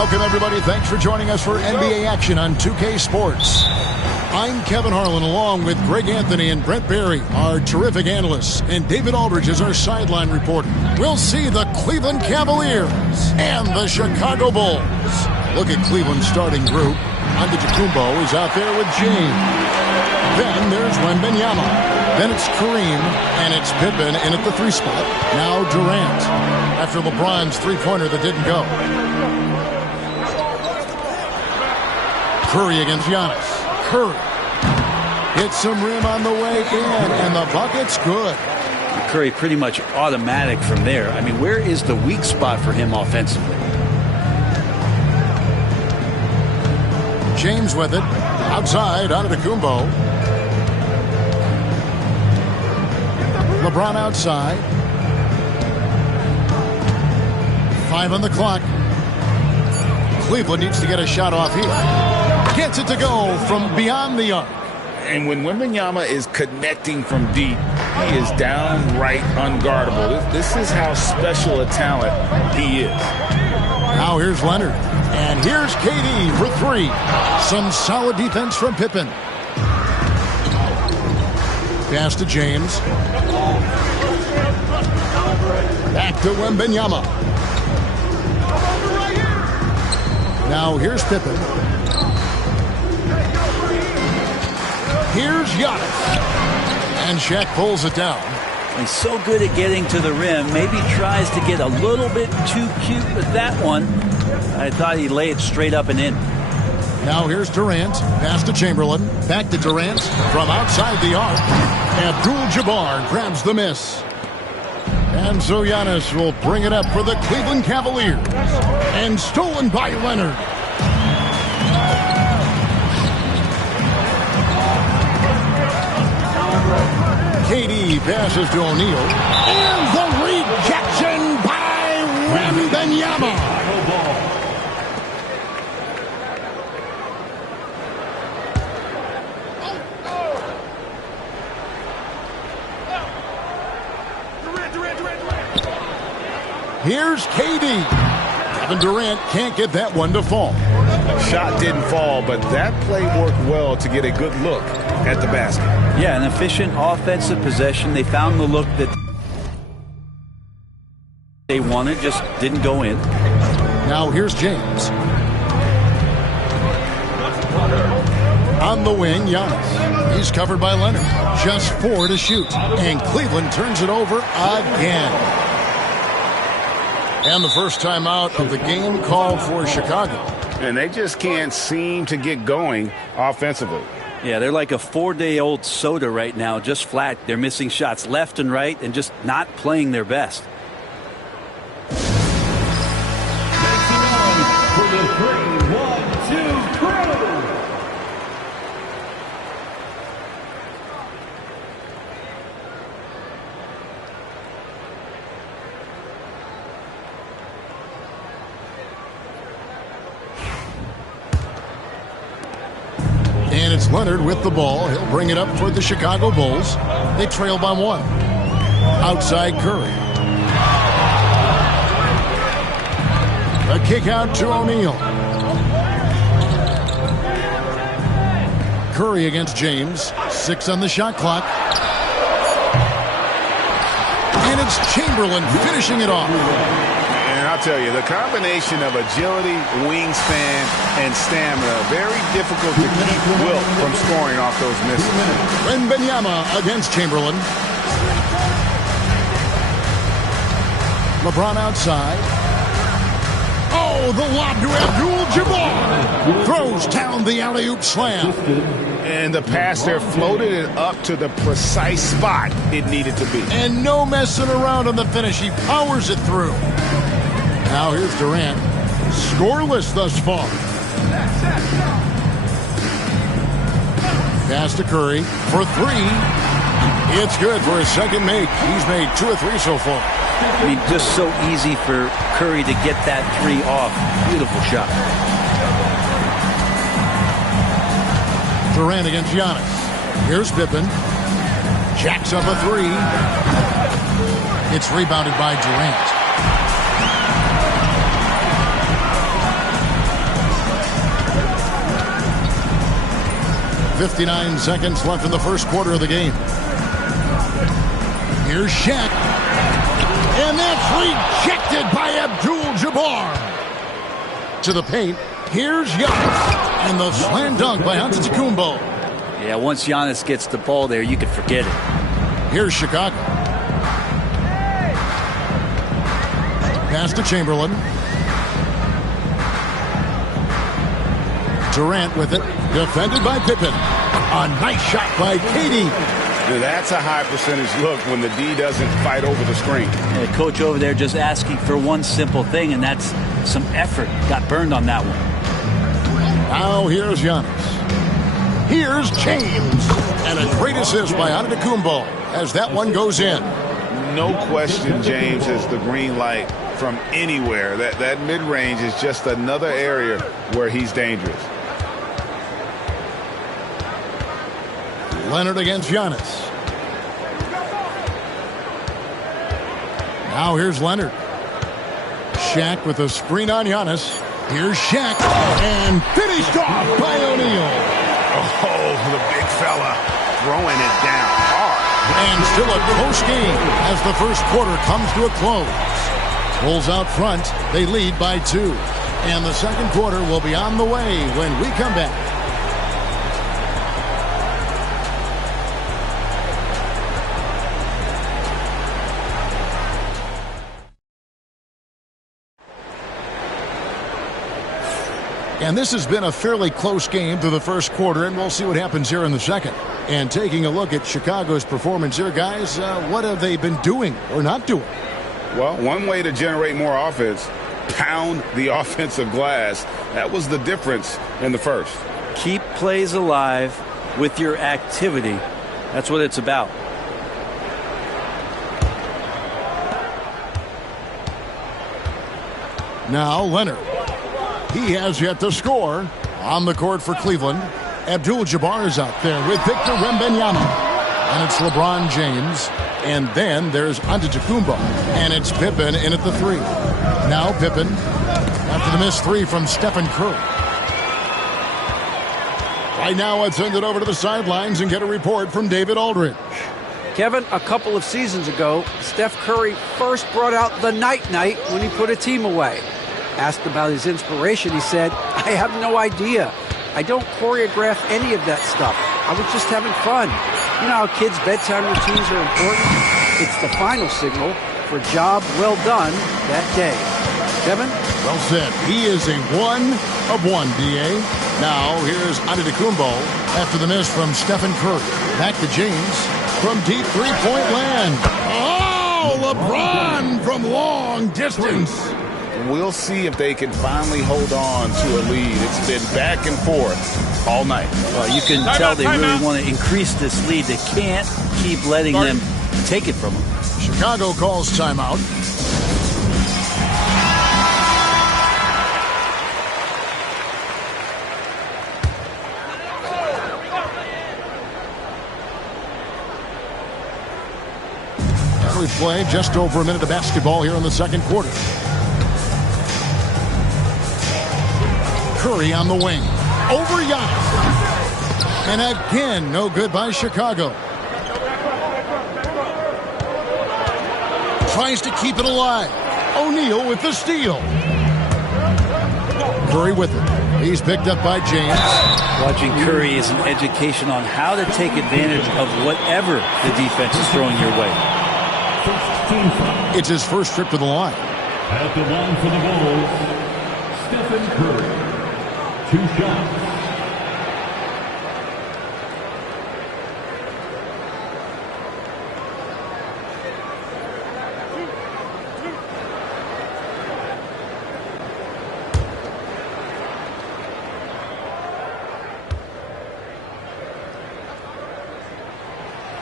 Welcome, everybody. Thanks for joining us for NBA action on 2K Sports. I'm Kevin Harlan, along with Greg Anthony and Brent Barry, our terrific analysts, and David Aldridge is our sideline reporter. We'll see the Cleveland Cavaliers and the Chicago Bulls. Look at Cleveland's starting group. Antetokounmpo is out there with James. Then there's Wembanyama. Then it's Kareem, and it's Pippen in at the 3 spot. Now Durant, after LeBron's three-pointer that didn't go. Curry against Giannis. Curry hits some rim on the way in, and the bucket's good. Curry pretty much automatic from there. I mean, where is the weak spot for him offensively? James with it. Outside, Antetokounmpo. LeBron outside. 5 on the clock. Cleveland needs to get a shot off here. Gets it to go from beyond the arc. And when Wembanyama is connecting from deep, he is downright unguardable. This is how special a talent he is. Now here's Leonard. And here's KD for 3. Some solid defense from Pippen. Pass to James. Back to Wembanyama. Now here's Pippen. Here's Giannis. And Shaq pulls it down. He's so good at getting to the rim. Maybe tries to get a little bit too cute with that one. I thought he'd lay it straight up and in. Now here's Durant. Pass to Chamberlain. Back to Durant. From outside the arc. Abdul-Jabbar grabs the miss. And so Giannis will bring it up for the Cleveland Cavaliers. And stolen by Leonard. KD passes to O'Neal. And the rejection by Wembanyama. Here's KD. Kevin Durant can't get that one to fall. Shot didn't fall, but that play worked well to get a good look at the basket. Yeah, an efficient offensive possession. They found the look that they wanted, just didn't go in. Now here's James. On the wing, Giannis. He's covered by Leonard. Just 4 to shoot. And Cleveland turns it over again. And the first time out of the game called for Chicago. And they just can't seem to get going offensively. Yeah, they're like a 4-day-old soda right now, just flat. They're missing shots left and right and just not playing their best. For the 3-1-2 crew. And it's Leonard with the ball. He'll bring it up for the Chicago Bulls. They trail by 1. Outside Curry. A kick out to O'Neal. Curry against James. 6 on the shot clock. And it's Chamberlain finishing it off. And I'll tell you, the combination of agility, wingspan, and stamina, very difficult to keep Wilt from scoring off those misses. Wembanyama against Chamberlain. LeBron outside. Oh, the lob to Abdul-Jabbar. Throws down the alley-oop slam. And the pass there floated it up to the precise spot it needed to be. And no messing around on the finish. He powers it through. Now here's Durant. Scoreless thus far. Pass to Curry for 3. It's good for his second make. He's made 2 or 3 so far. I mean, just so easy for Curry to get that 3 off. Beautiful shot. Durant against Giannis. Here's Pippen. Jacks up a 3. It's rebounded by Durant. 59 seconds left in the first quarter of the game. Here's Shaq. And that's rejected by Abdul-Jabbar. To the paint. Here's Giannis. And the slam dunk by Antetokounmpo. Yeah, once Giannis gets the ball there, you can forget it. Here's Chicago. Pass to Chamberlain. Durant with it. Defended by Pippen. A nice shot by KD. That's a high percentage look when the D doesn't fight over the screen. Yeah, coach over there just asking for one simple thing, and that's some effort. Got burned on that one. Now here's Giannis. Here's James. And a great assist by Antetokounmpo as that one goes in. No question James has the green light from anywhere. That mid-range is just another area where he's dangerous. Leonard against Giannis. Now here's Leonard. Shaq with a screen on Giannis. Here's Shaq. And finished off by O'Neal. Oh, the big fella throwing it down hard. And still a close game as the first quarter comes to a close. Bulls out front. They lead by 2. And the second quarter will be on the way when we come back. And this has been a fairly close game through the first quarter, and we'll see what happens here in the second. And taking a look at Chicago's performance here, guys, what have they been doing or not doing? Well, one way to generate more offense, pound the offensive glass. That was the difference in the first. Keep plays alive with your activity. That's what it's about. Now Leonard. He has yet to score. On the court for Cleveland, Abdul-Jabbar is out there with Victor Wembanyama. And it's LeBron James. And then there's Antetokounmpo. And it's Pippen in at the 3. Now Pippen after the missed 3 from Stephen Curry. Right now, let's send it over to the sidelines and get a report from David Aldridge. Kevin, a couple of seasons ago, Steph Curry first brought out the night-night when he put a team away. Asked about his inspiration, he said, "I have no idea. I don't choreograph any of that stuff. I was just having fun." You know how kids' bedtime routines are important? It's the final signal for a job well done that day. Kevin? Well said. He is a 1 of 1, D.A. Now, here's Antetokounmpo after the miss from Stephen Curry. Back to James from deep three-point land. Oh, LeBron from long distance. We'll see if they can finally hold on to a lead. It's been back and forth all night. Well, you can tell they really want to increase this lead. They can't keep letting them take it from them. Chicago calls timeout. We play just over a minute of basketball here in the second quarter. Curry on the wing. Over Giannis. And again, no good by Chicago. Tries to keep it alive. O'Neal with the steal. Curry with it. He's picked up by James. Watching Curry is an education on how to take advantage of whatever the defense is throwing your way. It's his first trip to the line. At the line for the Bulls, Stephen Curry. 2 shots.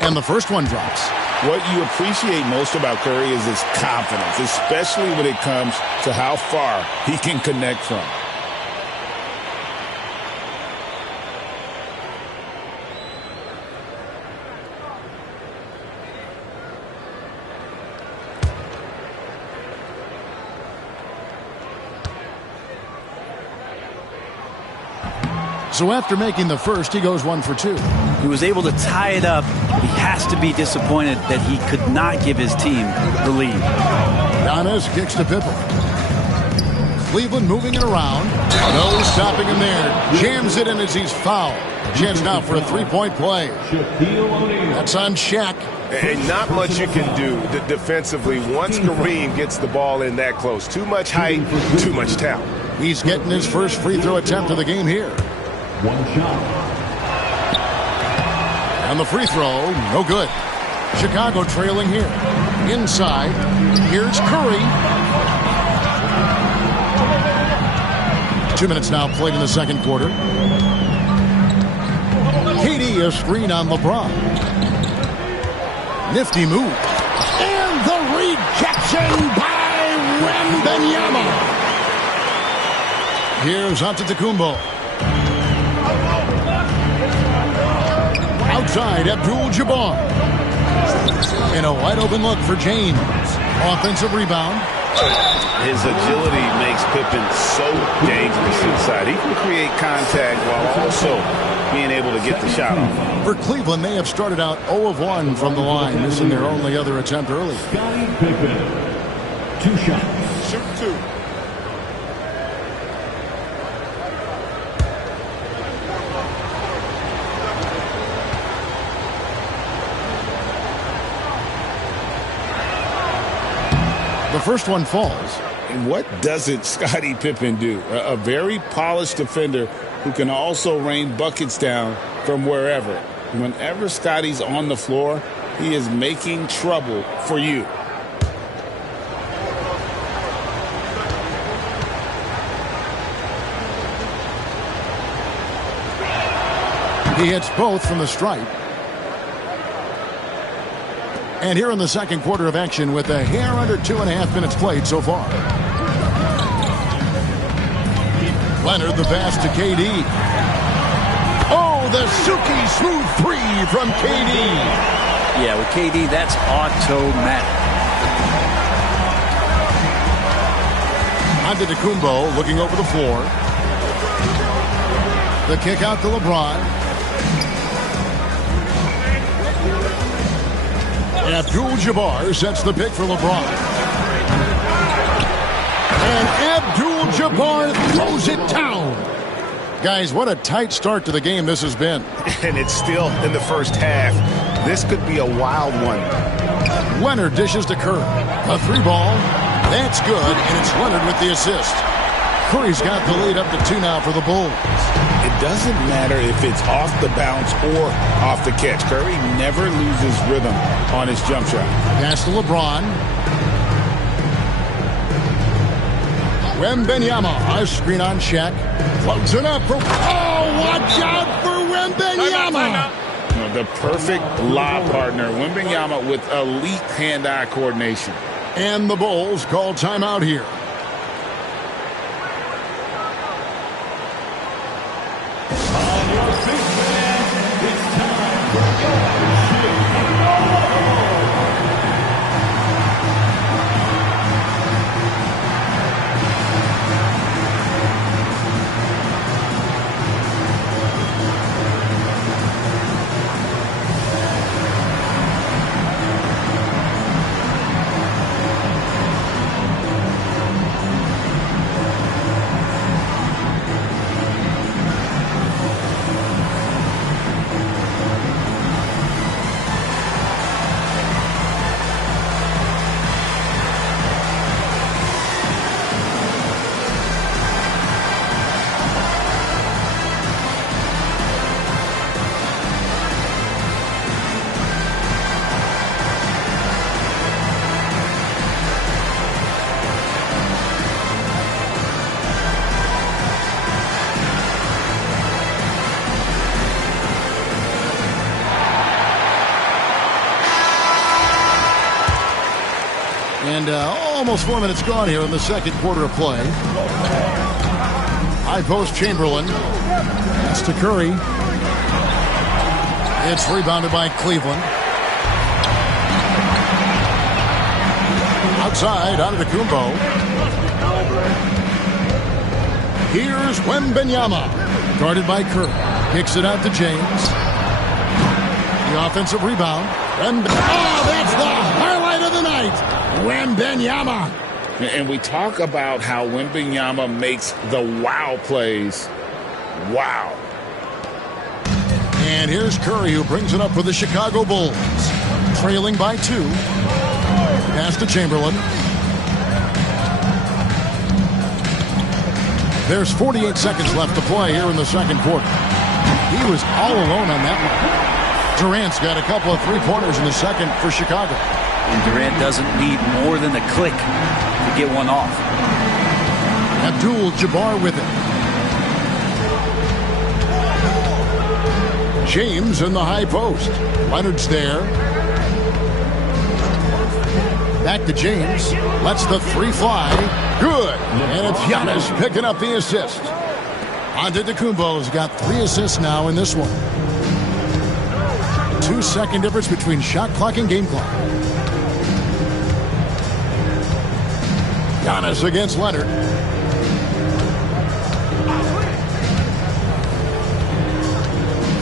And the first one drops. What you appreciate most about Curry is his confidence, especially when it comes to how far he can connect from. So after making the first, he goes 1 for 2. He was able to tie it up. He has to be disappointed that he could not give his team the lead. Giannis kicks to Pippen. Cleveland moving it around. No stopping him there. Jams it in as he's fouled. Chance now for a three-point play. That's on Shaq. And not much you can do defensively once Kareem gets the ball in that close. Too much height, too much talent. He's getting his first free throw attempt of the game here. One shot. And the free throw, no good. Chicago trailing here. Inside, here's Curry. 2 minutes now played in the second quarter. KD a screen on LeBron. Nifty move. And the rejection by Wembanyama. Here's Antetokounmpo. Outside, Abdul-Jabbar. And a wide open look for James. Offensive rebound. His agility makes Pippen so dangerous inside. He can create contact while also being able to get the shot off. For Cleveland, they have started out 0 of 1 from the line, missing their only other attempt early. Scottie Pippen. 2 shots. Shoot 2. The first one falls. And what doesn't Scottie Pippen do? A very polished defender who can also rain buckets down from wherever. Whenever Scottie's on the floor, he is making trouble for you. He hits both from the stripe. And here in the second quarter of action with a hair under 2.5 minutes played so far. Leonard the pass to KD. Oh, the silky smooth three from KD. Yeah, with KD, that's automatic. Antetokounmpo looking over the floor. The kick out to LeBron. Abdul-Jabbar sets the pick for LeBron. And Abdul-Jabbar throws it down. Guys, what a tight start to the game this has been. And it's still in the first half. This could be a wild one. Leonard dishes to Curry. A 3-ball. That's good, and it's Leonard with the assist. Curry's got the lead up to 2 now for the Bulls. It doesn't matter if it's off the bounce or off the catch. Curry never loses rhythm on his jump shot. Pass to LeBron. Wembanyama, a screen on Shaq. Floats it up. Oh, watch out for Wembanyama. The perfect lob partner. Wembanyama with elite hand-eye coordination. And the Bulls call timeout here. And almost 4 minutes gone here in the second quarter of play. High post Chamberlain. That's to Curry. It's rebounded by Cleveland. Outside, Antetokounmpo. Here's Wembanyama. Guarded by Curry. Kicks it out to James. The offensive rebound. That's the highlight of the night. Wembanyama. And we talk about how Wembanyama makes the wow plays. Wow. And here's Curry, who brings it up for the Chicago Bulls. Trailing by 2. Pass to Chamberlain. There's 48 seconds left to play here in the second quarter. He was all alone on that one. Durant's got a couple of three-pointers in the second for Chicago. And Durant doesn't need more than a click to get one off. Abdul-Jabbar with it. James in the high post. Leonard's there. Back to James. Lets the three fly. Good. And it's Giannis picking up the assist. Antetokounmpo's got 3 assists now in this one. 2-second difference between shot clock and game clock. Giannis against Leonard.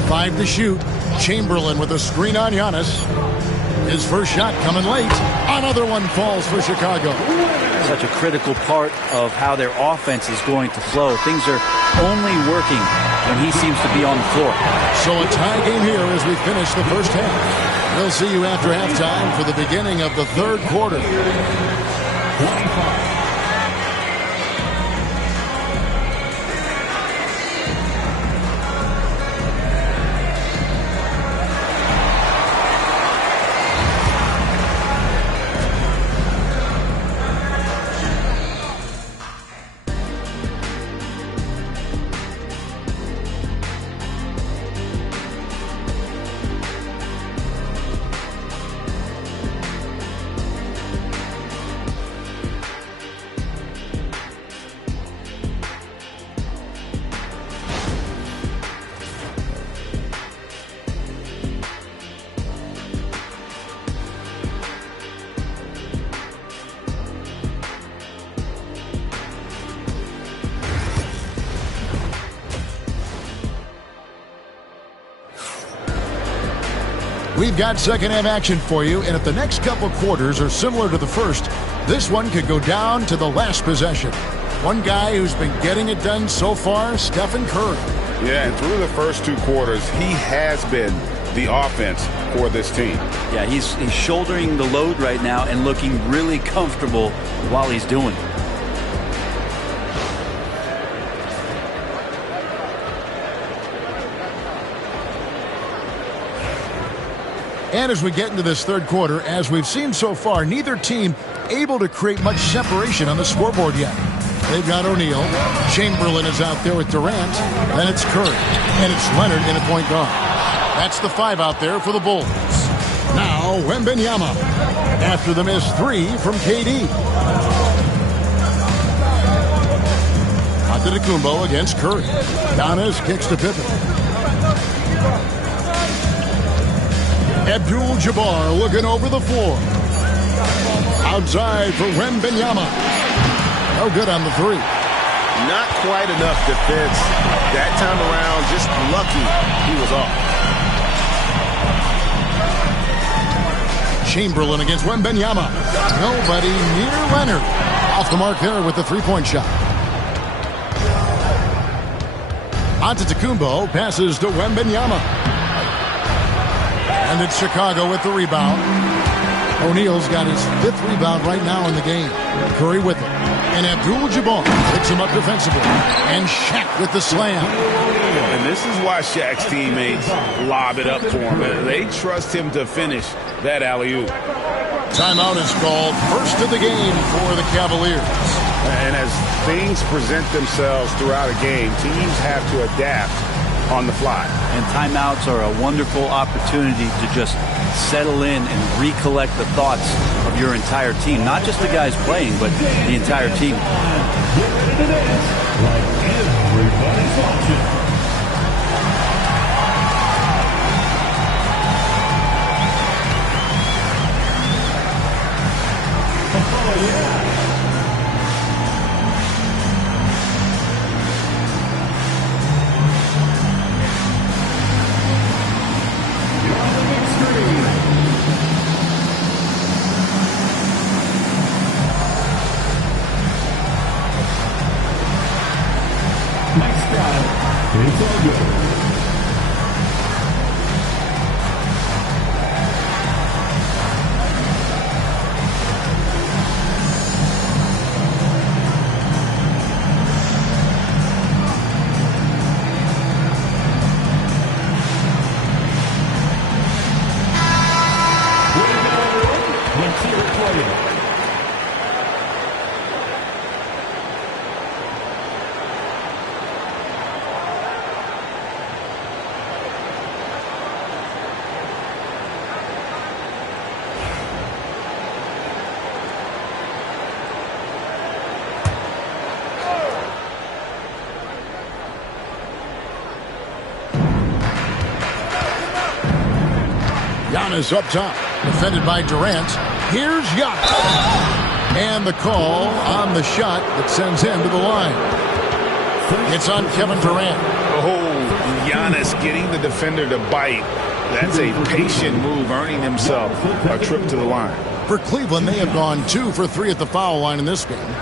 Five to shoot. Chamberlain with a screen on Giannis. His first shot coming late. Another one falls for Chicago. Such a critical part of how their offense is going to flow. Things are only working when he seems to be on the floor. So a tie game here as we finish the first half. We'll see you after halftime for the beginning of the third quarter. 25. We've got second half action for you, and if the next couple quarters are similar to the first, this one could go down to the last possession. One guy who's been getting it done so far, Stephen Curry. Yeah, and through the first 2 quarters, he has been the offense for this team. Yeah, he's shouldering the load right now and looking really comfortable while he's doing it. And as we get into this third quarter, as we've seen so far, neither team able to create much separation on the scoreboard yet. They've got O'Neal. Chamberlain is out there with Durant. Then it's Curry. And it's Leonard in a point guard. That's the 5 out there for the Bulls. Now, Wembanyama. After the missed 3 from KD. Antetokounmpo against Curry. Giannis kicks to Pippen. Abdul-Jabbar looking over the floor. Outside for Wembanyama. No good on the 3. Not quite enough defense that time around. Just lucky he was off. Chamberlain against Wembanyama. Nobody near Leonard. Off the mark there with the three-point shot. Antetokounmpo passes to Wembanyama. And it's Chicago with the rebound. O'Neal's got his 5th rebound right now in the game. Curry with it. And Abdul-Jabbar picks him up defensively. And Shaq with the slam. And this is why Shaq's teammates lob it up for him. They trust him to finish that alley-oop. Timeout is called. First of the game for the Cavaliers. And as things present themselves throughout a game, teams have to adapt on the fly. And timeouts are a wonderful opportunity to just settle in and recollect the thoughts of your entire team. Not just the guys playing, but the entire team. Like everybody's watching. Oh, yeah. It's all good. Let's see it for you. Giannis up top, defended by Durant. Here's Giannis. And the call on the shot that sends him to the line. It's on Kevin Durant. Oh, Giannis getting the defender to bite. That's a patient move, earning himself a trip to the line. For Cleveland, they have gone 2 for 3 at the foul line in this game.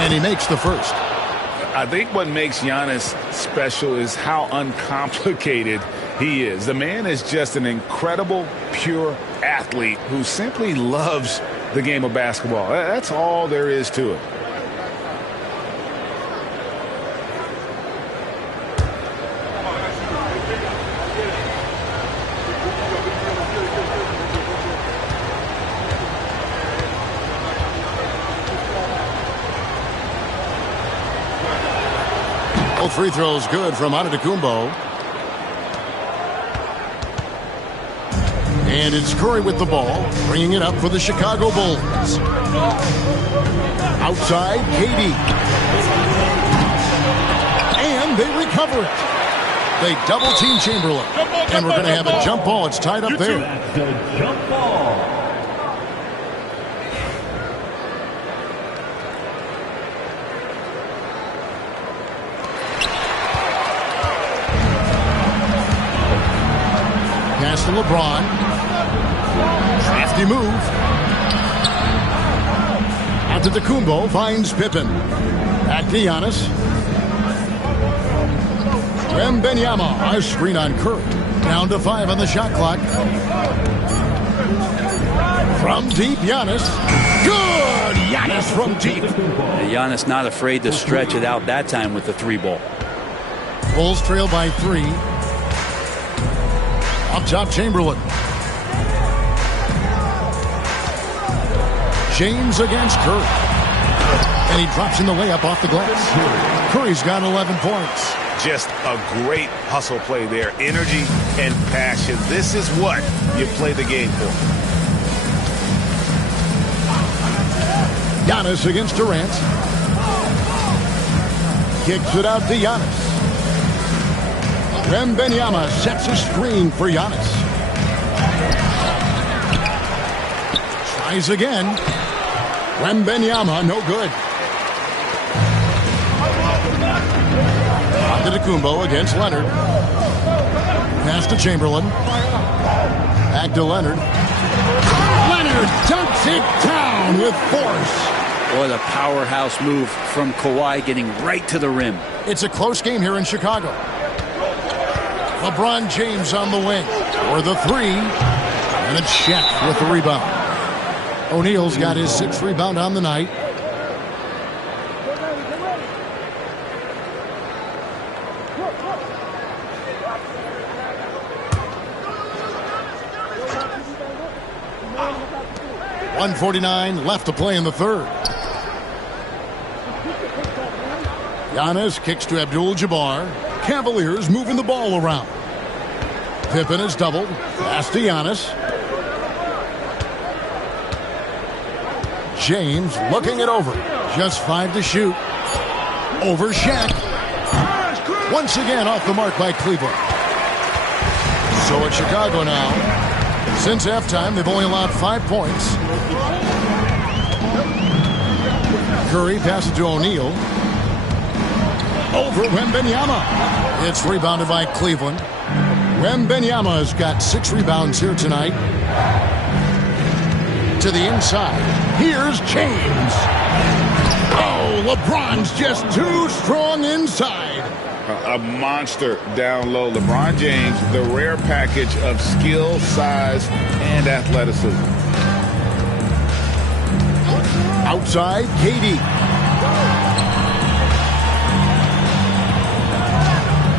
And he makes the first. I think what makes Giannis special is how uncomplicated he is. The man is just an incredible, pure athlete who simply loves the game of basketball. That's all there is to it. Both free throws good from Antetokounmpo. And it's Curry with the ball, bringing it up for the Chicago Bulls. Outside, KD. And they recover it. They double-team Chamberlain. And we're going to have a jump ball. It's tied up there. That's the jump ball. Pass to LeBron. Crafty move. Antetokounmpo finds Pippen. Back to Giannis. Wembanyama, a screen on Curry. Down to 5 on the shot clock. From deep, Giannis. Good! Giannis from deep. Giannis not afraid to stretch it out that time with the 3-ball. Bulls trail by 3. Up top, Chamberlain. James against Curry. And he drops in the layup off the glass. Curry's got 11 points. Just a great hustle play there. Energy and passion. This is what you play the game for. Giannis against Durant. Kicks it out to Giannis. Wembanyama sets a screen for Giannis. Tries again. Wembanyama, no good. Antetokounmpo against Leonard. Pass to Chamberlain. Back to Leonard. Leonard dunks it down with force. What a powerhouse move from Kawhi, getting right to the rim. It's a close game here in Chicago. LeBron James on the wing for the 3. And it's Shaq with the rebound. O'Neal's got his 6th rebound on the night. .149 left to play in the 3rd. Giannis kicks to Abdul-Jabbar. Cavaliers moving the ball around. Pippen is doubled. Pass to Giannis. James looking it over. Just 5 to shoot. Over Shaq. Once again off the mark by Cleveland. So it's Chicago now. Since halftime, they've only allowed 5 points. Curry passes to O'Neal. Over Wembanyama. It's rebounded by Cleveland. Wembanyama has got 6 rebounds here tonight. To the inside. Here's James. Oh, LeBron's just too strong inside. A monster down low. LeBron James, the rare package of skill, size, and athleticism. Outside, KD.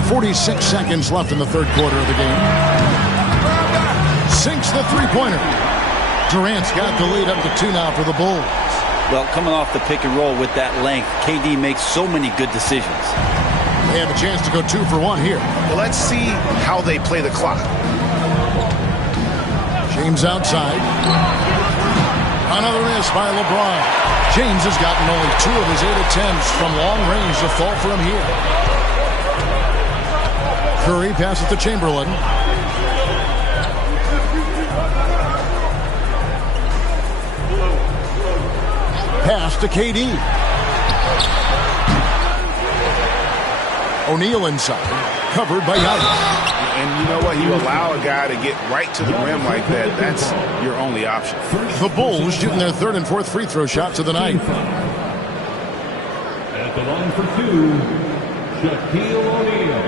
46 seconds left in the third quarter of the game. Sinks the three-pointer. Durant's got the lead up to 2 now for the Bulls. Well, coming off the pick and roll with that length, KD makes so many good decisions. They have a chance to go 2 for 1 here. Well, let's see how they play the clock. James outside. Another miss by LeBron. James has gotten only 2 of his 8 attempts from long range to fall for him here. Curry passes to Chamberlain. Pass to KD. O'Neal inside. Covered by Giannis. And you know what? You allow a guy to get right to the rim like that. That's your only option. The Bulls shooting their 3rd and 4th free throw shots of the night. At the line for 2, Shaquille O'Neal.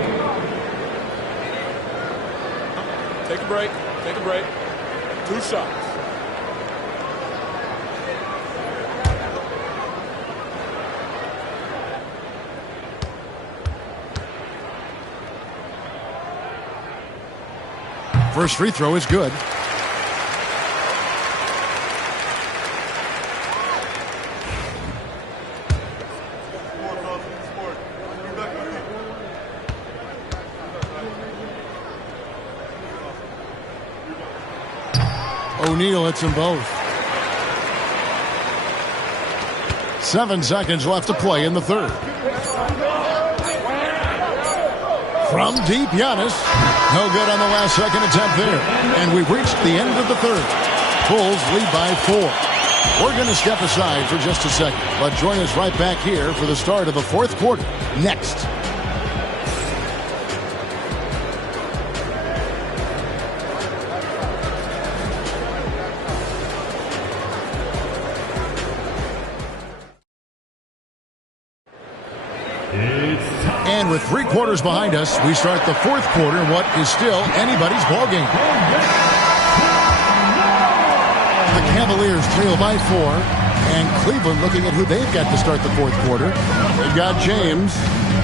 Take a break. Take a break. 2 shots. First free throw is good. O'Neal hits them both. 7 seconds left to play in the third. From deep, Giannis. No good on the last second attempt there. And we've reached the end of the third. Bulls lead by 4. We're going to step aside for just a second, but join us right back here for the start of the fourth quarter next. And with 3 quarters behind us, we start the fourth quarter in what is still anybody's ballgame. The Cavaliers trail by 4, and Cleveland looking at who they've got to start the fourth quarter. They've got James.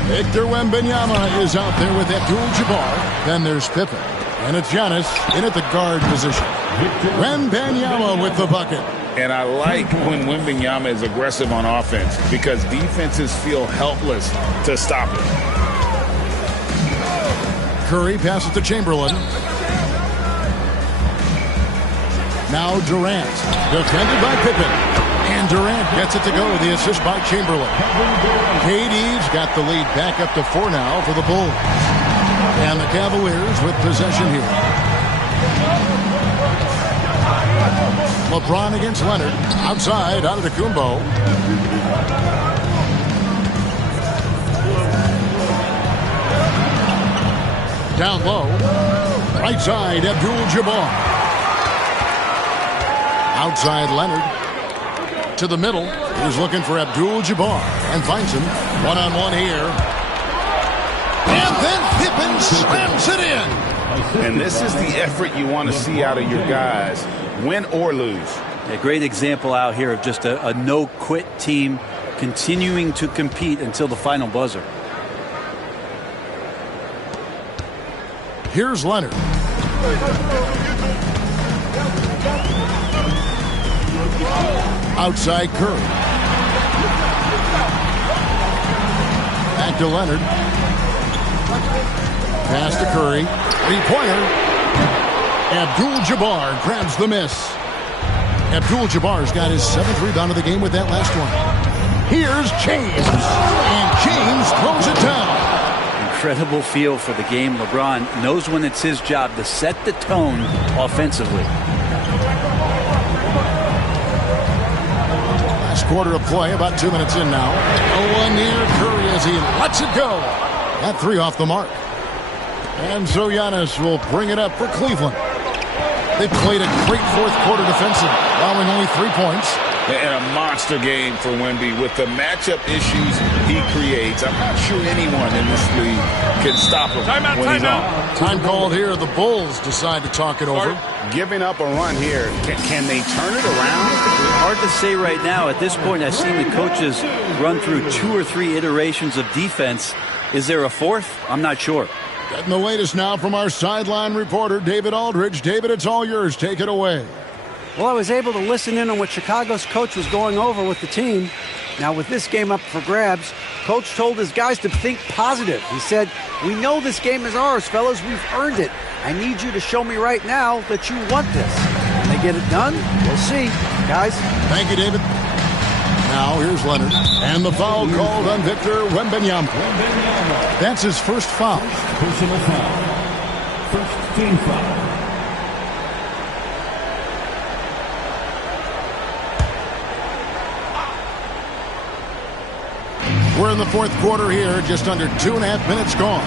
Victor Wembanyama is out there with Abdul-Jabbar. Then there's Pippen. And it's Giannis in at the guard position. Wembanyama with the bucket. And I like when Wembanyama is aggressive on offense because defenses feel helpless to stop it. Curry passes to Chamberlain. Now Durant, defended by Pippen. And Durant gets it to go. The assist by Chamberlain. KD's got the lead back up to 4 now for the Bulls. And the Cavaliers with possession here. LeBron against Leonard. Outside, Antetokounmpo. Down low. Right side, Abdul-Jabbar. Outside, Leonard. To the middle. He's looking for Abdul-Jabbar and finds him. One-on-one here. And then Pippen slams it in. And this is the effort you want to see out of your guys, win or lose. A great example out here of just a no-quit team continuing to compete until the final buzzer. Here's Leonard. Outside Curry. Back to Leonard. Pass to Curry. 3-pointer. Abdul-Jabbar grabs the miss. Abdul-Jabbar's got his 7th rebound of the game with that last one. Here's James. And James throws it down. incredible feel for the game. LeBron knows when it's his job to set the tone offensively. Last quarter of play, about 2 minutes in now. No one near Curry as he lets it go. That three off the mark. And so Giannis will bring it up for Cleveland. They played a great fourth quarter defensive, allowing only 3 points. And a monster game for Wemby with the matchup issues he creates. I'm not sure anyone in this league can stop him when he's on. Time called here. The Bulls decide to talk it over. Giving up a run here. Can they turn it around? Hard to say right now. At this point, I've seen the coaches run through 2 or 3 iterations of defense. Is there a fourth? I'm not sure. Getting the latest now from our sideline reporter, David Aldridge. David, it's all yours. Take it away. Well, I was able to listen in on what Chicago's coach was going over with the team. Now, with this game up for grabs, coach told his guys to think positive. He said, "We know this game is ours, fellas. We've earned it. I need you to show me right now that you want this." Can they get it done? We'll see. Guys. Thank you, David. Now, here's Leonard. And the foul called on Victor Wembanyama. That's his first foul. Personal foul. First team foul. We're in the fourth quarter here, just under 2.5 minutes gone.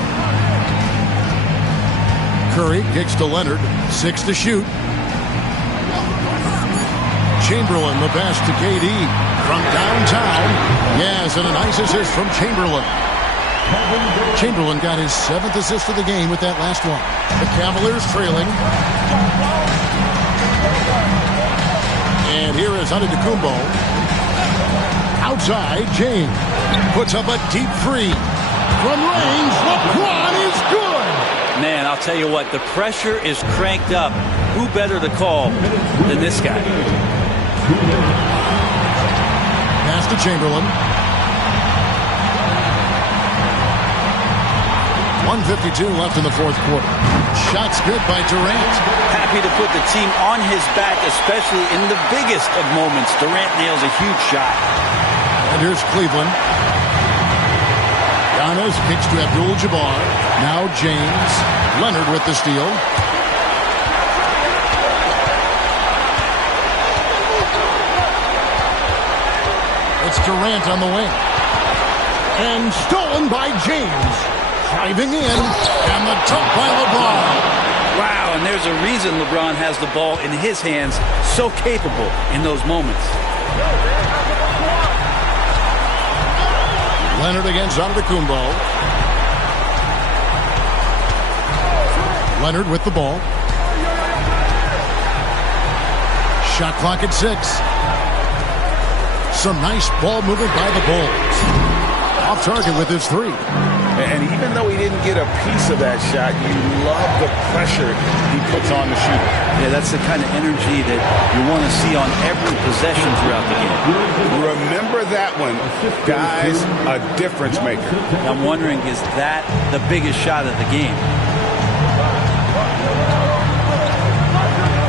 Curry kicks to Leonard, 6 to shoot. Chamberlain, the pass to KD from downtown. Yes, and a nice assist from Chamberlain. Chamberlain got his 7th assist of the game with that last one. The Cavaliers trailing. And here is Antetokounmpo. Outside, James puts up a deep three. From range, LeBron is good. Man, I'll tell you what, the pressure is cranked up. Who better to call than this guy? Pass to Chamberlain. 1:52 left in the fourth quarter. Shots good by Durant. Happy to put the team on his back, especially in the biggest of moments. Durant nails a huge shot. And here's Cleveland. Giannis kicks to Abdul-Jabbar. Now James. Leonard with the steal. It's Durant on the wing. And stolen by James. Driving in. And the dunk by LeBron. Wow, and there's a reason LeBron has the ball in his hands. So capable in those moments. Leonard against Antetokounmpo. Leonard with the ball. Shot clock at 6. Some nice ball movement by the Bulls. Off target with his 3. And even though he didn't get a piece of that shot, you love the pressure he puts on the shooter. Yeah, that's the kind of energy that you want to see on every possession throughout the game. Remember that one, guys, a difference maker. I'm wondering, is that the biggest shot of the game?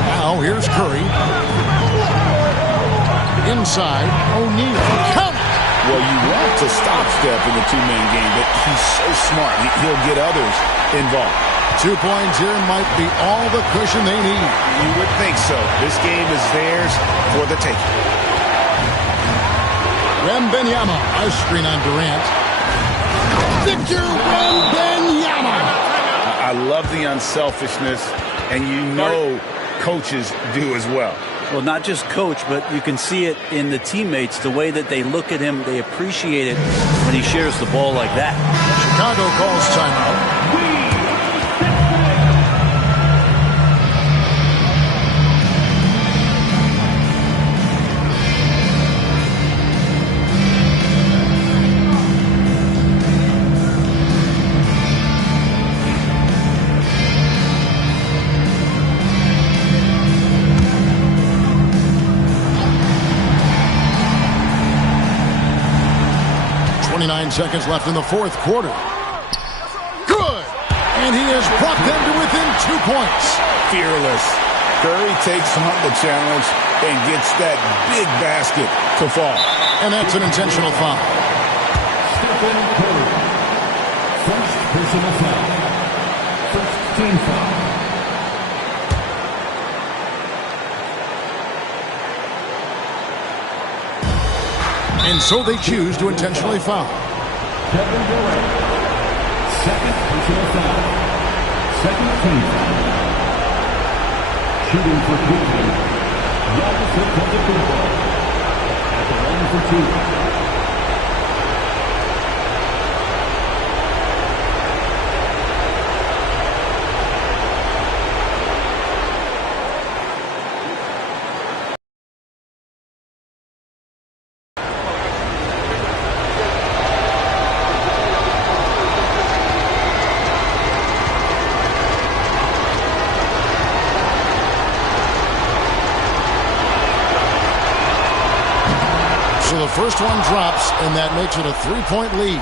Now here's Curry. Inside, O'Neal. Count it! Well, you want to stop Steph in the two-man game, but he's so smart. He'll get others involved. 2 points here might be all the cushion they need. You would think so. This game is theirs for the taking. Wembanyama, a screen on Durant. Victor Wembanyama. I love the unselfishness, and you know coaches do as well. Well, not just coach, but you can see it in the teammates, the way that they look at him. They appreciate it when he shares the ball like that. Chicago calls timeout. 29 seconds left in the fourth quarter. Good! And he has brought them to within 2 points. Fearless. Curry takes on the challenge and gets that big basket to fall. And that's an intentional foul. Stephen Curry. First Personal foul. First team foul. And so they choose to intentionally foul. Kevin Durant. Second personal foul. Second team foul. Shooting for Cleveland. Giannis Antetokounmpo. At the line for two. So the first one drops, and that makes it a three-point lead.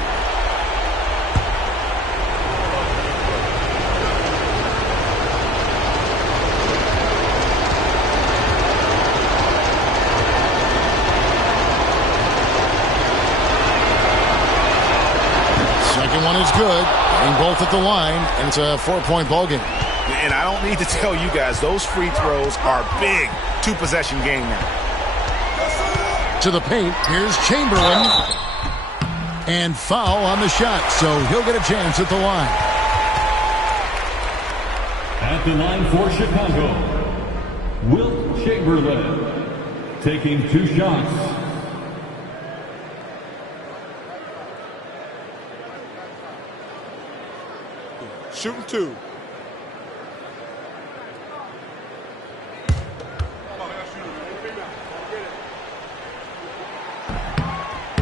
Second one is good, and both at the line, and it's a 4-point ballgame. And I don't need to tell you guys, those free throws are big. Two-possession game now. To the paint, here's Chamberlain. And foul on the shot, so he'll get a chance at the line. At the line for Chicago, Wilt Chamberlain, taking two shots. Shooting two.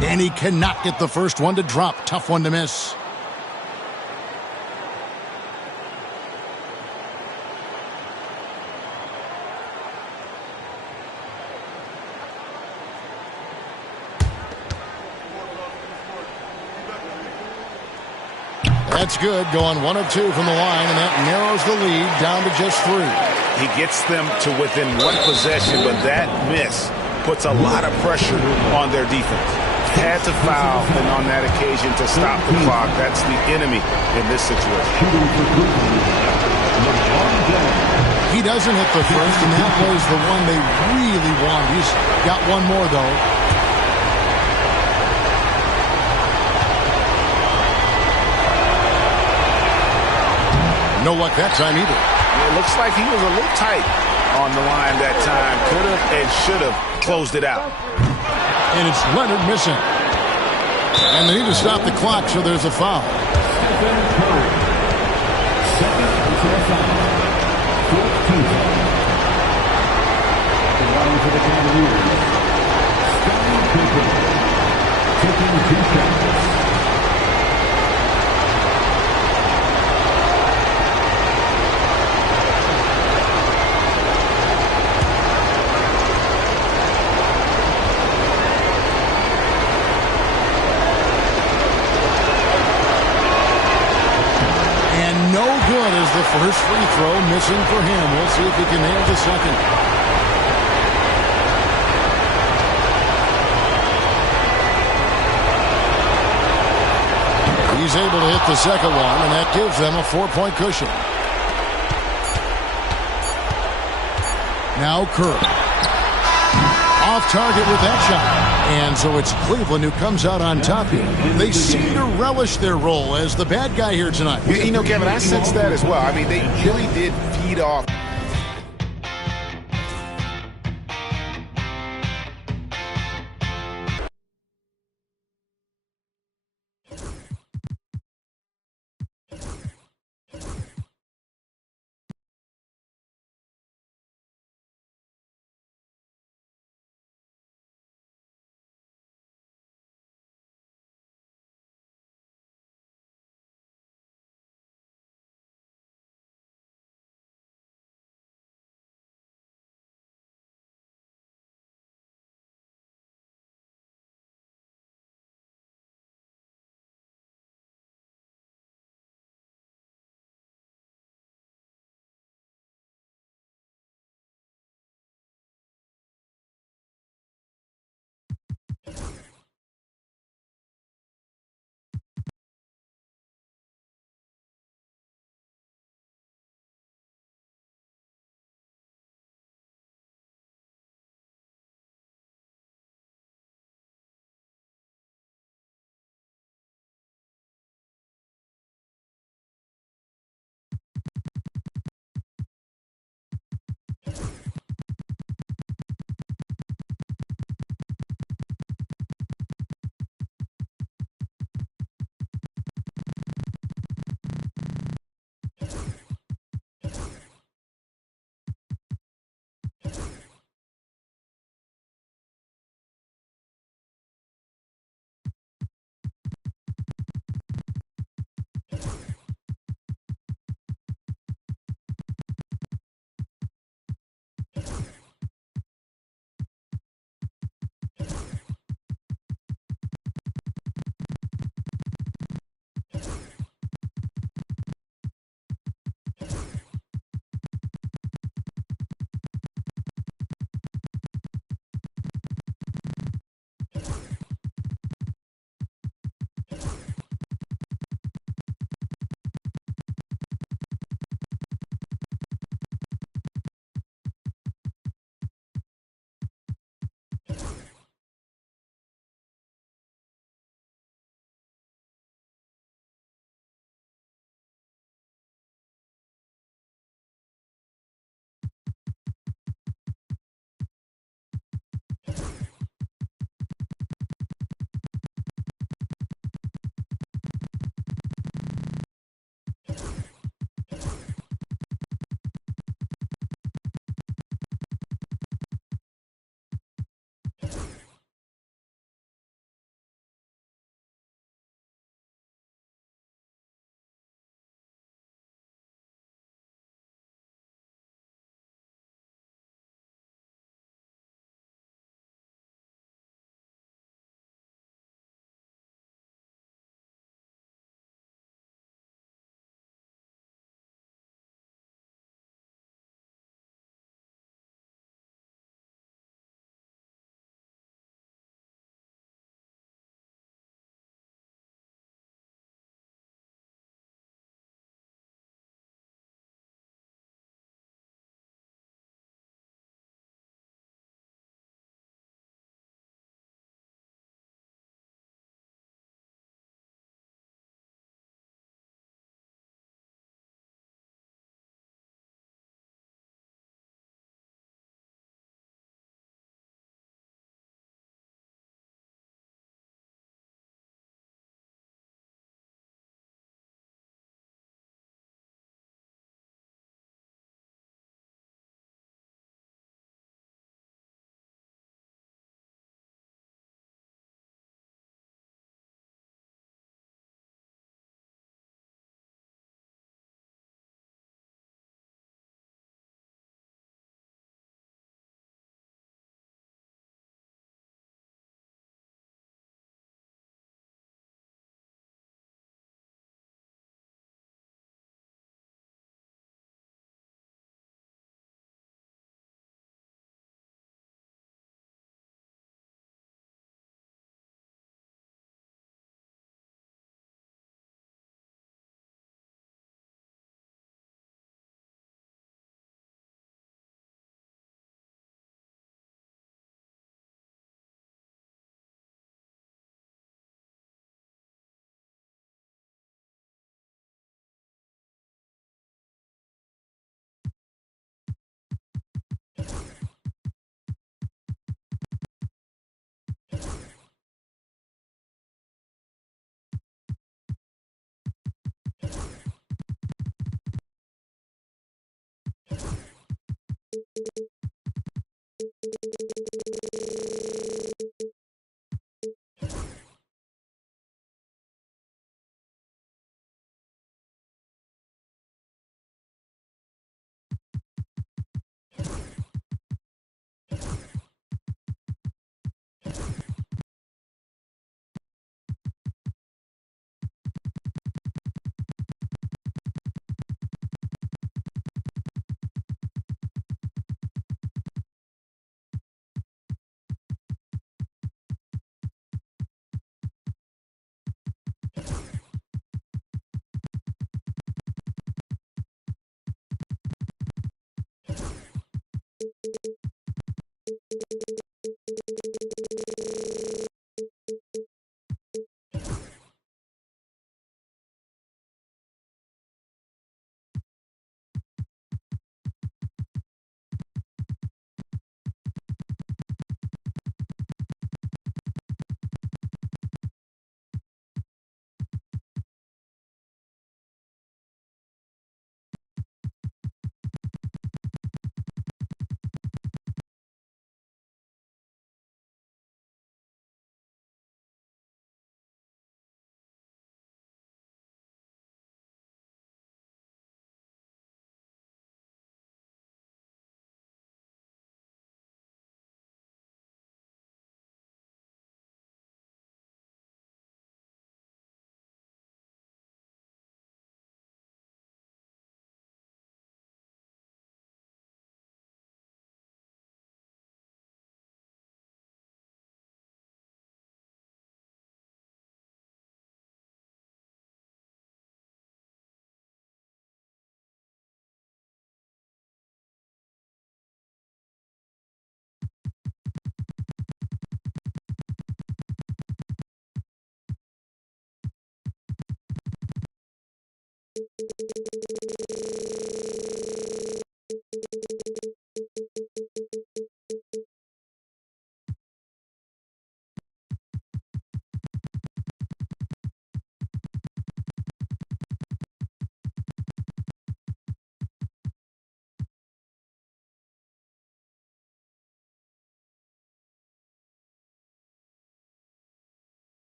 And he cannot get the first one to drop. Tough one to miss. That's good, going 1 of 2 from the line, and that narrows the lead down to just 3. He gets them to within one possession, but that miss puts a lot of pressure on their defense. Had to foul, and on that occasion to stop the clock. That's the enemy in this situation. He doesn't hit the first, and that was the one they really want. He's got one more, though. No luck that time either. It looks like he was a little tight on the line that time. Could have and should have closed it out. And it's Leonard missing. And they need to stop the clock, so there's a foul. Stephen Curry. Second personal foul. 14th foul. At the line for the Cavaliers, Scottie Pippen, taking two shots. No good as the first free throw missing for him. We'll see if he can nail the second. He's able to hit the second one, and that gives them a 4-point cushion. Now Curry. Off target with that shot. And so it's Cleveland who comes out on top here. They seem to relish their role as the bad guy here tonight. You know, Kevin, I sense that as well. I mean, they really did feed off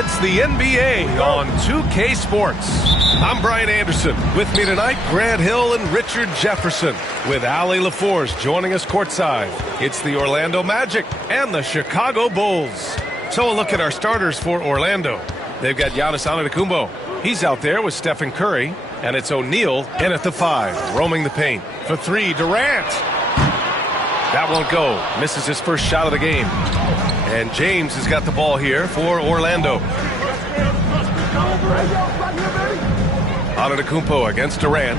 It's the NBA on 2K Sports. I'm Brian Anderson. With me tonight, Grant Hill and Richard Jefferson, with Allie LaForce joining us courtside. It's the Orlando Magic and the Chicago Bulls. So a look at our starters for Orlando. They've got Giannis Antetokounmpo. He's out there with Stephen Curry. And it's O'Neal in at the 5, roaming the paint. For 3, Durant. That won't go. Misses his first shot of the game. And James has got the ball here for Orlando. Antetokounmpo against Durant.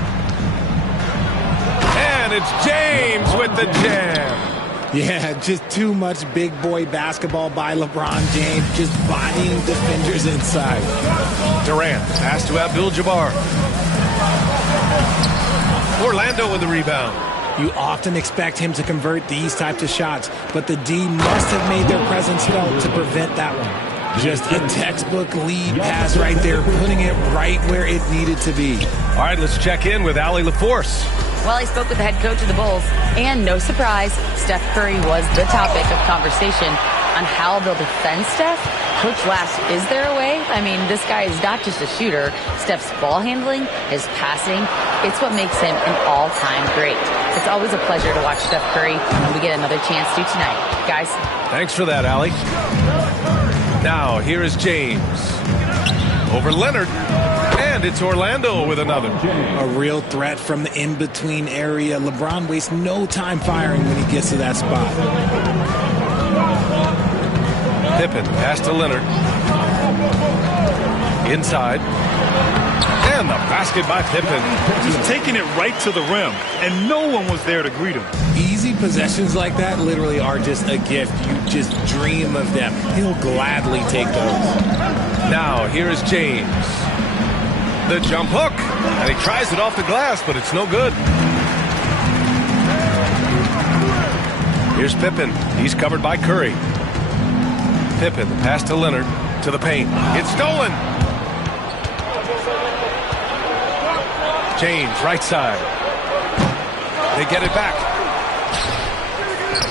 And it's James with the jam. Yeah, just too much big boy basketball by LeBron James, just bodying defenders inside. Durant pass to Abdul-Jabbar. Orlando with the rebound. You often expect him to convert these types of shots, but the D must have made their presence felt to prevent that one. Just a textbook lead pass right there, putting it right where it needed to be. All right, let's check in with Allie LaForce. Well, I spoke with the head coach of the Bulls, and no surprise, Steph Curry was the topic of conversation on how they'll defend Steph. Coach Lass, is there a way? I mean, this guy is not just a shooter. Steph's ball handling, his passing, it's what makes him an all-time great. It's always a pleasure to watch Steph Curry, and we get another chance to tonight. Guys. Thanks for that, Allie. Now, here is James. Over Leonard. And it's Orlando with another. A real threat from the in-between area. LeBron wastes no time firing when he gets to that spot. Pippen pass to Leonard. Inside. And the basket by Pippen. He's taking it right to the rim, and no one was there to greet him. Easy possessions like that literally are just a gift. You just dream of them. He'll gladly take those. Now, here is James. The jump hook. And he tries it off the glass, but it's no good. Here's Pippen. He's covered by Curry. Pippen, the pass to Leonard, to the paint. It's stolen. James, right side. They get it back.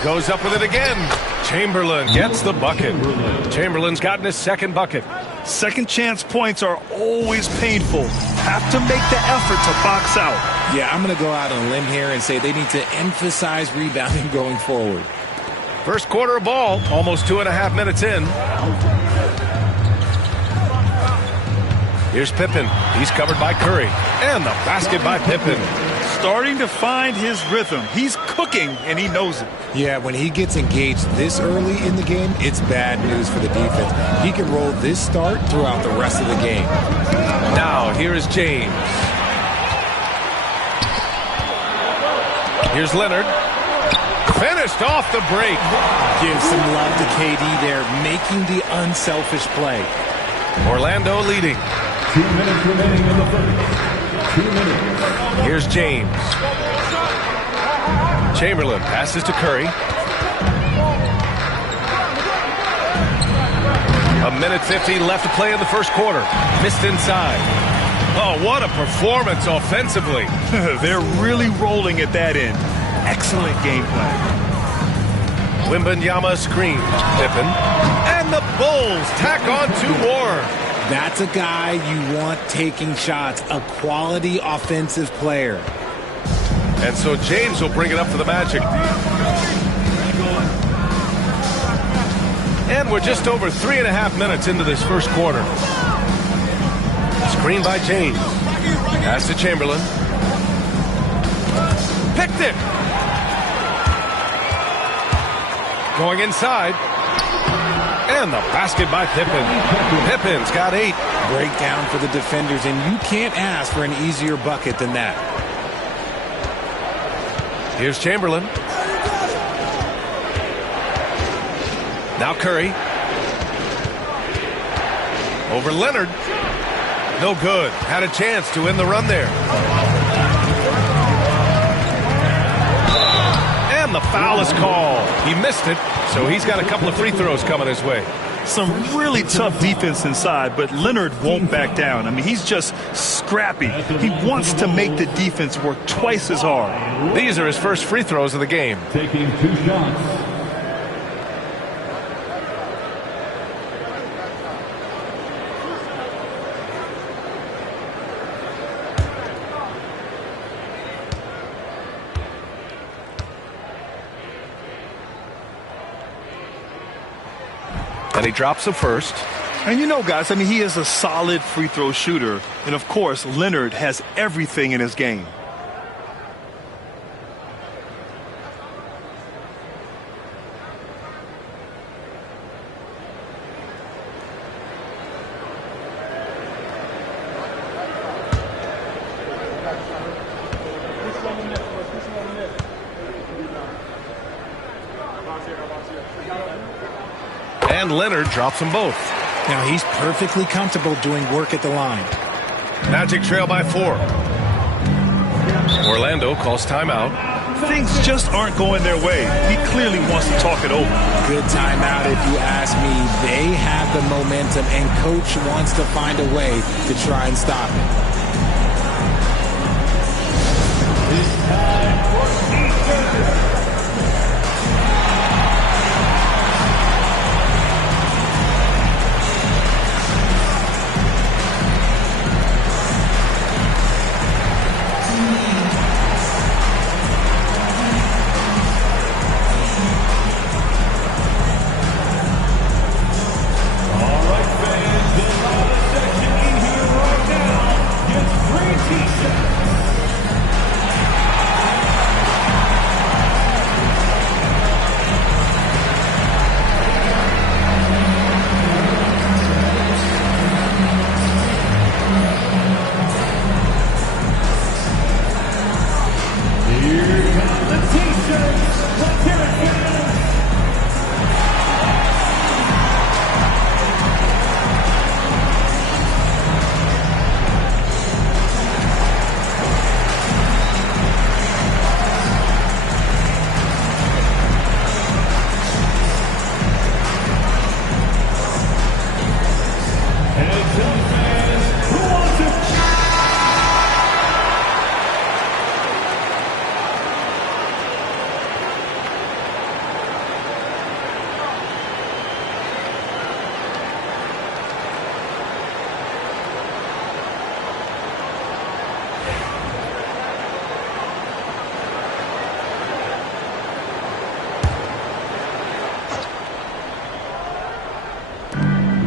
Goes up with it again. Chamberlain gets the bucket. Chamberlain's gotten his second bucket. Second chance points are always painful. Have to make the effort to box out. Yeah, I'm going to go out on a limb here and say they need to emphasize rebounding going forward. First quarter of ball, almost 2.5 minutes in. Here's Pippen. He's covered by Curry. And the basket by Pippen. Starting to find his rhythm. He's cooking, and he knows it. Yeah, when he gets engaged this early in the game, it's bad news for the defense. He can roll this start throughout the rest of the game. Now, here is James. Here's Leonard. Finished off the break. Give some love to KD there, making the unselfish play. Orlando leading. 2 minutes remaining in the first. 2 minutes. Here's James. Chamberlain passes to Curry. 1:50 left to play in the first quarter. Missed inside. Oh, what a performance offensively. They're really rolling at that end. Excellent game plan. Wembanyama screen. Pippen. And the Bulls tack on 2 more. That's a guy you want taking shots, a quality offensive player. And so James will bring it up for the Magic. And we're just over 3.5 minutes into this first quarter. Screen by James. Pass to Chamberlain. Picked it. Going inside. And the basket by Pippen. Pippen's got 8. Breakdown for the defenders, and you can't ask for an easier bucket than that. Here's Chamberlain. Now Curry. Over Leonard. No good. Had a chance to end the run there. And the foul is called. He missed it, so he's got a couple of free throws coming his way. Some really tough defense inside, but Leonard won't back down. I mean, he's just scrappy. He wants to make the defense work twice as hard. These are his first free throws of the game. Taking 2 shots. And he drops the first. And you know, guys, I mean, he is a solid free throw shooter. And, of course, Leonard has everything in his game. And Leonard drops them both. Now he's perfectly comfortable doing work at the line. Magic trail by 4. Orlando calls timeout. Things just aren't going their way. He clearly wants to talk it over. Good timeout if you ask me. They have the momentum, and coach wants to find a way to try and stop it. It's time for defense.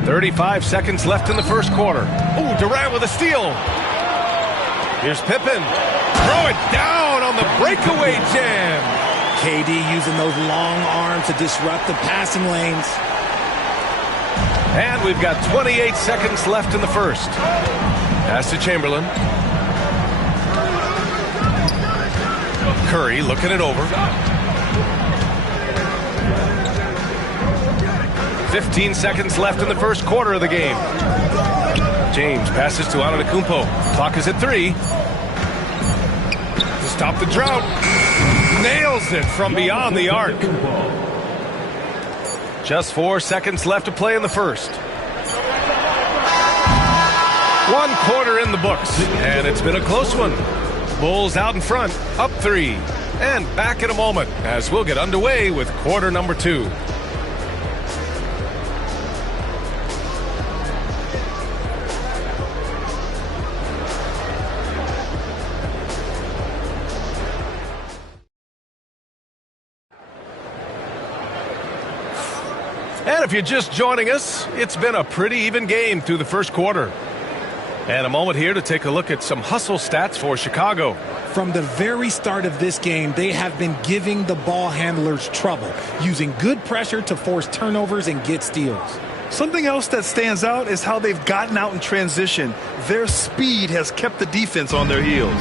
.35 seconds left in the first quarter. Ooh, Durant with a steal. Here's Pippen. Throw it down on the breakaway jam. KD using those long arms to disrupt the passing lanes. And we've got 28 seconds left in the first. Pass to Chamberlain. Curry looking it over. 15 seconds left in the first quarter of the game. James passes to Antetokounmpo. Clock is at 3. To stop the drought. Nails it from beyond the arc. Just 4 seconds left to play in the first. 1 quarter in the books, and it's been a close one. Bulls out in front, up 3. And back in a moment as we'll get underway with quarter number 2. And if you're just joining us, it's been a pretty even game through the first quarter. And a moment here to take a look at some hustle stats for Chicago. From the very start of this game, they have been giving the ball handlers trouble, using good pressure to force turnovers and get steals. Something else that stands out is how they've gotten out in transition. Their speed has kept the defense on their heels.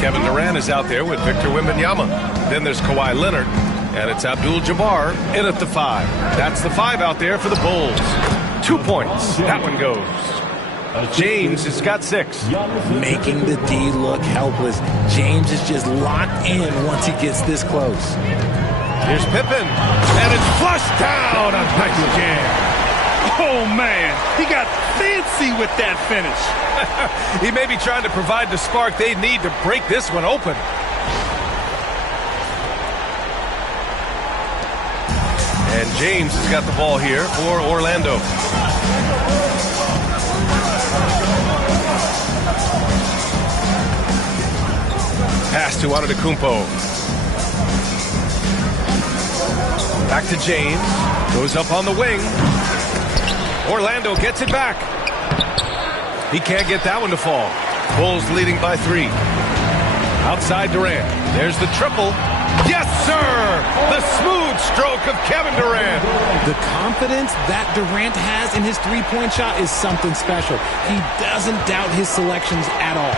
Kevin Durant is out there with Victor Wembanyama. Then there's Kawhi Leonard. And it's Abdul-Jabbar in at the 5. That's the 5 out there for the Bulls. 2 points. That one goes. James has got 6. Making the D look helpless. James is just locked in once he gets this close. Here's Pippen. And it's flushed down. A nice jam. Oh, man. He got fancy with that finish. He may be trying to provide the spark they need to break this one open. And James has got the ball here for Orlando. Pass to Antetokounmpo. Back to James. Goes up on the wing. Orlando gets it back. He can't get that one to fall. Bulls leading by 3. Outside Durant. There's the triple. Yes, sir! The smooth stroke of Kevin Durant. The confidence that Durant has in his three-point shot is something special. He doesn't doubt his selections at all.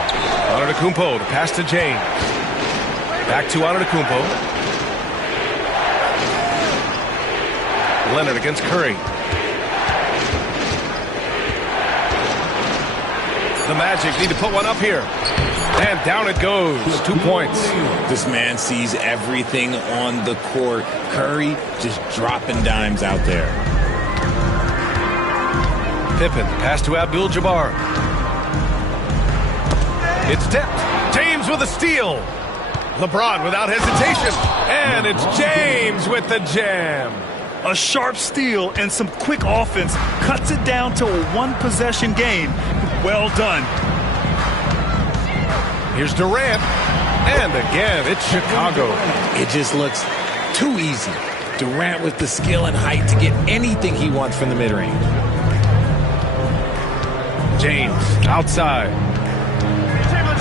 Antetokounmpo to pass to James. Back to Antetokounmpo. Leonard against Curry. The Magic need to put one up here. And down it goes. 2 points. This man sees everything on the court. Curry just dropping dimes out there. Pippen, pass to Abdul-Jabbar. It's tipped. James with a steal. LeBron without hesitation. And it's James with the jam. A sharp steal and some quick offense cuts it down to a one-possession game. Well done. Here's Durant. And again, it's Chicago. It just looks too easy. Durant with the skill and height to get anything he wants from the mid-range. James outside.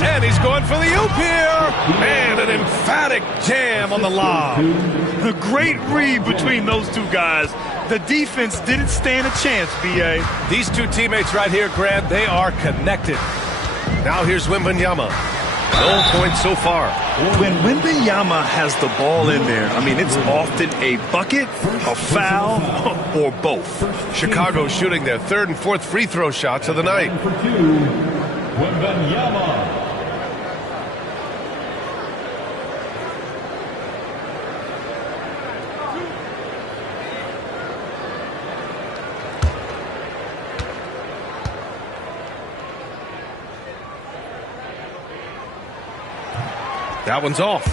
And he's going for the oop here. And an emphatic jam on the lob. A great read between those two guys. The defense didn't stand a chance, B.A. These two teammates right here, Grant, they are connected. Now here's Wembanyama. No points so far. When Wembanyama has the ball in there, I mean, it's often a bucket, a foul, or both. Chicago shooting their third and fourth free throw shots of the night. Wembanyama. That one's off.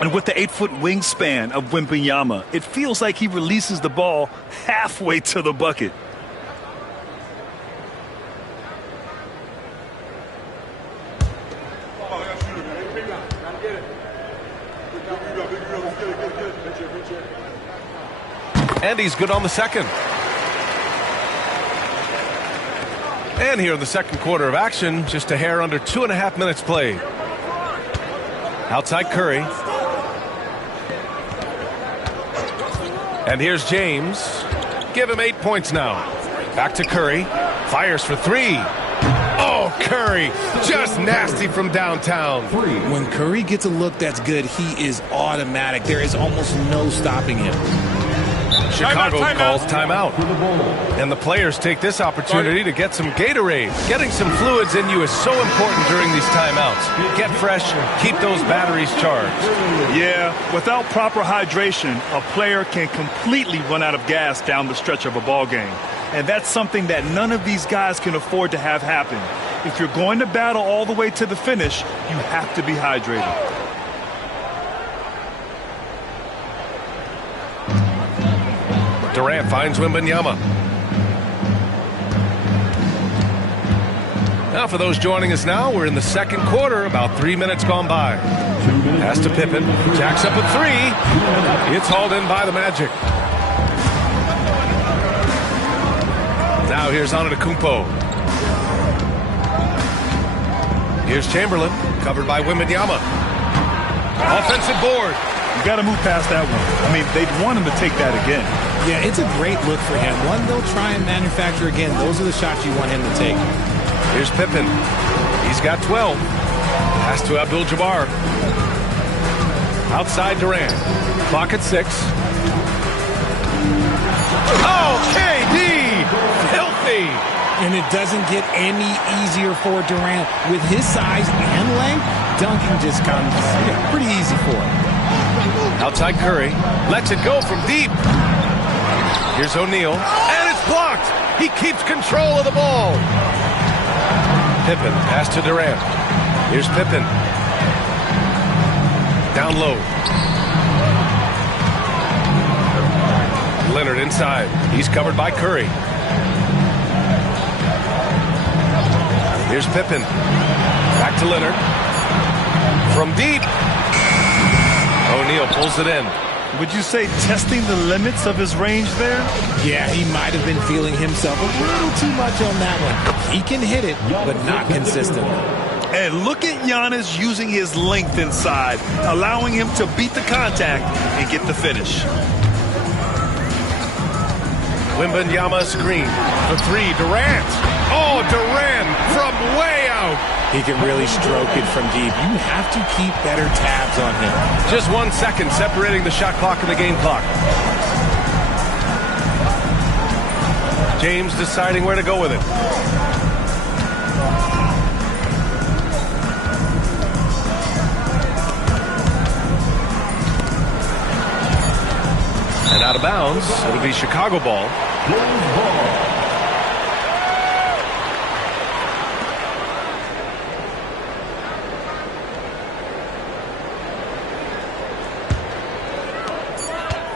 And with the 8-foot wingspan of Wembanyama, it feels like he releases the ball halfway to the bucket. And he's good on the second. And here in the second quarter of action, just a hair under 2.5 minutes played. Outside Curry. And here's James. Give him 8 points now. Back to Curry. Fires for 3. Oh, Curry. Just nasty from downtown. When Curry gets a look that's good, he is automatic. There is almost no stopping him. Chicago calls timeout. And the players take this opportunity to get some Gatorade. Getting some fluids in you is so important during these timeouts. Get fresh, keep those batteries charged. Yeah, without proper hydration, a player can completely run out of gas down the stretch of a ball game. And that's something that none of these guys can afford to have happen. If you're going to battle all the way to the finish, you have to be hydrated. Durant finds Wembanyama. Now for those joining us now, we're in the second quarter, about 3 minutes gone by. Pass to Pippen, jacks up a 3. It's hauled in by the Magic. Now here's Antetokounmpo. Here's Chamberlain, covered by Wembanyama. Offensive board. You got to move past that one. I mean, they'd want him to take that again. Yeah, it's a great look for him. One they'll try and manufacture again. Those are the shots you want him to take. Here's Pippen. He's got 12. Pass to Abdul-Jabbar. Outside Durant. Clock at 6. Oh, KD! Filthy! And it doesn't get any easier for Durant. With his size and length, dunking just comes pretty easy for him. Outside Curry. Lets it go from deep. Here's O'Neal. And it's blocked! He keeps control of the ball. Pippen, pass to Durant. Here's Pippen. Down low. Leonard inside. He's covered by Curry. Here's Pippen. Back to Leonard. From deep. O'Neal pulls it in. Would you say testing the limits of his range there? Yeah, he might have been feeling himself a little too much on that one. He can hit it, but not consistently. And look at Giannis using his length inside, allowing him to beat the contact and get the finish. Wembanyama screen for three. Durant. Oh, Durant from way out. He can really stroke it from deep. You have to keep better tabs on him. Just 1 second separating the shot clock and the game clock. James deciding where to go with it. And out of bounds, it'll be Chicago ball.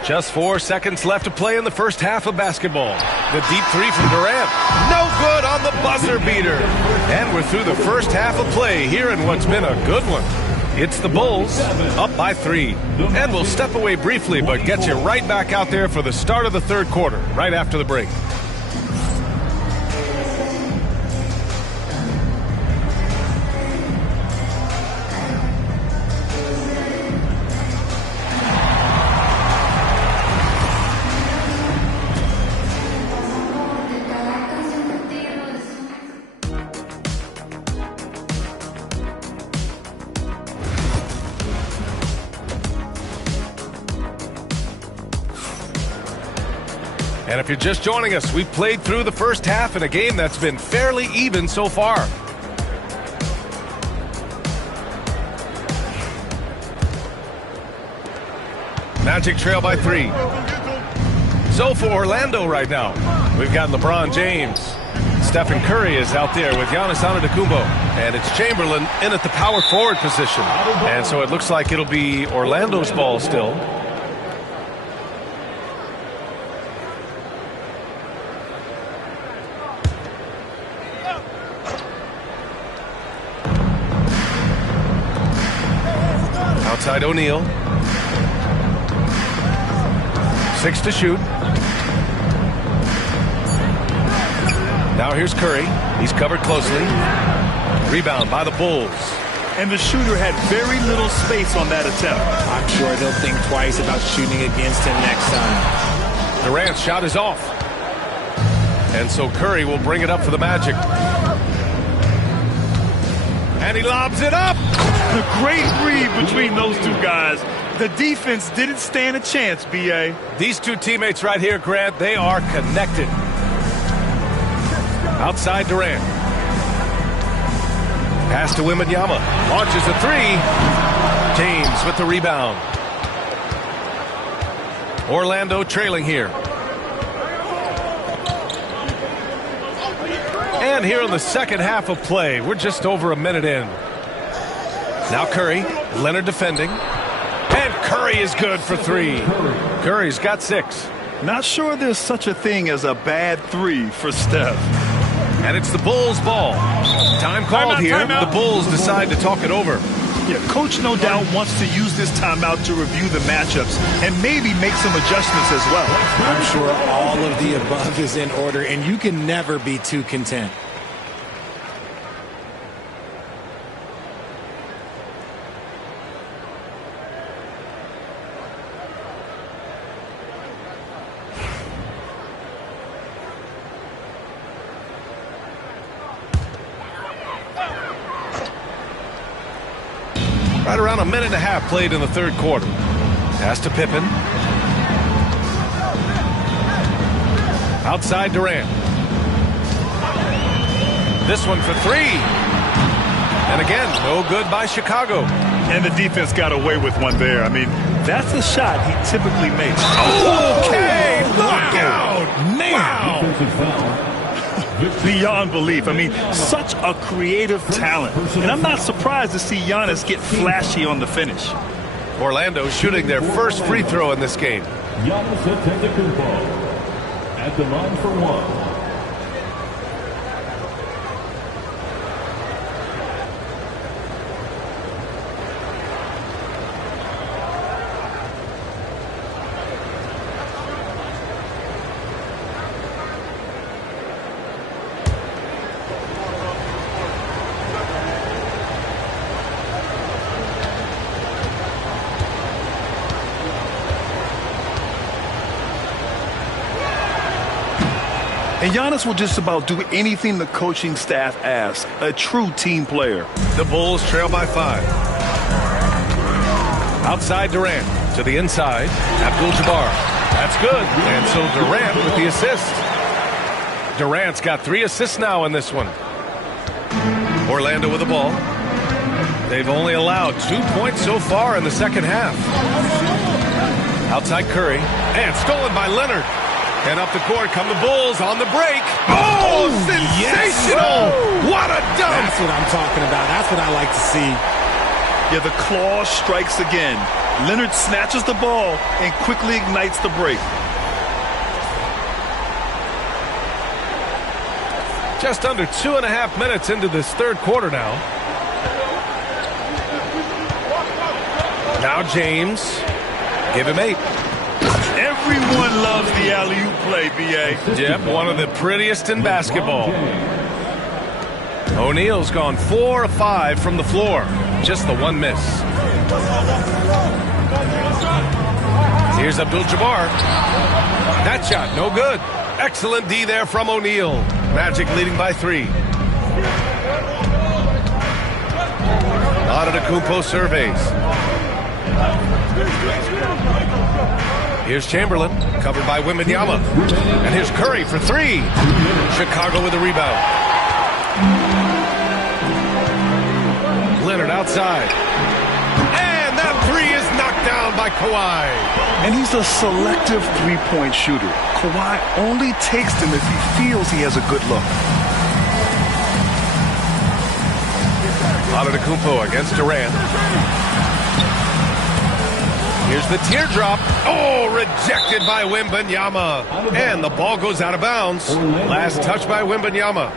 Just 4 seconds left to play in the first half of basketball. The deep three from Durant. No good on the buzzer beater. And we're through the first half of play here in what's been a good one. It's the Bulls up by 3. And we'll step away briefly, but get you right back out there for the start of the third quarter, right after the break. And if you're just joining us, we've played through the first half in a game that's been fairly even so far. Magic trail by 3. So for Orlando right now, we've got LeBron James. Stephen Curry is out there with Giannis Antetokounmpo. And it's Chamberlain in at the power forward position. And so it looks like it'll be Orlando's ball still. Outside O'Neal. 6 to shoot. Now here's Curry. He's covered closely. Rebound by the Bulls. And the shooter had very little space on that attempt. I'm sure they'll think twice about shooting against him next time. Durant's shot is off. And so Curry will bring it up for the Magic. And he lobs it up. The great read between those two guys. The defense didn't stand a chance, B.A. These two teammates right here, Grant, they are connected. Outside Durant. Pass to Wembanyama. Launches a 3. James with the rebound. Orlando trailing here. And here in the second half of play, we're just over a minute in. Now Curry, Leonard defending. And Curry is good for 3. Curry's got 6. Not sure there's such a thing as a bad 3 for Steph. And it's the Bulls' ball. Time called here. The Bulls decide to talk it over. Yeah, coach no doubt wants to use this timeout to review the matchups and maybe make some adjustments as well. I'm sure all of the above is in order, and you can never be too content. Right around a minute and a half played in the third quarter. Pass to Pippen. Outside Durant. This one for 3. And again, no good by Chicago. And the defense got away with one there. I mean, that's a shot he typically makes. Okay, look out. Man. Beyond belief. I mean, such a creative talent. And I'm not surprised to see Giannis get flashy on the finish. Orlando shooting their first free throw in this game. Giannis Antetokounmpo at the line for 1. And Giannis will just about do anything the coaching staff asks. A true team player. The Bulls trail by 5. Outside Durant to the inside. Abdul-Jabbar. That's good. And so Durant with the assist. Durant's got 3 assists now in this one. Orlando with the ball. They've only allowed 2 points so far in the second half. Outside Curry. And stolen by Leonard. And up the court come the Bulls on the break. Oh, sensational! Yes. What a dunk! That's what I'm talking about. That's what I like to see. Yeah, the claw strikes again. Leonard snatches the ball and quickly ignites the break. Just under 2.5 minutes into this third quarter now. Now James. Give him 8. Everyone loves the alley-oop play, B.A. Yep, one of the prettiest in basketball. O'Neal's gone 4 of 5 from the floor. Just the 1 miss. Here's Abdul-Jabbar. That shot, no good. Excellent D there from O'Neal. Magic leading by 3. Antetokounmpo surveys. Here's Chamberlain, covered by Wembanyama. And here's Curry for 3. Chicago with a rebound. Leonard outside. And that 3 is knocked down by Kawhi. And he's a selective three-point shooter. Kawhi only takes them if he feels he has a good look. Antetokounmpo against Durant. Here's the teardrop. Oh, rejected by Wembanyama. And the ball goes out of bounds. Last touch by Wembanyama.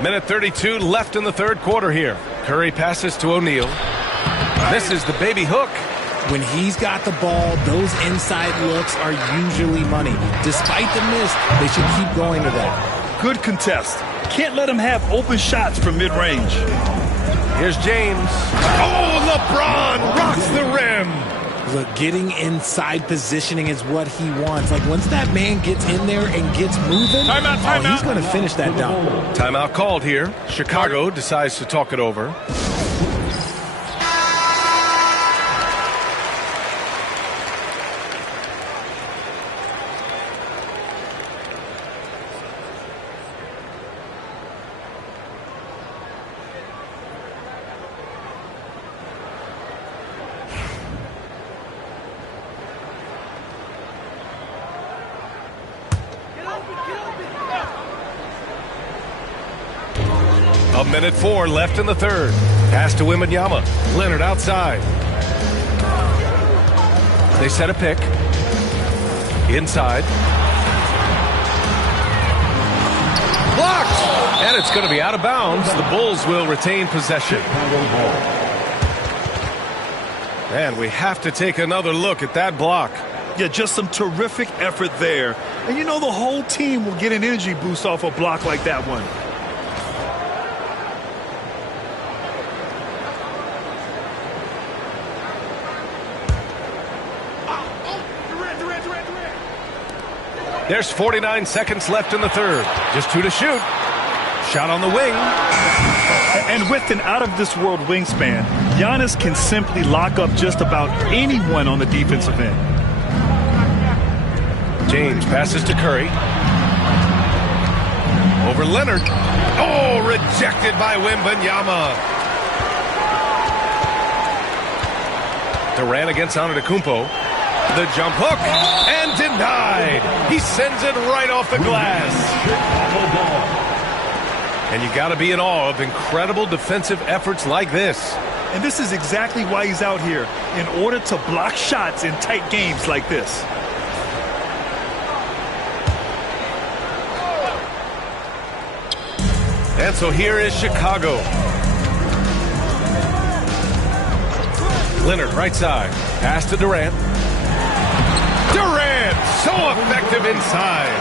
Minute 32 left in the third quarter here. Curry passes to O'Neal. Misses the baby hook. When he's got the ball, those inside looks are usually money. Despite the miss, they should keep going to that. Good contest. Can't let him have open shots from mid-range. Here's James. Oh, LeBron rocks the rim. Look, getting inside positioning is what he wants. Like, once that man gets in there and gets moving, he's going to finish that dunk. Timeout called here. Chicago decides to talk it over. A minute 4 left in the third. Pass to Wembanyama. Leonard outside. They set a pick. Inside. Blocked! And it's going to be out of bounds. The Bulls will retain possession. And we have to take another look at that block. Yeah, just some terrific effort there. And you know the whole team will get an energy boost off a block like that one. There's 49 seconds left in the third. Just 2 to shoot. Shot on the wing. And with an out-of-this-world wingspan, Giannis can simply lock up just about anyone on the defensive end. James passes to Curry. Over Leonard. Oh, rejected by Wembanyama. Durant against Antetokounmpo. The jump hook, and denied. He sends it right off the glass. And you got to be in awe of incredible defensive efforts like this. And this is exactly why he's out here, in order to block shots in tight games like this. And so here is Chicago. Leonard right side. Pass to Durant. Durant, so effective inside.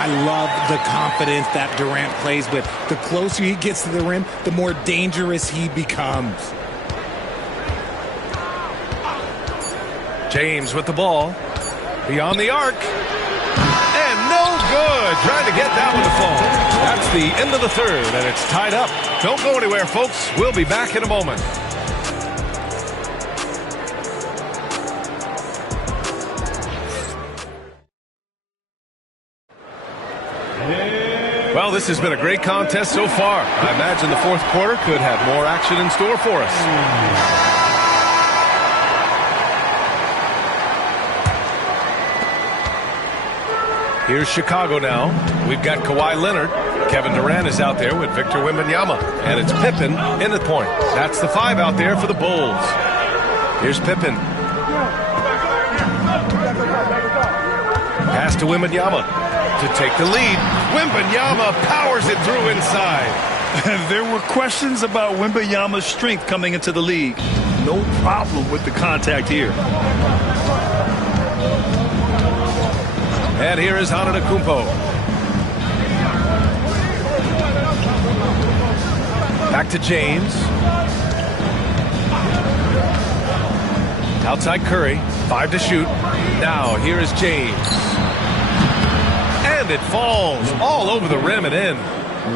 I love the confidence that Durant plays with. The closer he gets to the rim, the more dangerous he becomes. James with the ball. Beyond the arc. And no good. Trying to get that one to fall. That's the end of the third, and it's tied up. Don't go anywhere, folks. We'll be back in a moment. Well, this has been a great contest so far. I imagine the fourth quarter could have more action in store for us. Here's Chicago now. We've got Kawhi Leonard. Kevin Durant is out there with Victor Wembanyama. And it's Pippen in the point. That's the 5 out there for the Bulls. Here's Pippen. Pass to Wembanyama to take the lead. Wembanyama powers it through inside. There were questions about Wembanyama's strength coming into the league. No problem with the contact here. And here is Antetokounmpo. Back to James. Outside Curry. 5 to shoot. Now here is James. And it falls all over the rim and in.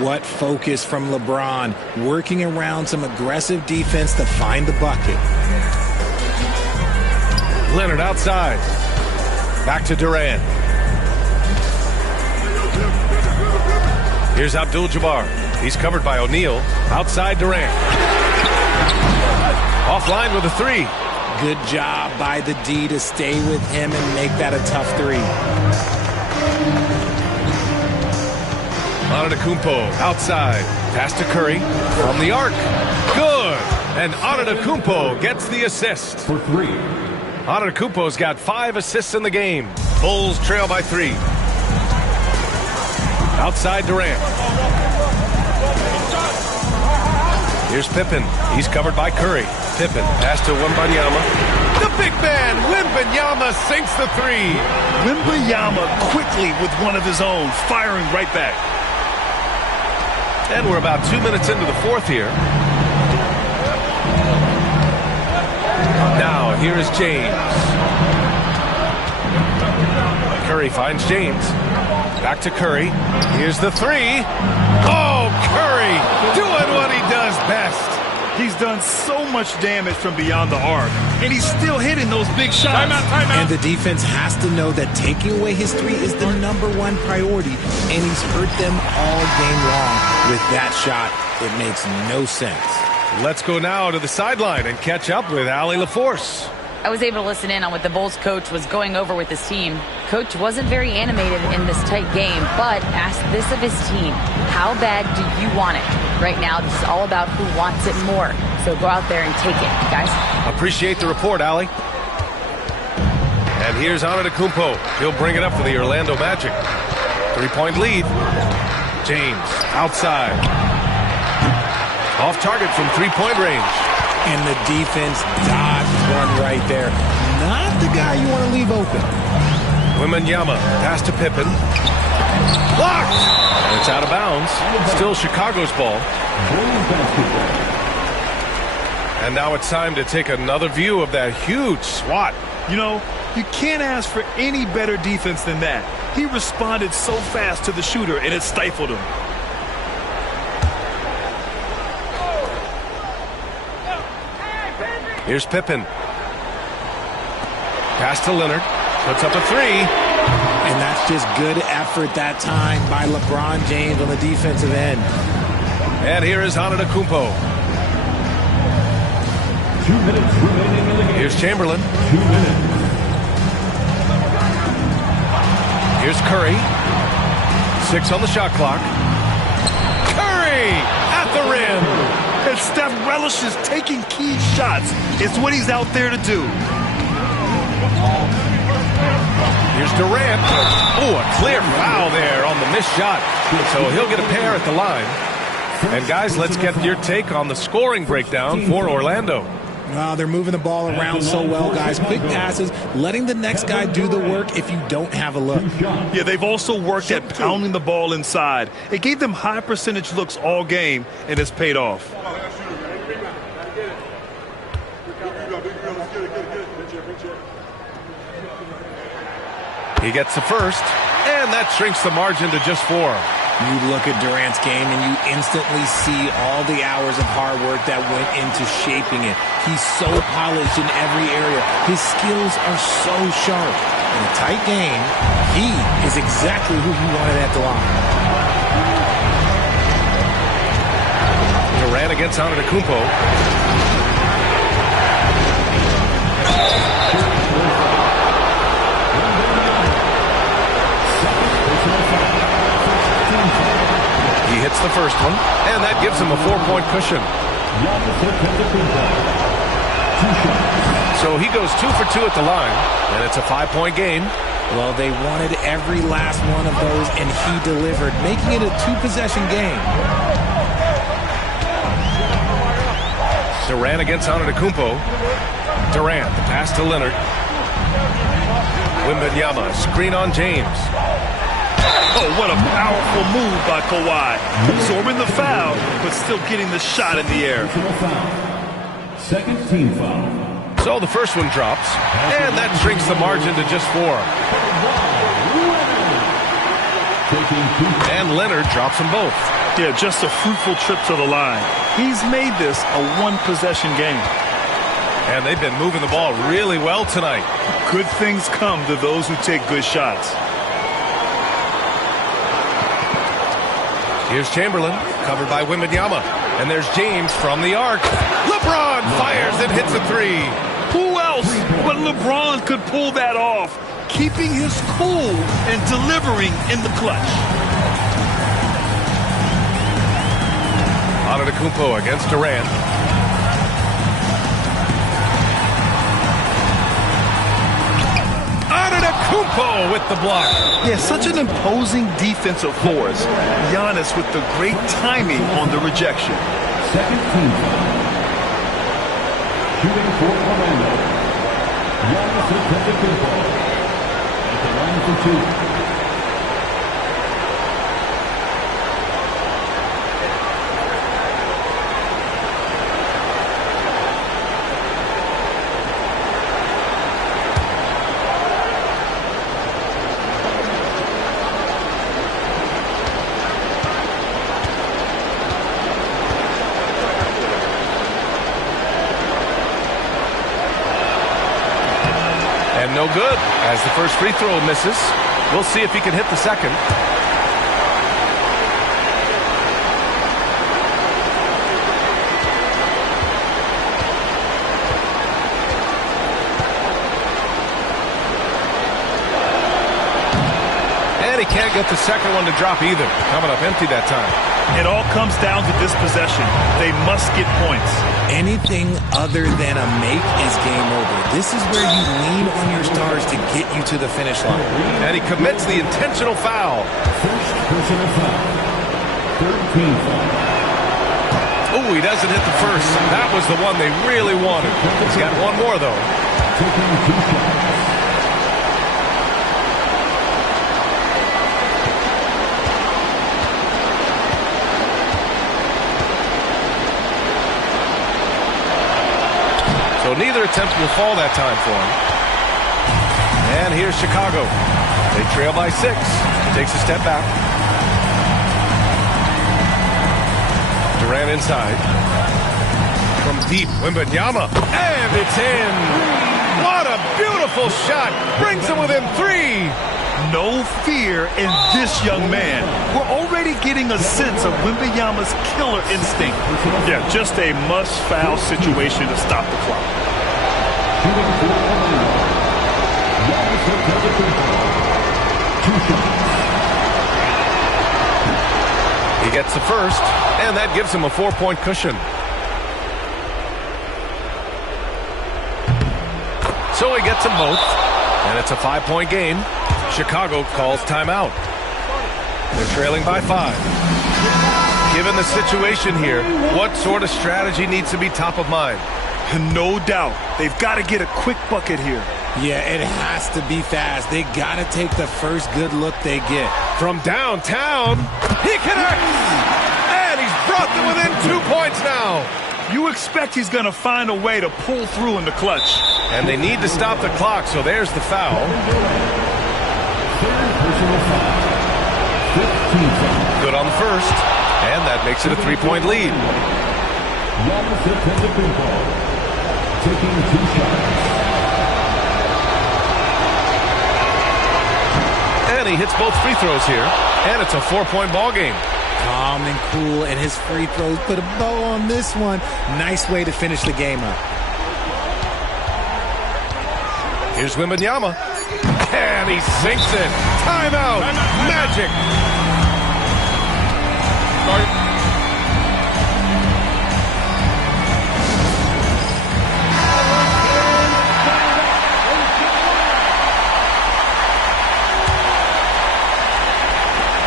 What focus from LeBron, working around some aggressive defense to find the bucket. Leonard outside. Back to Durant. Here's Abdul-Jabbar. He's covered by O'Neal. Outside Durant. Offline with a 3. Good job by the D to stay with him and make that a tough 3. Antetokounmpo outside. Pass to Curry from the arc. Good. And Antetokounmpo gets the assist. For 3. Antetokounmpo's got 5 assists in the game. Bulls trail by 3. Outside Durant. Here's Pippen. He's covered by Curry. Pippen. Pass to Wembanyama. The big man, Wembanyama, sinks the 3. Wembanyama quickly with one of his own, firing right back. And we're about 2 minutes into the fourth here. Now, here is James. Curry finds James. Back to Curry. Here's the 3. Oh, Curry doing what he does best. He's done so much damage from beyond the arc, and he's still hitting those big shots. Timeout. And the defense has to know that taking away his 3 is the #1 priority, and he's hurt them all game long. With that shot, it makes no sense. Let's go now to the sideline and catch up with Allie LaForce. I was able to listen in on what the Bulls coach was going over with his team. Coach wasn't very animated in this tight game, but asked this of his team. How bad do you want it? Right now, this is all about who wants it more. So go out there and take it, guys. Appreciate the report, Allie. And here's Antetokounmpo. He'll bring it up for the Orlando Magic. 3-point lead. James outside. Off target from 3-point range. And the defense dodged one right there. Not the guy you want to leave open. Wembanyama, pass to Pippen. Blocked! And it's out of bounds. Still Chicago's ball. And now it's time to take another view of that huge swat. You know, you can't ask for any better defense than that. He responded so fast to the shooter, and it stifled him. Here's Pippen. Pass to Leonard. Puts up a 3. And that's just good effort that time by LeBron James on the defensive end. And here is Antetokounmpo. 2 minutes remaining in the game. Here's Chamberlain. 2 minutes. Here's Curry. 6 on the shot clock. Curry at the rim. And Steph relishes taking key shots. It's what he's out there to do. Here's Durant. Oh, a clear foul there on the missed shot. So he'll get a pair at the line. And guys, let's get your take on the scoring breakdown for Orlando. Well, they're moving the ball around so well, guys. Quick passes, letting the next guy do the work if you don't have a look. Yeah, they've also worked at pounding the ball inside. It gave them high percentage looks all game, and it's paid off. He gets the first, and that shrinks the margin to just 4. You look at Durant's game and you instantly see all the hours of hard work that went into shaping it. He's so polished in every area. His skills are so sharp. In a tight game, he is exactly who you wanted at the line. Durant against Antetokounmpo. He hits the first one, and that gives him a 4-point cushion. So he goes 2 for 2 at the line, and it's a 5-point game. Well, they wanted every last one of those, and he delivered, making it a 2-possession game. Durant against Antetokounmpo. Durant, the pass to Leonard. Wembanyama, screen on James. Oh, what a powerful move by Kawhi. Absorbing the foul, but still getting the shot in the air. Second team foul. So the first one drops, and that shrinks the margin to just 4. And Leonard drops them both. Yeah, just a fruitful trip to the line. He's made this a 1-possession game. And they've been moving the ball really well tonight. Good things come to those who take good shots. Here's Chamberlain, covered by Wembanyama. And there's James from the arc. LeBron fires and hits a 3. Who else but LeBron could pull that off? Keeping his cool and delivering in the clutch. Antetokounmpo against Durant. Antetokounmpo with the block. Yeah, such an imposing defensive force. Giannis with the great timing on the rejection. Second team foul. Shooting for Orlando. Giannis Antetokounmpo at the line for 2. No good, as the first free throw misses. We'll see if he can hit the second. And he can't get the second one to drop either. Coming up empty that time. It all comes down to this possession. They must get points. Anything other than a make is game over. This is where you lean on your stars to get you to the finish line. And he commits the intentional foul. First personal foul. Third team foul. Oh, he doesn't hit the first. That was the one they really wanted. He's got one more, though. Taking 2 shots. So neither attempt will fall that time for him. And here's Chicago. They trail by 6. Takes a step back. Durant inside. From deep, Wembanyama. And it's in. What a beautiful shot. Brings him within 3. No fear in this young man. We're already getting a sense of Wembanyama's killer instinct. Yeah, just a must-foul situation to stop the clock. He gets the first, and that gives him a 4-point cushion. So he gets them both, and it's a 5-point game. Chicago calls timeout. They're trailing by 5. Given the situation here, what sort of strategy needs to be top of mind? No doubt. They've got to get a quick bucket here. Yeah, it has to be fast. They got to take the first good look they get. From downtown, he connects! And he's brought them within 2 points now. You expect he's going to find a way to pull through in the clutch. And they need to stop the clock, so there's the foul. Good on the first, and that makes it a 3-point lead. Taking 2 shots. And he hits both free throws here, and it's a 4-point ball game. Calm and cool, and his free throws put a bow on this one. Nice way to finish the game up. Here's Wembanyama, and he sinks it. Timeout, Magic.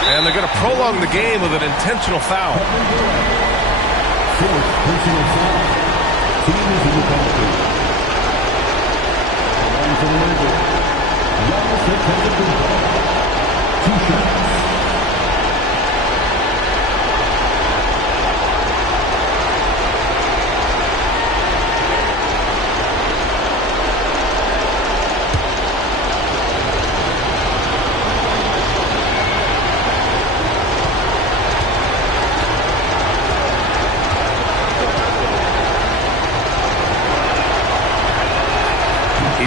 And they're going to prolong the game with an intentional foul. Fourth personal foul. Team is in the penalty. Line for the Magic. Giannis Antetokounmpo. 2 shots.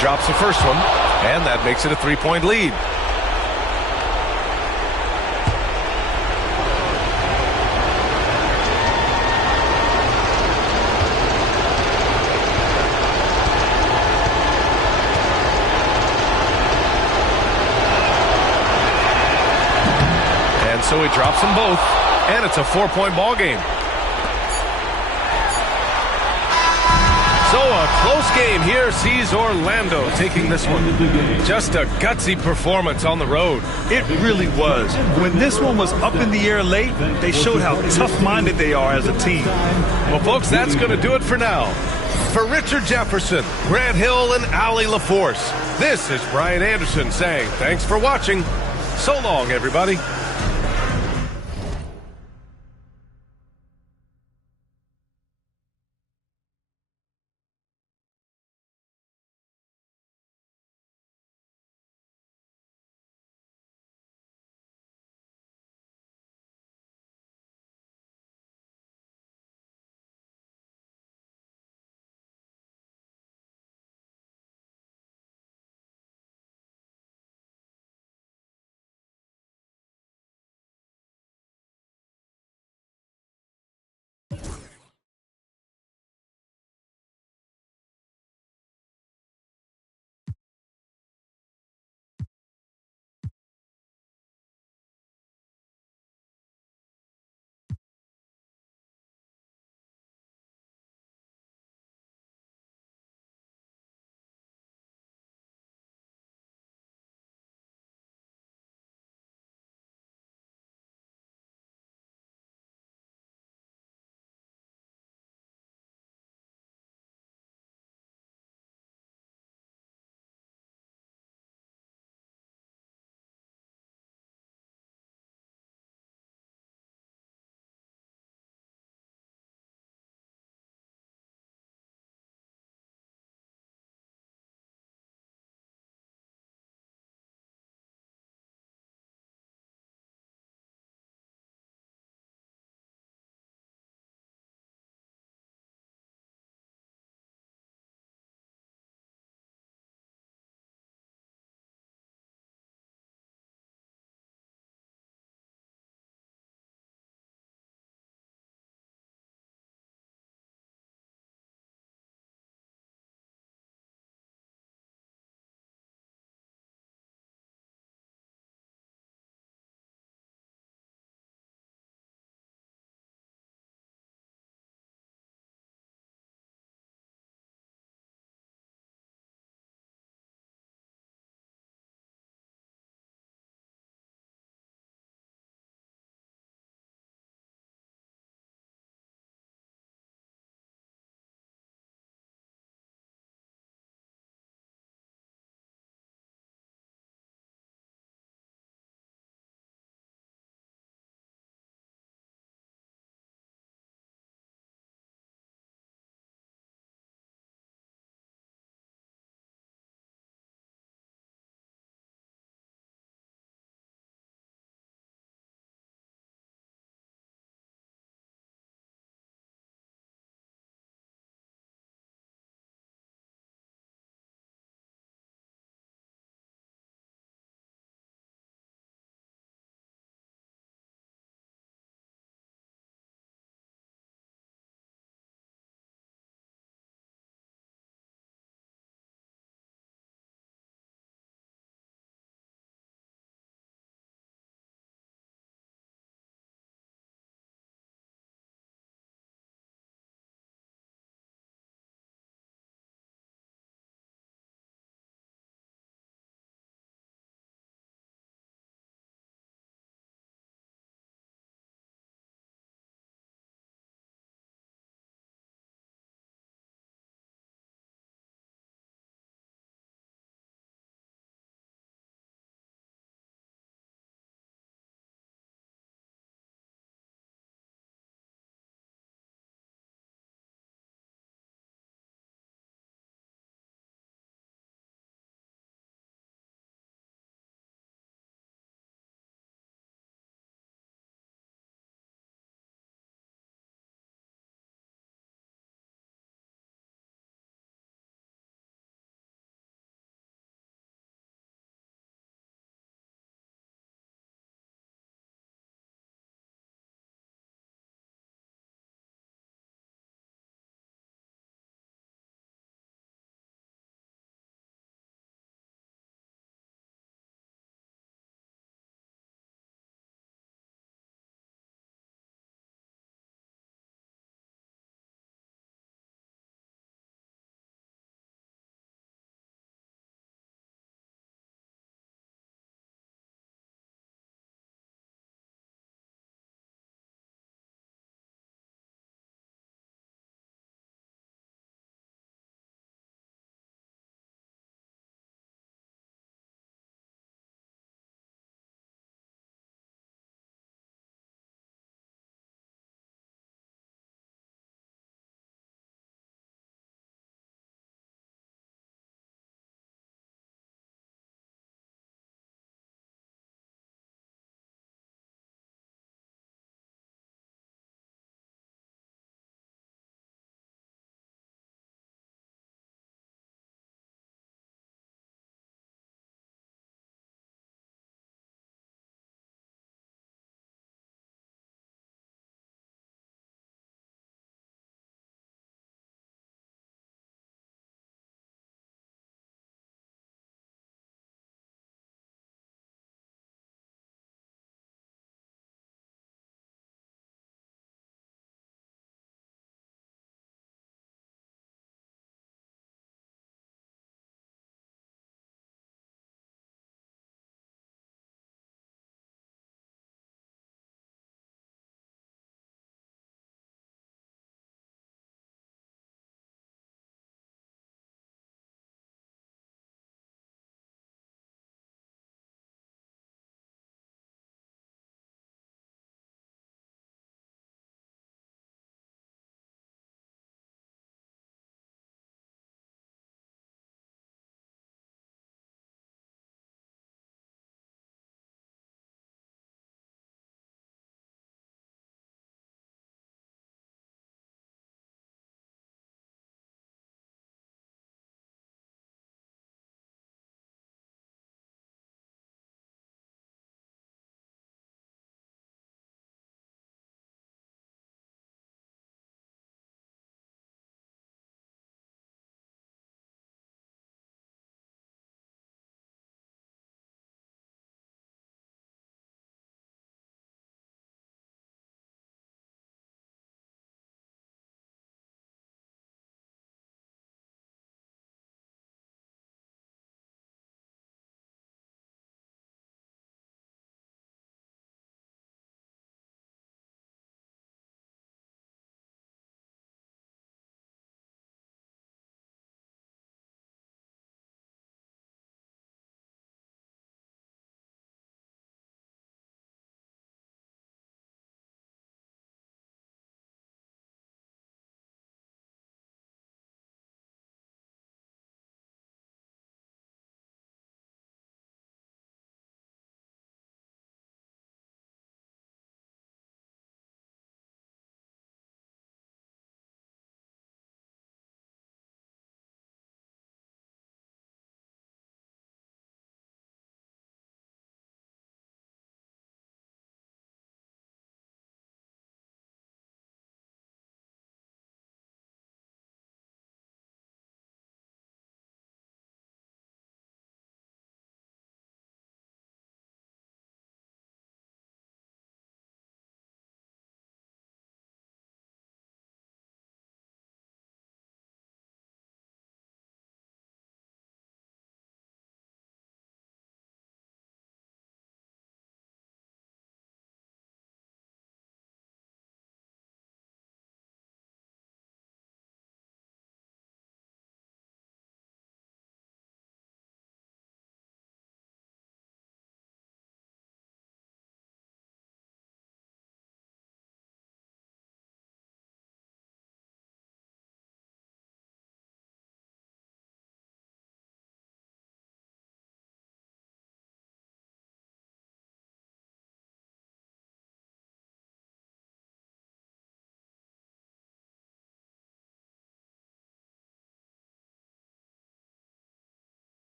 Drops the first one, and that makes it a 3-point lead. And so he drops them both, and it's a 4-point ball game. So a close game here sees Orlando taking this one. Just a gutsy performance on the road. It really was. When this one was up in the air late, they showed how tough-minded they are as a team. Well, folks, that's going to do it for now. For Richard Jefferson, Grant Hill, and Allie LaForce, this is Brian Anderson saying thanks for watching. So long, everybody.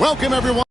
Welcome, everyone.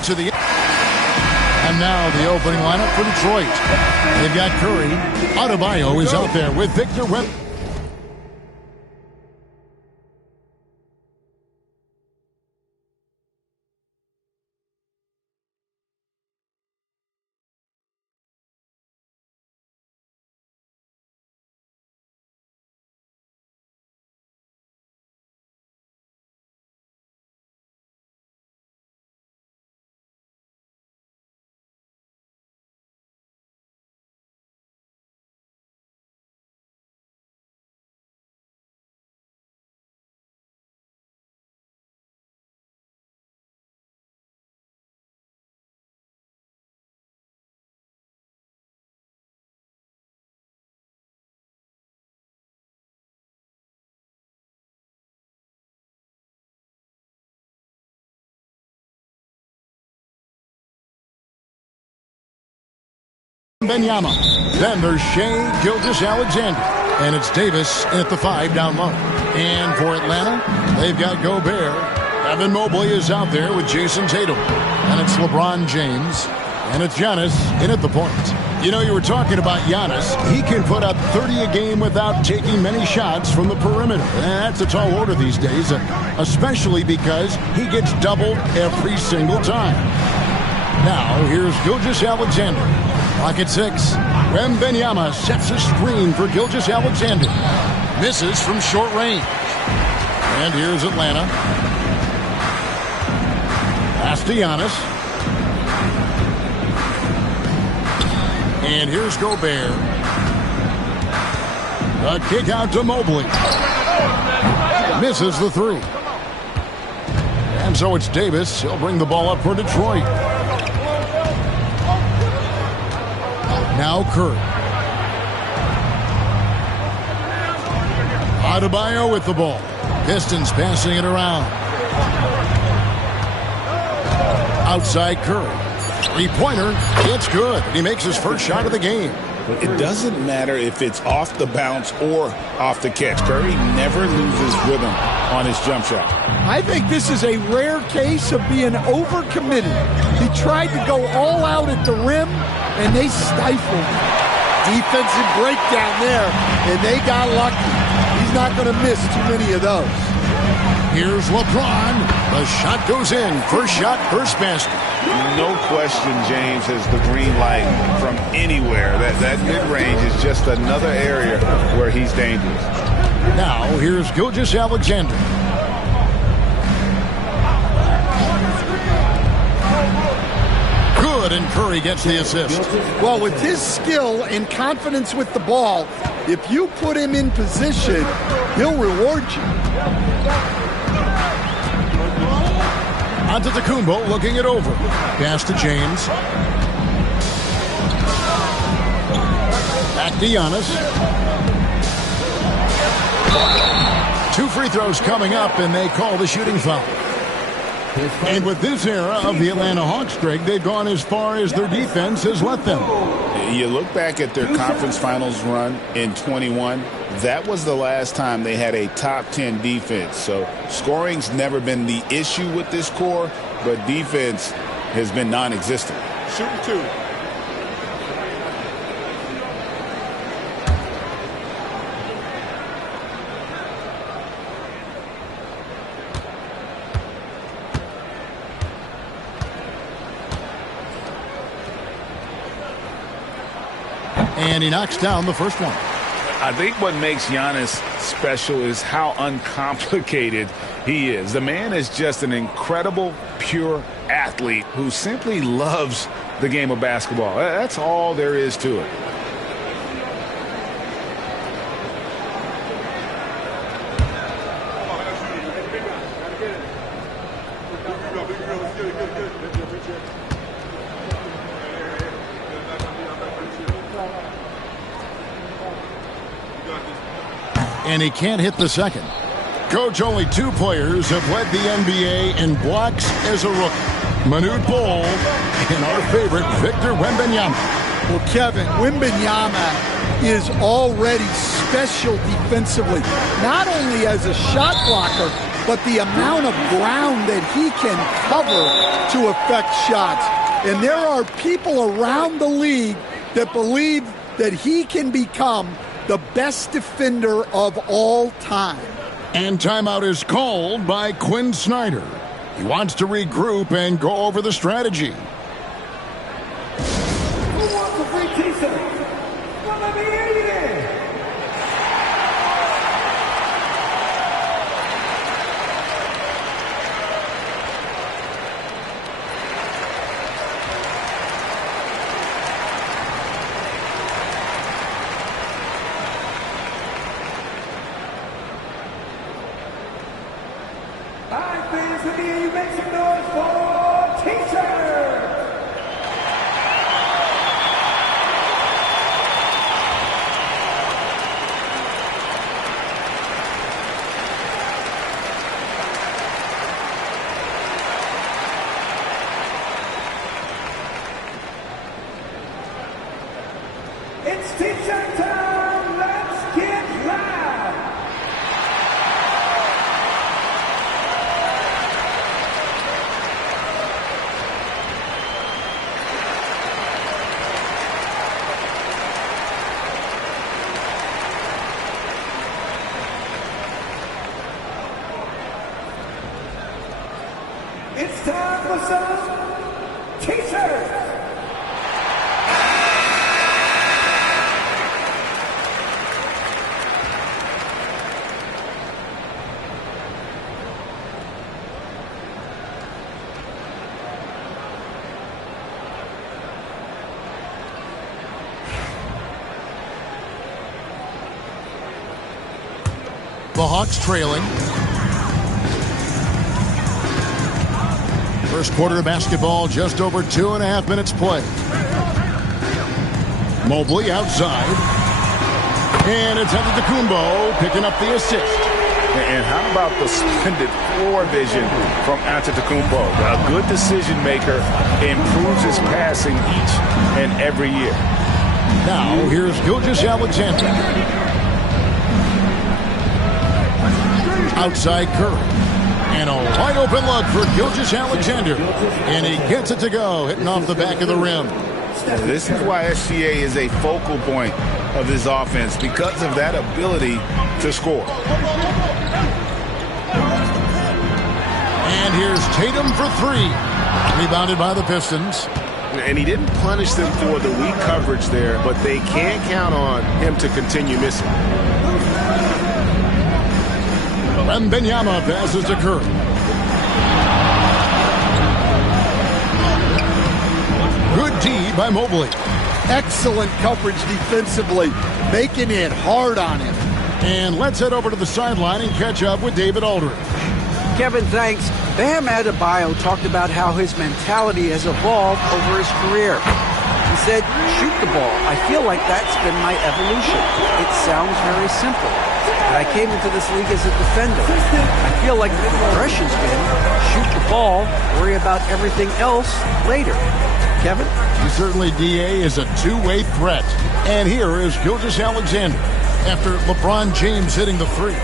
to the... And now the opening lineup for Detroit. They've got Curry. Adebayo is out there with Victor Wembanyama. Then there's Shai Gilgeous-Alexander. And it's Davis at the 5 down low. And for Atlanta, they've got Gobert. Evan Mobley is out there with Jason Tatum. And it's LeBron James. And it's Giannis in at the point. You know, you were talking about Giannis. He can put up 30 a game without taking many shots from the perimeter. And that's a tall order these days, especially because he gets doubled every single time. Now, here's Gilgeous-Alexander. Pocket 6. Wembanyama sets a screen for Gilgeous-Alexander. Misses from short range. And here's Atlanta. Pass to Giannis. And here's Gobert. A kick out to Mobley. Misses the 3. And so it's Davis. He'll bring the ball up for Detroit. Now Curry. Adebayo with the ball. Pistons passing it around. Outside Curry. Three-pointer. It's good. He makes his first shot of the game. It doesn't matter if it's off the bounce or off the catch. Curry never loses rhythm on his jump shot. I think this is a rare case of being overcommitted. He tried to go all out at the rim, and they stifled him. Defensive breakdown there, and they got lucky. He's not going to miss too many of those. Here's LeBron. The shot goes in. First shot, first basket. No question, James has the green light from anywhere. That mid-range is just another area where he's dangerous. Now, here's Gilgeous-Alexander. Good, and Curry gets the assist. Well, with his skill and confidence with the ball, if you put him in position, he'll reward you. Antetokounmpo looking it over. Pass to James. Back to Giannis. 2 free throws coming up, and they call the shooting foul. And with this era of the Atlanta Hawks, Greg, they've gone as far as their defense has let them. You look back at their conference finals run in 21, that was the last time they had a top 10 defense. So scoring's never been the issue with this core, but defense has been non-existent. Shooting 2. And he knocks down the first one. I think what makes Giannis special is how uncomplicated he is. The man is just an incredible, pure athlete who simply loves the game of basketball. That's all there is to it. And he can't hit the second. Coach, only 2 players have led the NBA in blocks as a rookie. Manute Bol and our favorite, Victor Wembanyama. Well, Kevin, Wembanyama is already special defensively. Not only as a shot blocker, but the amount of ground that he can cover to affect shots. And there are people around the league that believe that he can become the best defender of all time. And timeout is called by Quinn Snyder. He wants to regroup and go over the strategy. Who wants a free t-shirt? Let me hear you there. Make some noise for t-shirt. It's t-shirt time. Let's get loud. It's time for some t-shirts. The Hawks trailing. First quarter of basketball, just over 2.5 minutes play. Mobley outside. And it's Antetokounmpo picking up the assist. And how about the splendid floor vision from Antetokounmpo? A good decision maker, improves his passing each and every year. Now, here's Gilgeous-Alexander. Outside Curry. And a wide open look for Gilgeous-Alexander. And he gets it to go, hitting off the back of the rim. This is why SGA is a focal point of this offense, because of that ability to score. And here's Tatum for three. Rebounded by the Pistons. And he didn't punish them for the weak coverage there, but they can count on him to continue missing. Wembanyama passes to Curry. Good D by Mobley. Excellent coverage defensively, making it hard on him. And let's head over to the sideline and catch up with David Aldridge. Kevin, thanks. Bam Adebayo talked about how his mentality has evolved over his career. He said, shoot the ball. I feel like that's been my evolution. It sounds very simple. But I came into this league as a defender. I feel like the progression's been shoot the ball, worry about everything else later. Kevin? Certainly, DA is a two-way threat. And here is Gilgeous-Alexander after LeBron James hitting the three.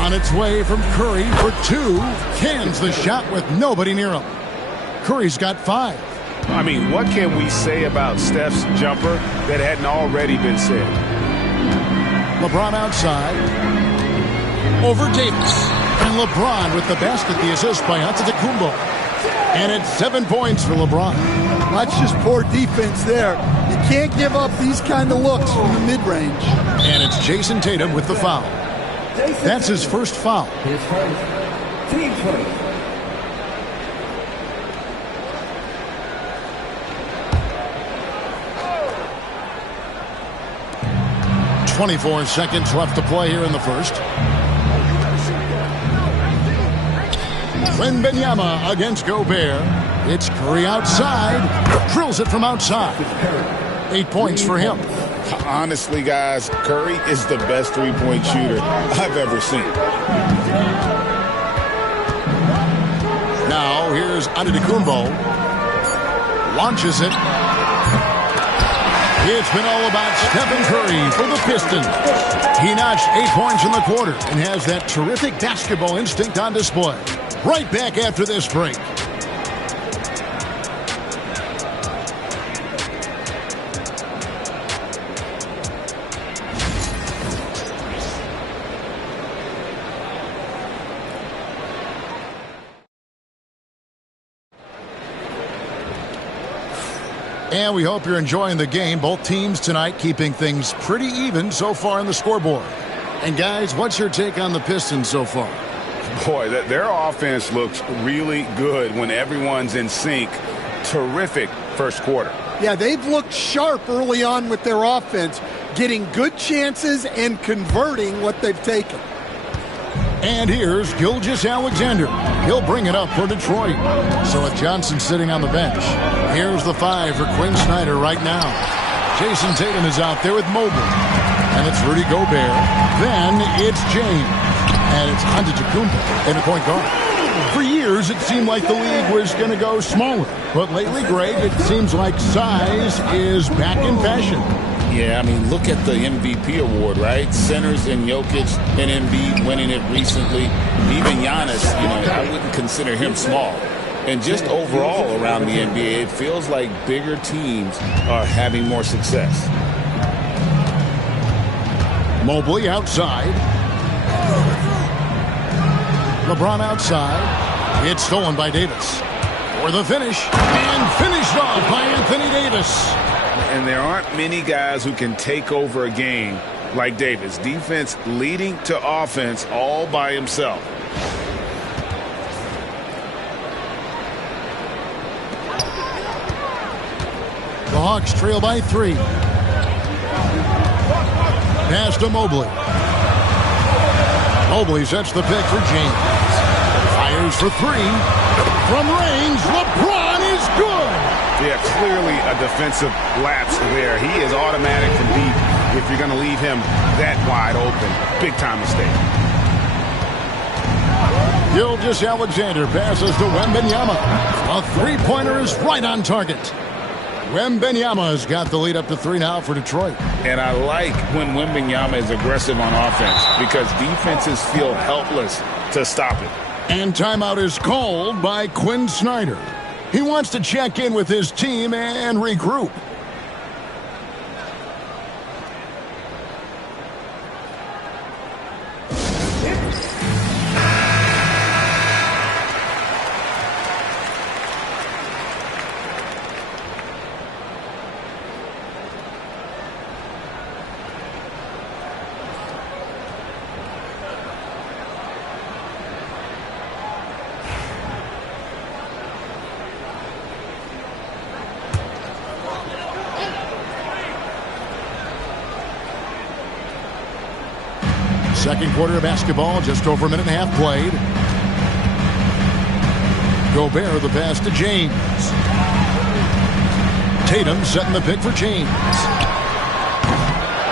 On its way from Curry for two. Cans the shot with nobody near him. Curry's got 5. I mean, what can we say about Steph's jumper that hadn't already been said? LeBron outside. Over Davis. And LeBron with the basket, the assist by Antetokounmpo. And it's 7 points for LeBron. That's just poor defense there. You can't give up these kind of looks from the mid-range. And it's Jason Tatum with the foul. That's his first foul. His first. Team first. 24 seconds left to play here in the first. Wembanyama against Gobert. It's Curry outside. Drills it from outside. 8 points for him. Honestly, guys, Curry is the best three-point shooter I've ever seen. Now, here's Antetokounmpo. Launches it. It's been all about Stephen Curry for the Pistons. He notched 8 points in the quarter and has that terrific basketball instinct on display. Right back after this break. And we hope you're enjoying the game. Both teams tonight keeping things pretty even so far on the scoreboard. And guys, what's your take on the Pistons so far? Boy, their offense looks really good when everyone's in sync. Terrific first quarter. Yeah, they've looked sharp early on with their offense, getting good chances and converting what they've taken. And here's Gilgeous-Alexander. He'll bring it up for Detroit. So with Johnson sitting on the bench, here's the 5 for Quinn Snyder right now. Jason Tatum is out there with Mobley. And it's Rudy Gobert. Then it's James. And it's Antetokounmpo in a point guard. For years, it seemed like the league was going to go smaller. But lately, Greg, it seems like size is back in fashion. Yeah, I mean, look at the MVP award, right? Centers and Jokic and Embiid winning it recently. Even Giannis, I wouldn't consider him small. And just overall around the NBA, it feels like bigger teams are having more success. Mobley outside. LeBron outside. It's stolen by Davis. For the finish. And finished off by Anthony Davis. And there aren't many guys who can take over a game like Davis. Defense leading to offense all by himself. The Hawks trail by 3. Pass to Mobley. Mobley sets the pick for James. Fires for 3. From range, LeBron is good. Yeah, clearly a defensive lapse there. He is automatic from deep if you're going to leave him that wide open. Big time mistake. Gilgeous-Alexander passes to Wembanyama. A three-pointer is right on target. Wembanyama's got the lead up to 3 now for Detroit. And I like when Wembanyama is aggressive on offense because defenses feel helpless to stop it. And timeout is called by Quinn Snyder. He wants to check in with his team and regroup. Second quarter of basketball, just over a minute and a half played. Gobert the pass to James. Tatum setting the pick for James.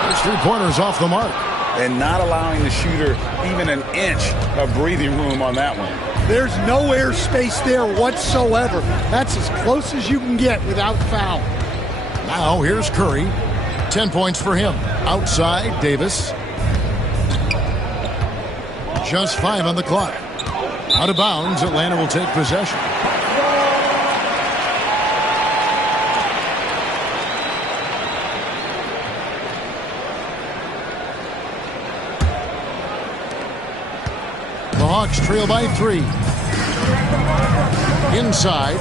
His three-pointers off the mark. And not allowing the shooter even an inch of breathing room on that one. There's no air space there whatsoever. That's as close as you can get without foul. Now here's Curry. 10 points for him. Outside, Davis. Just 5 on the clock. Out of bounds, Atlanta will take possession. The Hawks trail by 3. Inside.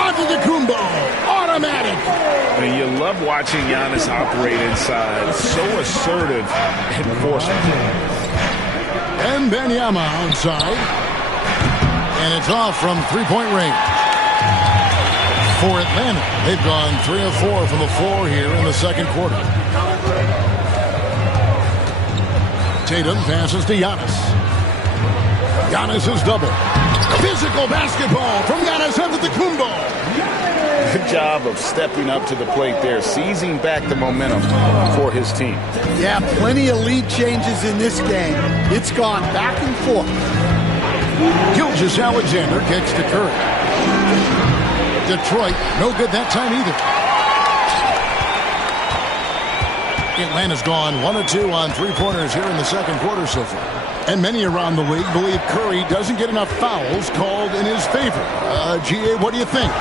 Antetokounmpo. Automatic. And you love watching Giannis operate inside. So assertive and forceful. And Wembanyama outside. And it's off from three-point range. For Atlanta, they've gone 3 of 4 from the floor here in the second quarter. Tatum passes to Giannis. Giannis is double. Physical basketball from Giannis Antetokounmpo. Good job of stepping up to the plate there, seizing back the momentum for his team. Yeah, plenty of lead changes in this game. It's gone back and forth. Gilgeous-Alexander kicks to Curry. Detroit, no good that time either. Atlanta's gone 1 of 2 on three-pointers here in the second quarter so far. And many around the league believe Curry doesn't get enough fouls called in his favor. G.A., what do you think?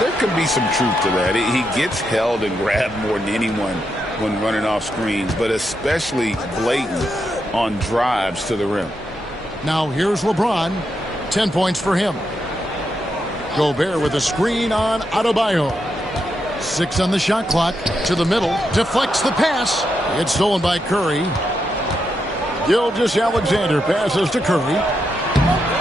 There could be some truth to that. He gets held and grabbed more than anyone when running off screens, but especially blatant on drives to the rim. Now here's LeBron. 10 points for him. Gobert with a screen on Adebayo. 6 on the shot clock. To the middle. Deflects the pass. It's stolen by Curry. Gilgeous-Alexander passes to Curry.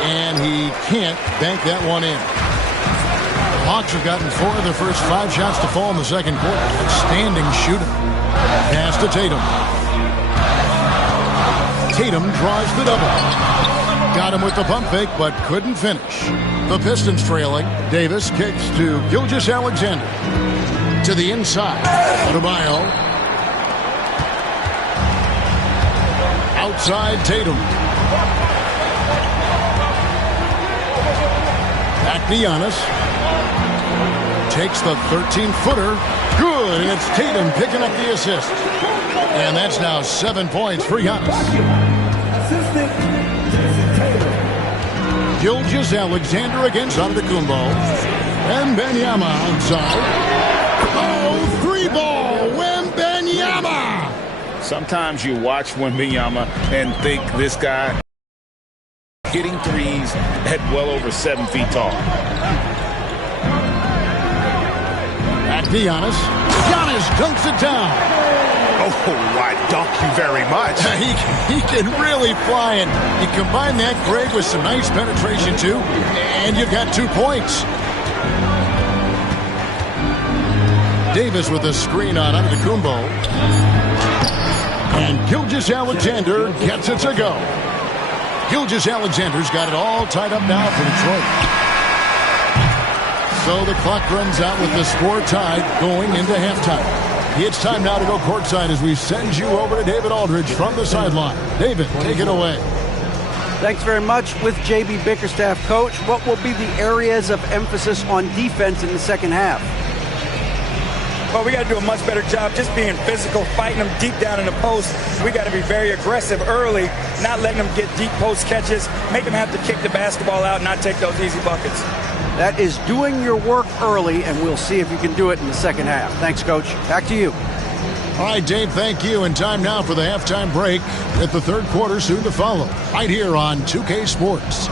And he can't bank that one in. The Hawks have gotten 4 of their first 5 shots to fall in the second quarter. Outstanding shooting. Pass to Tatum. Tatum draws the double. Got him with the pump fake, but couldn't finish. The Pistons trailing. Davis kicks to Gilgeous-Alexander. To the inside. Adebayo. Outside Tatum. Back to Giannis. Takes the 13-footer. Good, and it's Tatum picking up the assist. And that's now 7 points for Giannis. Gilgeous-Alexander against Antetokounmpo. And Wembanyama outside. Oh, 3-ball, Wembanyama! Sometimes you watch Wembanyama and think this guy hitting threes at well over 7 feet tall. Back to Giannis. Giannis dunks it down. Oh, I dunk you very much. He can really fly, and you combine that, Greg, with some nice penetration, too, and you've got 2 points. Davis with a screen on Antetokounmpo. And Gilgeous-Alexander gets it to go. Gilgeous-Alexander's got it all tied up now for Detroit. So the clock runs out with the score tied going into halftime. It's time now to go courtside as we send you over to David Aldridge from the sideline. David, take it away. Thanks very much. With J.B. Bickerstaff, Coach, what will be the areas of emphasis on defense in the second half? Well, we got to do a much better job just being physical, fighting them deep down in the post. We got to be very aggressive early, not letting them get deep post catches, make them have to kick the basketball out, not take those easy buckets. That is doing your work early, and we'll see if you can do it in the second half. Thanks, Coach. Back to you. All right, Dave, thank you. And time now for the halftime break with the third quarter soon to follow. Right here on 2K Sports.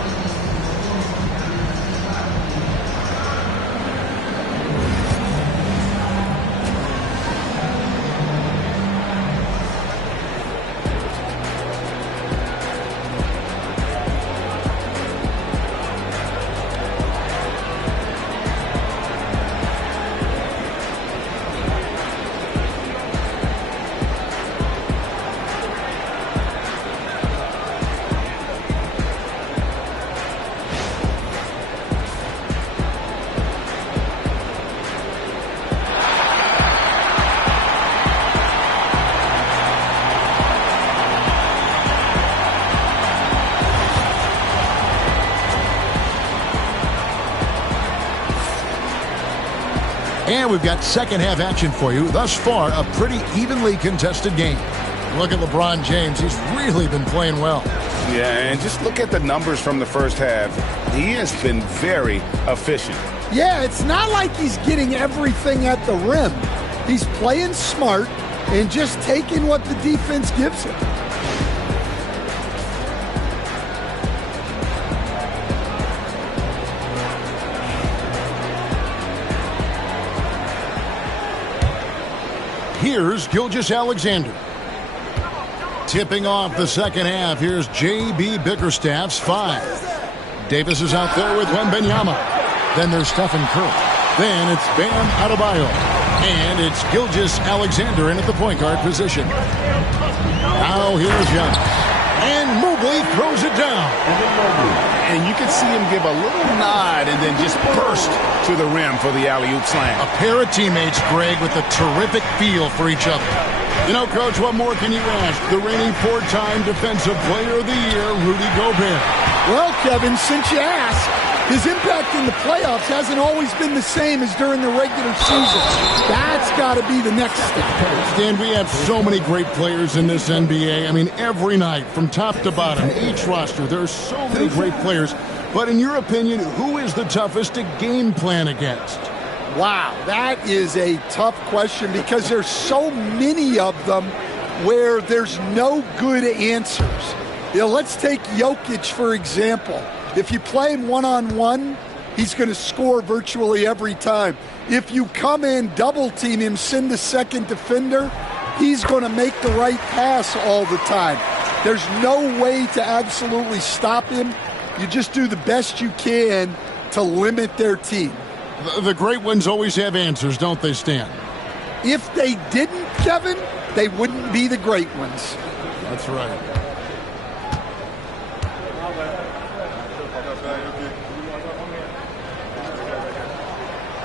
And we've got second half action for you. Thus far, a pretty evenly contested game. Look at LeBron James. He's really been playing well. Yeah, and just look at the numbers from the first half. He has been very efficient. Yeah, it's not like he's getting everything at the rim. He's playing smart and just taking what the defense gives him. Here's Gilgeous-Alexander. Tipping off the second half, here's J.B. Bickerstaff's 5. Davis is out there with Wembanyama. Then there's Stephen Curry. Then it's Bam Adebayo. And it's Gilgeous-Alexander in at the point guard position. Now here's Giannis. And Mobley throws it down. And you can see him give a little nod and then just burst to the rim for the alley-oop slam. A pair of teammates, Greg, with a terrific feel for each other. You know, Coach, what more can you ask? The reigning 4-time Defensive Player of the Year, Rudy Gobert. Well, Kevin, since you asked, his impact in the playoffs hasn't always been the same as during the regular season. That's got to be the next step. Dan, we have so many great players in this NBA. I mean, every night, from top to bottom, each roster, there are so many great players. But in your opinion, who is the toughest to game plan against? Wow, that is a tough question because there's so many of them where there's no good answers. Let's take Jokic, for example. If you play him one-on-one, he's going to score virtually every time. If you come in, double-team him, send a second defender, he's going to make the right pass all the time. There's no way to absolutely stop him. You just do the best you can to limit their team. The great ones always have answers, don't they, Stan? If they didn't, Kevin, they wouldn't be the great ones. That's right.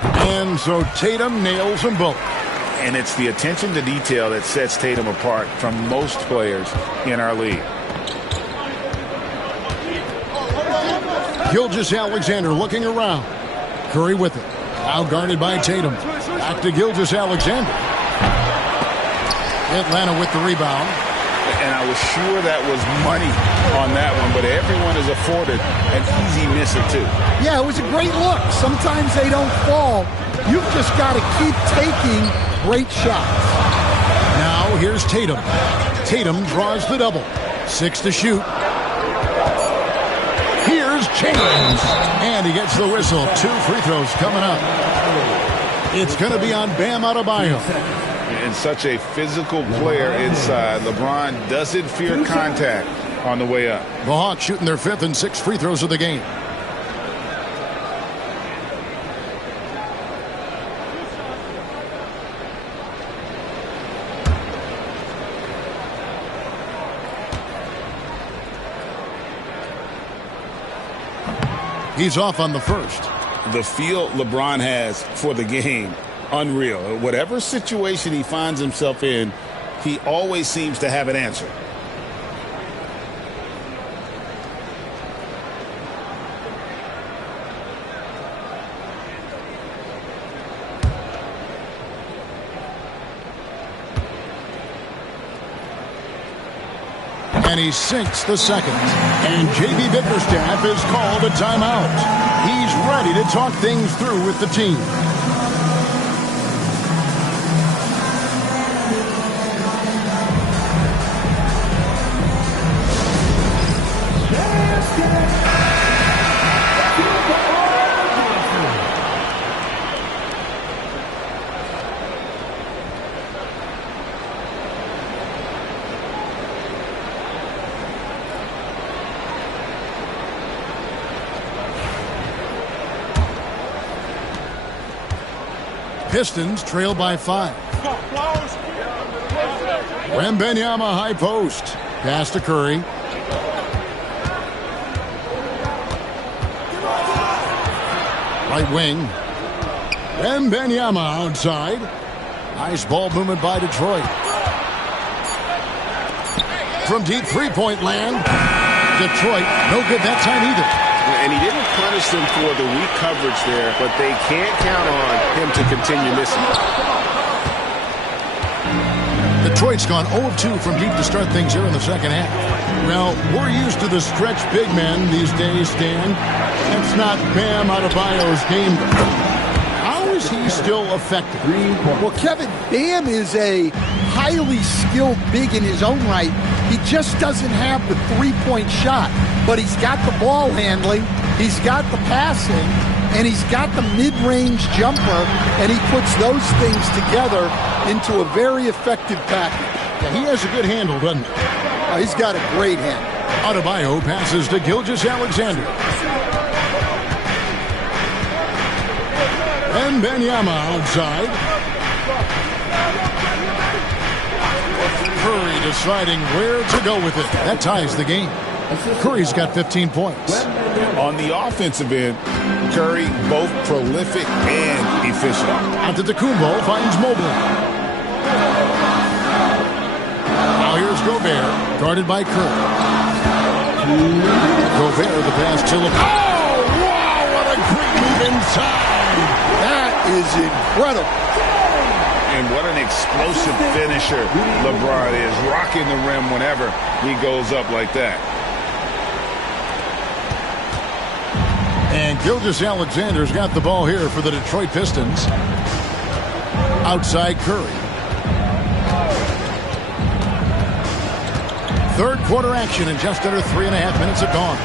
And so Tatum nails them both. And it's the attention to detail that sets Tatum apart from most players in our league. Gilgeous-Alexander looking around. Curry with it. Now guarded by Tatum. Back to Gilgeous-Alexander. Atlanta with the rebound. And I was sure that was money on that one, but everyone is afforded an easy miss or two. Yeah, it was a great look. Sometimes they don't fall. You've just got to keep taking great shots. Now here's Tatum. Tatum draws the double. 6 to shoot. Here's James. And he gets the whistle. 2 free throws coming up. It's going to be on Bam Adebayo. And such a physical player inside. LeBron doesn't fear contact on the way up. The Hawks shooting their 5th and 6th free throws of the game. He's off on the first. The feel LeBron has for the game, unreal. Whatever situation he finds himself in, he always seems to have an answer. And he sinks the second. And J.B. Bickerstaff is called a timeout. He's ready to talk things through with the team. Pistons trail by 5. Wembanyama high post. Pass to Curry. Right wing. Wembanyama outside. Nice ball movement by Detroit. From deep three-point land. Detroit, no good that time either. And he didn't punish them for the weak coverage there, but they can't count on him to continue missing. Detroit's gone 0 of 2 from deep to start things here in the second half. Now, we're used to the stretch big men these days, Stan. That's not Bam Adebayo's game. How is he still effective? Well, Kevin, Bam is a highly skilled big in his own right. He just doesn't have the three-point shot, but he's got the ball handling, he's got the passing, and he's got the mid-range jumper, and he puts those things together into a very effective package. Yeah, he has a good handle, doesn't he? He's got a great handle. Adebayo passes to Gilgeous-Alexander. And Wembanyama outside. Curry deciding where to go with it. That ties the game. Curry's got 15 points. On the offensive end, Curry both prolific and efficient. Antetokounmpo finds Mobley. Now here's Gobert, guarded by Curry. Gobert, the pass to LeBron. Oh, wow, inside. That is incredible. And what an explosive finisher LeBron is, rocking the rim whenever he goes up like that. And Gilgeous-Alexander's got the ball here for the Detroit Pistons. Outside Curry. Third quarter action and just under 3.5 minutes have gone.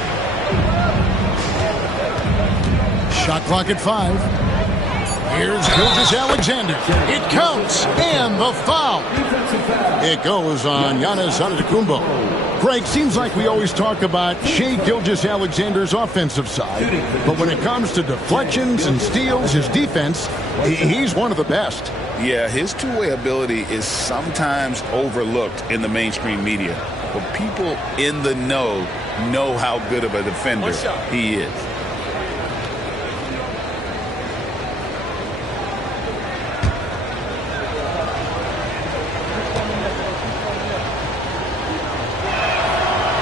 Shot clock at 5. Here's Gilgeous-Alexander. It counts, and the foul. It goes on Giannis Antetokounmpo. Greg, seems like we always talk about Shai Gilgeous-Alexander's offensive side, but when it comes to deflections and steals, his defense, he's one of the best. Yeah, his two-way ability is sometimes overlooked in the mainstream media, but people in the know how good of a defender he is.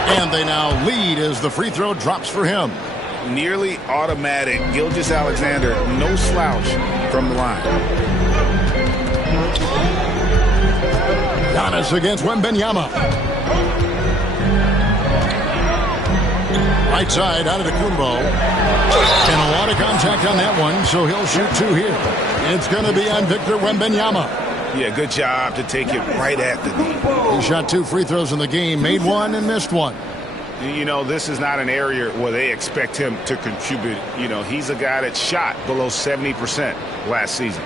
And they now lead as the free throw drops for him. Nearly automatic. Gilgeous-Alexander, no slouch from the line. Giannis against Wembanyama. Right side out of Antetokounmpo. And a lot of contact on that one, so he'll shoot 2 here. It's going to be on Victor Wembanyama. Yeah, good job to take it right at the knee. He shot 2 free throws in the game, made 1 and missed 1. You know, this is not an area where they expect him to contribute. You know, he's a guy that shot below 70% last season.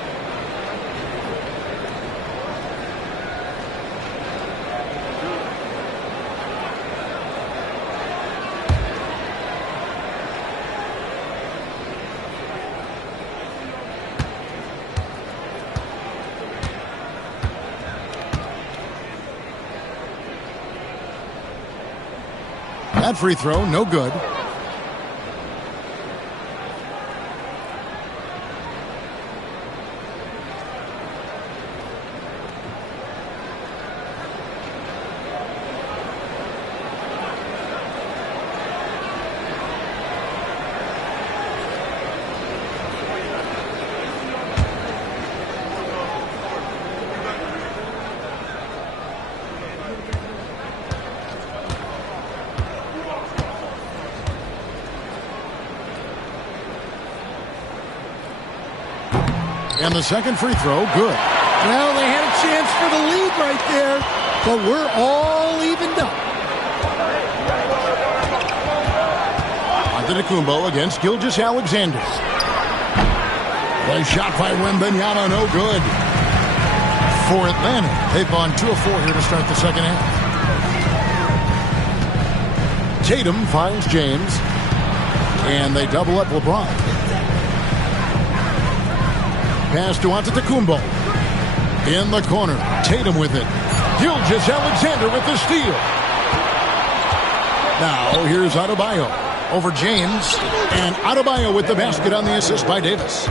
That free throw, no good. And the second free throw, good. Well, they had a chance for the lead right there, but we're all evened up. Antetokounmpo against Gilgeous-Alexander. The shot by Wembanyama, no good. For Atlanta, they've gone 2 of 4 here to start the second half. Tatum finds James, and they double up LeBron. Pass to Antetokounmpo. In the corner. Tatum with it. Gilgeous-Alexander with the steal. Now here's Adebayo over James. And Adebayo with the basket on the assist by Davis.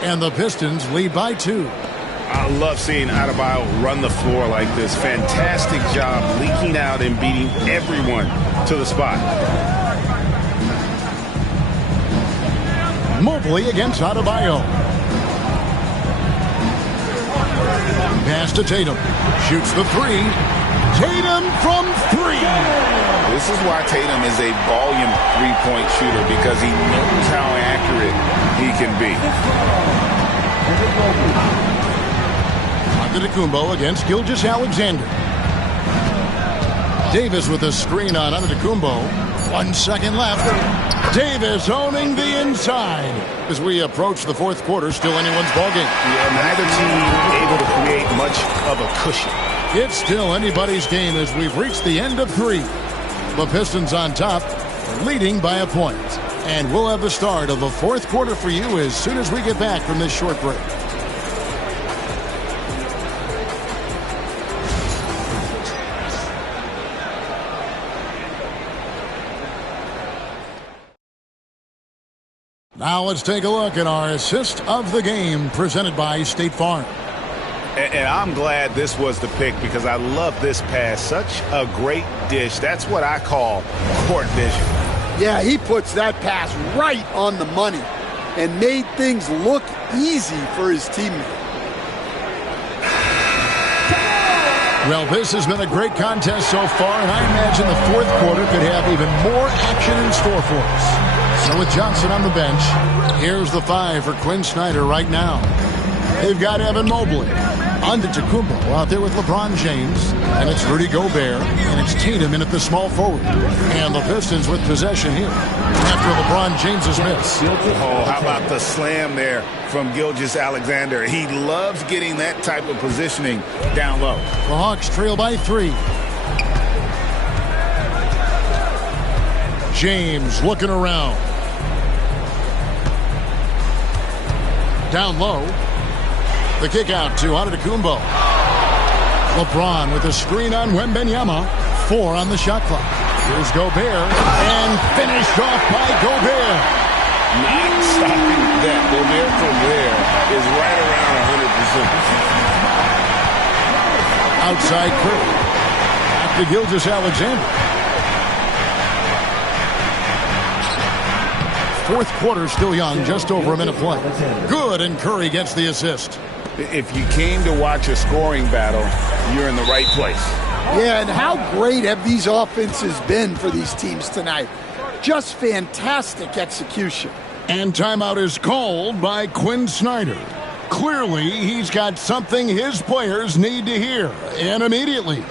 And the Pistons lead by 2. I love seeing Adebayo run the floor like this. Fantastic job leaking out and beating everyone to the spot. Mobley against Adebayo. Pass to Tatum. Shoots the 3. Tatum from 3. This is why Tatum is a volume three-point shooter, because he knows how accurate he can be. Antetokounmpo against Gilgeous-Alexander. Davis with a screen on Antetokounmpo. 1 second left. Davis owning the inside. As we approach the fourth quarter, still anyone's ballgame. Yeah, neither team able to create much of a cushion. It's still anybody's game as we've reached the end of 3. The Pistons on top, leading by a point. And we'll have the start of the fourth quarter for you as soon as we get back from this short break. Now let's take a look at our assist of the game presented by State Farm. And I'm glad this was the pick because I love this pass. Such a great dish. That's what I call court vision. Yeah, he puts that pass right on the money. and made things look easy for his teammate. Well, this has been a great contest so far, and I imagine the fourth quarter could have even more action in store for us. So with Johnson on the bench, here's the 5 for Quinn Snyder right now. They've got Evan Mobley, Antetokounmpo out there with LeBron James, and it's Rudy Gobert, and it's Tatum in at the small forward. And the Pistons with possession here after LeBron James's miss. Oh, how about the slam there from Gilgeous-Alexander? He loves getting that type of positioning down low. The Hawks trail by 3. James looking around. Down low. The kick out to Antetokounmpo. LeBron with a screen on Wembanyama. 4 on the shot clock. Here's Gobert. And finished off by Gobert. Not stopping that. Gobert from there is right around 100%. Outside Curry. Back to Gilgeous-Alexander. Fourth quarter still young, just over a minute play. Good, and Curry gets the assist. If you came to watch a scoring battle, you're in the right place. Yeah, and how great have these offenses been for these teams tonight? Just fantastic execution. And timeout is called by Quinn Snyder. Clearly, he's got something his players need to hear, and immediately.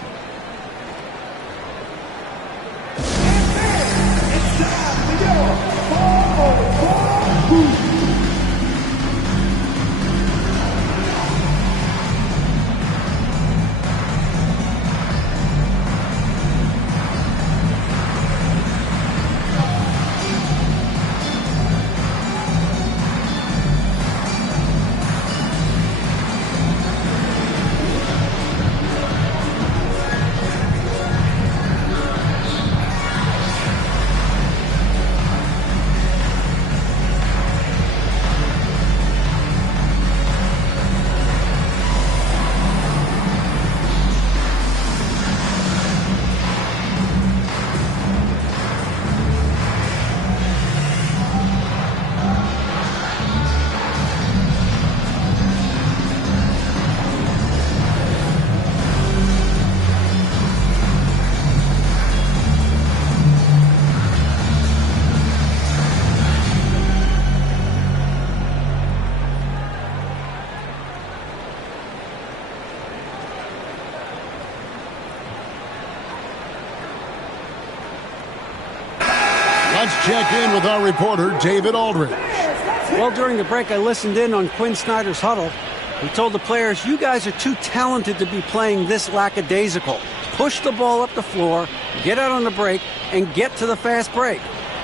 Let's check in with our reporter, David Aldridge. Well, during the break, I listened in on Quinn Snyder's huddle. He told the players, you guys are too talented to be playing this lackadaisical. Push the ball up the floor, get out on the break, and get to the fast break.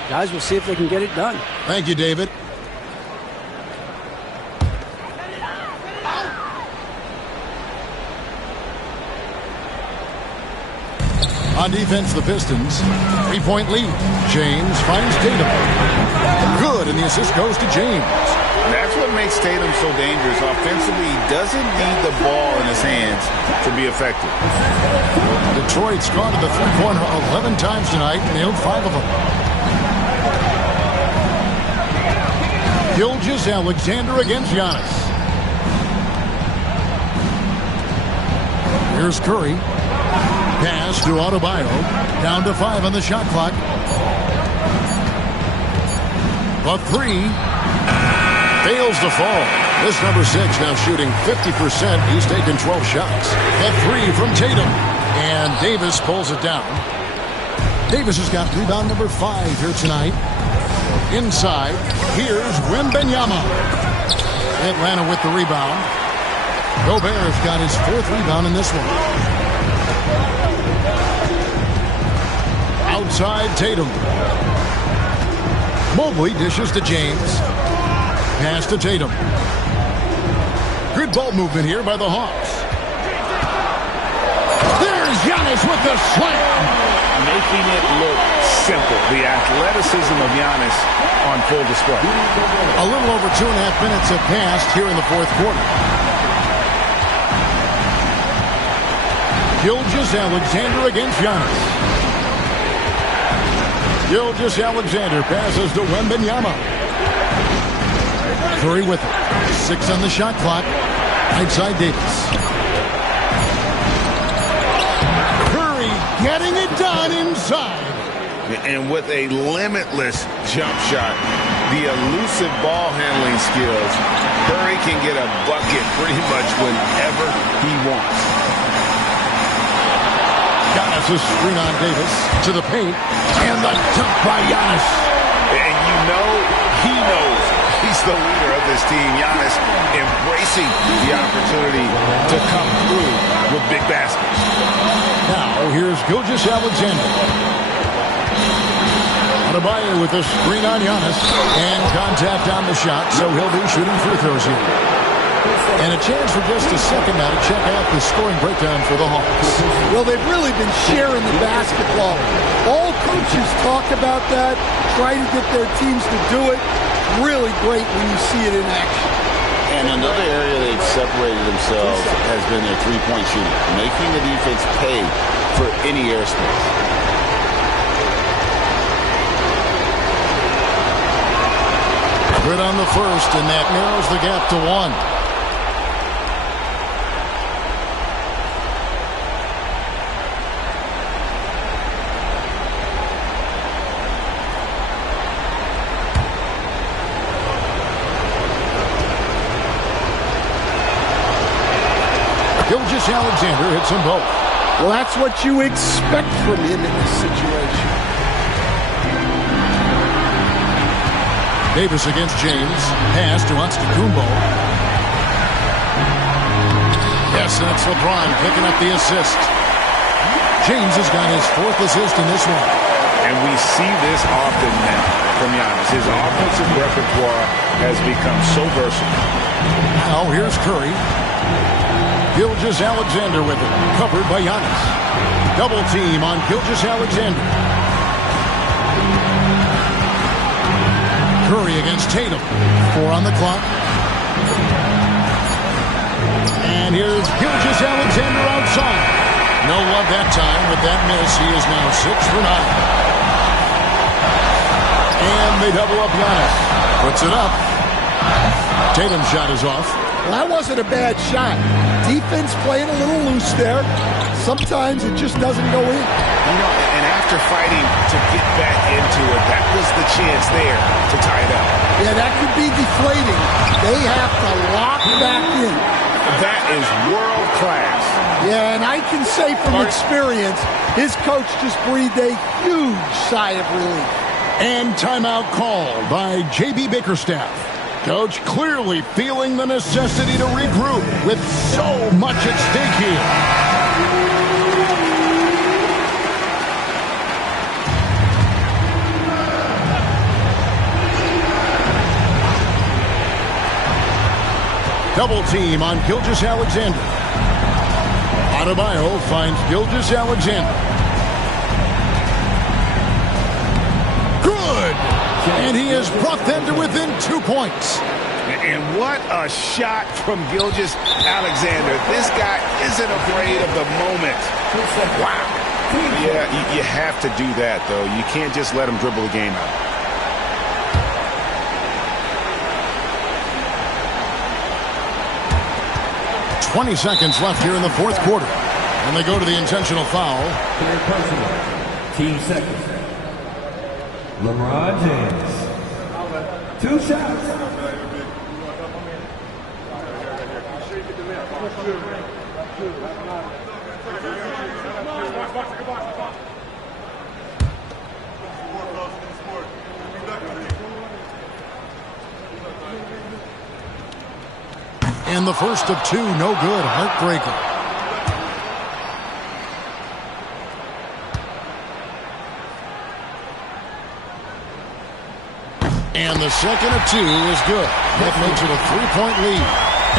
Guys, we'll see if they can get it done. Thank you, David. On defense, the Pistons. 3-point lead. James finds Tatum. Good, and the assist goes to James. That's what makes Tatum so dangerous. Offensively, he doesn't need the ball in his hands to be effective. Detroit's gone to the three-pointer 11 times tonight, nailed 5 of them. Gilgeous-Alexander against Giannis. Here's Curry. Pass to Adebayo. Down to 5 on the shot clock. The 3 fails to fall. This number 6 now shooting 50%. He's taken 12 shots. The 3 from Tatum. And Davis pulls it down. Davis has got rebound number 5 here tonight. Inside, here's Wembanyama. Atlanta with the rebound. Gobert's got his 4th rebound in this one. Outside Tatum. Mobley dishes to James. Pass to Tatum. Good ball movement here by the Hawks. There's Giannis with the slam. Making it look simple. The athleticism of Giannis on full display. A little over 2.5 minutes have passed here in the fourth quarter. Gilgeous-Alexander against Giannis. Gilgeous-Alexander passes to Wembanyama. Curry with it. 6 on the shot clock. Right side Davis. Curry getting it done inside. And with a limitless jump shot, the elusive ball handling skills, Curry can get a bucket pretty much whenever he wants. Giannis' screen on Davis to the paint, and the dunk by Giannis. And you know he knows he's the leader of this team. Giannis embracing the opportunity to come through with big baskets. Now here's Gilgeous-Alexander. Adebayo with a screen on Giannis, and contact on the shot, so he'll be shooting free throws here. And a chance for just a second now to check out the scoring breakdown for the Hawks. Well, they've really been sharing the basketball. All coaches talk about that, try to get their teams to do it. Really great when you see it in action. And another area they've separated themselves has been their three-point shooting, making the defense pay for any airspace. Good on the first, and that narrows the gap to 1. Gilgeous-Alexander hits them both. Well, that's what you expect from him in this situation. Davis against James. Pass to Antetokounmpo. Yes, and it's LeBron picking up the assist. James has got his 4th assist in this one. And we see this often now from Giannis. His offensive repertoire has become so versatile. Now here's Curry. Gilgeous-Alexander with it. Covered by Giannis. Double team on Gilgeous-Alexander. Curry against Tatum. 4 on the clock. And here's Gilgeous-Alexander outside. No love that time with that miss. He is now 6 for 9. And they double up Giannis. Puts it up. Tatum's shot is off. Well, that wasn't a bad shot. Defense playing a little loose there. Sometimes it just doesn't go in. You know, and after fighting to get back into it, that was the chance there to tie it up. Yeah, that could be deflating. They have to lock back in. That is world class. Yeah, and I can say from experience, his coach just breathed a huge sigh of relief. And timeout called by J.B. Bickerstaff. Coach clearly feeling the necessity to regroup with so much at stake here. Double team on Gilgeous-Alexander. Adebayo finds Gilgeous-Alexander. Good! And he has brought them to within 2 points. And what a shot from Gilgeous-Alexander. This guy isn't afraid of the moment. Wow. Yeah, you have to do that, though. You can't just let him dribble the game out. .20 seconds left here in the 4th quarter. And they go to the intentional foul. Team seconds. LeBron James. 2 shots. And the first of 2, no good. Heartbreaker. And the second of 2 is good. That makes it a 3-point lead.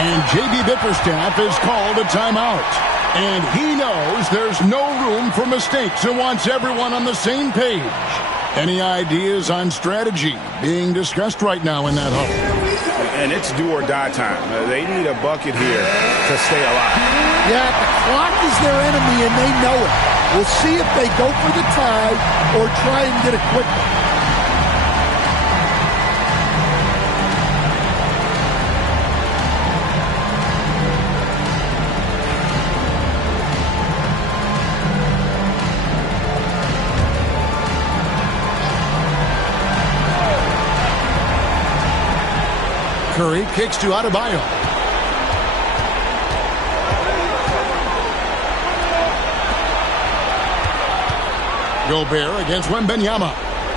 And J.B. Bickerstaff has called a timeout. And he knows there's no room for mistakes and wants everyone on the same page. Any ideas on strategy being discussed right now in that huddle? And it's do or die time. They need a bucket here to stay alive. Yeah, the clock is their enemy and they know it. We'll see if they go for the tie or try and get a quick one. Curry kicks to Adebayo. Gobert against Wembanyama.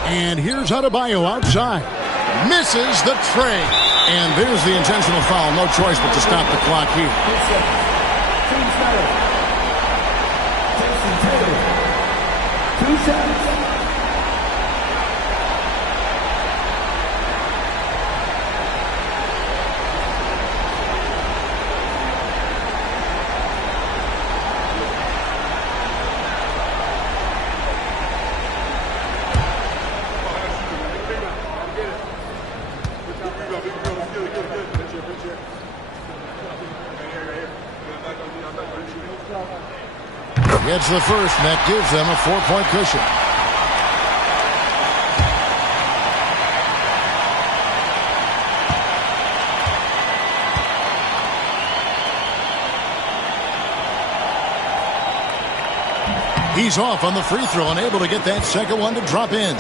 And here's Adebayo outside. Misses the tray. And there's the intentional foul. No choice but to stop the clock here. Two shots. Gets the first, and that gives them a 4-point cushion. He's off on the free throw and able to get that second one to drop in.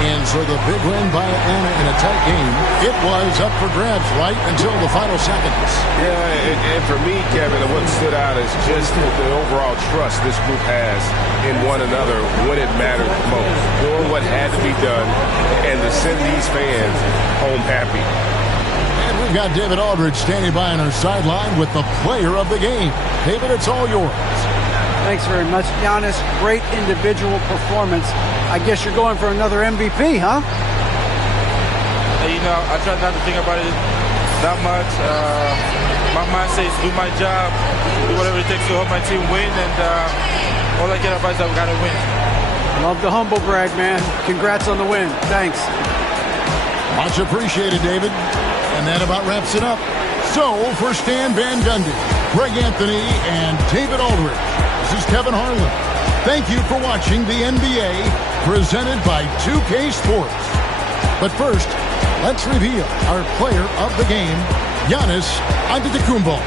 And so the big win by Atlanta in a tight game. It was up for grabs right until the final seconds. Yeah, and for me, Kevin, what stood out is just the overall trust this group has in one another when it mattered most. Doing what had to be done and to send these fans home happy. And we've got David Aldridge standing by on our sideline with the player of the game. David, it's all yours. Thanks very much, Giannis. Great individual performance. I guess you're going for another MVP, huh? You know, I try not to think about it that much. My mindset is do my job, do whatever it takes to help my team win, and all I care about is that we got to win. Love the humble brag, man. Congrats on the win. Thanks. Much appreciated, David. And that about wraps it up. So, for Stan Van Gundy, Greg Anthony, and David Aldridge, this is Kevin Harlan. Thank you for watching the NBA presented by 2K Sports. But first, let's reveal our player of the game, Giannis Antetokounmpo.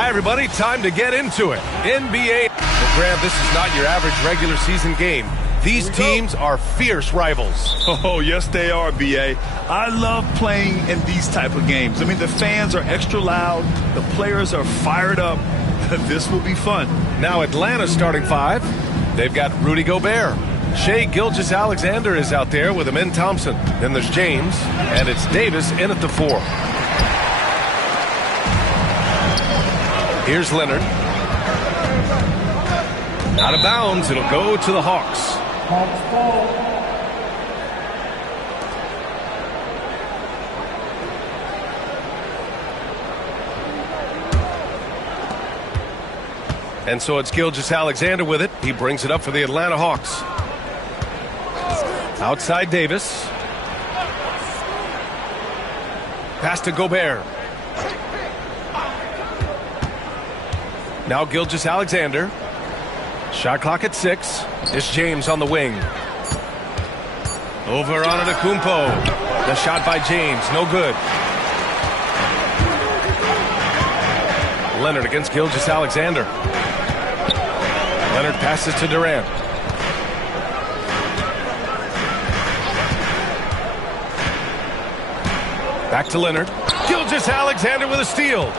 Hi, everybody. Time to get into it. NBA. Well, Graham, this is not your average regular season game. These teams are fierce rivals. Oh, yes, they are, B.A. I love playing in these type of games. I mean, the fans are extra loud. The players are fired up. This will be fun. Now Atlanta's starting five. They've got Rudy Gobert. Shai Gilgeous-Alexander is out there with Amin Thompson. Then there's James, and it's Davis in at the 4. Here's Leonard. Out of bounds. It'll go to the Hawks. And so it's Gilgeous-Alexander with it. He brings it up for the Atlanta Hawks. Outside Davis. Pass to Gobert. Now Gilgeous-Alexander. Shot clock at 6. It's James on the wing. Over on Antetokounmpo. The shot by James. No good. Leonard against Gilgeous-Alexander. Leonard passes to Durant. Back to Leonard. Gilgeous-Alexander with a steal.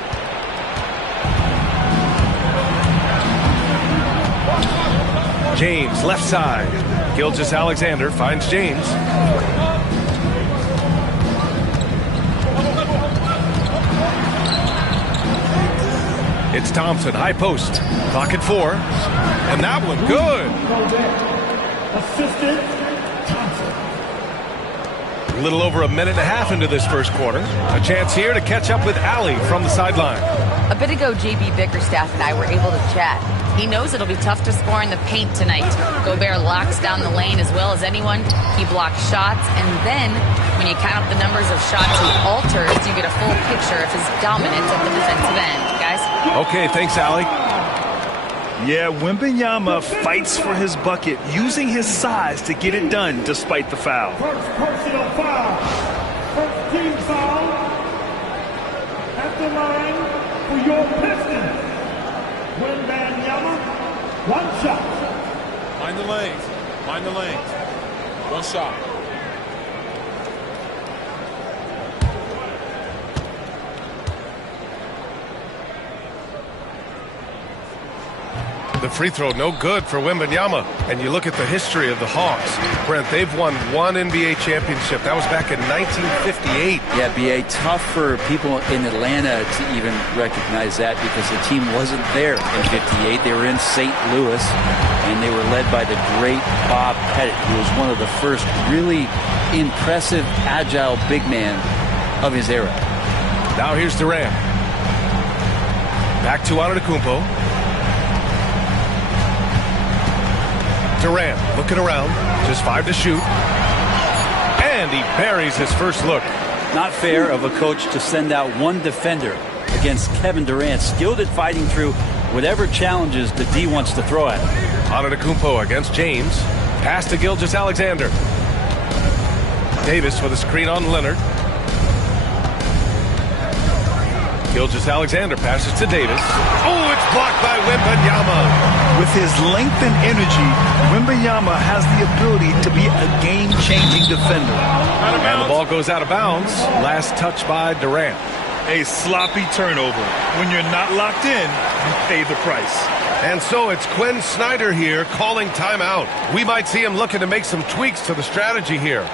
James, left side. Gilgeous-Alexander finds James. It's Thompson, high post. Clock at 4. And that one, good. A little over a minute and a half into this first quarter. A chance here to catch up with Allie from the sideline. A bit ago, J.B. Bickerstaff and I were able to chat. He knows it'll be tough to score in the paint tonight. Gobert locks down the lane as well as anyone. He blocks shots, and then when you count up the numbers of shots he alters, you get a full picture of his dominance at the defensive end, guys. Okay, thanks, Allie. Yeah, Wembanyama fights for his bucket, using his size to get it done despite the foul. First personal foul. First team foul. At the line for your Pistons. Wembanyama, 1 shot. Mind the lanes. Mind the lanes. 1 shot. The free throw, no good for Wembanyama. And you look at the history of the Hawks. Brent, they've won 1 NBA championship. That was back in 1958. Yeah, B.A., tough for people in Atlanta to even recognize that because the team wasn't there in 58. They were in St. Louis, and they were led by the great Bob Pettit, who was one of the first really impressive, agile big man of his era. Now here's Durant. Back to Antetokounmpo. Durant looking around, just 5 to shoot, and he buries his first look. Not fair of a coach to send out 1 defender against Kevin Durant, skilled at fighting through whatever challenges the D wants to throw at him. Antetokounmpo against James, pass to Gilgeous-Alexander. Davis with a screen on Leonard. Gilgeous-Alexander passes to Davis. Oh, it's blocked by Wembanyama. With his length and energy, Wembanyama has the ability to be a game-changing defender. And the ball goes out of bounds. Last touch by Durant. A sloppy turnover. When you're not locked in, you pay the price. And so it's Quinn Snyder here calling timeout. We might see him looking to make some tweaks to the strategy here.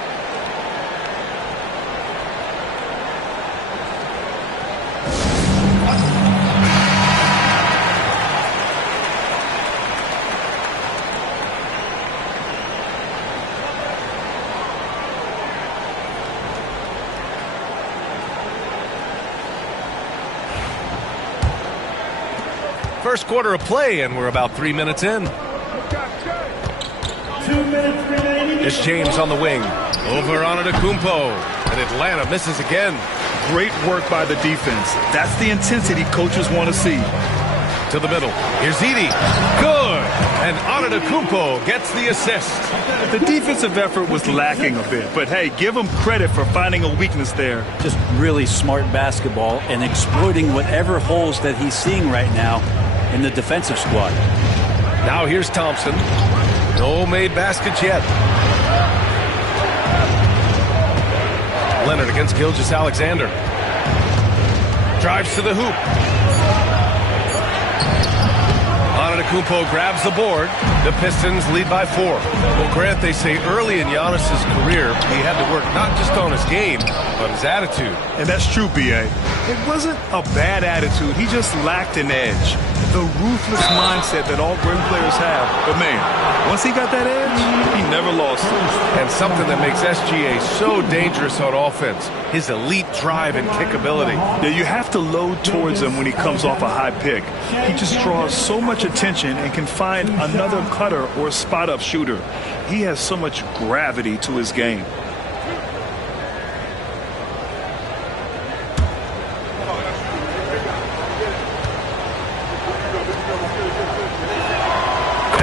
First quarter of play, and we're about 3 minutes in. 2 minutes remaining. It's James on the wing. Over on Antetokounmpo. And Atlanta misses again. Great work by the defense. That's the intensity coaches want to see. To the middle. Here's Edey. Good. And Antetokounmpo gets the assist. The defensive effort was lacking a bit, but hey, give him credit for finding a weakness there. Just really smart basketball and exploiting whatever holes that he's seeing right now in the defensive squad. Now here's Thompson. No made baskets yet. Leonard against Gilgeous-Alexander. Drives to the hoop. Antetokounmpo grabs the board. The Pistons lead by 4. Well, Grant, they say early in Giannis's career, he had to work not just on his game, but his attitude. And that's true, B.A. It wasn't a bad attitude. He just lacked an edge. The ruthless mindset that all great players have. But, man, once he got that edge, he never lost it. And something that makes SGA so dangerous on offense, his elite drive and kickability. Yeah, you have to load towards him when he comes off a high pick. He just draws so much attention and can find another cutter or spot-up shooter. He has so much gravity to his game.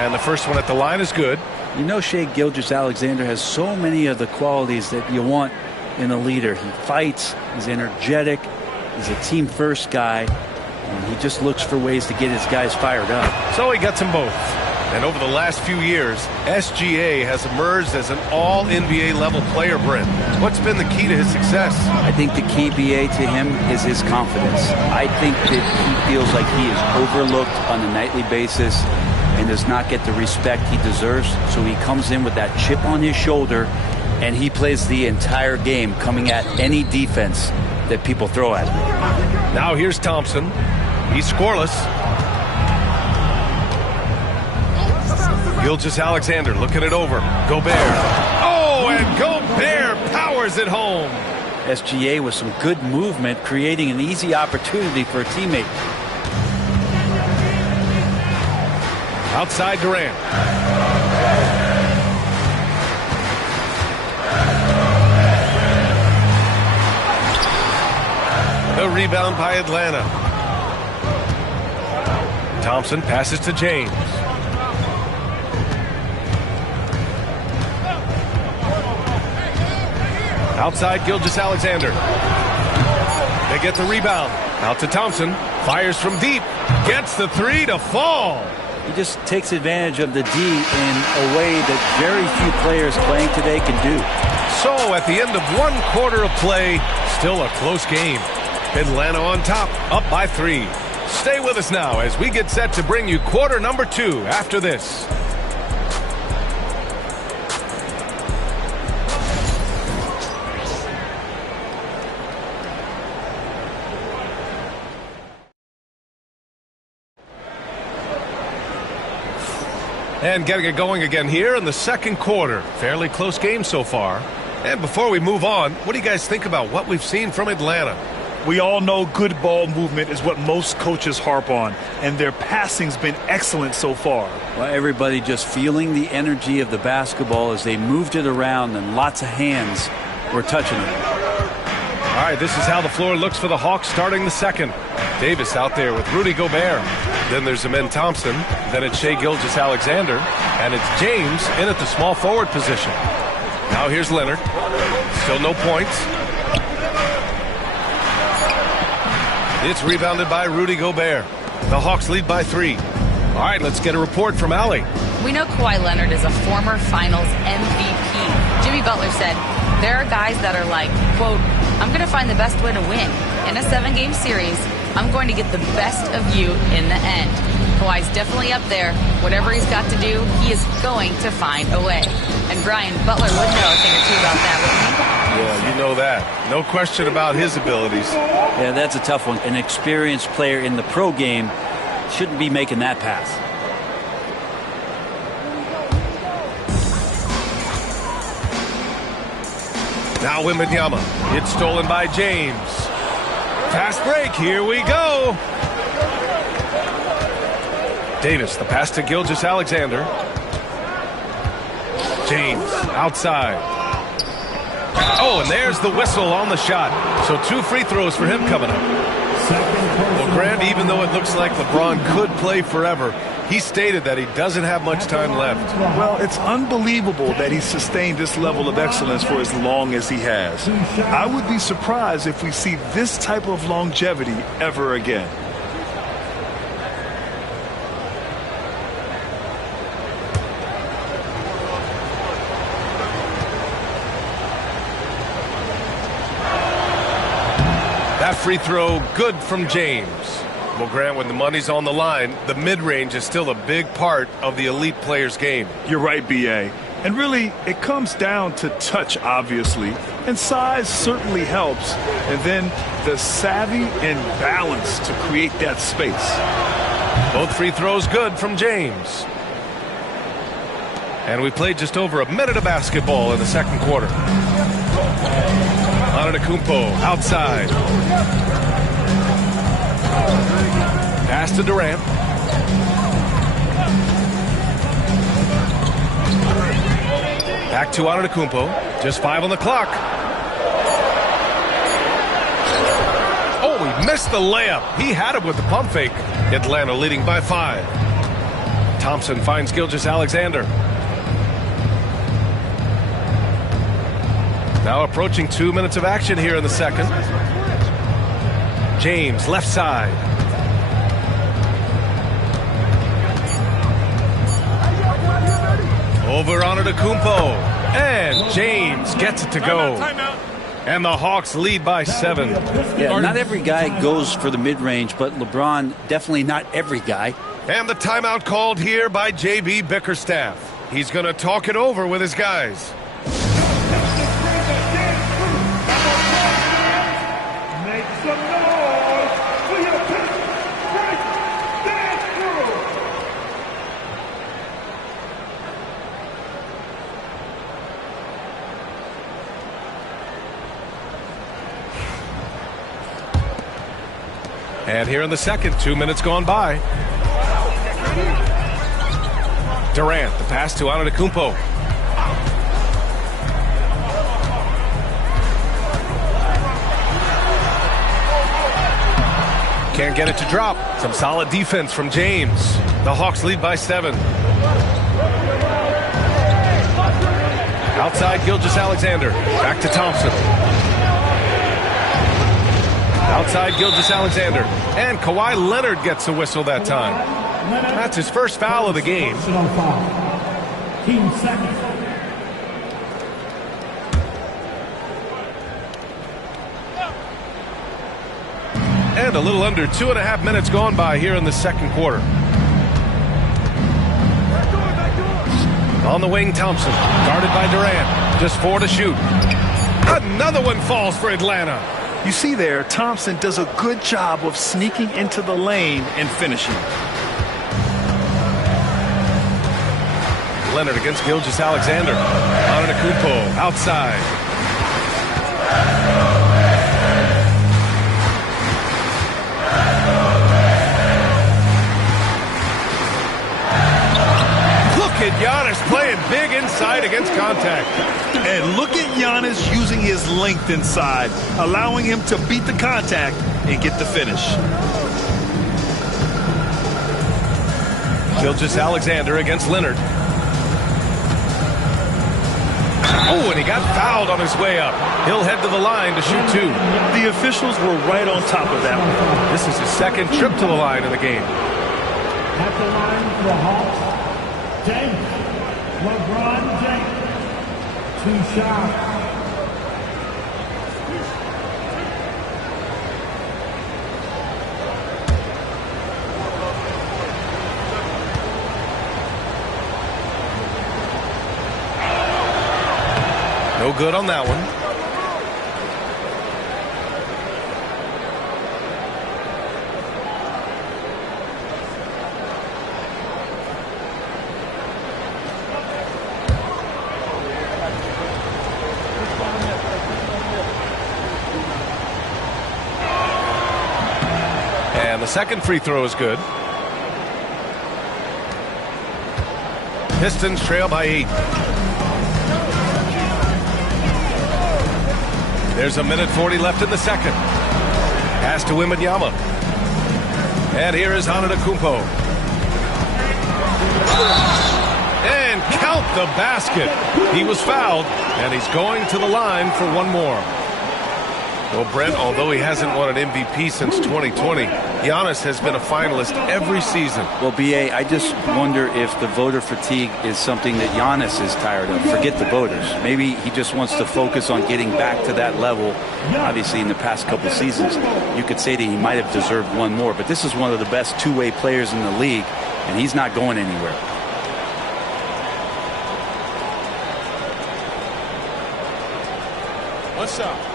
And the first one at the line is good. You know, Shai Gilgeous-Alexander has so many of the qualities that you want in a leader. He fights, he's energetic, he's a team-first guy, and he just looks for ways to get his guys fired up. So he gets them both. And over the last few years, SGA has emerged as an all-NBA level player, Brent. What's been the key to his success? I think the key, BA, to him is his confidence. I think that he feels like he is overlooked on a nightly basis and does not get the respect he deserves. So he comes in with that chip on his shoulder, and he plays the entire game, coming at any defense that people throw at him. Now here's Thompson. He's scoreless. Gilgeous-Alexander looking it over. Gobert. Oh, and Gobert powers it home. SGA with some good movement, creating an easy opportunity for a teammate. Outside Durant. The rebound by Atlanta. Thompson passes to James. Outside Gilgeous-Alexander. They get the rebound. Out to Thompson. Fires from deep. Gets the three to fall. He just takes advantage of the D in a way that very few players playing today can do. So at the end of 1 quarter of play, still a close game. Atlanta on top, up by 3. Stay with us now as we get set to bring you quarter number 2 after this. And getting it going again here in the second quarter. Fairly close game so far. And before we move on, what do you guys think about what we've seen from Atlanta? We all know good ball movement is what most coaches harp on, and their passing's been excellent so far. Well, everybody just feeling the energy of the basketball as they moved it around, and lots of hands were touching it. All right, this is how the floor looks for the Hawks starting the second. Davis out there with Rudy Gobert. Then there's Amen Thompson. Then it's Shai Gilgeous-Alexander. And it's James in at the small forward position. Now here's Leonard. Still no points. It's rebounded by Rudy Gobert. The Hawks lead by 3. All right, let's get a report from Allie. We know Kawhi Leonard is a former Finals MVP. Jimmy Butler said, there are guys that are like, quote, I'm going to find the best way to win. In a 7-game series, I'm going to get the best of you in the end. Kawhi's definitely up there. Whatever he's got to do, he is going to find a way. And Brian Butler would know a thing or two about that, wouldn't he? Yeah, you know that. No question about his abilities. Yeah, that's a tough one. An experienced player in the pro game shouldn't be making that pass. Now Wembanyama. It's stolen by James. Fast break. Here we go. Davis, the pass to Gilgeous-Alexander. James outside. Oh, and there's the whistle on the shot. So 2 free throws for him coming up. Well, Grant, even though it looks like LeBron could play forever, he stated that he doesn't have much time left. Well, it's unbelievable that he's sustained this level of excellence for as long as he has. I would be surprised if we see this type of longevity ever again. That free throw good from James. Well, Grant, when the money's on the line, the mid-range is still a big part of the elite player's game. You're right, B.A. And really, it comes down to touch, obviously. And size certainly helps. And then the savvy and balance to create that space. Both free throws good from James. And we played just over a minute of basketball in the second quarter. Antetokounmpo outside. Pass to Durant. Back to Antetokounmpo. Just 5 on the clock. Oh, he missed the layup. He had it with the pump fake. Atlanta leading by 5. Thompson finds Gilgeous-Alexander. Now approaching 2 minutes of action here in the second. James, left side. Over Antetokounmpo. And James gets it to go. And the Hawks lead by 7. Yeah, not every guy goes for the mid-range, but LeBron, definitely not every guy. And the timeout called here by J.B. Bickerstaff. He's going to talk it over with his guys. And here in the second, 2 minutes gone by. Durant, the pass to Antetokounmpo. Can't get it to drop. Some solid defense from James. The Hawks lead by 7. Outside Gilgeous-Alexander. Back to Thompson. Outside Gilgeous-Alexander. And Kawhi Leonard gets a whistle that time. That's his first foul of the game. Team second. And a little under 2.5 minutes gone by here in the second quarter. On the wing, Thompson. Guarded by Durant. Just 4 to shoot. Another one falls for Atlanta. You see there, Thompson does a good job of sneaking into the lane and finishing. Leonard against Gilgeous-Alexander. Antetokounmpo outside. Look at Giannis playing big inside against contact. And look at Giannis using his length inside, allowing him to beat the contact and get the finish. Gilgeous-Alexander against Leonard. Oh, and he got fouled on his way up. He'll head to the line to shoot 2. The officials were right on top of that one. This is his second trip to the line in the game. At the line for the Hawks, James. LeBron James. 2 shots. No good on that one. And the second free throw is good. Pistons trail by 8. There's a minute 40 left in the second. Pass to Wembanyama. And here is Antetokounmpo. And count the basket. He was fouled, and he's going to the line for one more. Well, Brent, although he hasn't won an MVP since 2020, Giannis has been a finalist every season. Well, B.A., I just wonder if the voter fatigue is something that Giannis is tired of. Forget the voters. Maybe he just wants to focus on getting back to that level. Obviously, in the past couple seasons, you could say that he might have deserved one more. But this is one of the best two-way players in the league, and he's not going anywhere. What's up?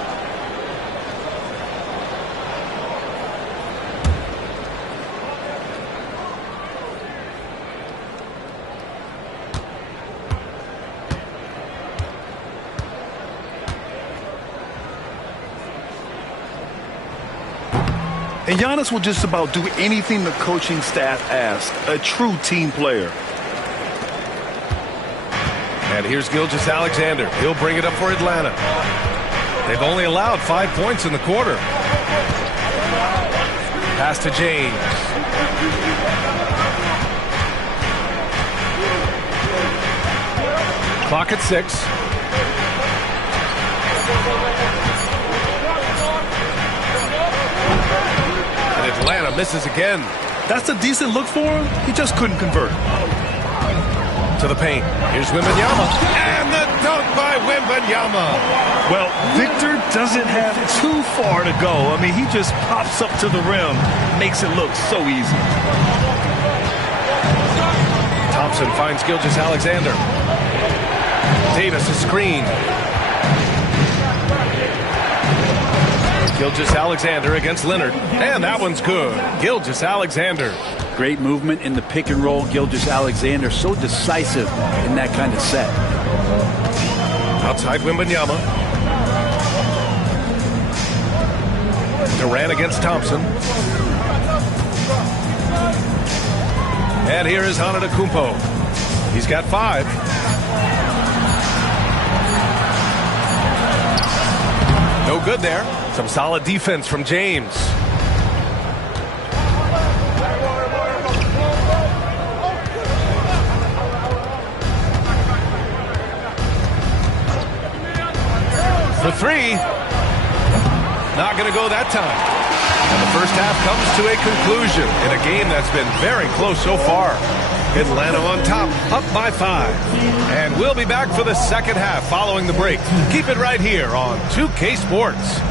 And Giannis will just about do anything the coaching staff asks. A true team player. And here's Gilgeous-Alexander. He'll bring it up for Atlanta. They've only allowed 5 points in the quarter. Pass to James. Clock at 6. Atlanta misses again. That's a decent look for him. He just couldn't convert. To the paint. Here's Wembanyama. And the dunk by Wembanyama. Well, Victor doesn't have too far to go. I mean, he just pops up to the rim, makes it look so easy. Thompson finds Gilgeous-Alexander. Davis, a screen. Gilgeous-Alexander against Leonard. And that one's good. Gilgeous-Alexander. Great movement in the pick and roll. Gilgeous-Alexander so decisive in that kind of set. Outside Wembanyama. Durant against Thompson. And here is Antetokounmpo. He's got 5. No good there. Some solid defense from James. For 3. Not going to go that time. And the first half comes to a conclusion in a game that's been very close so far. Atlanta on top, up by 5. And we'll be back for the second half following the break. Keep it right here on 2K Sports.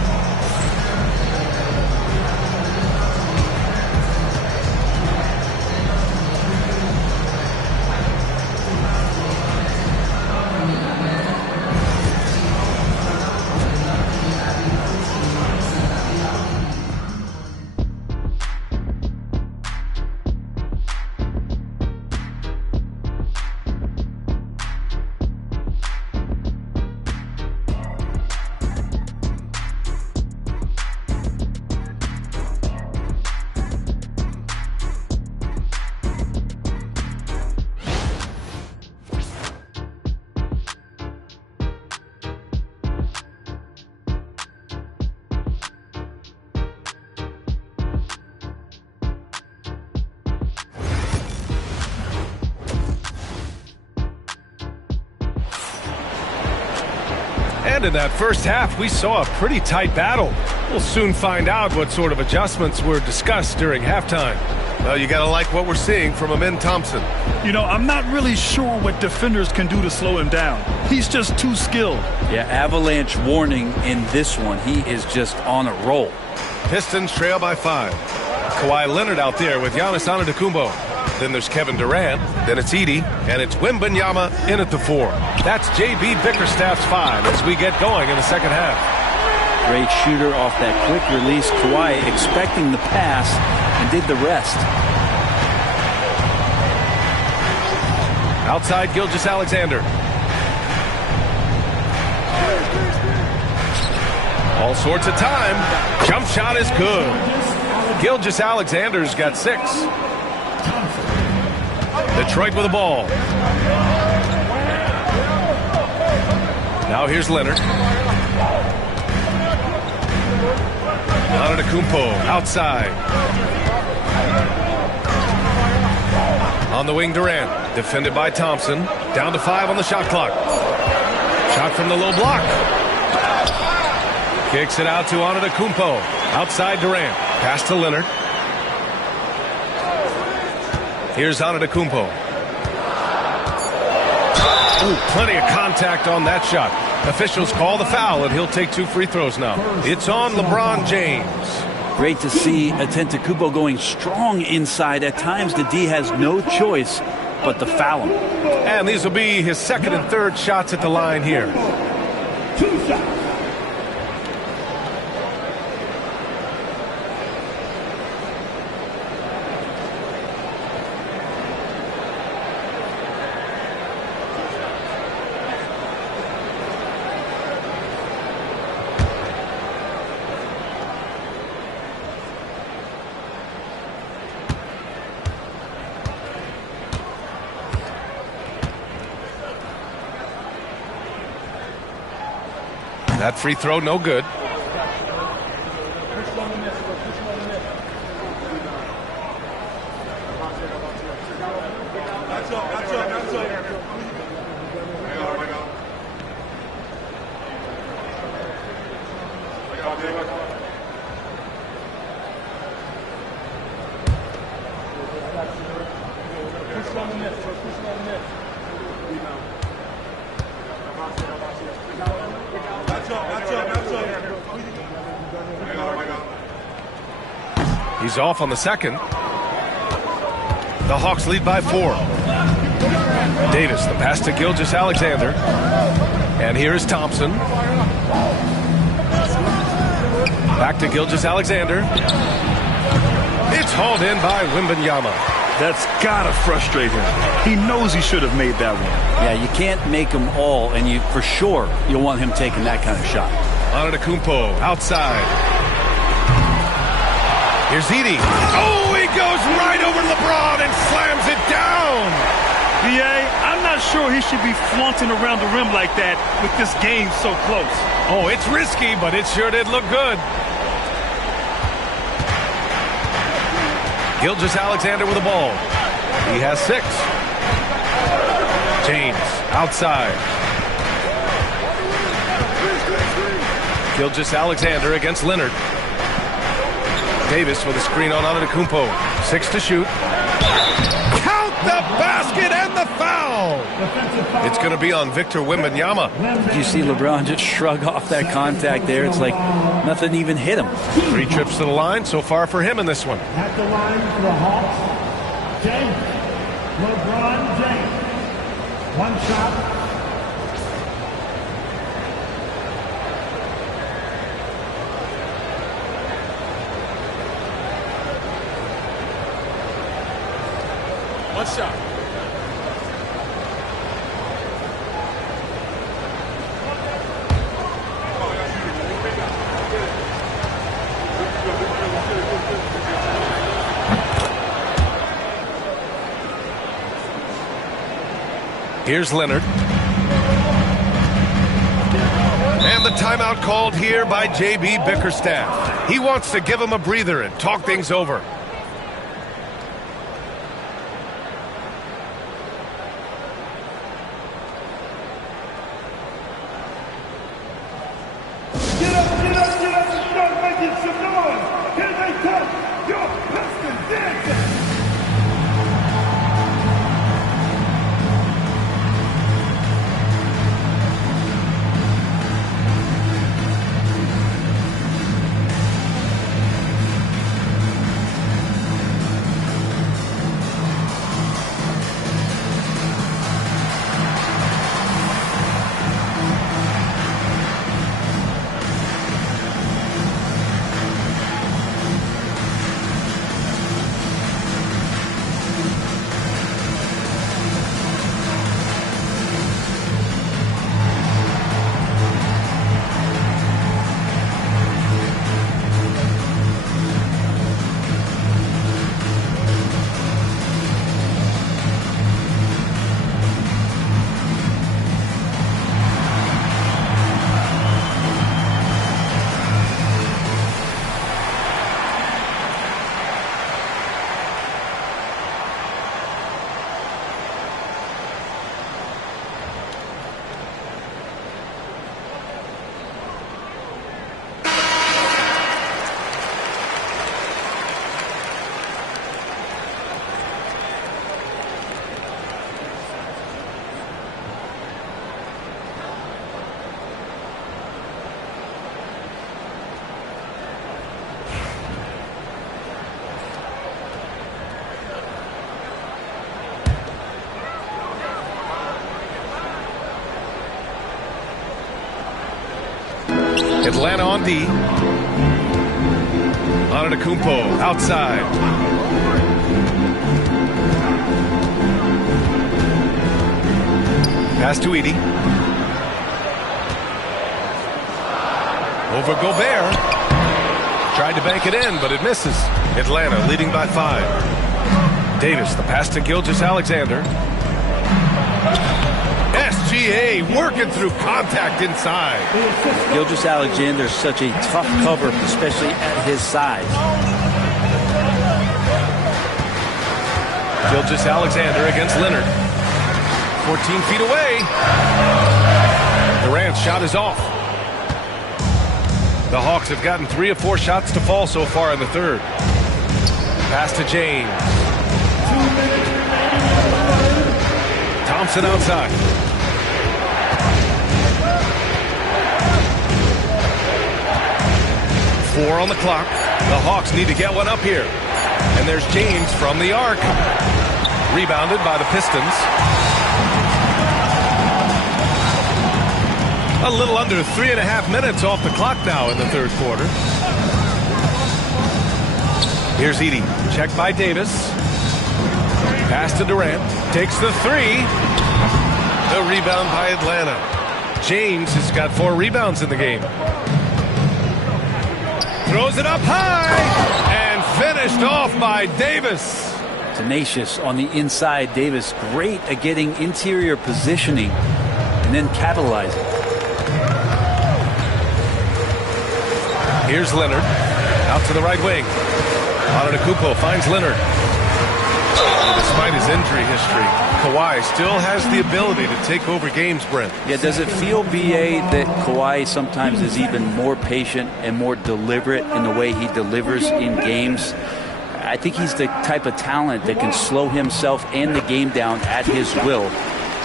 And in that first half, we saw a pretty tight battle. We'll soon find out what sort of adjustments were discussed during halftime. Well, you got to like what we're seeing from Amin Thompson. You know, I'm not really sure what defenders can do to slow him down. He's just too skilled. Yeah, avalanche warning in this one. He is just on a roll. Pistons trail by 5. Kawhi Leonard out there with Giannis Antetokounmpo. Then there's Kevin Durant. Then it's Edey. And it's Wembanyama in at the 4. That's J.B. Bickerstaff's 5 as we get going in the second half. Great shooter off that quick release. Kawhi expecting the pass and did the rest. Outside Gilgeous-Alexander. All sorts of time. Jump shot is good. Gilgeous-Alexander's got 6. Detroit with the ball. Now here's Leonard. Antetokounmpo outside. On the wing, Durant. Defended by Thompson. Down to 5 on the shot clock. Shot from the low block. Kicks it out to Antetokounmpo. Outside Durant. Pass to Leonard. Here's Antetokounmpo. Ooh, plenty of contact on that shot. Officials call the foul, and he'll take 2 free throws now. It's on LeBron James. Great to see Antetokounmpo going strong inside. At times, the D has no choice but to foul him. And these will be his second and third shots at the line here. 2 shots. That free throw, no good. He's off on the second. The Hawks lead by 4. Davis, the pass to Gilgeous-Alexander. And here is Thompson. Back to Gilgeous-Alexander. It's hauled in by Wembanyama. That's gotta frustrate him. He knows he should have made that one. Yeah, you can't make them all, and you for sure you'll want him taking that kind of shot. Antetokounmpo outside. Here's Edey. Oh, he goes right over LeBron and slams it down. B.A., I'm not sure he should be flaunting around the rim like that with this game so close. Oh, it's risky, but it sure did look good. Gilgeous-Alexander with the ball. He has 6. James outside. Gilgeous-Alexander against Leonard. Davis with a screen on Antetokounmpo. 6 to shoot. Count the basket and the foul. It's going to be on Victor Wembanyama. Did you see LeBron just shrug off that contact there? It's like nothing even hit him. 3 trips to the line so far for him in this one. At the line for the Hawks, James. LeBron James. 1 shot. One shot. Here's Leonard. And the timeout called here by J.B. Bickerstaff. He wants to give him a breather and talk things over. Atlanta on D. Antetokounmpo outside. Pass to Edey. Over Gobert. Tried to bank it in, but it misses. Atlanta leading by 5. Davis, the pass to Gilgeous-Alexander. SGA working through contact inside. Gilgeous-Alexander is such a tough cover, especially at his size. Gilgeous-Alexander against Leonard. 14 feet away. Durant's shot is off. The Hawks have gotten 3 of 4 shots to fall so far in the third. Pass to James. Thompson outside. Four on the clock. The Hawks need to get one up here. And there's James from the arc. Rebounded by the Pistons. A little under 3.5 minutes off the clock now in the third quarter. Here's Edey. Checked by Davis. Pass to Durant. Takes the 3. The rebound by Atlanta. James has got 4 rebounds in the game. Throws it up high. And finished off by Davis. Tenacious on the inside. Davis great at getting interior positioning and then capitalizing. Here's Leonard. Out to the right wing. Antetokounmpo finds Leonard. Despite his injury history, Kawhi still has the ability to take over games, Brent. Yeah, does it feel, BA, that Kawhi sometimes is even more patient and more deliberate in the way he delivers in games? I think he's the type of talent that can slow himself and the game down at his will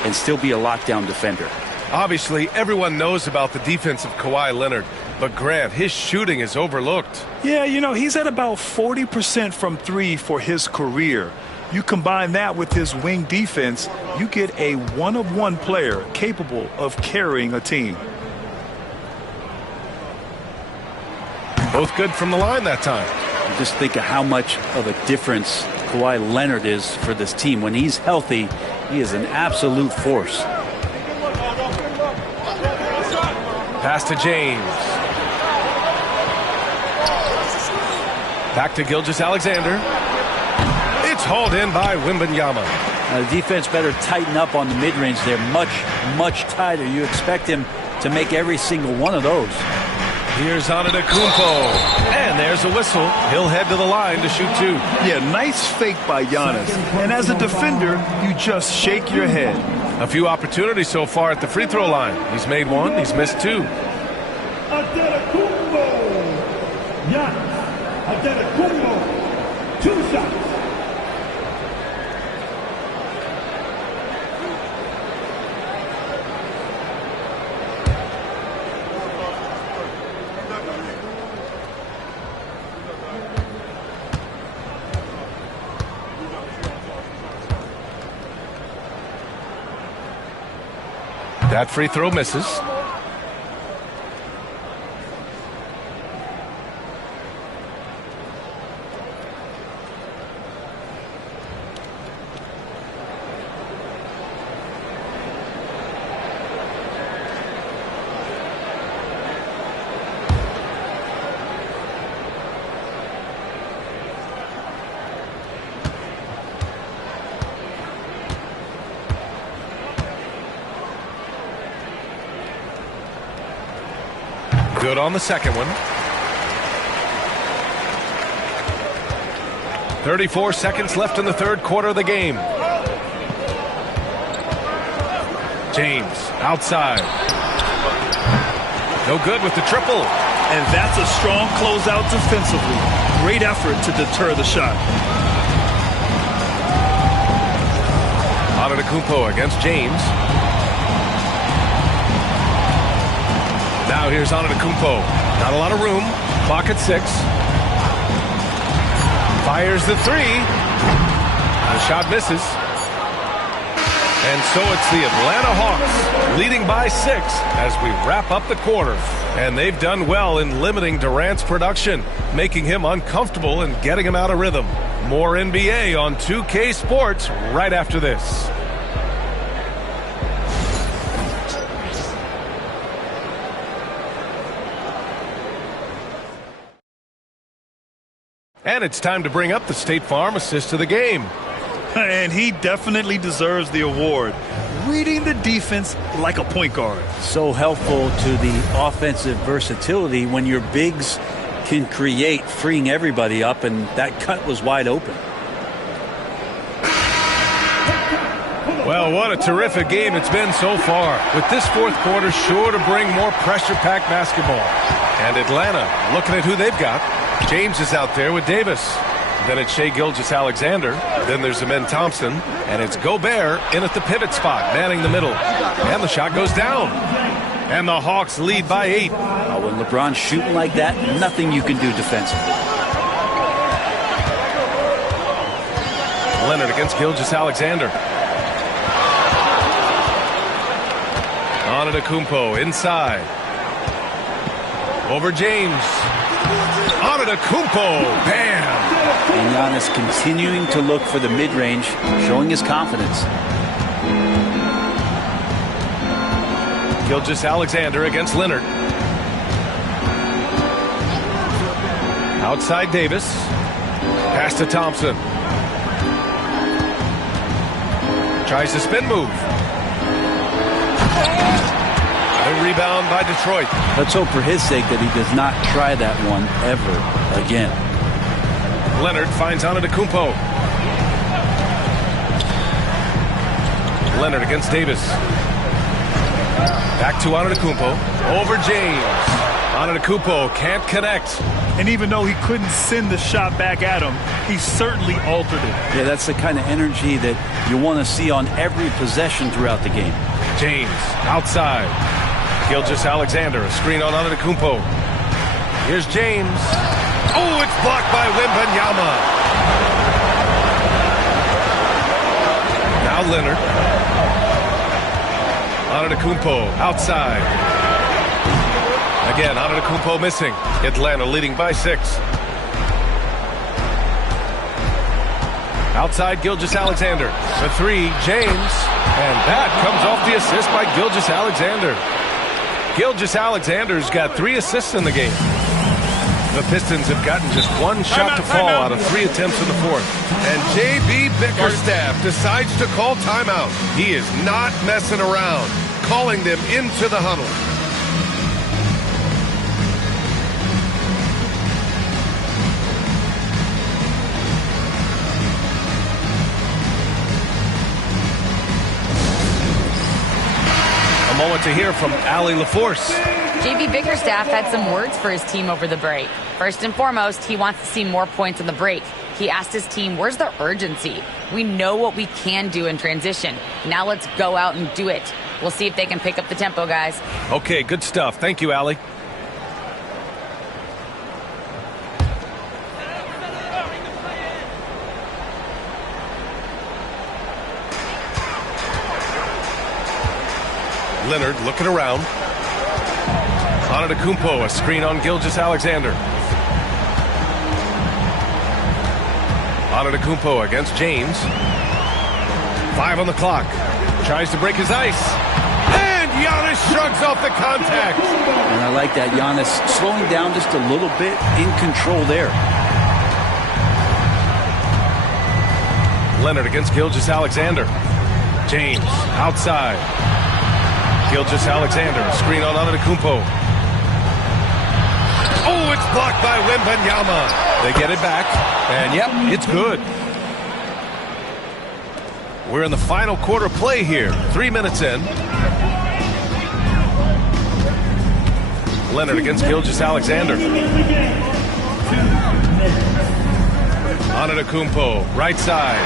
and still be a lockdown defender. Obviously, everyone knows about the defense of Kawhi Leonard, but Grant, his shooting is overlooked. Yeah, you know, he's at about 40% from 3 for his career. You combine that with his wing defense, you get a one-of-one player capable of carrying a team. Both good from the line that time. Just think of how much of a difference Kawhi Leonard is for this team. When he's healthy, he is an absolute force. Pass to James. Back to Gilgeous-Alexander. It's hauled in by Wembanyama. The defense better tighten up on the mid-range. They're much, much tighter. You expect him to make every single one of those. Here's Antetokounmpo. And there's a whistle. He'll head to the line to shoot 2. Yeah, nice fake by Giannis. And as a defender, you just shake your head. A few opportunities so far at the free throw line. He's made 1. He's missed 2. Antetokounmpo. Giannis Antetokounmpo. 2 shots. That free throw misses. Good on the second one. 34 seconds left in the third quarter of the game. James outside. No good with the triple. And that's a strong closeout defensively. Great effort to deter the shot. Antetokounmpo against James. Now here's Antetokounmpo. Not a lot of room. Clock at 6. Fires the 3. The shot misses. And so it's the Atlanta Hawks leading by 6 as we wrap up the quarter. And they've done well in limiting Durant's production, making him uncomfortable and getting him out of rhythm. More NBA on 2K Sports right after this. And it's time to bring up the State Farm assist of the game. And he definitely deserves the award. Reading the defense like a point guard. So helpful to the offensive versatility when your bigs can create, freeing everybody up, and that cut was wide open. Well, what a terrific game it's been so far, with this fourth quarter sure to bring more pressure-packed basketball. And Atlanta, looking at who they've got. James is out there with Davis. Then it's Shai Gilgeous-Alexander. Then there's Amen Thompson. And it's Gobert in at the pivot spot, manning the middle. And the shot goes down. And the Hawks lead by 8. When LeBron's shooting like that, nothing you can do defensively. Leonard against Gilgeous-Alexander. Antetokounmpo inside. Over James. Antetokounmpo, bam! And Giannis continuing to look for the mid-range, showing his confidence. Gilgeous-Alexander against Leonard. Outside Davis. Pass to Thompson. Tries to spin move. A rebound by Detroit. Let's hope for his sake that he does not try that one ever again. Leonard finds Antetokounmpo. Leonard against Davis. Back to Antetokounmpo. Over James. Antetokounmpo can't connect. And even though he couldn't send the shot back at him, he certainly altered it. Yeah, that's the kind of energy that you want to see on every possession throughout the game. James outside. Gilgeous-Alexander, a screen on Antetokounmpo. Here's James. Oh, it's blocked by Wembanyama. Now Leonard. Antetokounmpo outside. Again, Antetokounmpo missing. Atlanta leading by 6. Outside Gilgeous-Alexander. The 3, James. And that comes off the assist by Gilgeous-Alexander. Gilgeous-Alexander's got 3 assists in the game. The Pistons have gotten just 1 shot to fall out of 3 attempts in the fourth. And J.B. Bickerstaff decides to call timeout. He is not messing around, calling them into the huddle. A moment to hear from Allie LaForce. J.B. Bickerstaff had some words for his team over the break. First and foremost, he wants to see more points on the break. He asked his team, where's the urgency? We know what we can do in transition. Now let's go out and do it. We'll see if they can pick up the tempo, guys. Okay, good stuff. Thank you, Allie. Leonard looking around. Antetokounmpo, a screen on Gilgeous-Alexander. Antetokounmpo against James. 5 on the clock. Tries to break his ice. And Giannis shrugs off the contact. And I like that. Giannis slowing down just a little bit, in control there. Leonard against Gilgeous-Alexander. James outside. Gilgeous-Alexander, a screen on Antetokounmpo. Oh, it's blocked by Wembanyama. They get it back, and yep, it's good. We're in the final quarter play here. 3 minutes in. Leonard against Gilgeous-Alexander. Antetokounmpo, right side.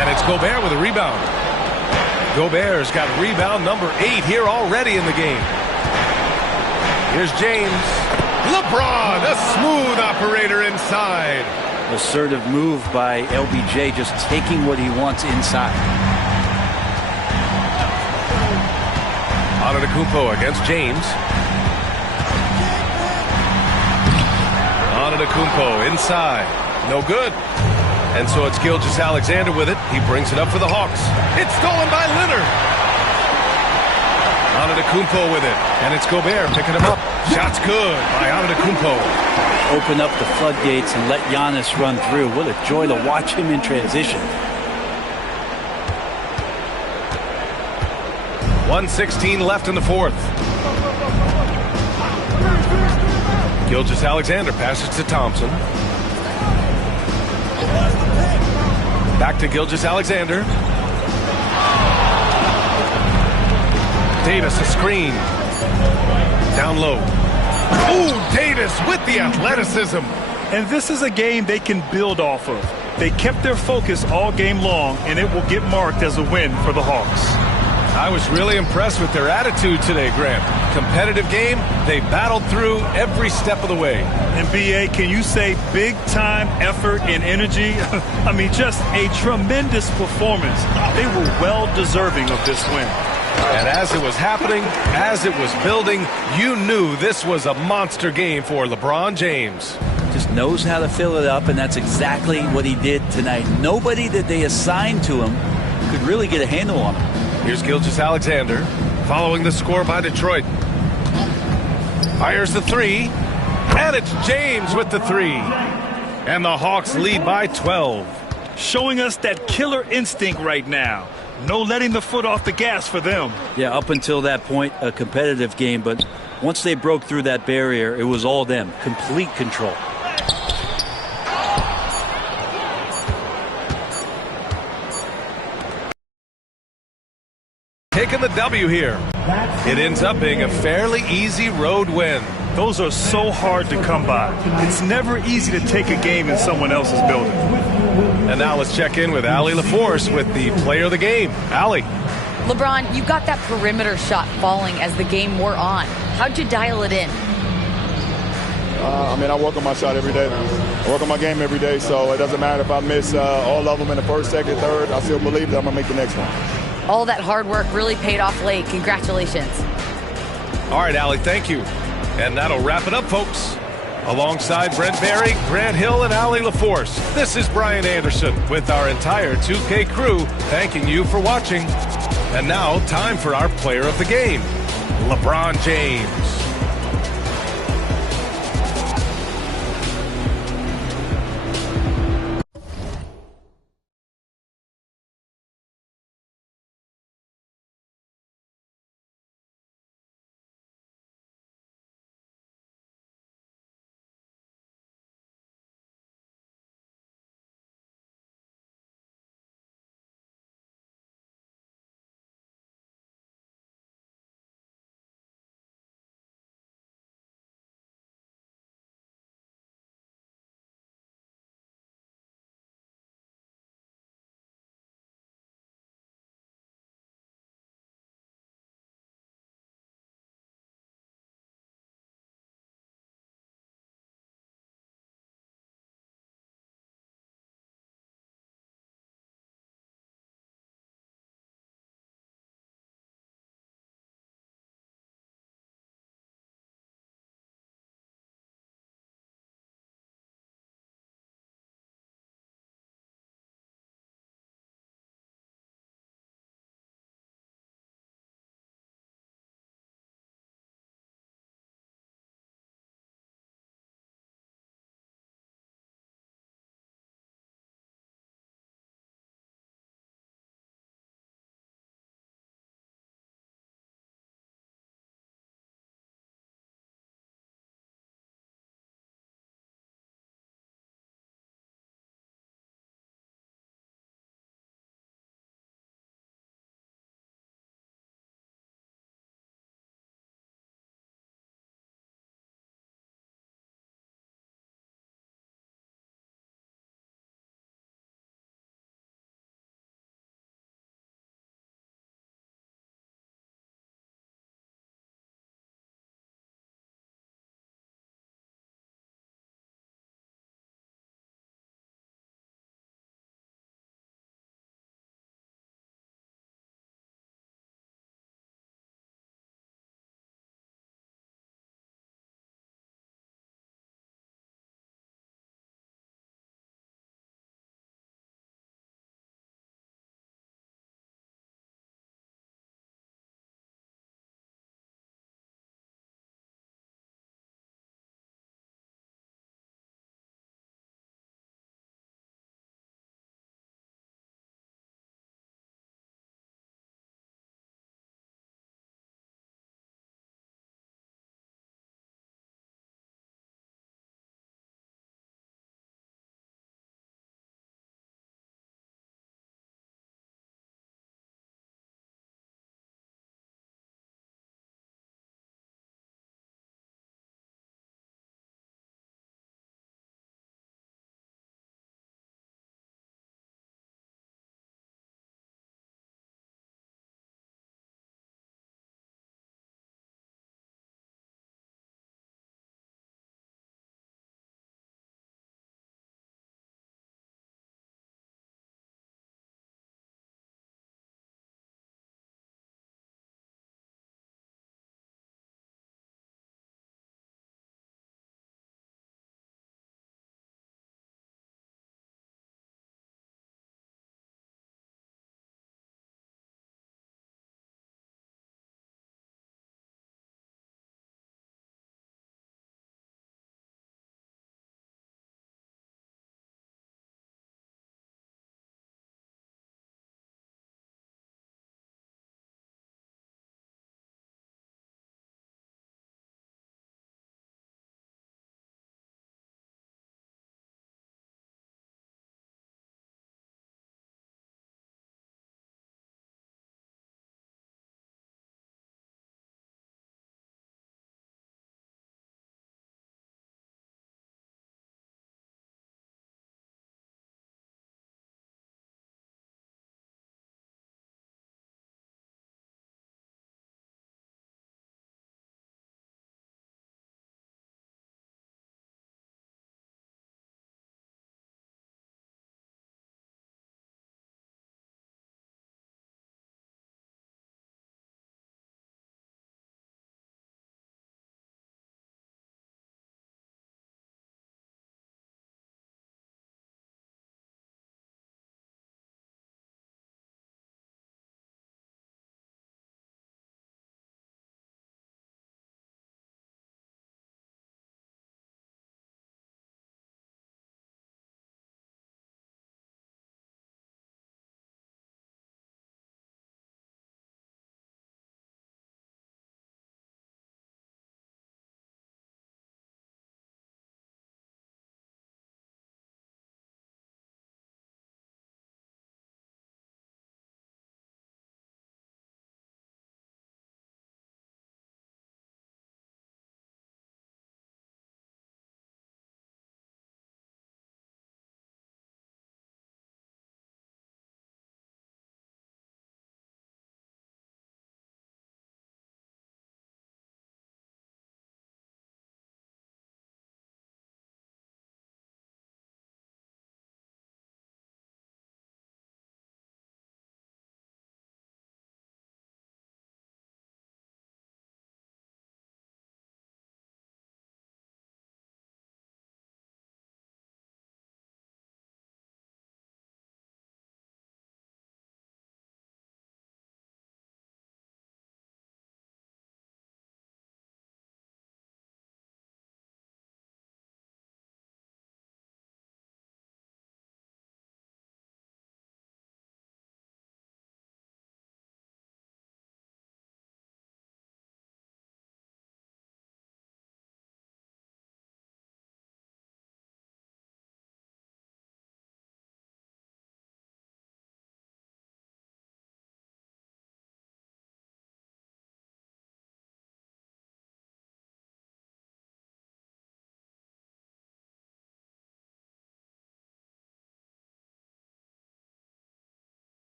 And it's Gobert with a rebound. Gobert's got rebound number 8 here already in the game. Here's James. LeBron, a smooth operator inside. assertive move by LBJ, just taking what he wants inside. Antetokounmpo against James. Antetokounmpo inside. No good. And so it's Gilgeous-Alexander with it. He brings it up for the Hawks. It's stolen by Leonard. Antetokounmpo with it. And it's Gobert picking him up. Shot's good by Antetokounmpo. Open up the floodgates and let Giannis run through. What a joy to watch him in transition. 1:16 left in the fourth. Gilgeous-Alexander passes to Thompson. Back to Gilgeous-Alexander. Davis, a screen. Down low. Ooh, Davis with the athleticism. And this is a game they can build off of. They kept their focus all game long, and it will get marked as a win for the Hawks. I was really impressed with their attitude today, Grant. Competitive game, they battled through every step of the way. And B.A., can you say big-time effort and energy? I mean, just a tremendous performance. They were well-deserving of this win. And as it was happening, as it was building, you knew this was a monster game for LeBron James. Just knows how to fill it up, and that's exactly what he did tonight. Nobody that they assigned to him could really get a handle on him. Here's Gilgeous-Alexander following the score by Detroit. Fires the three, and it's James with the three. And the Hawks lead by 12. Showing us that killer instinct right now. No letting the foot off the gas for them. Yeah, up until that point, a competitive game, but once they broke through that barrier, it was all them. Complete control. Taking the W here. It ends up being a fairly easy road win. Those are so hard to come by. It's never easy to take a game in someone else's building. And now let's check in with Allie LaForce with the player of the game. Allie. LeBron, you got that perimeter shot falling as the game wore on. How'd you dial it in? I work on my shot every day. I work on my game every day, so it doesn't matter if I miss all of them in the first, second, third. I still believe that I'm going to make the next one. All that hard work really paid off late. Congratulations. All right, Allie, thank you. And that'll wrap it up, folks. Alongside Brent Barry, Grant Hill, and Allie LaForce, this is Brian Anderson with our entire 2K crew thanking you for watching. And now, time for our player of the game, LeBron James.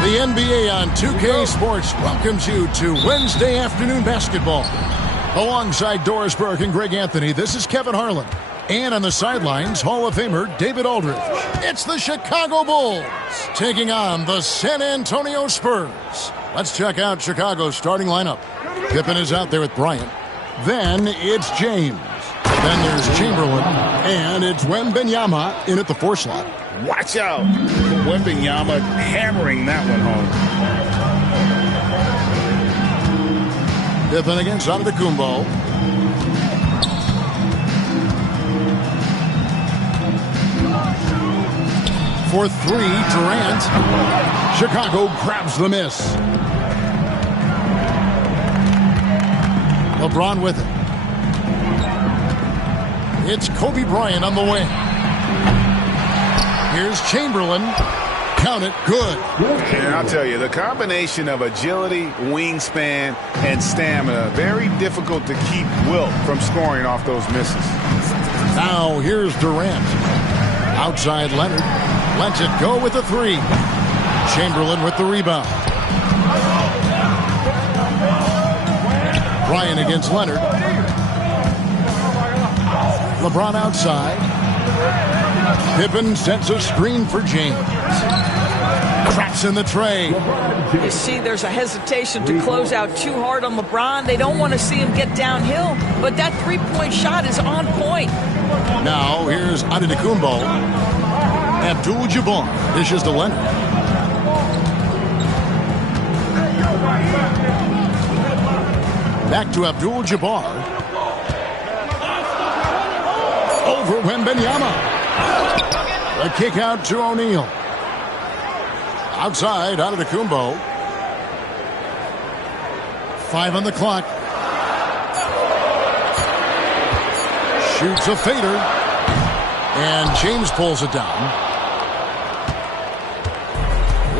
The NBA on 2K Sports welcomes you to Wednesday afternoon basketball. Alongside Doris Burke and Greg Anthony, this is Kevin Harlan. And on the sidelines, Hall of Famer David Aldridge. It's the Chicago Bulls taking on the San Antonio Spurs. Let's check out Chicago's starting lineup. Pippen is out there with Bryant. Then it's James. Then there's Chamberlain. And it's Wembanyama in at the 4 slot. Watch out. Wembanyama hammering that one home. Pippen against Antetokounmpo. For 3, Durant. Chicago grabs the miss. LeBron with it. It's Kobe Bryant on the wing. Here's Chamberlain. Count it. Good. And I'll tell you, the combination of agility, wingspan, and stamina, very difficult to keep Wilt from scoring off those misses. Now here's Durant. Outside Leonard. Lets it go with the 3. Chamberlain with the rebound. Bryant against Leonard. LeBron outside. Pippen sets a screen for James. Traps in the tray. You see there's a hesitation to close out too hard on LeBron. They don't want to see him get downhill, but that three-point shot is on point. Now here's Antetokounmpo. Abdul-Jabbar dishes to Leonard. Back to Abdul-Jabbar. Over Wembanyama. The kick out to O'Neal. Outside, Antetokounmpo. 5 on the clock. Shoots a fader. And James pulls it down.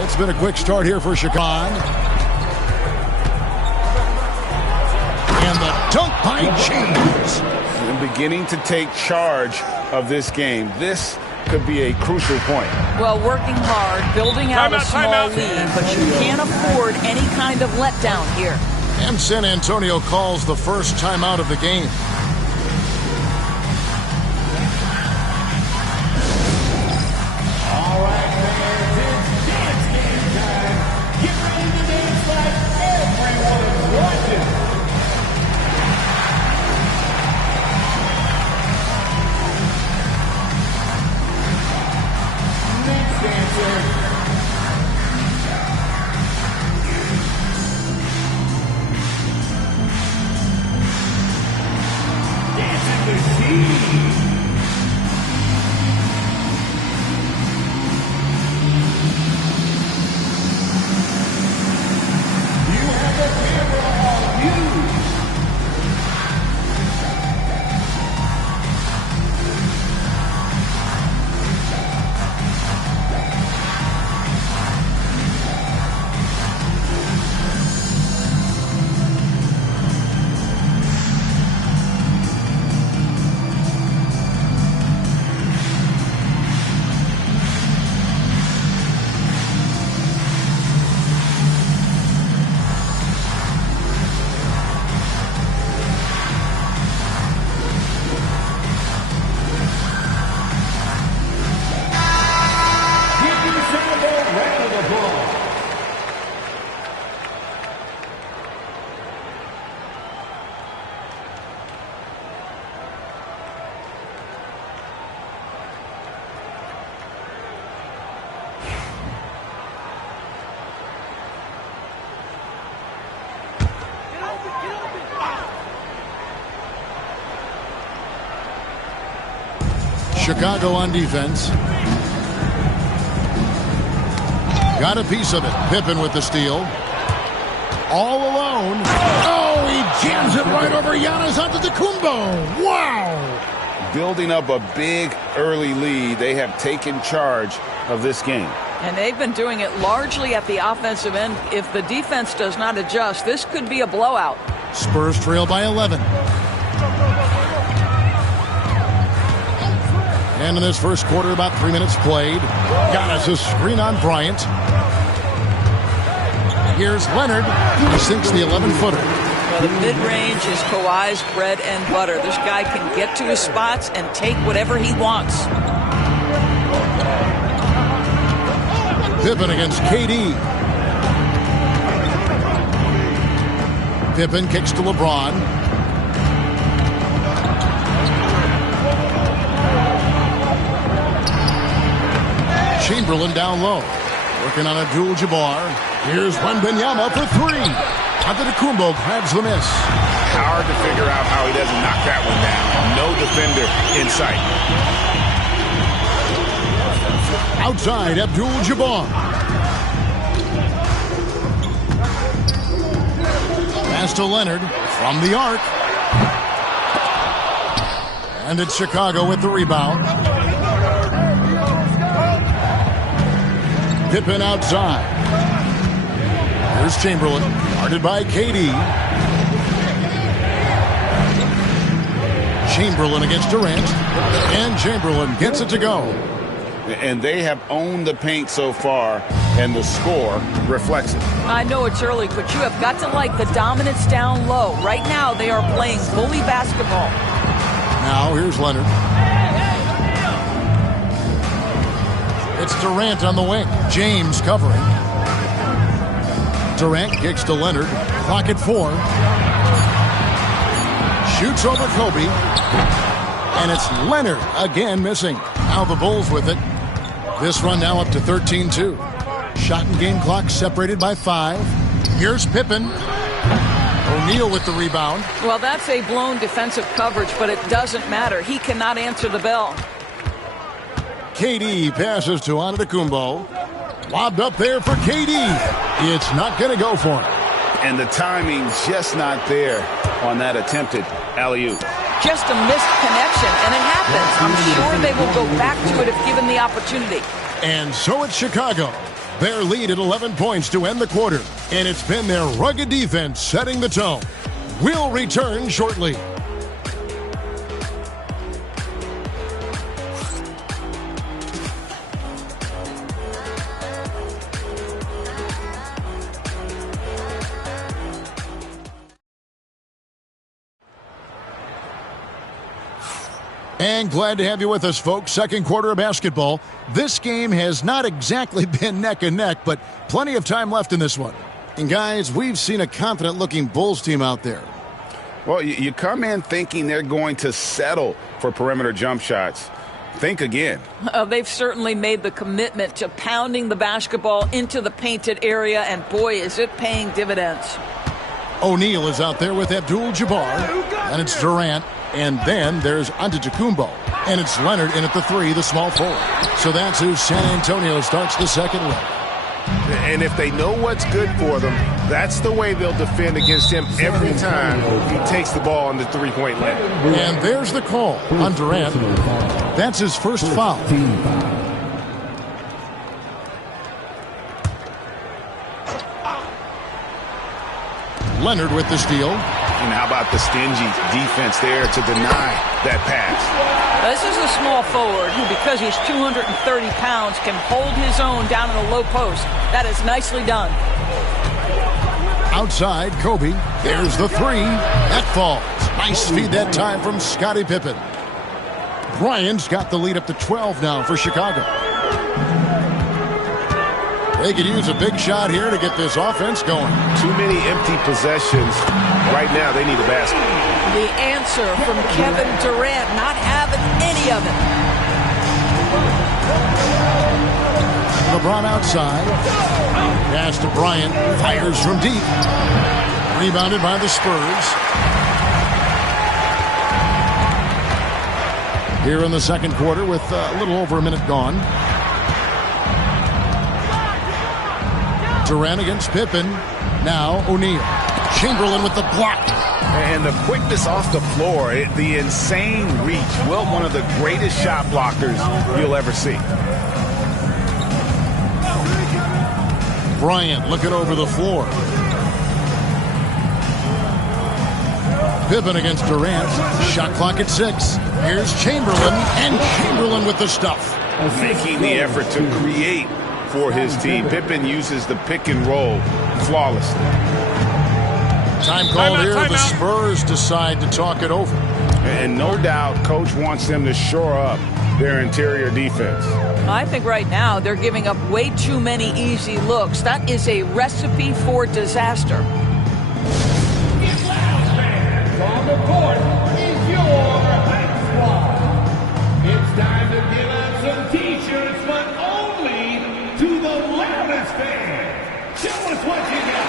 It's been a quick start here for Chicago. And the dunk by James. And beginning to take charge of this game. This could be a crucial point. Well, working hard, building out a small lead, but you can't afford any kind of letdown here. And San Antonio calls the first timeout of the game. All right, fans, it's dance game time. Get ready to dance like everyone is watching. Next dancer, Chicago on defense. Got a piece of it. Pippen with the steal. All alone. Oh, he jams it right over Giannis Antetokounmpo. Wow. Building up a big early lead. They have taken charge of this game. And they've been doing it largely at the offensive end. If the defense does not adjust, this could be a blowout. Spurs trail by 11. And in this first quarter, about 3 minutes played. Giannis a screen on Bryant. Here's Leonard. He sinks the 11-footer. Well, the mid-range is Kawhi's bread and butter. This guy can get to his spots and take whatever he wants. Pippen against KD. Pippen kicks to LeBron. Chamberlain down low. Working on Abdul-Jabbar. Here's Wembanyama for three. Antetokounmpo grabs the miss. Hard to figure out how he doesn't knock that one down. No defender in sight. Outside, Abdul-Jabbar. Pass to Leonard from the arc. And it's Chicago with the rebound. Pippen outside. Here's Chamberlain, guarded by KD. Chamberlain against Durant. And Chamberlain gets it to go. And they have owned the paint so far, and the score reflects it. I know it's early, but you have got to like the dominance down low. Right now, they are playing bully basketball. Now, here's Leonard. It's Durant on the wing. James covering. Durant kicks to Leonard. Clock at 4. Shoots over Kobe. And it's Leonard again missing. Now the Bulls with it. This run now up to 13-2. Shot and game clock separated by 5. Here's Pippen. O'Neal with the rebound. Well, that's a blown defensive coverage, but it doesn't matter. He cannot answer the bell. KD passes to Antetokounmpo. Lobbed up there for KD. It's not going to go for him. And the timing just not there on that attempted alley-oop. Just a missed connection, and it happens. I'm sure they will go back to it if given the opportunity. And so it's Chicago. Their lead at 11 points to end the quarter. And it's been their rugged defense setting the tone. We'll return shortly. And glad to have you with us, folks. Second quarter of basketball. This game has not exactly been neck and neck, but plenty of time left in this one. And guys, we've seen a confident-looking Bulls team out there. Well, you come in thinking they're going to settle for perimeter jump shots. Think again. They've certainly made the commitment to pounding the basketball into the painted area, and boy, is it paying dividends. O'Neal is out there with Abdul-Jabbar, and it's Durant. And then there's Antetokounmpo. And it's Leonard in at the 3, the small forward. So that's who San Antonio starts the second leg. And if they know what's good for them, that's the way they'll defend against him every time he takes the ball on the three-point line. And there's the call on Durant. That's his first foul. Leonard with the steal. And how about the stingy defense there to deny that pass? This is a small forward who, because he's 230 pounds, can hold his own down in the low post. That is nicely done. Outside, Kobe. There's the 3. That falls. Nice feed that time from Scottie Pippen. Bryant's got the lead up to 12 now for Chicago. They could use a big shot here to get this offense going. Too many empty possessions. Right now, they need a basket. The answer from Kevin Durant, not having any of it. LeBron outside. Pass to Bryant. Fires from deep. Rebounded by the Spurs. here in the second quarter with a little over a minute gone. Durant against Pippen. Now O'Neal. Chamberlain with the block. And the quickness off the floor, the insane reach. Well, one of the greatest shot blockers you'll ever see. Bryant looking over the floor. Pippen against Durant. Shot clock at 6. Here's Chamberlain, and Chamberlain with the stuff. Making the effort to create for his team. Pippen uses the pick and roll flawlessly. Time called here. The Spurs decide to talk it over. And no doubt, Coach wants them to shore up their interior defense. I think right now they're giving up way too many easy looks. That is a recipe for disaster. On the court is your hype squad. It's time to give out some t-shirts, but only to the loudest fans. Show us what you got.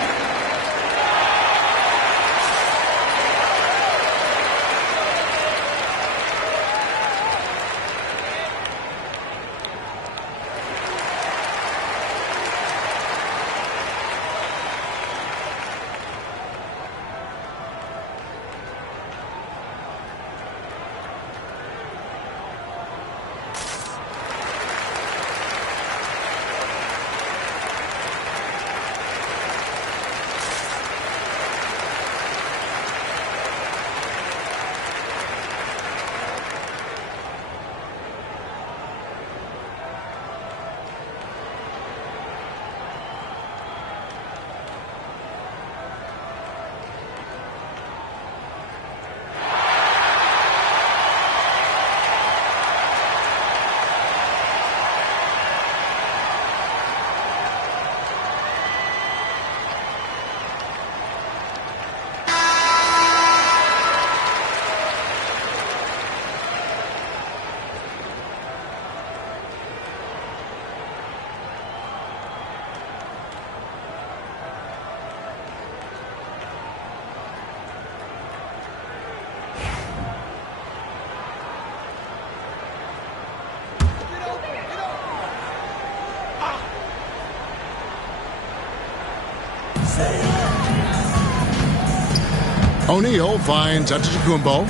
O'Neal finds Antetokounmpo.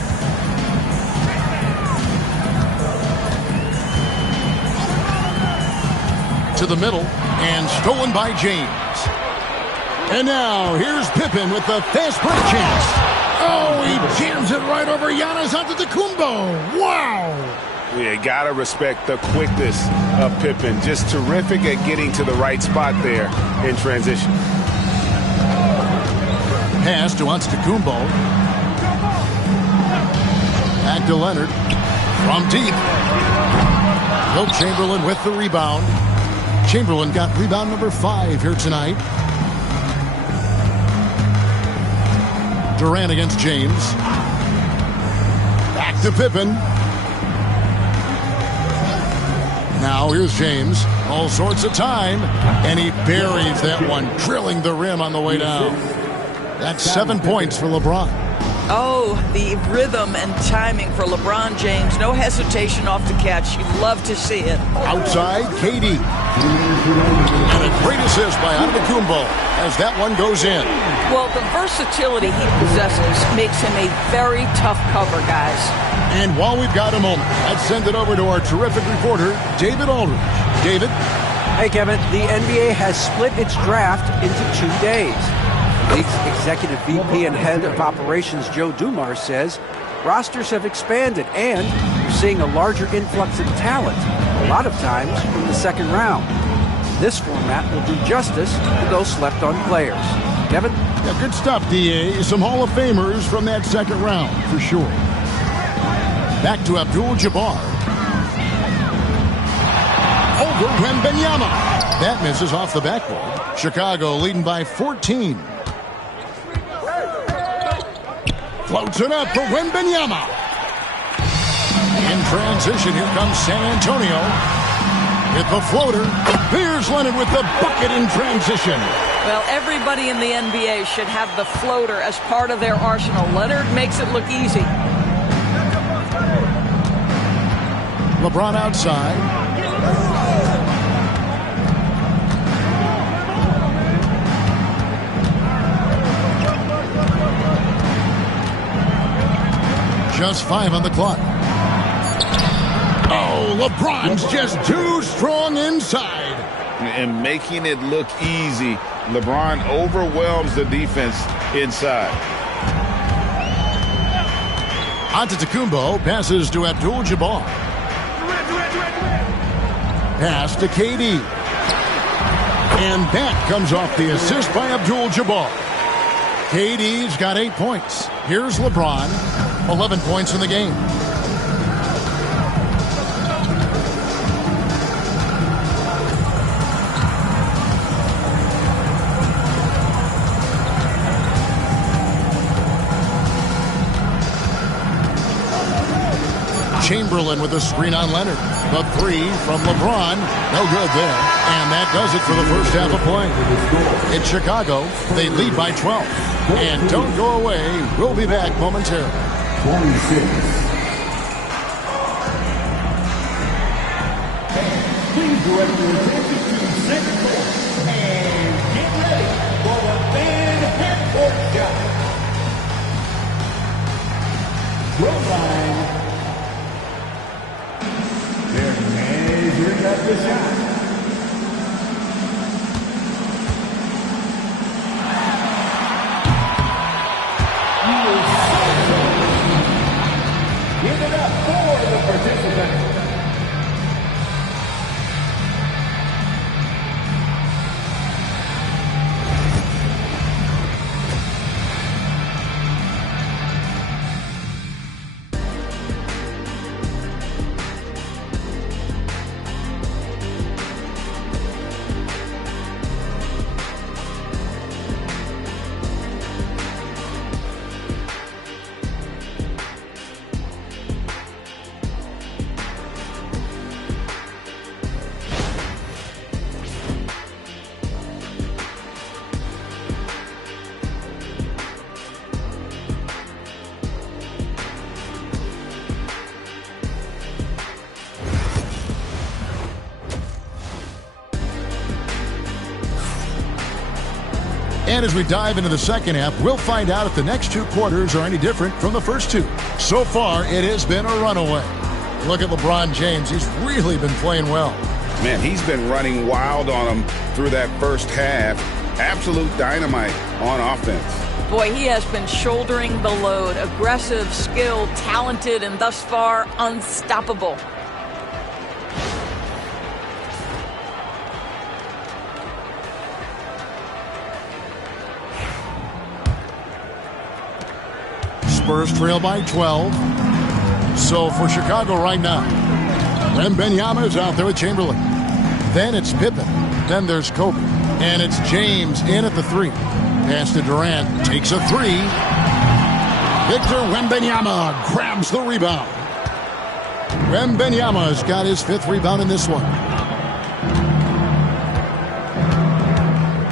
To the middle, and stolen by James. And now, here's Pippen with the fast break chance. Oh, he jams it right over Giannis Antetokounmpo. Wow! Yeah, gotta respect the quickness of Pippen. Just terrific at getting to the right spot there in transition. Pass to Antetokounmpo. Back to Leonard. From deep. Wilt Chamberlain with the rebound. Chamberlain got rebound number 5 here tonight. Durant against James. Back to Pippen. Now here's James. All sorts of time. And he buries that one, drilling the rim on the way down. That's 7 points for LeBron. Oh, the rhythm and timing for LeBron James. No hesitation off the catch. You love to see it. Outside, KD. And a great assist by Antetokounmpo as that one goes in. Well, the versatility he possesses makes him a very tough cover, guys. And while we've got a moment, let's send it over to our terrific reporter, David Aldridge. David? Hey, Kevin. The NBA has split its draft into 2 days. League's executive VP and head of operations Joe Dumars says rosters have expanded and you're seeing a larger influx of talent, a lot of times from the second round. This format will do justice to those slept-on players. Kevin? Yeah, good stuff, D.A. Some Hall of Famers from that second round, for sure. Back to Abdul-Jabbar. Over Wembanyama. That misses off the backboard. Chicago leading by 14. Floats it up for Wembanyama. In transition, here comes San Antonio. With the floater. Here's Leonard with the bucket in transition. Well, everybody in the NBA should have the floater as part of their arsenal. Leonard makes it look easy. LeBron outside. Just 5 on the clock. Oh, LeBron's just too strong inside. And making it look easy, LeBron overwhelms the defense inside. Antetokounmpo passes to Abdul-Jabbar. Pass to KD. And that comes off the assist by Abdul-Jabbar. KD's got 8 points. Here's LeBron, 11 points in the game. Chamberlain with a screen on Leonard. The 3 from LeBron. No good there. And that does it for the first half of play. In Chicago, they lead by 12. And don't go away. We'll be back momentarily. 26. Please direct your attention to second court. And get ready for the fan half-court shot. Robine. They're measuring up the shot. Give it up for the participants. And as we dive into the second half, we'll find out if the next 2 quarters are any different from the first 2. So far, it has been a runaway. Look at LeBron James. He's really been playing well. Man, he's been running wild on them through that first half. Absolute dynamite on offense. Boy, he has been shouldering the load. Aggressive, skilled, talented, and thus far unstoppable. Spurs trail by 12. So for Chicago right now, Wembanyama is out there with Chamberlain. Then it's Pippen. Then there's Kobe. And it's James in at the 3. Pass to Durant. Takes a 3. Victor Wembanyama grabs the rebound. Wembanyama's got his 5th rebound in this one.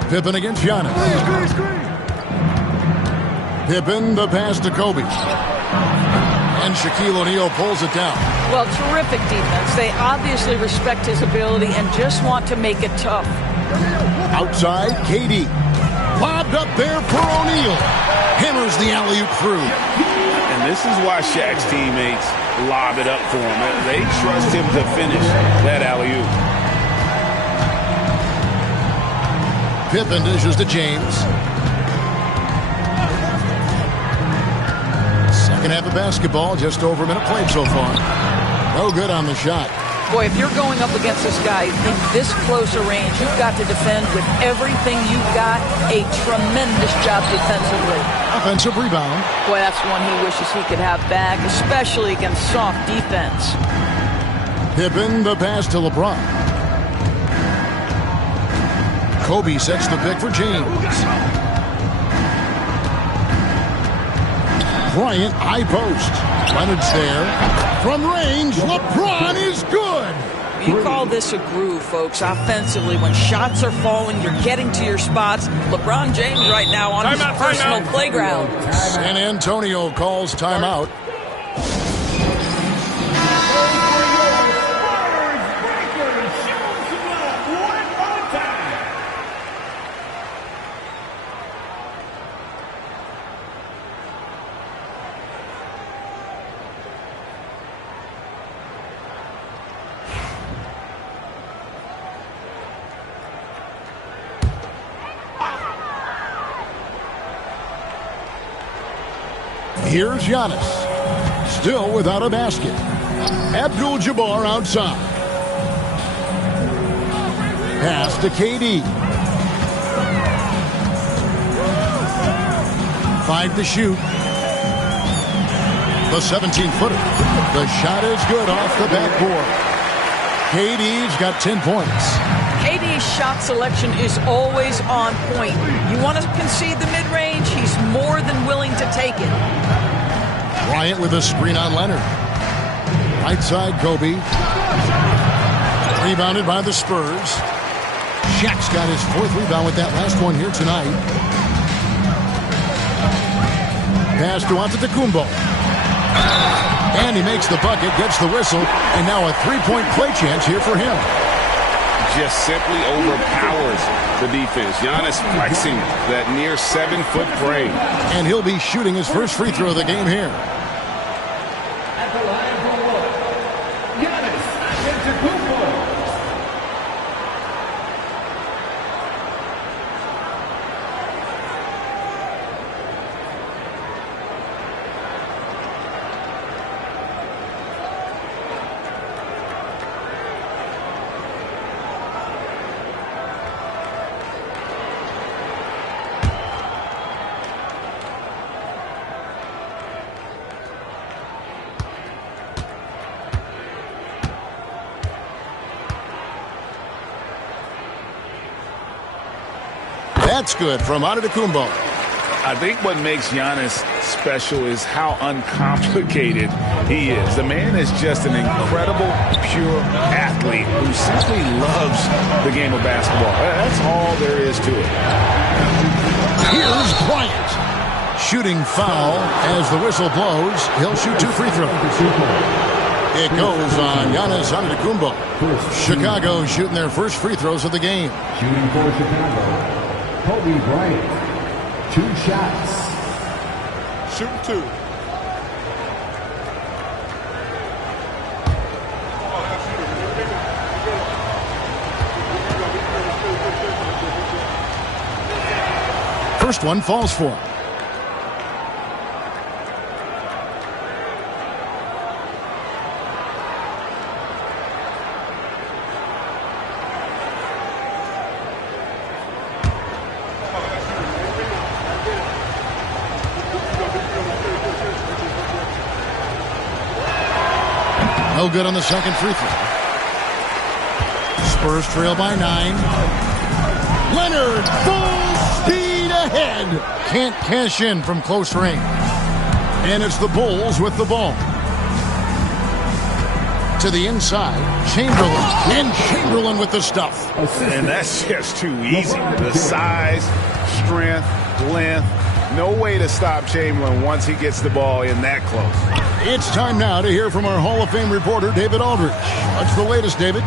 Pippen against Giannis. Pippen, the pass to Kobe. And Shaquille O'Neal pulls it down. Well, terrific defense. They obviously respect his ability and just want to make it tough. Outside, KD. Lobbed up there for O'Neal. Hammers the alley-oop through. And this is why Shaq's teammates lob it up for him. They trust him to finish that alley-oop. Pippen dishes to James. Second half of basketball, just over a minute played so far. No good on the shot. Boy, if you're going up against this guy in this close a range, you've got to defend with everything you've got. A tremendous job defensively. Offensive rebound. Boy, that's one he wishes he could have back, especially against soft defense. Pippen, the pass to LeBron. Kobe sets the pick for James. Bryant, high post. Leonard's there. From range, LeBron is good. You call this a groove, folks. Offensively, when shots are falling, you're getting to your spots. LeBron James right now on his personal playground. San Antonio calls timeout. Here's Giannis. Still without a basket. Abdul-Jabbar outside. Pass to KD. 5 to shoot. The 17-footer. The shot is good off the backboard. KD's got 10 points. KD's shot selection is always on point. You want to concede the mid-range, he's more than willing to take it. Bryant with a screen on Leonard. Right side, Kobe. Rebounded by the Spurs. Shaq's got his 4th rebound with that last one here tonight. Pass to Antetokounmpo. And he makes the bucket, gets the whistle, and now a 3-point play chance here for him. Just simply overpowers the defense. Giannis flexing that near 7-foot break. And he'll be shooting his first free throw of the game here. At the line for one, Giannis Antetokounmpo. That's good from Antetokounmpo. I think what makes Giannis special is how uncomplicated he is. The man is just an incredible, pure athlete who simply loves the game of basketball. That's all there is to it. Here's Bryant. Shooting foul as the whistle blows. He'll shoot 2 free throws. It goes on Giannis Antetokounmpo. Chicago shooting their first free throws of the game. Shooting for Chicago, Kobe Bryant. 2 shots. Shooting 2. First one falls for him. No good on the second free throw. Spurs trail by 9. Leonard, full speed ahead. Can't cash in from close range. And it's the Bulls with the ball. To the inside, Chamberlain. And Chamberlain with the stuff. And that's just too easy. The size, strength, length. No way to stop Chamberlain once he gets the ball in that close. It's time now to hear from our Hall of Fame reporter, David Aldridge. What's the latest, David?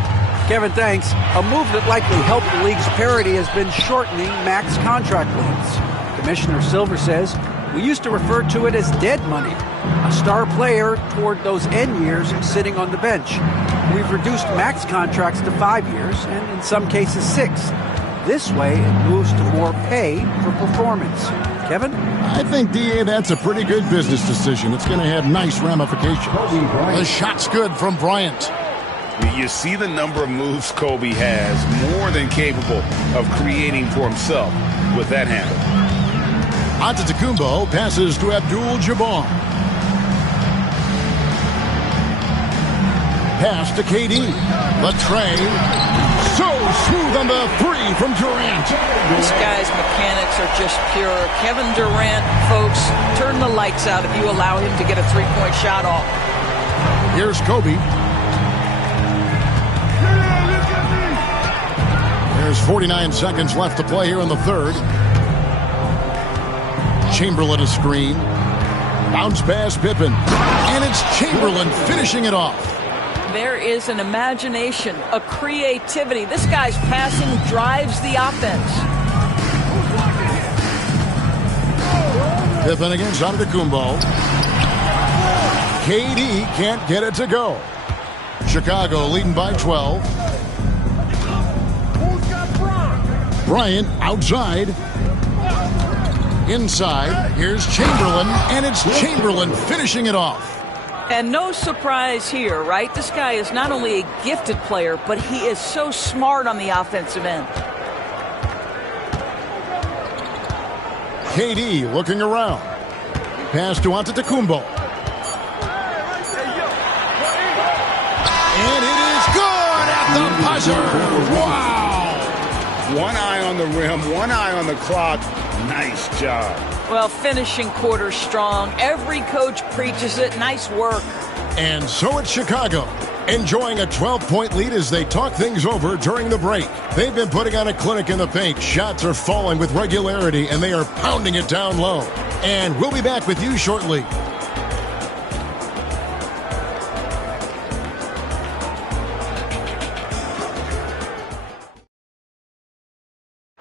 Kevin, thanks. A move that likely helped the league's parity has been shortening max contract limits. Commissioner Silver says, we used to refer to it as dead money, a star player toward those end years sitting on the bench. We've reduced max contracts to 5 years, and in some cases 6. This way, it moves to more pay for performance. Kevin? I think, D.A., that's a pretty good business decision. It's going to have nice ramifications. The shot's good from Bryant. You see the number of moves Kobe has, more than capable of creating for himself with that handle. Antetokounmpo passes to Abdul-Jabbar. Pass to KD. The tray. So smooth on the 3 from Durant. This guy's mechanics are just pure. Kevin Durant, folks, turn the lights out if you allow him to get a 3-point shot off. Here's Kobe. There's 49 seconds left to play here in the third. Chamberlain a screen. Bounce pass Pippen. And it's Chamberlain finishing it off. There is an imagination, a creativity. This guy's passing drives the offense. Pippen against Antetokounmpo. KD can't get it to go. Chicago leading by 12. Bryant outside. Inside, here's Chamberlain, and it's Chamberlain finishing it off. And no surprise here, right? This guy is not only a gifted player, but he is so smart on the offensive end. KD looking around. Pass to Antetokounmpo. And it is good at the buzzer. Wow! One eye on the rim, one eye on the clock. Nice job. Well, finishing quarter strong. Every coach preaches it. Nice work. And so it's Chicago, enjoying a 12-point lead as they talk things over during the break. They've been putting on a clinic in the paint. Shots are falling with regularity, and they are pounding it down low. And we'll be back with you shortly.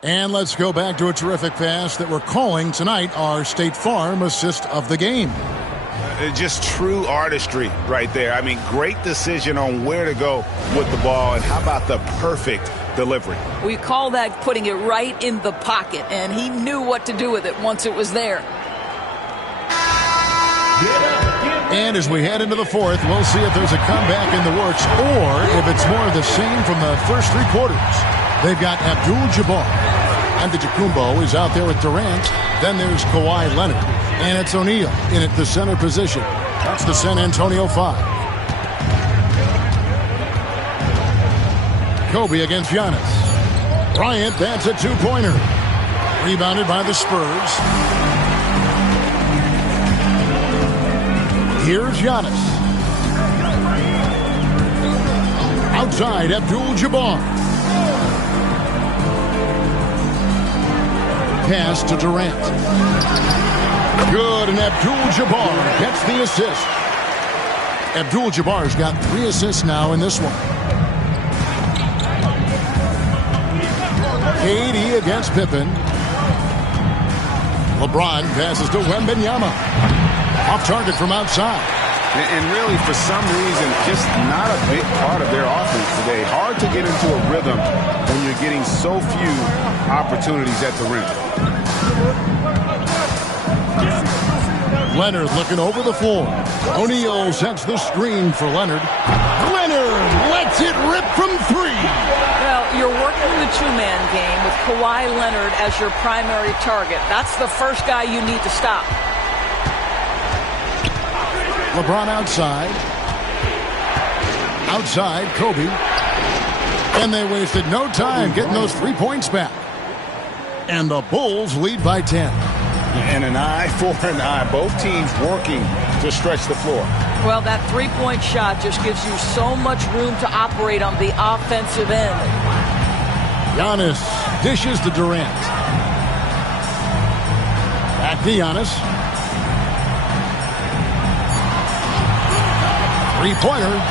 And let's go back to a terrific pass that we're calling tonight our State Farm assist of the game. Just true artistry right there. I mean, great decision on where to go with the ball, and how about the perfect delivery? We call that putting it right in the pocket, and he knew what to do with it once it was there. And as we head into the fourth, we'll see if there's a comeback in the works or if it's more of the same from the first three quarters. They've got Abdul-Jabbar. Antetokounmpo is out there with Durant. Then there's Kawhi Leonard. And it's O'Neal in at the center position. That's the San Antonio 5. Kobe against Giannis. Bryant, that's a two-pointer. Rebounded by the Spurs. Here's Giannis. Outside, Abdul-Jabbar. Pass to Durant. Good, and Abdul-Jabbar gets the assist. Abdul-Jabbar's got 3 assists now in this one. KD against Pippen. LeBron passes to Wembanyama. Off target from outside. And really, for some reason, just not a big part of their offense today. Hard to get into a rhythm when you're getting so few opportunities at the rim. Leonard looking over the floor. O'Neal sets the screen for Leonard. Leonard lets it rip from 3. Well, you're working the two-man game with Kawhi Leonard as your primary target. That's the first guy you need to stop. LeBron outside. Outside, Kobe. And they wasted no time getting those 3 points back. And the Bulls lead by 10. And an eye for an eye. Both teams working to stretch the floor. Well, that three-point shot just gives you so much room to operate on the offensive end. Giannis dishes to Durant. Back to Giannis. Three-pointer.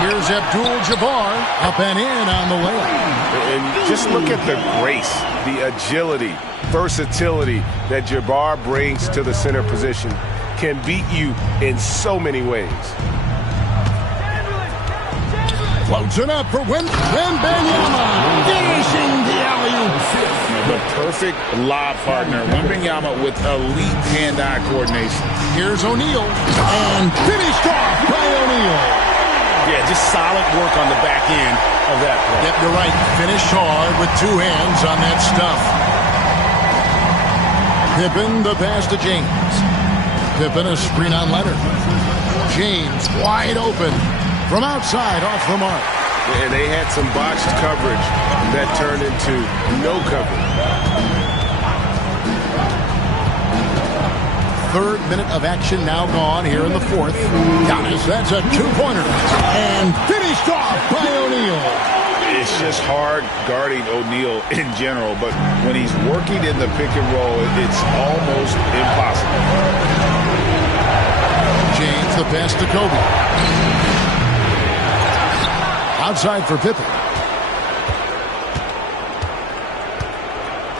Here's Abdul-Jabbar up and in on the layup. And just look at the grace, the agility, versatility that Jabbar brings to the center position. Can beat you in so many ways. Floats it up for Wembanyama. Finishing the alley-oop. The perfect lob partner. Wembanyama with elite hand-eye coordination. Here's O'Neal. And finished off by O'Neal. Yeah, just solid work on the back end of that play. Yep, you're right. Finished hard with 2 hands on that stuff. Pippen, the pass to James. Pippen, a screen on Leonard. James wide open from outside off the mark. And they had some botched coverage that turned into no coverage. 3rd minute of action now gone here in the 4th. Giannis, that's a 2-pointer. And finished off by O'Neal. It's just hard guarding O'Neal in general, but when he's working in the pick and roll, it's almost impossible. James, the pass to Kobe. Outside for Pippen.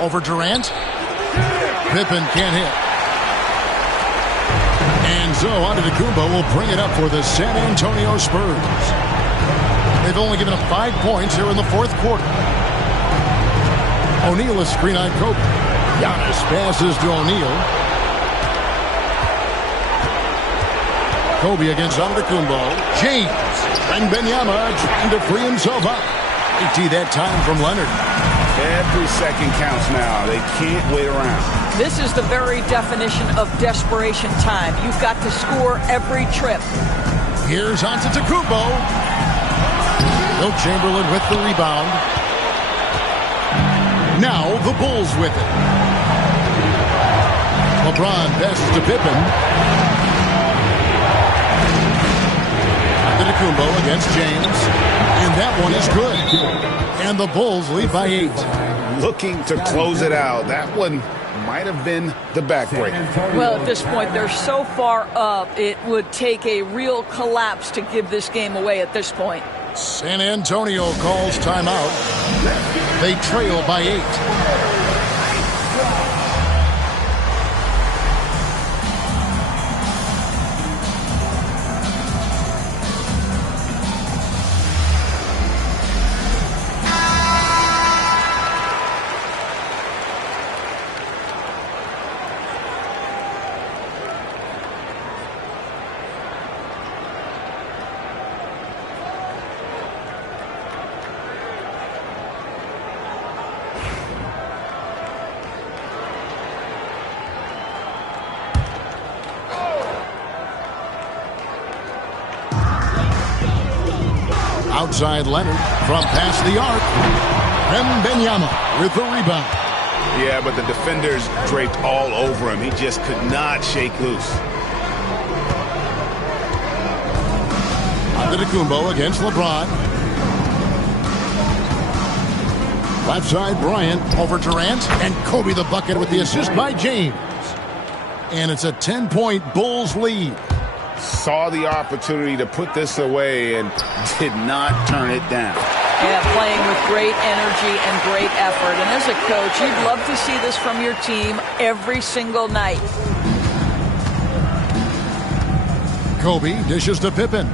Over Durant. Pippen can't hit. And so Antetokounmpo will bring it up for the San Antonio Spurs. They've only given up 5 points here in the 4th quarter. O'Neal is screen on Kobe. Giannis passes to O'Neal. Kobe against Antetokounmpo. James. And Benyama trying to free himself up. 80 that time from Leonard. Every second counts now. They can't wait around. This is the very definition of desperation time. You've got to score every trip. Here's Antetokounmpo. Will Chamberlain with the rebound. Now the Bulls with it. LeBron passes to Pippen. Antetokounmpo against James. And that one is good. And the Bulls lead by 8. Looking to close it out. That one might have been the backbreaker. Well, at this point, they're so far up, it would take a real collapse to give this game away at this point. San Antonio calls timeout. They trail by 8. Outside Leonard from past the arc. Benyama with the rebound. Yeah, but the defenders draped all over him. He just could not shake loose. Antetokounmpo against LeBron. Left side Bryant over Durant. And Kobe the bucket with the assist by James. And it's a 10-point Bulls lead. Saw the opportunity to put this away and did not turn it down. Yeah, playing with great energy and great effort. And as a coach, you'd love to see this from your team every single night. Kobe dishes to Pippen.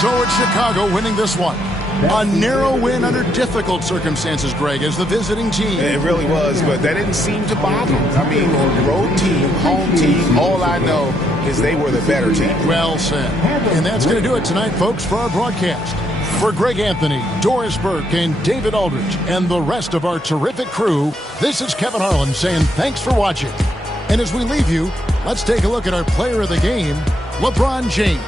So it's Chicago winning this one. A narrow win under difficult circumstances, Greg, as the visiting team. It really was, but that didn't seem to bother them. I mean, road team, home team, all I know is they were the better team. Well said. And that's going to do it tonight, folks, for our broadcast. For Greg Anthony, Doris Burke, and David Aldridge, and the rest of our terrific crew, this is Kevin Harlan saying thanks for watching. And as we leave you, let's take a look at our player of the game, LeBron James.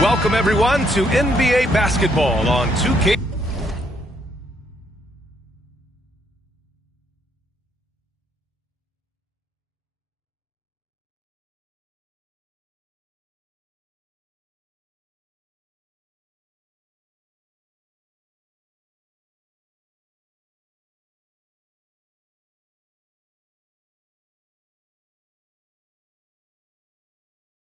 Welcome, everyone, to NBA basketball on 2K.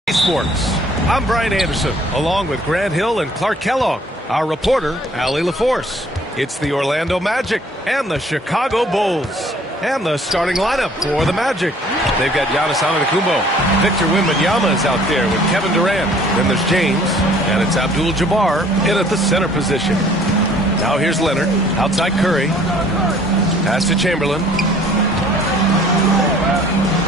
Sports. I'm Brian Anderson, along with Grant Hill and Clark Kellogg. Our reporter, Allie LaForce. It's the Orlando Magic and the Chicago Bulls. And the starting lineup for the Magic. They've got Giannis Antetokounmpo. Victor Wembanyama is out there with Kevin Durant. Then there's James, and it's Abdul-Jabbar in at the center position. Now here's Leonard, outside Curry. Pass to Chamberlain.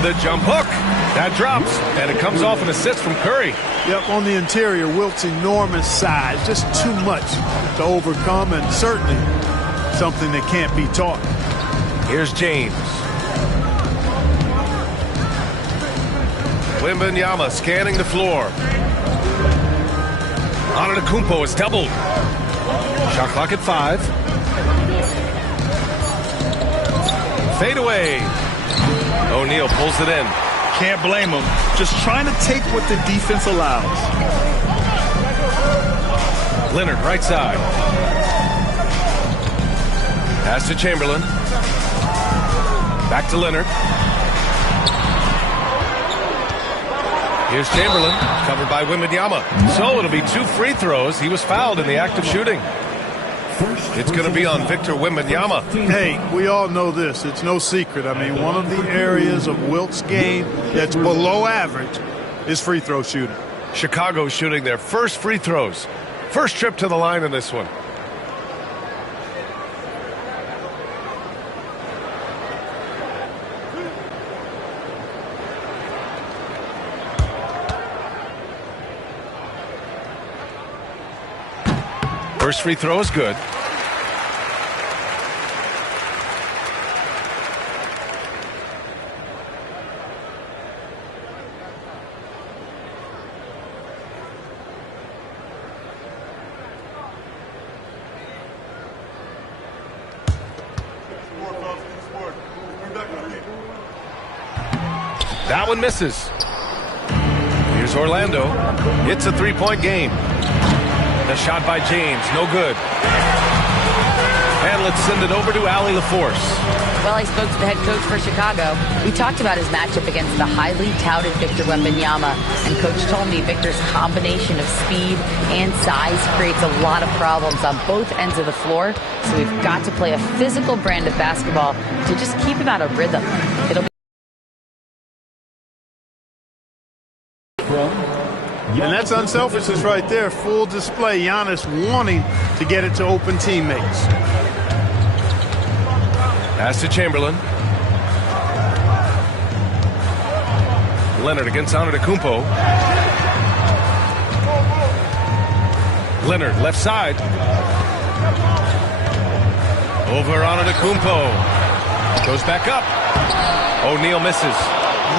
The jump hook. That drops, and it comes off an assist from Curry. Yep, on the interior, Wilt's enormous size, just too much to overcome, and certainly something that can't be taught. Here's James. Wembanyama scanning the floor. Antetokounmpo is doubled. Shot clock at 5. Fade away. O'Neal pulls it in. Can't blame him. Just trying to take what the defense allows. Leonard, right side. Pass to Chamberlain. Back to Leonard. Here's Chamberlain, covered by Wembanyama. So it'll be 2 free throws. He was fouled in the act of shooting. It's going to be on Victor Wembanyama. Hey, we all know this. It's no secret. I mean, one of the areas of Wilt's game that's below average is free throw shooting. Chicago shooting their first free throws. First trip to the line in this one. First free throw is good. That one misses. Here's Orlando. It's a 3-point game. The shot by James, no good. And let's send it over to Allie LaForce. Well, I spoke to the head coach for Chicago. We talked about his matchup against the highly touted Victor Wembanyama, and coach told me Victor's combination of speed and size creates a lot of problems on both ends of the floor, so we've got to play a physical brand of basketball to just keep him out of rhythm. It'll be and that's unselfishness right there. Full display. Giannis wanting to get it to open teammates. Pass to Chamberlain. Leonard against Antetokounmpo. Leonard left side. Over Antetokounmpo. Goes back up. O'Neal misses.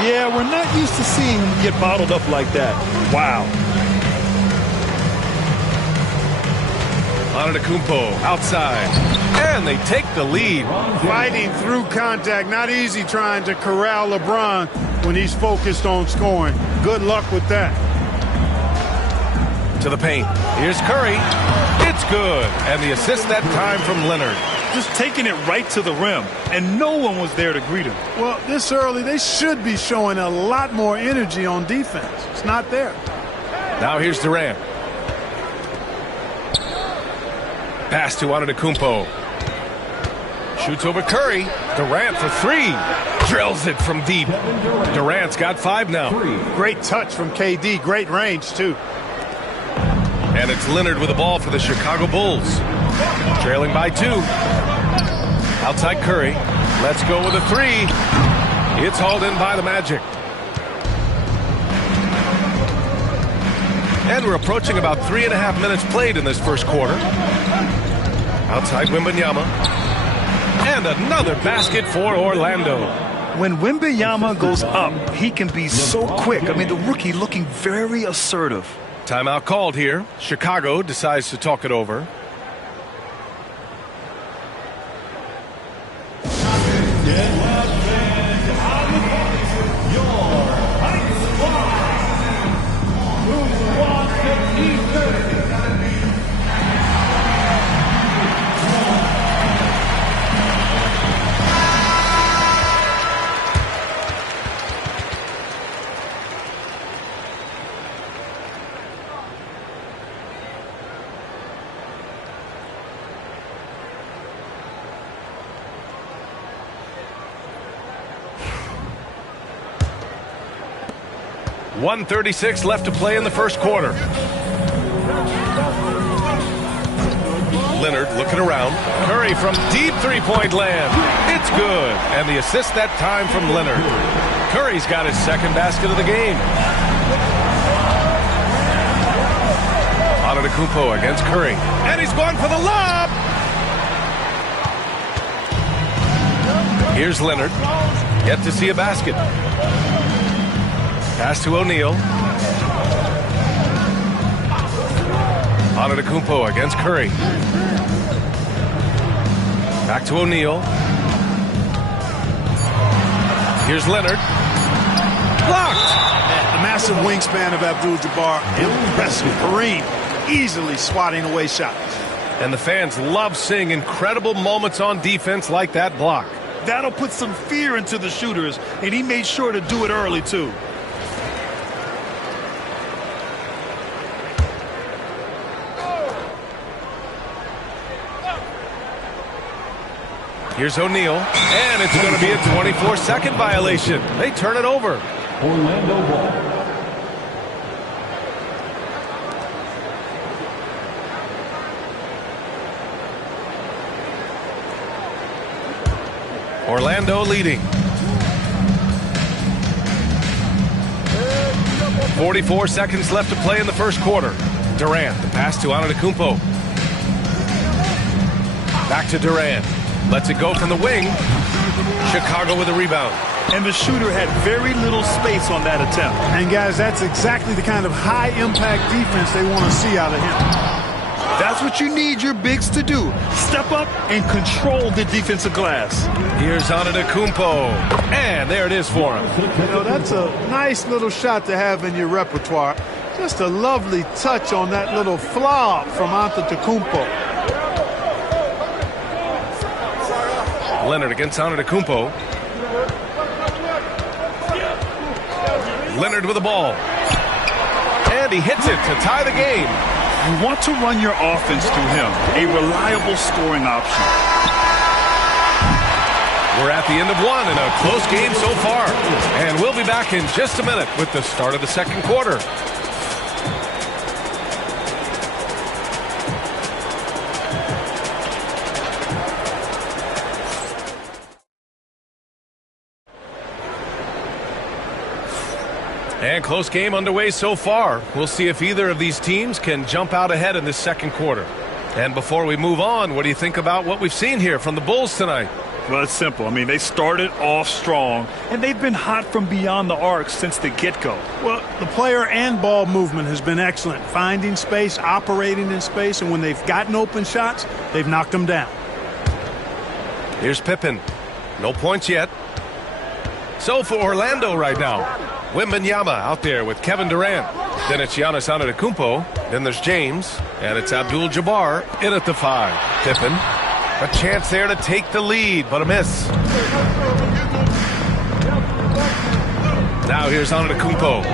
Yeah, we're not used to seeing him get bottled up like that. Wow. Antetokounmpo outside. And they take the lead. Fighting through contact. Not easy trying to corral LeBron when he's focused on scoring. Good luck with that. To the paint. Here's Curry. It's good. And the assist that time from Leonard. Just taking it right to the rim, and no one was there to greet him. Well, this early, they should be showing a lot more energy on defense. It's not there. Now here's Durant. Pass to Antetokounmpo. Shoots over Curry. Durant for 3. Drills it from deep. Durant's got 5 now. Great touch from KD. Great range, too. And it's Leonard with the ball for the Chicago Bulls. Trailing by 2. Outside Curry. Let's go with a 3. It's hauled in by the Magic. And we're approaching about 3.5 minutes played in this first quarter. Outside Wembanyama. And another basket for Orlando. When Wembanyama goes up, he can be so quick. I mean, the rookie looking very assertive. Timeout called here. Chicago decides to talk it over. .136 left to play in the first quarter. Leonard looking around. Curry from deep three-point land. It's good. And the assist that time from Leonard. Curry's got his second basket of the game. Antetokounmpo against Curry. And he's going for the lob. Here's Leonard. Yet to see a basket. Pass to O'Neal. Antetokounmpo against Curry. Back to O'Neal. Here's Leonard. Blocked! The massive wingspan of Abdul-Jabbar. Impressive. Kareem easily swatting away shots. And the fans love seeing incredible moments on defense like that block. That'll put some fear into the shooters, and he made sure to do it early, too. Here's O'Neal, and it's going to be a 24-second violation. They turn it over. Orlando ball. Orlando leading. 44 seconds left to play in the first quarter. Durant, the pass to Antetokounmpo. Back to Durant. Lets it go from the wing. Chicago with a rebound. And the shooter had very little space on that attempt. And guys, that's exactly the kind of high-impact defense they want to see out of him. That's what you need your bigs to do. Step up and control the defensive glass. Here's Antetokounmpo. And there it is for him. You know, that's a nice little shot to have in your repertoire. Just a lovely touch on that little flop from Antetokounmpo. Leonard against Antetokounmpo. Leonard with the ball. And he hits it to tie the game. You want to run your offense through him. A reliable scoring option. We're at the end of one in a close game so far. And we'll be back in just a minute with the start of the second quarter. And close game underway so far. We'll see if either of these teams can jump out ahead in this second quarter. And before we move on, what do you think about what we've seen here from the Bulls tonight? Well, it's simple. I mean, they started off strong, and they've been hot from beyond the arc since the get-go. Well, the player and ball movement has been excellent. Finding space, operating in space, and when they've gotten open shots, they've knocked them down. Here's Pippen. No points yet. So for Orlando right now, Wembanyama out there with Kevin Durant. Then it's Giannis Antetokounmpo. Then there's James. And it's Abdul-Jabbar in at the 5. Pippen. A chance there to take the lead, but a miss. Now here's Antetokounmpo.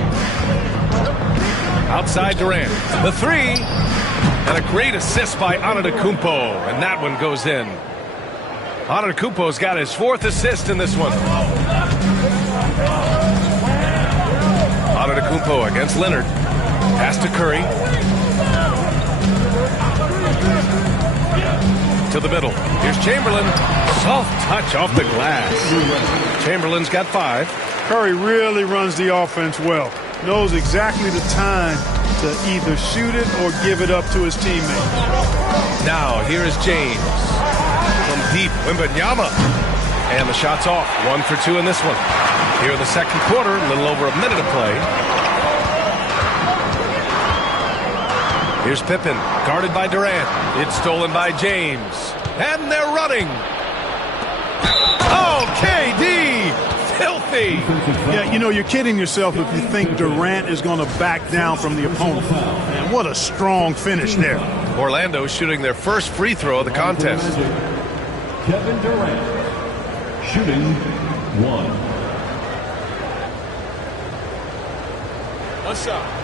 Outside Durant. The 3. And a great assist by Antetokounmpo. And that one goes in. Antetokounmpo's got his 4th assist in this one. Antetokounmpo against Leonard. Pass to Curry. the middle. Here's Chamberlain. Soft touch off the glass. Chamberlain's got 5. Curry really runs the offense well. Knows exactly the time to either shoot it or give it up to his teammate. Now, here is James. From deep, Wembanyama. And the shot's off. 1 for 2 in this one. Here in the second quarter, a little over a minute of play. Here's Pippen, guarded by Durant. It's stolen by James. And they're running. Oh, KD! Filthy! Yeah, you know, you're kidding yourself if you think Durant is going to back down from the opponent. Man, what a strong finish there. Orlando shooting their first free throw of the contest. Kevin Durant shooting 1. One shot.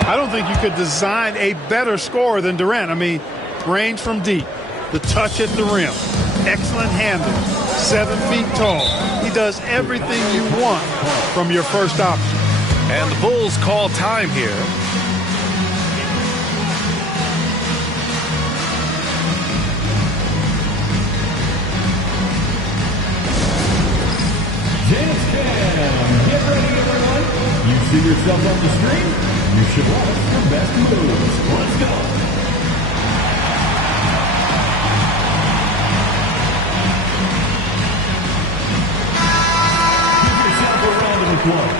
I don't think you could design a better scorer than Durant. I mean, range from deep, the touch at the rim, excellent handle, 7 feet tall. He does everything you want from your first option. And the Bulls call time here. James Cam, get ready everyone. You see yourself on the screen? You should watch your best moves. Let's go. Give yourself a round of applause.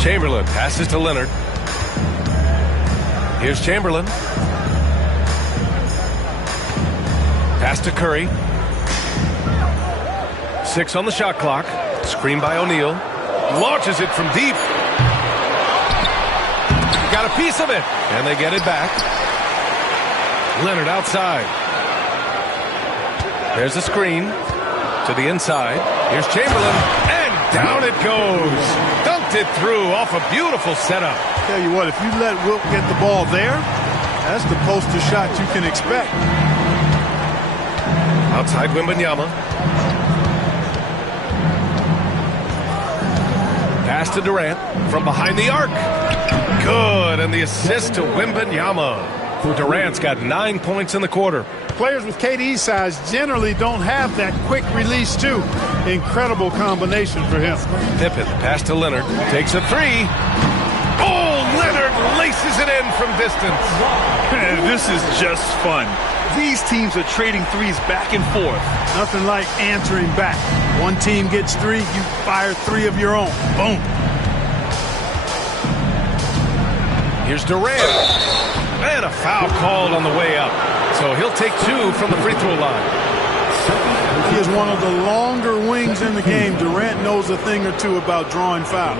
Chamberlain passes to Leonard. Here's Chamberlain. Pass to Curry. 6 on the shot clock. Screen by O'Neal. Launches it from deep. Got a piece of it. And they get it back. Leonard outside. There's a screen to the inside. Here's Chamberlain. And down it goes. Dunked it through off a beautiful setup. Tell you what, if you let Wilt get the ball there, that's the poster shot you can expect. Outside Wembanyama. Pass to Durant from behind the arc. Good, and the assist to Wembanyama. Durant's got 9 points in the quarter. Players with KD's size generally don't have that quick release, too. Incredible combination for him. Pippen, pass to Leonard, takes a 3. Oh, Leonard laces it in from distance. Man, this is just fun. These teams are trading threes back and forth. Nothing like answering back. One team gets 3, you fire 3 of your own. Boom. Here's Durant. And a foul called on the way up. So he'll take 2 from the free throw line. He is one of the longer wings in the game. Durant knows a thing or two about drawing fouls.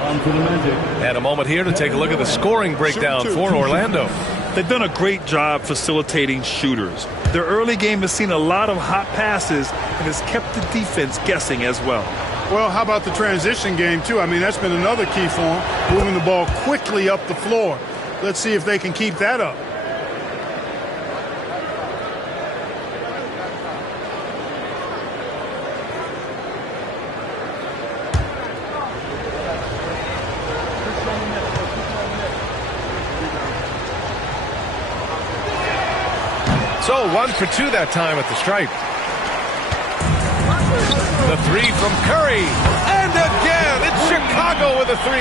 And a moment here to take a look at the scoring breakdown for Orlando. They've done a great job facilitating shooters. Their early game has seen a lot of hot passes and has kept the defense guessing as well. Well, how about the transition game, too? I mean, that's been another key for them, moving the ball quickly up the floor. Let's see if they can keep that up. So 1 for 2 that time at the stripe. The 3 from Curry. And again, it's Chicago with a 3.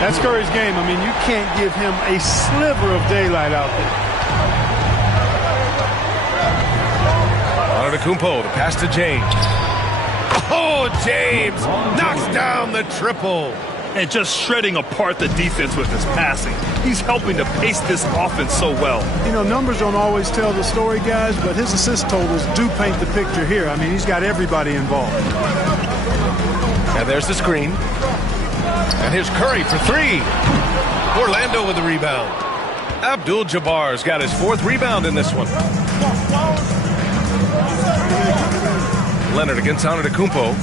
That's Curry's game. I mean, you can't give him a sliver of daylight out there. Antetokounmpo, the pass to James. Oh, James knocks down the triple. And just shredding apart the defense with his passing. He's helping to pace this offense so well. You know, numbers don't always tell the story, guys, but his assist totals do paint the picture here. I mean, he's got everybody involved. And there's the screen. And here's Curry for three. Orlando with the rebound. Abdul-Jabbar's got his 4th rebound in this one. Leonard against Antetokounmpo.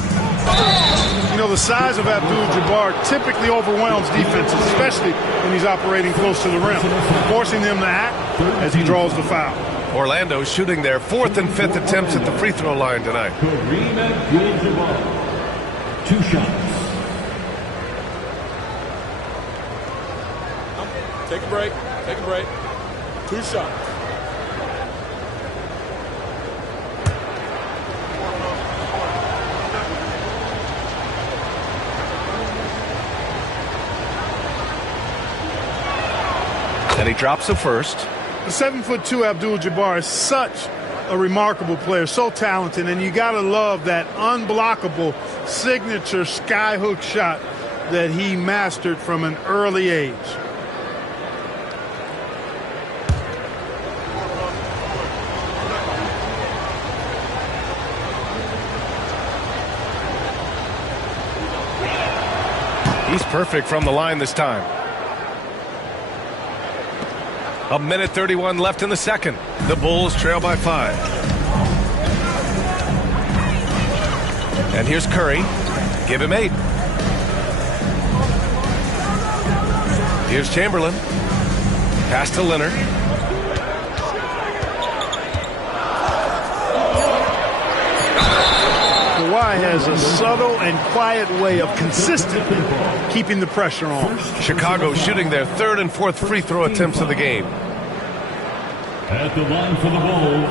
You know, the size of Abdul-Jabbar typically overwhelms defenses, especially when he's operating close to the rim, forcing them to act as he draws the foul. Orlando shooting their 4th and 5th attempts at the free throw line tonight. Kareem Abdul-Jabbar. 2 shots. Take a break. Take a break. 2 shots. And he drops the first. The 7'2" Abdul-Jabbar is such a remarkable player, so talented, and you got to love that unblockable signature skyhook shot that he mastered from an early age. He's perfect from the line this time. 1:31 left in the second. The Bulls trail by 5. And here's Curry. Give him 8. Here's Chamberlain. Pass to Leonard. Kawhi has a subtle and quiet way of consistently keeping the pressure on. Chicago shooting their 3rd and 4th free throw attempts of the game. At the line for the Bulls,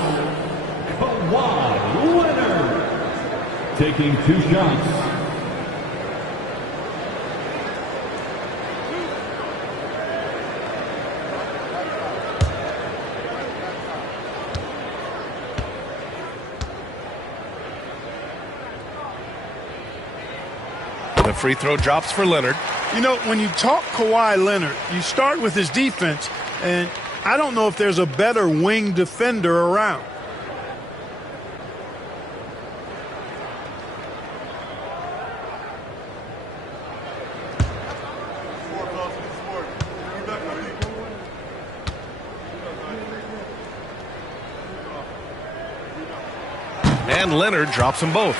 Kawhi Leonard. Taking 2 shots. The free throw drops for Leonard. You know, when you talk Kawhi Leonard, you start with his defense, and I don't know if there's a better wing defender around. And Leonard drops them both.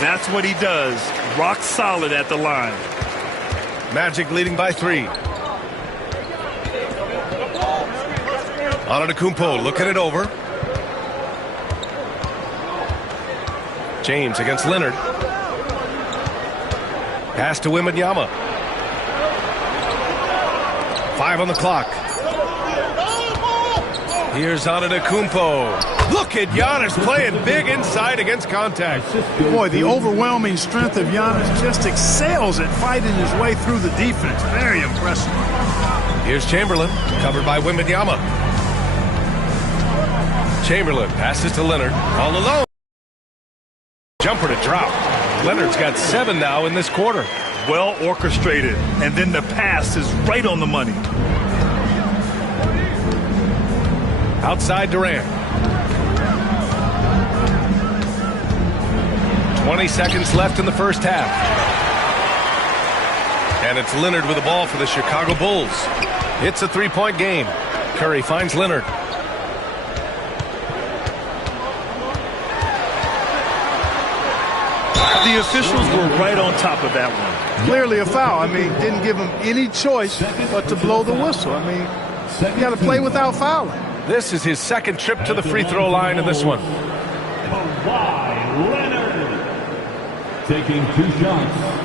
That's what he does. Rock solid at the line. Magic leading by 3. Antetokounmpo looking it over. James against Leonard. Pass to Wembanyama. 5 on the clock. Here's Antetokounmpo. Look at Giannis playing big inside against contact. Boy, the overwhelming strength of Giannis just excels at fighting his way through the defense. Very impressive. Here's Chamberlain, covered by Wembanyama. Chamberlain passes to Leonard, all alone. Jumper to drop. Leonard's got 7 now in this quarter. Well orchestrated, and then the pass is right on the money. Outside Durant. 20 seconds left in the first half. And it's Leonard with the ball for the Chicago Bulls. It's a 3-point game. Curry finds Leonard. The officials were right on top of that one. Clearly a foul. I mean, didn't give him any choice but to blow the whistle. I mean, you got to play without fouling. This is his 2nd trip to the free throw line in this one. Kawhi Leonard. Taking 2 shots.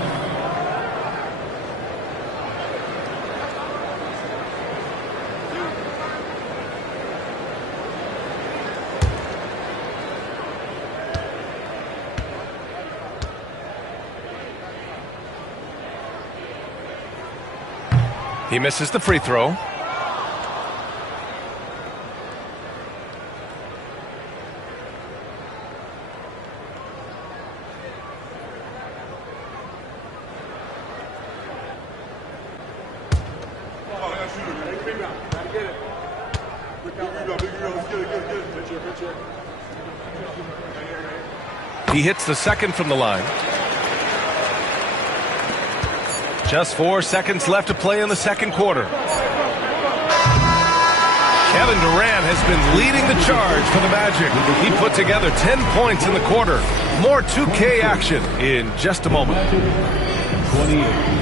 He misses the free throw. He hits the 2nd from the line. Just 4 seconds left to play in the second quarter. Kevin Durant has been leading the charge for the Magic. He put together 10 points in the quarter. More 2K action in just a moment. 28.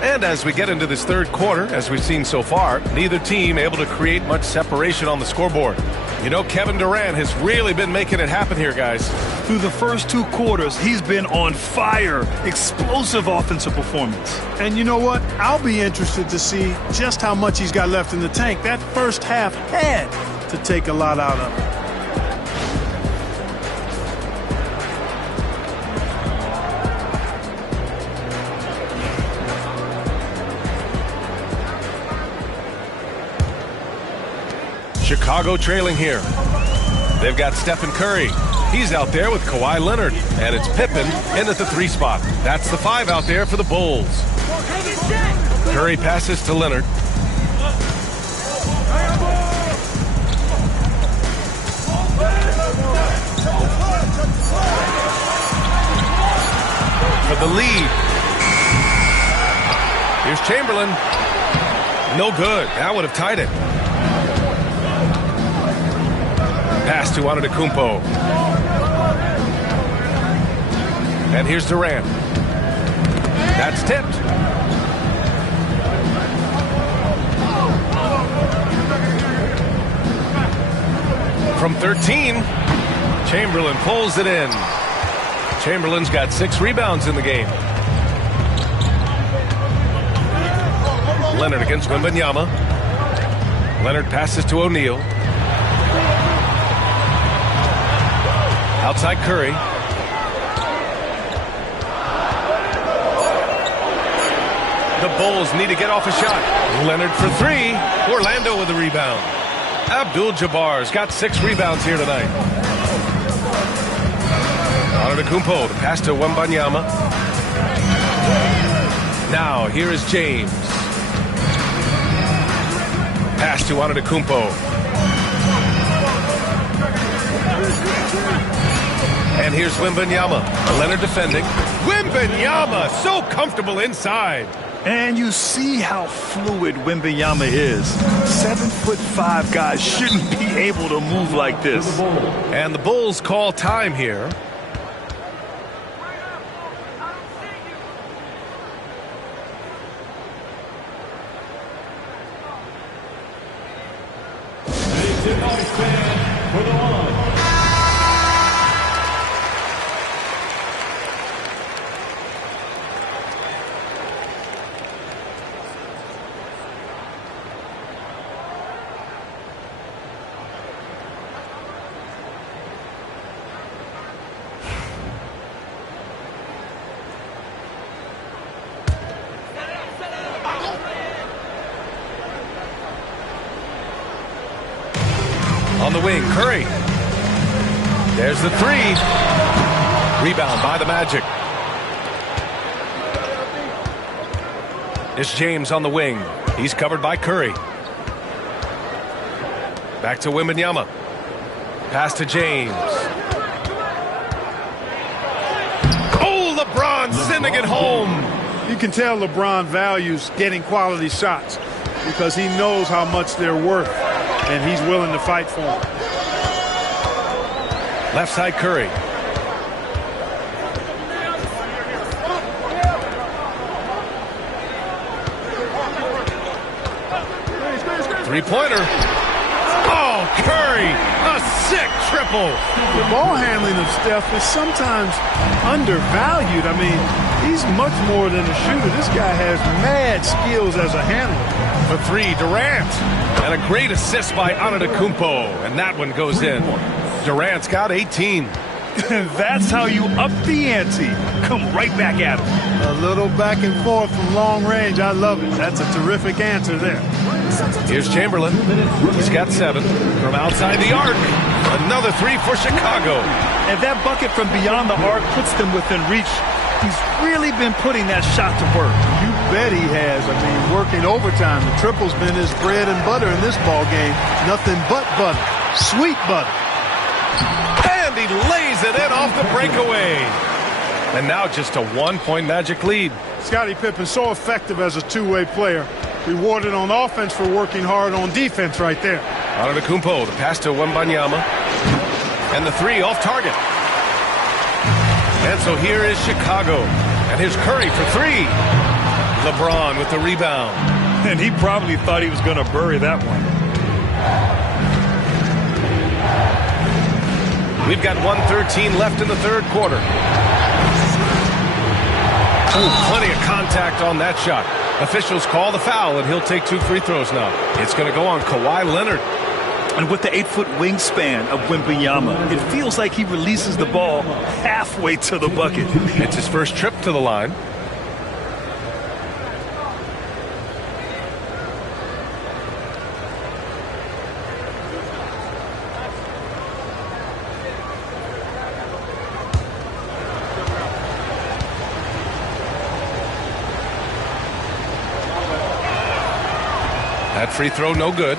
And as we get into this third quarter, as we've seen so far, neither team able to create much separation on the scoreboard. You know, Kevin Durant has really been making it happen here, guys. Through the first 2 quarters, he's been on fire. Explosive offensive performance. And you know what? I'll be interested to see just how much he's got left in the tank. That first half had to take a lot out of him. Chicago trailing here. They've got Stephen Curry. He's out there with Kawhi Leonard. And it's Pippen in at the 3 spot. That's the 5 out there for the Bulls. Curry passes to Leonard. For the lead. Here's Chamberlain. No good. That would have tied it. Pass to Antetokounmpo. And here's Durant. That's tipped. From 13, Chamberlain pulls it in. Chamberlain's got 6 rebounds in the game. Leonard against Wembanyama. Leonard passes to O'Neal. Outside Curry. The Bulls need to get off a shot. Leonard for 3. Orlando with the rebound. Abdul-Jabbar's got 6 rebounds here tonight. Antetokounmpo, the pass to Wembanyama. Now here is James. Pass to Antetokounmpo. And here's Wembanyama. Leonard defending. Wembanyama so comfortable inside. And you see how fluid Wembanyama is. 7'5" guys shouldn't be able to move like this. And the Bulls call time here. For the line. On the wing, Curry. There's the 3. Rebound by the Magic. It's James on the wing. He's covered by Curry. Back to Wembanyama. Pass to James. Oh, LeBron sending it home. You can tell LeBron values getting quality shots because he knows how much they're worth, and he's willing to fight for them. Left side Curry. Three-pointer. Oh, Oh, Curry, a sick triple. The ball handling of Steph is sometimes undervalued. I mean, he's much more than a shooter. This guy has mad skills as a handler. For three, Durant. And a great assist by Antetokounmpo. And that one goes in. Durant's got 18. That's how you up the ante. Come right back at him. A little back and forth from long range. I love it. That's a terrific answer there. Here's Chamberlain. He's got 7 from outside the arc. Another 3 for Chicago. And that bucket from beyond the arc puts them within reach. He's really been putting that shot to work. You bet he has. I mean, working overtime. The triple's been his bread and butter in this ball game. Nothing but butter. Sweet butter. And he lays it in off the breakaway. And now just a 1-point Magic lead. Scottie Pippen so effective as a two-way player. Rewarded on offense for working hard on defense right there. Antetokounmpo, the pass to Wembanyama. And the 3 off target. And so here is Chicago. And here's Curry for 3. LeBron with the rebound. And he probably thought he was going to bury that one. We've got 1:13 left in the third quarter. Ooh, plenty of contact on that shot. Officials call the foul, and he'll take 2 free throws now. It's going to go on Kawhi Leonard. And with the 8-foot wingspan of Wembanyama, it feels like he releases the ball halfway to the bucket. It's his first trip to the line. That free throw, no good.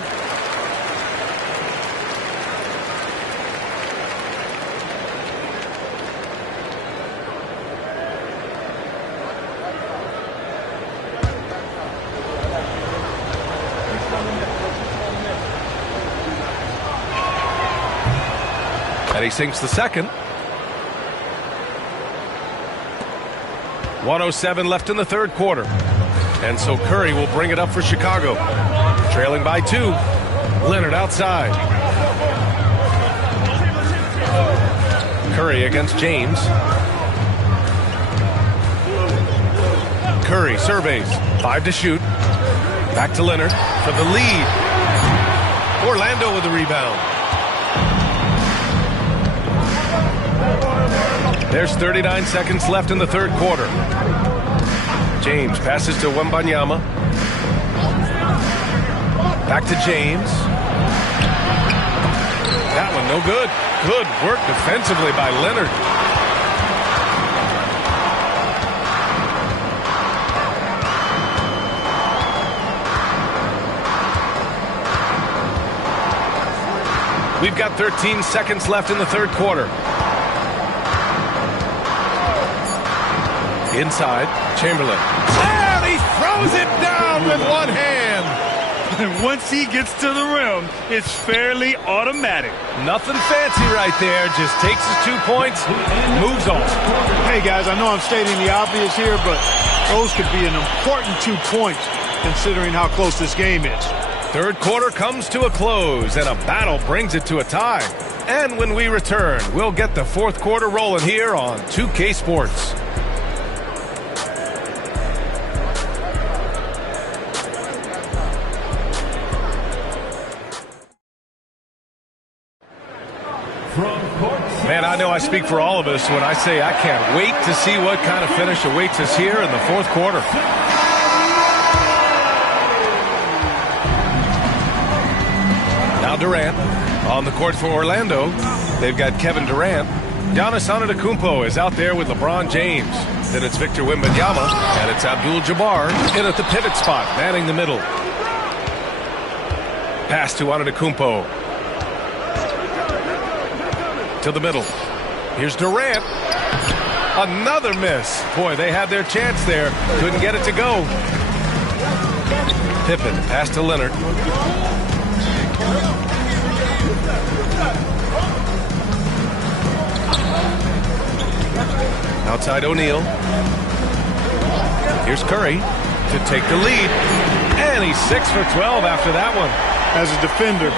And he sinks the second. 1:07 left in the third quarter. And so Curry will bring it up for Chicago. Trailing by 2. Leonard outside. Curry against James. Curry surveys. 5 to shoot. Back to Leonard for the lead. Orlando with the rebound. There's 39 seconds left in the third quarter. James passes to Wembanyama. Back to James. That one no good. Good work defensively by Leonard. We've got 13 seconds left in the third quarter. Inside, Chamberlain. And he throws it down with one hand. And once he gets to the rim, it's fairly automatic. Nothing fancy right there. Just takes his 2 points, moves on. Hey, guys, I know I'm stating the obvious here, but those could be an important 2 points considering how close this game is. Third quarter comes to a close, and a battle brings it to a tie. And when we return, we'll get the fourth quarter rolling here on 2K Sports. Man, I know I speak for all of us when I say I can't wait to see what kind of finish awaits us here in the fourth quarter. Now Durant on the court for Orlando. They've got Kevin Durant. Giannis Antetokounmpo is out there with LeBron James. Then it's Victor Wembanyama, and it's Abdul-Jabbar in at the pivot spot, manning the middle. Pass to Antetokounmpo. To the middle. Here's Durant. Another miss. Boy, they had their chance there. Couldn't get it to go. Pippen, pass to Leonard. Outside O'Neal. Here's Curry to take the lead. And he's 6 for 12 after that one. as a defender,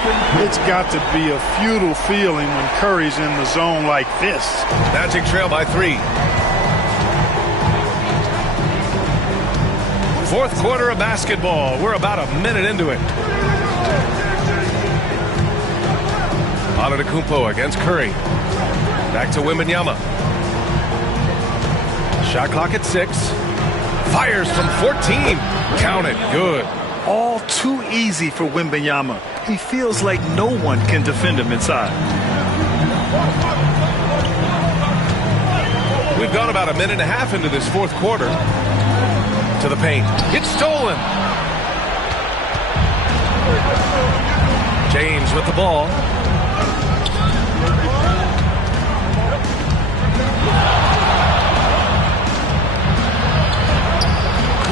it's got to be a futile feeling when Curry's in the zone like this. Magic trail by 3. Fourth quarter of basketball. We're about a minute into it. Antetokounmpo against Curry. Back to Wembanyama. Shot clock at 6. Fires from 14. Count it. Good. All too easy for Wembanyama. He feels like no one can defend him inside. We've gone about a minute and a half into this fourth quarter. To the paint. It's stolen. James with the ball.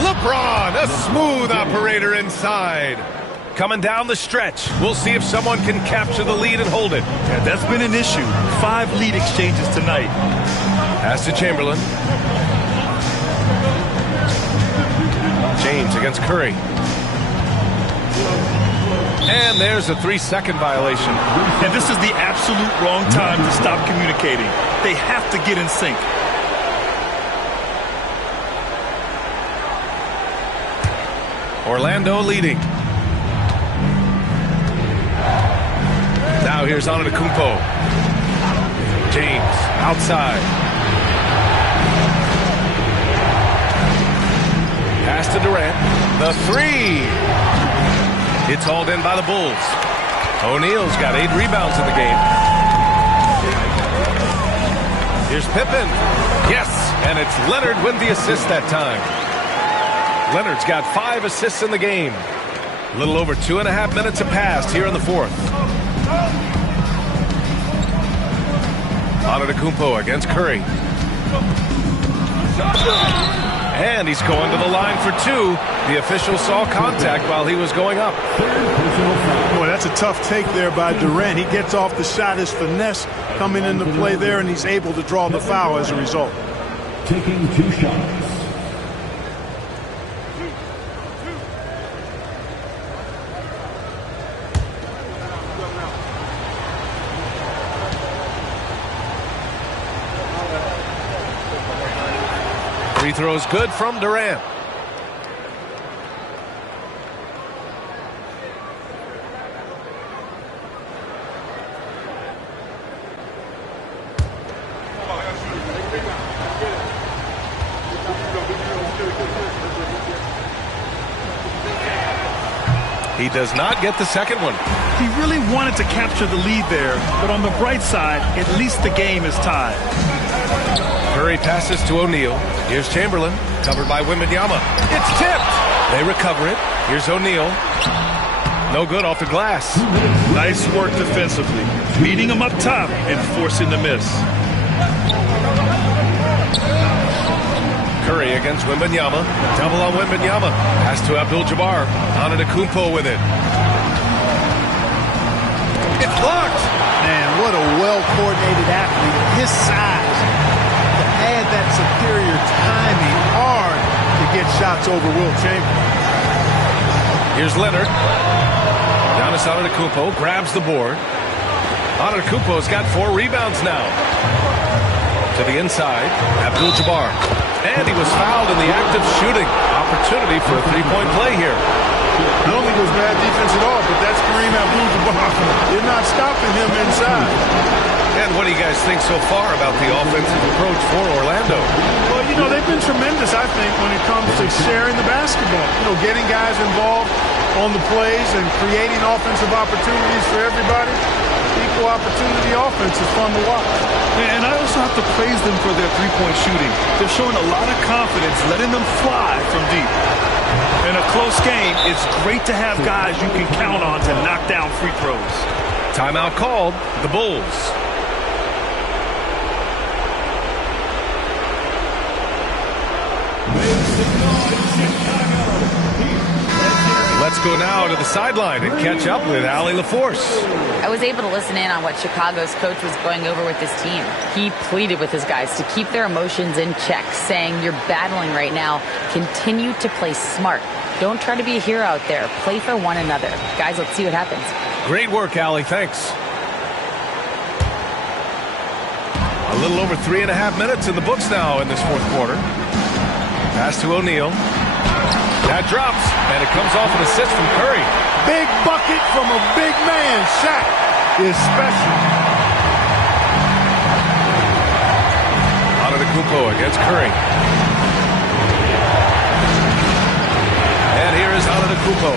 LeBron, a smooth operator inside. Coming down the stretch. We'll see if someone can capture the lead and hold it. Yeah, that's been an issue. 5 lead exchanges tonight. Pass to Chamberlain. James against Curry. And there's a 3-second violation. And this is the absolute wrong time to stop communicating. They have to get in sync. Orlando leading. Now here's Antetokounmpo. James outside. Pass to Durant. The 3. It's hauled in by the Bulls. O'Neal's got 8 rebounds in the game. Here's Pippen. Yes, and it's Leonard with the assist that time. Leonard's got 5 assists in the game. A little over 2.5 minutes have passed here in the fourth. Antetokounmpo against Curry. And he's going to the line for 2. The official saw contact while he was going up. Boy, that's a tough take there by Durant. He gets off the shot, his finesse coming into play there, and he's able to draw the foul as a result. Taking 2 shots. Free throws good from Durant. He does not get the second one. He really wanted to capture the lead there, but on the bright side, at least the game is tied. Curry passes to O'Neal. Here's Chamberlain, covered by Wembanyama. It's tipped. They recover it. Here's O'Neal. No good off the glass. Nice work defensively, beating him up top and forcing the miss. Curry against Wembanyama. Double on Wembanyama. Pass to Abdul-Jabbar. Antetokounmpo with it. It's blocked. Man, what a well-coordinated athlete at his size. To add that superior timing, hard to get shots over Wilt Chamberlain. Here's Leonard. Giannis Antetokounmpo grabs the board. Antetokounmpo's got 4 rebounds now. To the inside, Abdul-Jabbar. And he was fouled in the act of shooting. Opportunity for a 3-point play here. I don't think it was bad defense at all, but that's Kareem Abdul-Jabbar. You're not stopping him inside. And what do you guys think so far about the offensive approach for Orlando? Well, you know, they've been tremendous, I think, when it comes to sharing the basketball. You know, getting guys involved on the plays and creating offensive opportunities for everybody. Equal opportunity offense is fun to watch. And I also have to praise them for their 3-point shooting. They're showing a lot of confidence, letting them fly from deep. In a close game, it's great to have guys you can count on to knock down free throws. Timeout called. The Bulls. Let's go now to the sideline and catch up with Allie LaForce. I was able to listen in on what Chicago's coach was going over with his team. He pleaded with his guys to keep their emotions in check, saying, "You're battling right now. Continue to play smart. Don't try to be a hero out there. Play for one another." Guys, let's see what happens. Great work, Allie. Thanks. A little over 3.5 minutes in the books now in this fourth quarter. Pass to O'Neal. That drops, and it comes off an assist from Curry. Big bucket from a big man. Shaq is special. Antetokounmpo against Curry. And here is Antetokounmpo.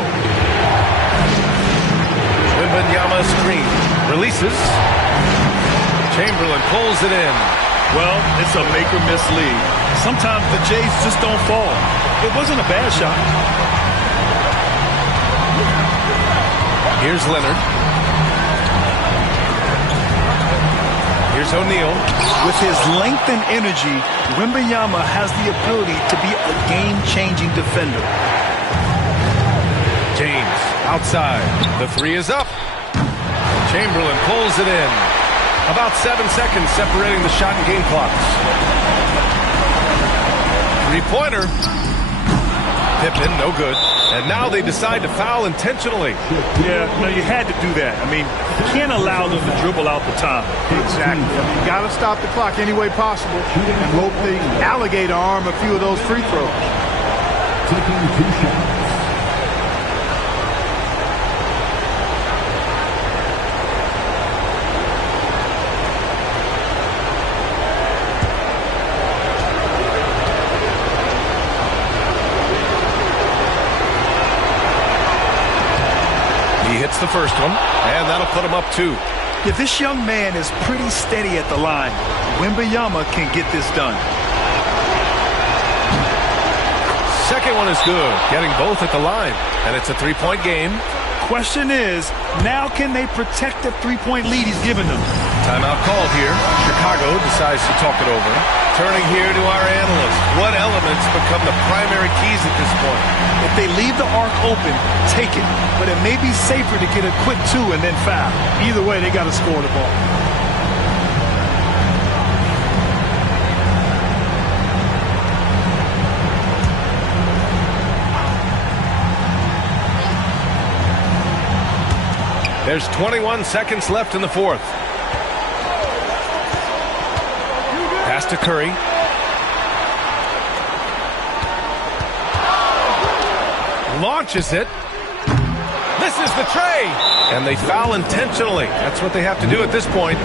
Wembanyama screen. Releases. Chamberlain pulls it in. Well, it's a make or miss league. Sometimes the Jays just don't fall. It wasn't a bad shot. Here's Leonard. Here's O'Neal. With his length and energy, Wembanyama has the ability to be a game-changing defender. James outside. The three is up. Chamberlain pulls it in. About 7 seconds separating the shot and game clocks. Three-pointer. Pippen, no good. And now they decide to foul intentionally. Yeah, no, you had to do that. I mean, you can't allow them to dribble out the time. Exactly. You got to stop the clock any way possible and hope the alligator arm a few of those free throws. Taking 2 shots. The first one, and that'll put him up 2. Yeah, this young man is pretty steady at the line. Wembanyama can get this done. Second one is good, getting both at the line, and it's a 3-point game. Question is, now can they protect the 3-point lead he's given them? Timeout called here. Chicago decides to talk it over. Turning here to our analyst. What elements become the primary keys at this point? If they leave the arc open, take it. But it may be safer to get a quick 2 and then foul. Either way, they got to score the ball. There's 21 seconds left in the fourth. Pass to Curry. Launches it. Misses the tray. And they foul intentionally. That's what they have to do at this point.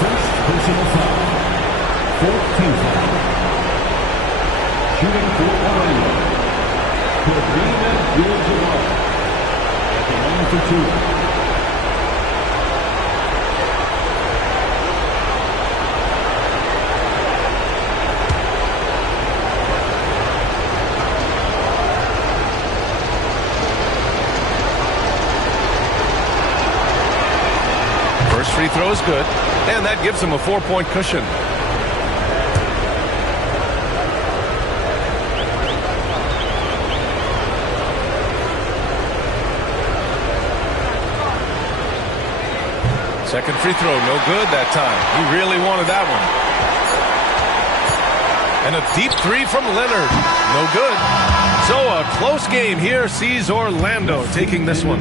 First personal foul. 14th foul. Shooting for Orlando. Kareem Abdul-Jabbar. At the line for 2. Free throw is good, and that gives them a 4-point cushion. Second free throw, no good that time. He really wanted that one. And a deep 3 from Leonard, no good. So a close game here sees Orlando taking this one.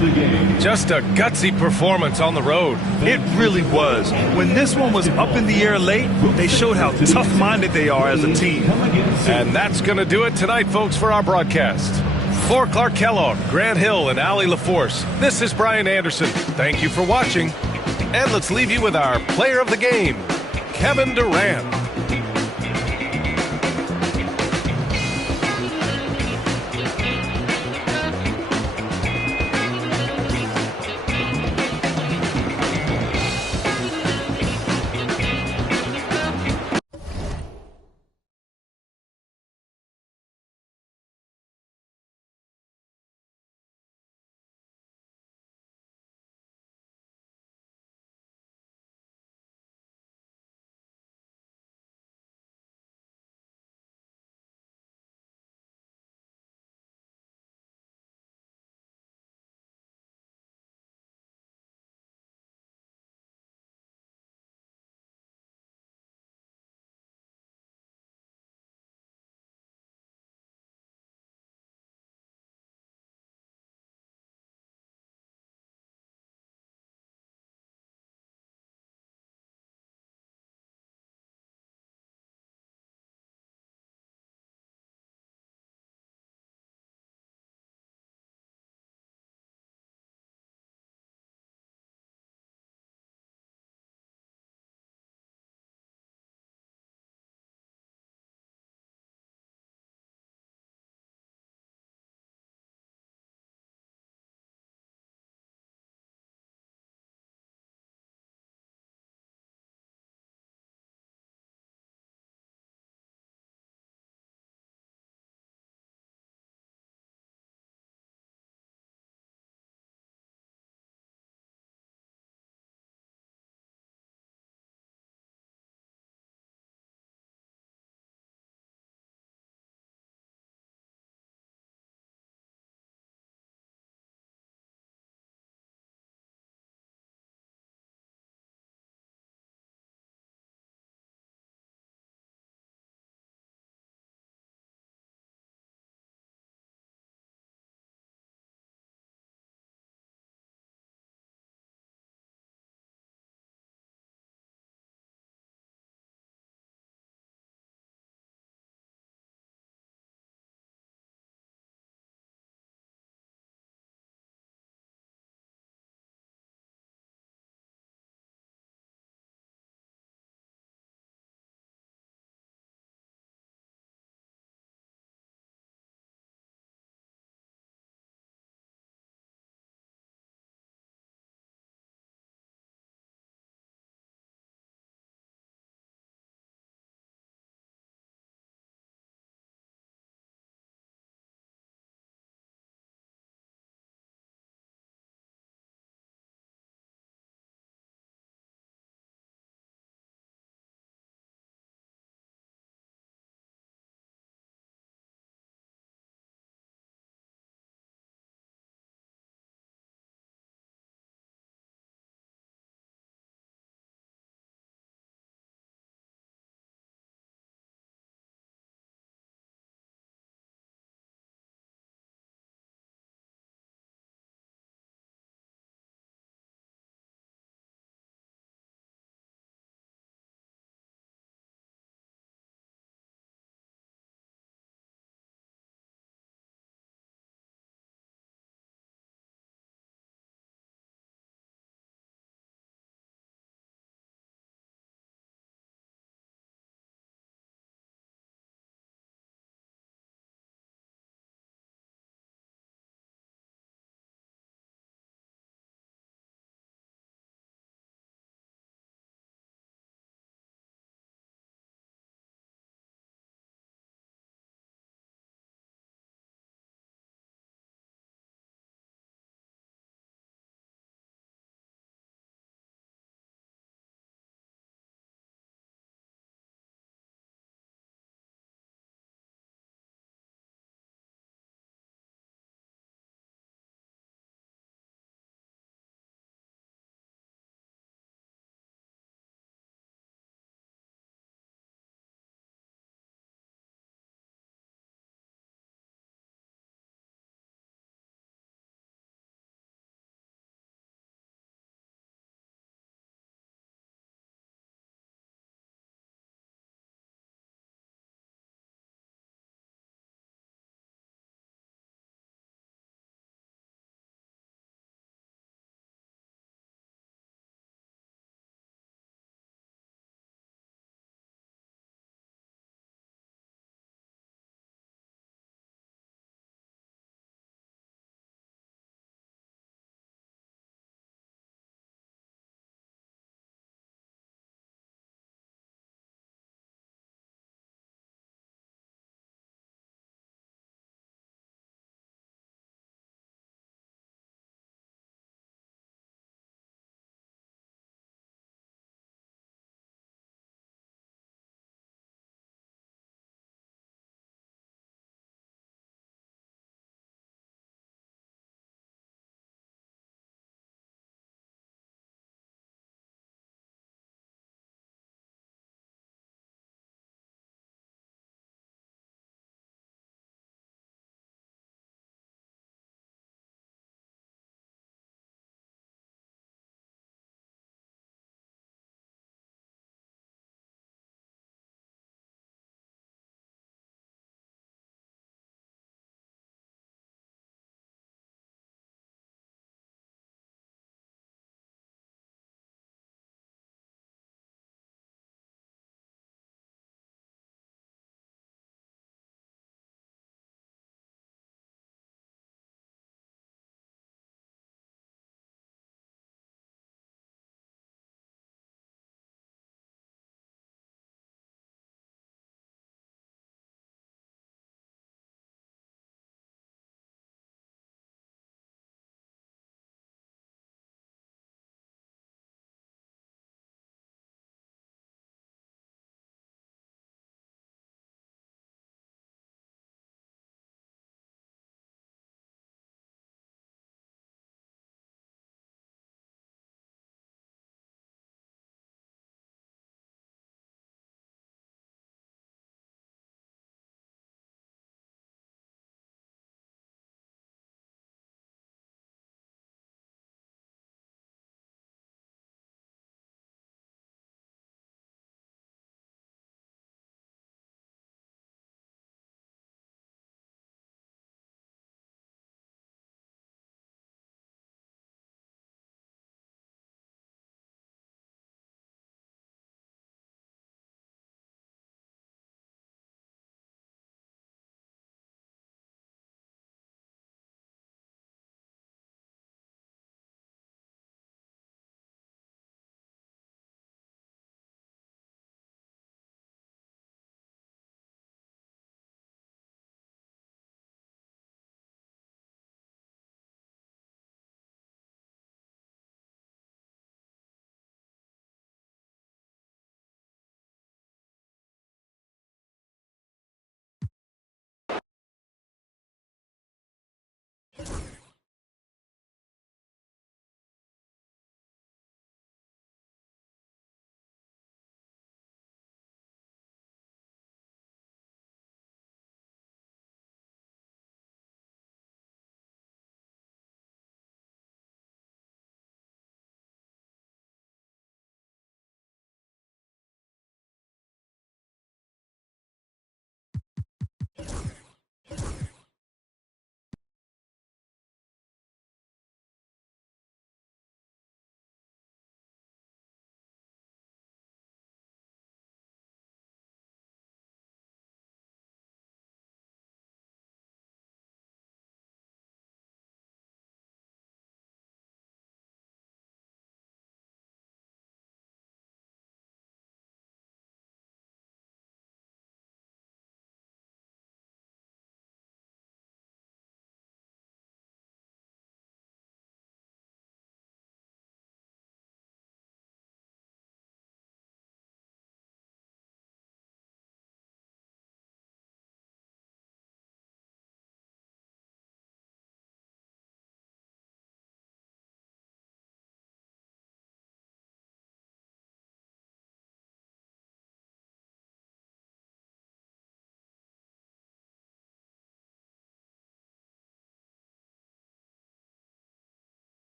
Just a gutsy performance on the road. It really was. When this one was up in the air late, they showed how tough-minded they are as a team. And that's going to do it tonight, folks, for our broadcast. For Clark Kellogg, Grant Hill, and Allie LaForce, this is Brian Anderson. Thank you for watching. And let's leave you with our player of the game, Kevin Durant.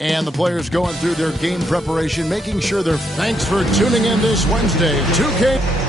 And the players going through their game preparation, making sure they're. Thanks for tuning in this Wednesday. 2K.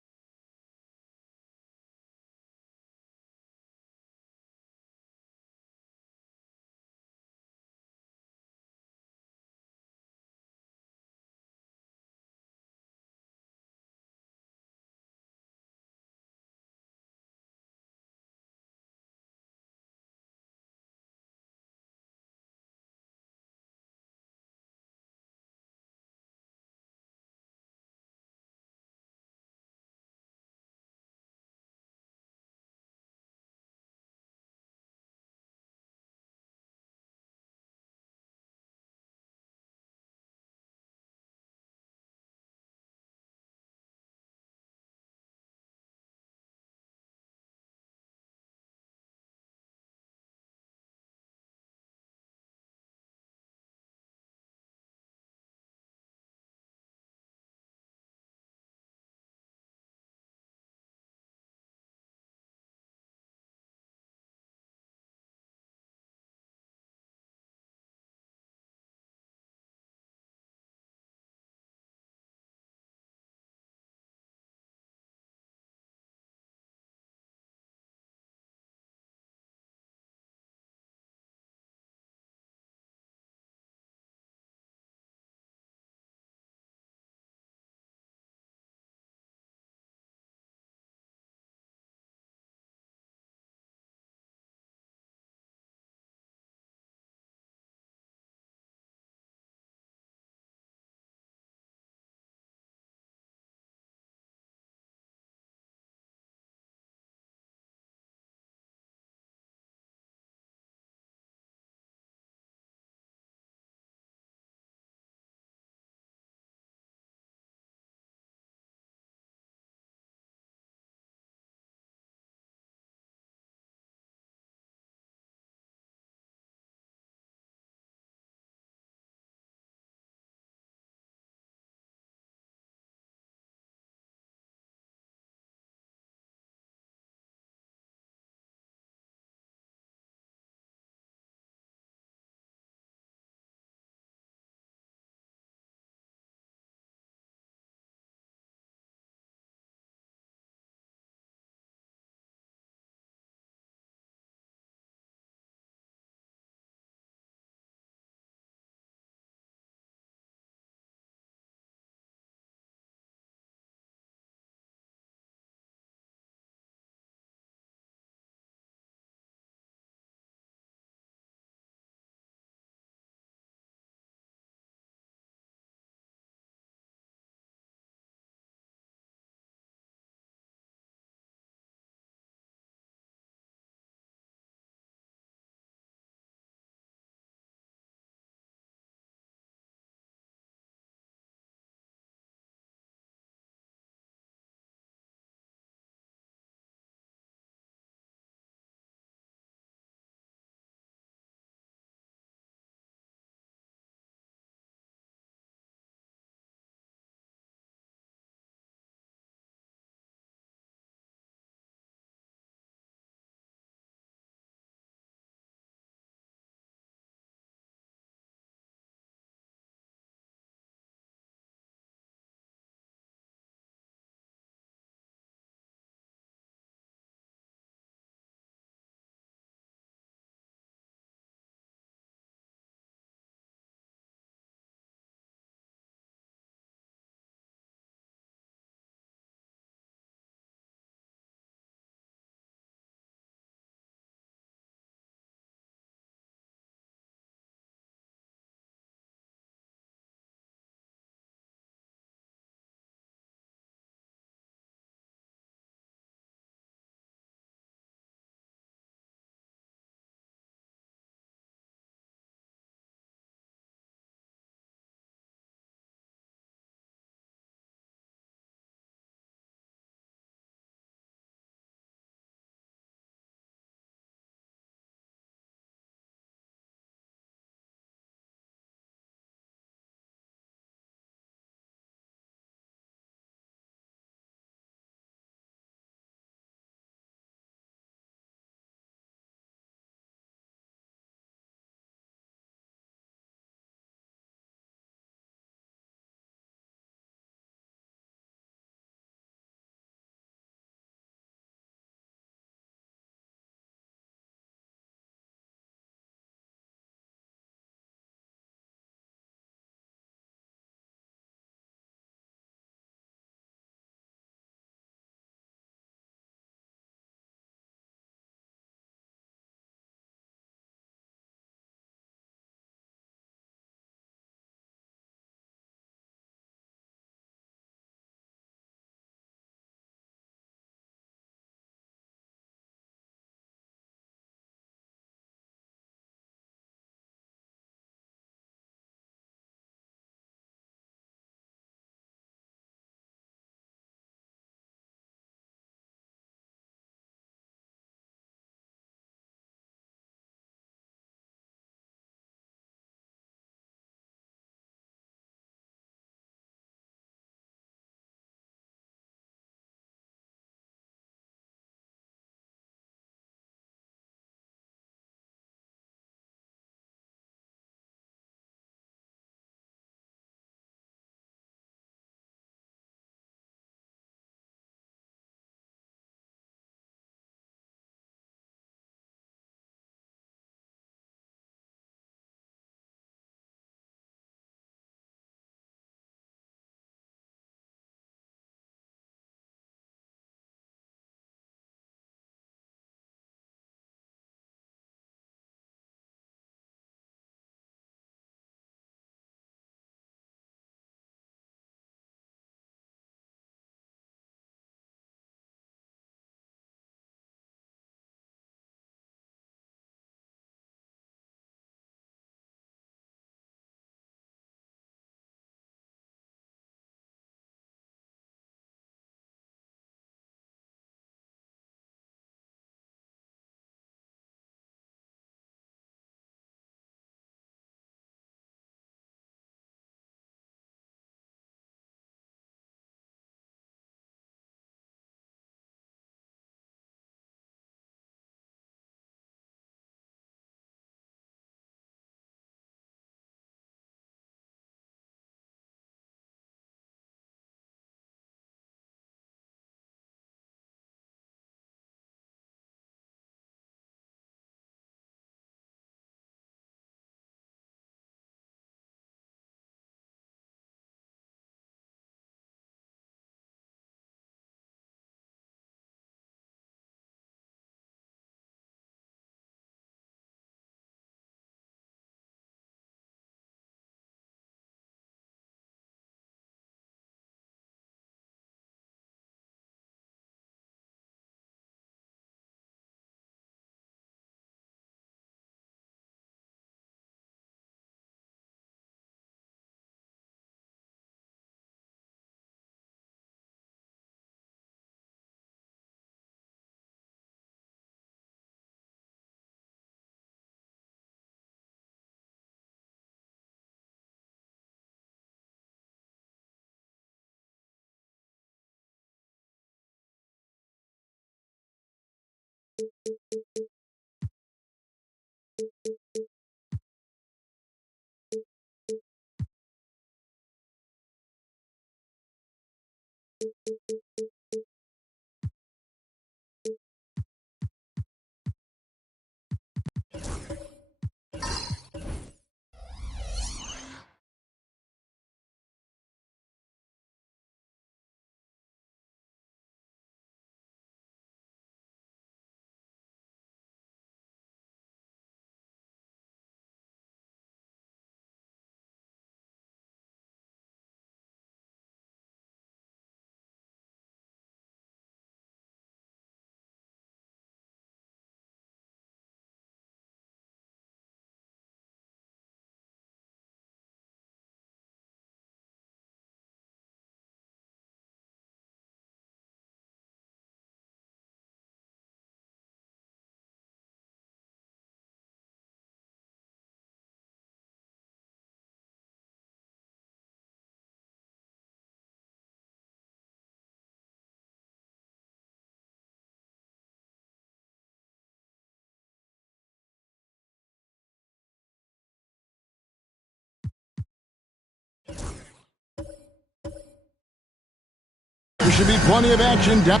There should be plenty of action down.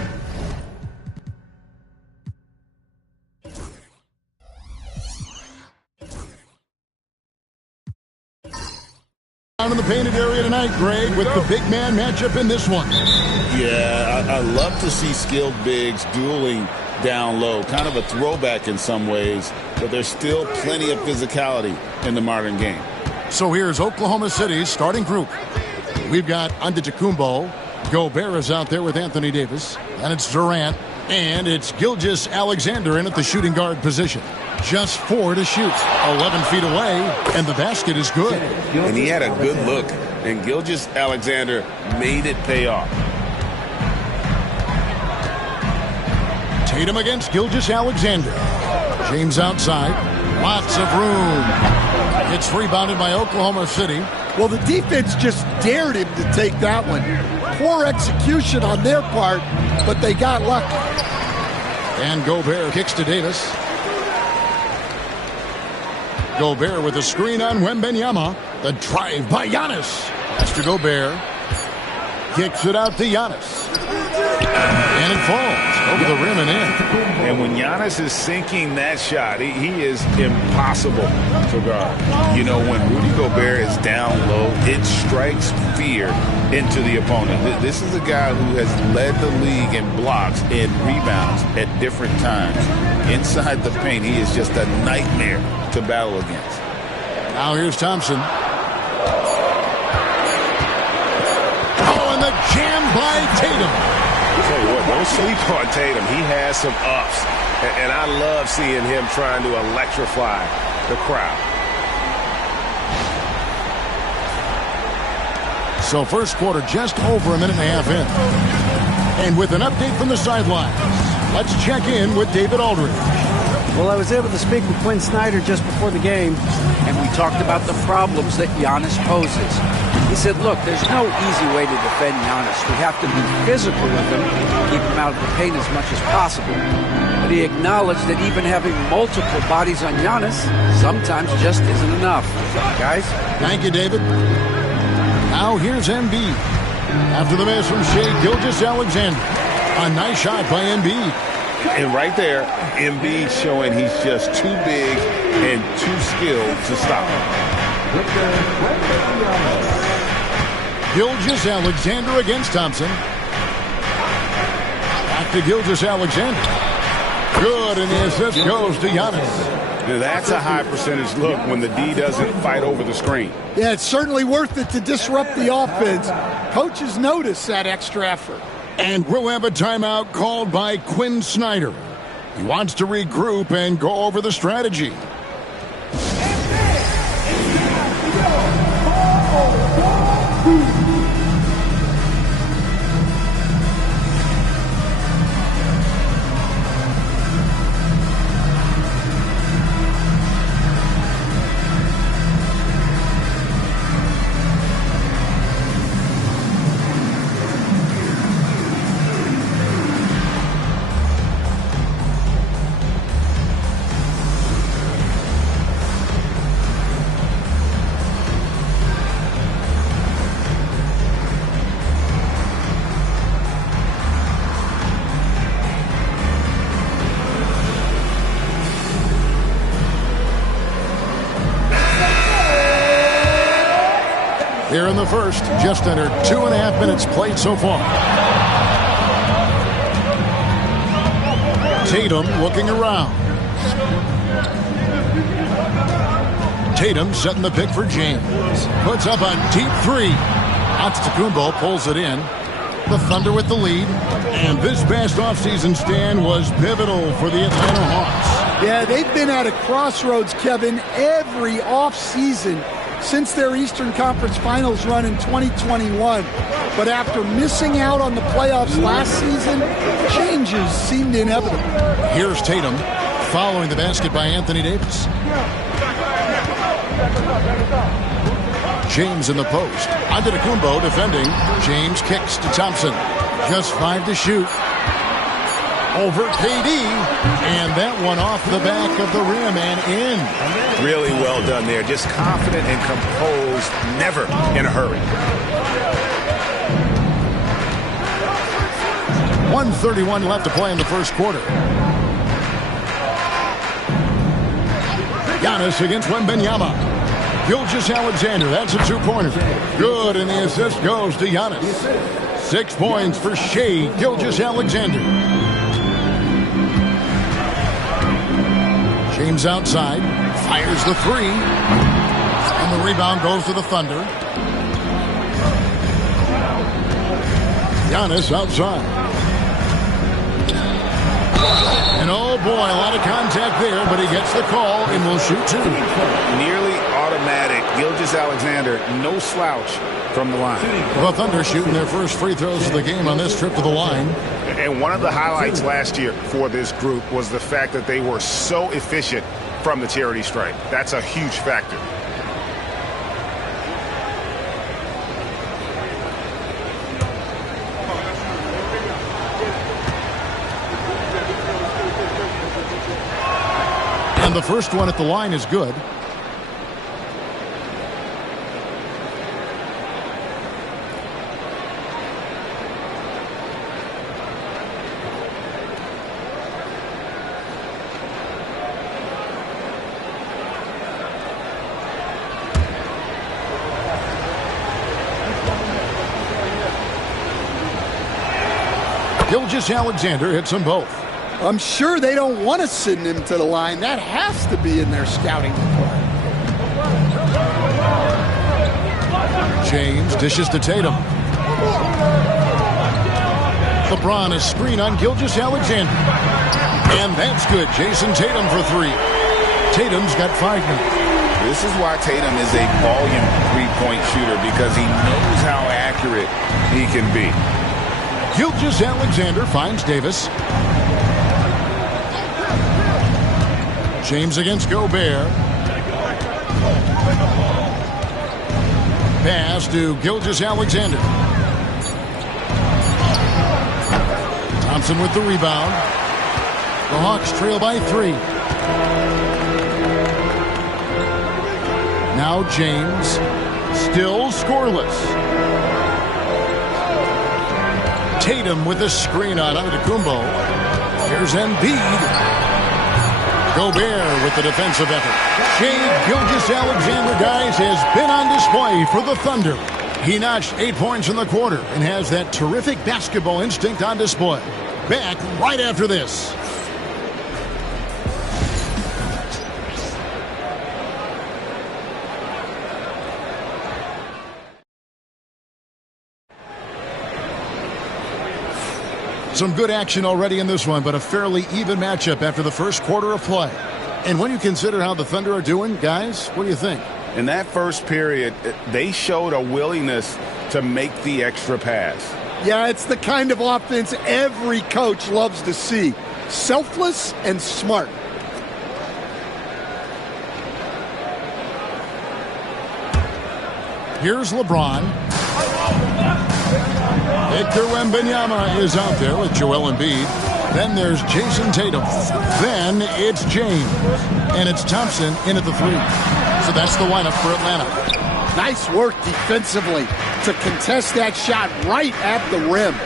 Down in the painted area tonight, Greg, with the big man matchup in this one. Yeah, I love to see skilled bigs dueling down low. Kind of a throwback in some ways, but there's still plenty of physicality in the modern game. So here's Oklahoma City's starting group. We've got Antetokounmpo. Gobert is out there with Anthony Davis. And it's Durant. And it's Gilgeous-Alexander in at the shooting guard position. Just 4 to shoot. 11 feet away, and the basket is good. And he had a good look, and Gilgeous-Alexander made it pay off. Tatum against Gilgeous-Alexander. James outside. Lots of room. It's rebounded by Oklahoma City. Well, the defense just dared him to take that one. Poor execution on their part, but they got lucky. And Gobert kicks to Davis. Gobert with a screen on Wembanyama. The drive by Giannis. That's to Gobert. Kicks it out to Giannis. And it falls over the rim and in. And when Giannis is sinking that shot, he is impossible to guard. You know, when Rudy Gobert is down low, it strikes fear into the opponent. This is a guy who has led the league in blocks and rebounds at different times. Inside the paint, he is just a nightmare to battle against. Now here's Thompson. Oh, and the jam by Tatum. I'll tell you what, don't sleep on Tatum. He has some ups, and I love seeing him trying to electrify the crowd. So first quarter just over a minute and a half in. And with an update from the sidelines, let's check in with David Aldridge. Well, I was able to speak with Quinn Snyder just before the game, and we talked about the problems that Giannis poses. He said, look, there's no easy way to defend Giannis. We have to be physical with him, keep him out of the paint as much as possible. But he acknowledged that even having multiple bodies on Giannis sometimes just isn't enough. Guys? Thank you, David. Now here's Embiid. After the miss from Shai Gilgeous-Alexander. A nice shot by Embiid. And right there, Embiid showing he's just too big and too skilled to stop him. Gilgeous-Alexander against Thompson. Back to Gilgeous-Alexander. Good, and the assist goes to Giannis. Now that's a high percentage look when the D doesn't fight over the screen. Yeah, it's certainly worth it to disrupt the offense. Coaches notice that extra effort. And we'll have a timeout called by Quinn Snyder. He wants to regroup and go over the strategy. Here in the first, just under 2.5 minutes played so far. Tatum looking around. Tatum setting the pick for James. Puts up a deep three. Antetokounmpo pulls it in. The Thunder with the lead. And this past offseason stand was pivotal for the Atlanta Hawks. Yeah, they've been at a crossroads, Kevin, every offseason since their Eastern Conference Finals run in 2021. But after missing out on the playoffs last season, changes seemed inevitable. Here's Tatum following the basket by Anthony Davis. James in the post. Antetokounmpo defending. James kicks to Thompson. Just 5 to shoot. Over KD. And that one off the back of the rim and in. Really well done there. Just confident and composed. Never in a hurry. 1:31 left to play in the first quarter. Giannis against Wembanyama. Gilgeous-Alexander, that's a two-pointer. Good, and the assist goes to Giannis. 6 points for Shai Gilgeous-Alexander. James outside, fires the three, and the rebound goes to the Thunder. Giannis outside. And oh boy, a lot of contact there, but he gets the call and will shoot two. Nearly automatic. Gilgeous-Alexander, no slouch from the line. The Thunder shooting their first free throws of the game on this trip to the line. And one of the highlights last year for this group was the fact that they were so efficient from the charity stripe. That's a huge factor. And the first one at the line is good. Gilgeous-Alexander hits them both. I'm sure they don't want to send him to the line. That has to be in their scouting report. James dishes to Tatum. LeBron is screen on Gilgeous-Alexander. And that's good. Jason Tatum for three. Tatum's got 5 minutes. This is why Tatum is a volume three-point shooter, because he knows how accurate he can be. Gilgeous-Alexander finds Davis. James against Gobert. Pass to Gilgeous-Alexander. Thompson with the rebound. The Hawks trail by 3. Now James, still scoreless. Tatum with a screen on Antetokounmpo. Here's Embiid. Gobert with the defensive effort. Shai Gilgeous-Alexander, guys, has been on display for the Thunder. He notched 8 points in the quarter and has that terrific basketball instinct on display. Back right after this. Some good action already in this one, but a fairly even matchup after the first quarter of play. And when you consider how the Thunder are doing, guys, what do you think? In that first period, they showed a willingness to make the extra pass. Yeah, it's the kind of offense every coach loves to see. Selfless and smart. Here's LeBron. Victor Wembanyama is out there with Joel Embiid. Then there's Jason Tatum. Then it's James. And it's Thompson in at the 3. So that's the lineup for Atlanta. Nice work defensively to contest that shot right at the rim.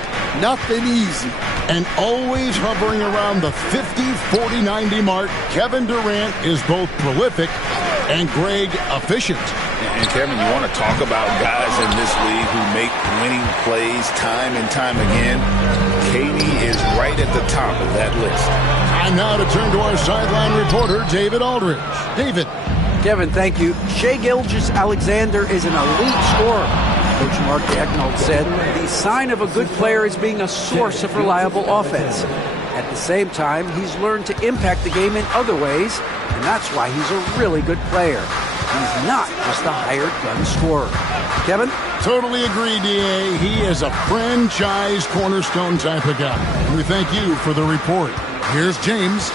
Nothing easy. And always hovering around the 50, 40, 90 mark, Kevin Durant is both prolific and Greg efficient. And Kevin, you want to talk about guys in this league who make winning plays time and time again. KD is right at the top of that list. Time now to turn to our sideline reporter, David Aldridge. David. Kevin, thank you. Shai Gilgeous-Alexander is an elite scorer. Coach Mark Daigneault said the sign of a good player is being a source of reliable offense. At the same time, he's learned to impact the game in other ways, and that's why he's a really good player. He's not just a hired gun scorer. Kevin? Totally agree, D.A. He is a franchise cornerstone type of guy. And we thank you for the report. Here's James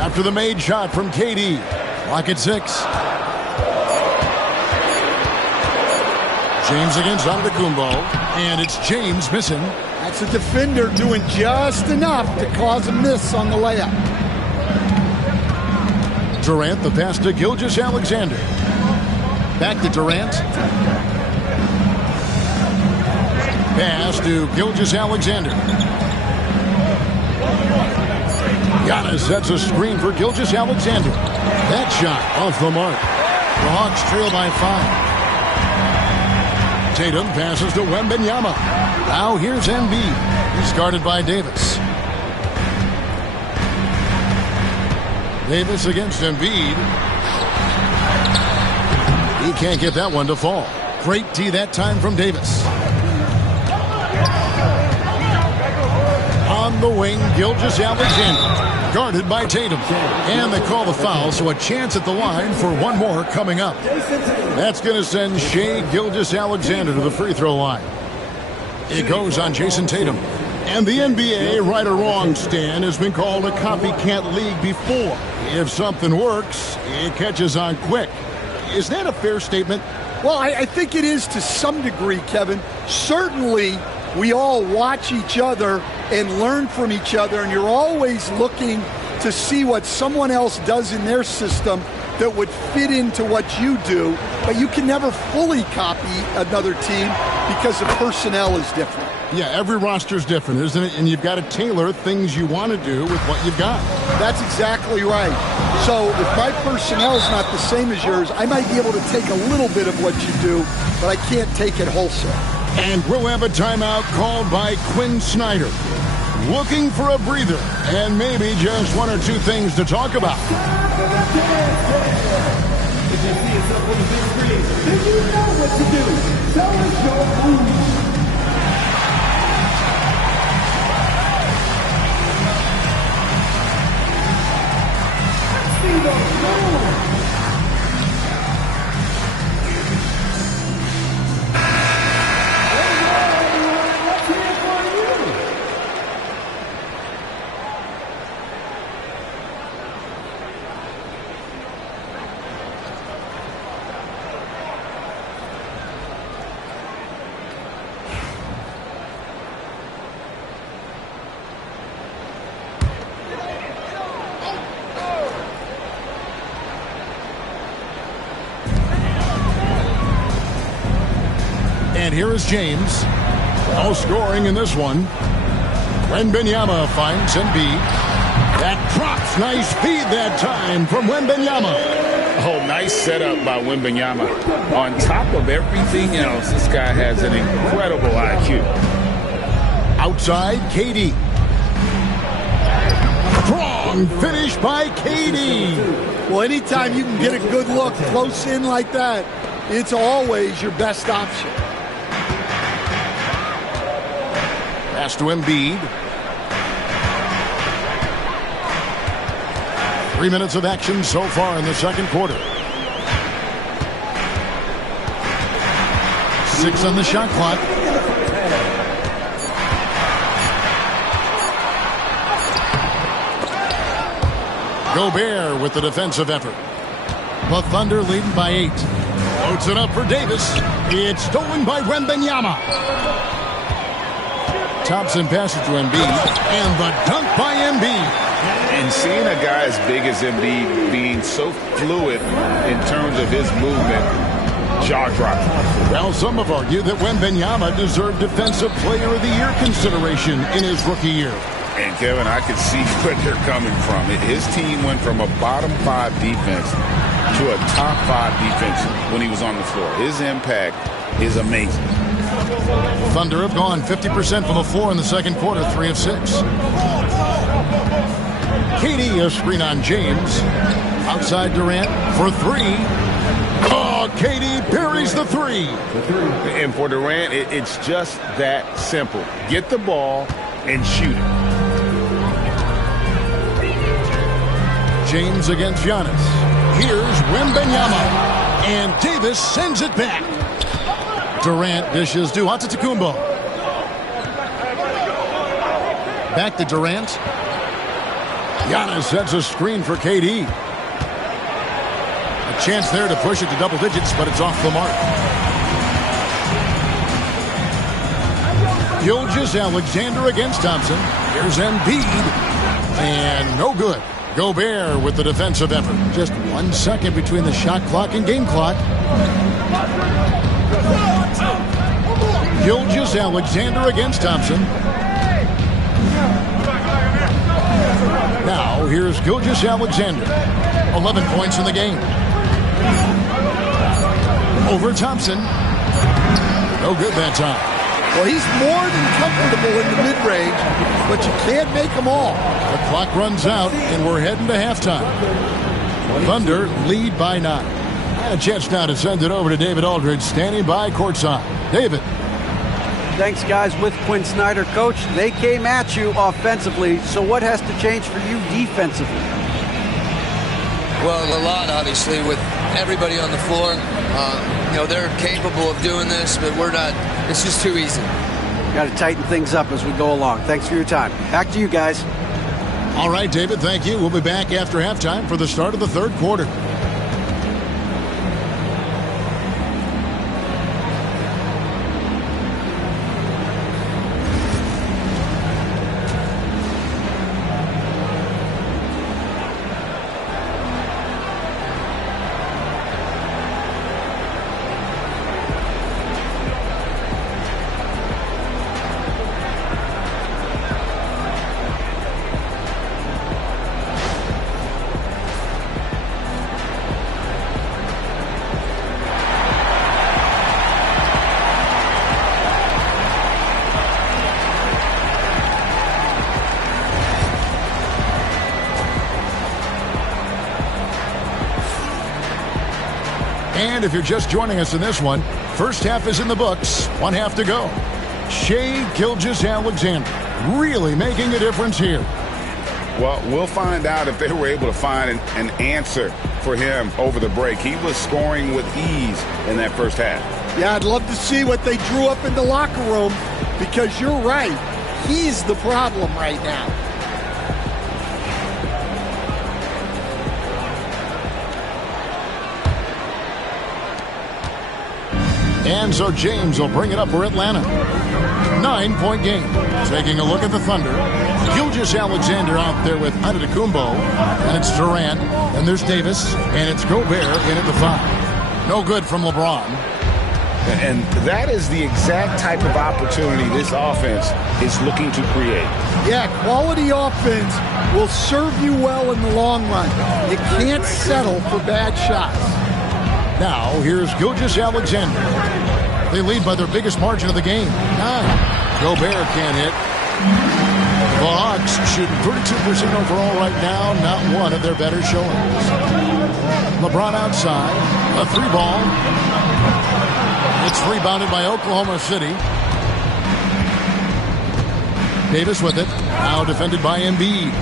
after the made shot from KD. Clock at 6. James against Antetokounmpo, and it's James missing. That's a defender doing just enough to cause a miss on the layup. Durant, the pass to Gilgeous-Alexander. Back to Durant. Pass to Gilgeous-Alexander. Giannis sets a screen for Gilgeous-Alexander. That shot off the mark. The Hawks trail by 5. Tatum passes to Wembanyama. Now here's Embiid. He's guarded by Davis. Davis against Embiid. He can't get that one to fall. Great D that time from Davis. On the wing, Gilgeous-Alexander. Guarded by Tatum. And they call the foul, so a chance at the line for one more coming up. That's going to send Shai Gilgeous-Alexander to the free throw line. It goes on Jason Tatum. And the NBA, right or wrong, Stan, has been called a copycat league before. If something works, it catches on quick. Is that a fair statement? Well, I think it is to some degree, Kevin. Certainly, we all watch each other and learn from each other, and you're always looking to see what someone else does in their system that would fit into what you do, but you can never fully copy another team because the personnel is different. Yeah, every roster's different, isn't it? And you've got to tailor things you want to do with what you've got. That's exactly right. So if my personnel is not the same as yours, I might be able to take a little bit of what you do, but I can't take it wholesale. And we'll have a timeout called by Quinn Snyder. Looking for a breather and maybe just one or two things to talk about. If you see yourself on the big screen, then you know what to do. Tell us your moves. See those moves. And here is James. No scoring in this one. Wembanyama finds Embiid. That drops. Nice feed that time from Wembanyama. Oh, nice setup by Wembanyama. On top of everything else, this guy has an incredible IQ. Outside, KD. Strong finish by KD. Well, anytime you can get a good look close in like that, it's always your best option. Pass to Embiid. 3 minutes of action so far in the second quarter. 6 on the shot clock. Gobert with the defensive effort. The Thunder leading by 8. Loads it up for Davis. It's stolen by Wembanyama. Thompson passes to Embiid, and the dunk by Embiid. And seeing a guy as big as Embiid being so fluid in terms of his movement, jaw-dropping. Well, some have argued that Wembanyama deserved Defensive Player of the Year consideration in his rookie year. And Kevin, I can see where they're coming from. His team went from a bottom 5 defense to a top 5 defense when he was on the floor. His impact is amazing. Thunder have gone 50% from the floor in the second quarter, 3 of 6. KD, a screen on James. Outside Durant for 3. Oh, KD buries the 3. And for Durant, it's just that simple. Get the ball and shoot it. James against Giannis. Here's Wembanyama. And Davis sends it back. Durant dishes to Antetokounmpo. Back to Durant. Giannis sets a screen for KD. A chance there to push it to double digits, but it's off the mark. Gilgeous-Alexander against Thompson. Here's Embiid. And no good. Gobert with the defensive effort. Just 1 second between the shot clock and game clock. Gilgeous-Alexander against Thompson. Now, here's Gilgeous-Alexander. 11 points in the game. Over Thompson. No good that time. Well, he's more than comfortable in the mid-range, but you can't make them all. The clock runs out, and we're heading to halftime. Thunder lead by 9. And a chance now to send it over to David Aldridge, standing by courtside. David. Thanks, guys. With Quinn Snyder, Coach, they came at you offensively, so what has to change for you defensively? Well, a lot, obviously, with everybody on the floor. They're capable of doing this, but we're not. It's just too easy. Got to tighten things up as we go along. Thanks for your time. Back to you guys. All right, David, thank you. We'll be back after halftime for the start of the third quarter. And if you're just joining us in this one, first half is in the books, 1 half to go. Shai Gilgeous-Alexander really making a difference here. Well, we'll find out if they were able to find an answer for him over the break. He was scoring with ease in that first half. Yeah, I'd love to see what they drew up in the locker room, because you're right. He's the problem right now. And so James will bring it up for Atlanta. 9-point game. Taking a look at the Thunder. Gilgeous-Alexander out there with Antetokounmpo. And it's Durant. And there's Davis. And it's Gobert in at the 5. No good from LeBron. And that is the exact type of opportunity this offense is looking to create. Yeah, quality offense will serve you well in the long run. You can't settle for bad shots. Now, here's Gilgeous-Alexander. They lead by their biggest margin of the game, 9. Gobert can't hit. The Hawks shooting 32% overall right now, not one of their better showings. LeBron outside, a 3-ball. It's rebounded by Oklahoma City. Davis with it, now defended by Embiid.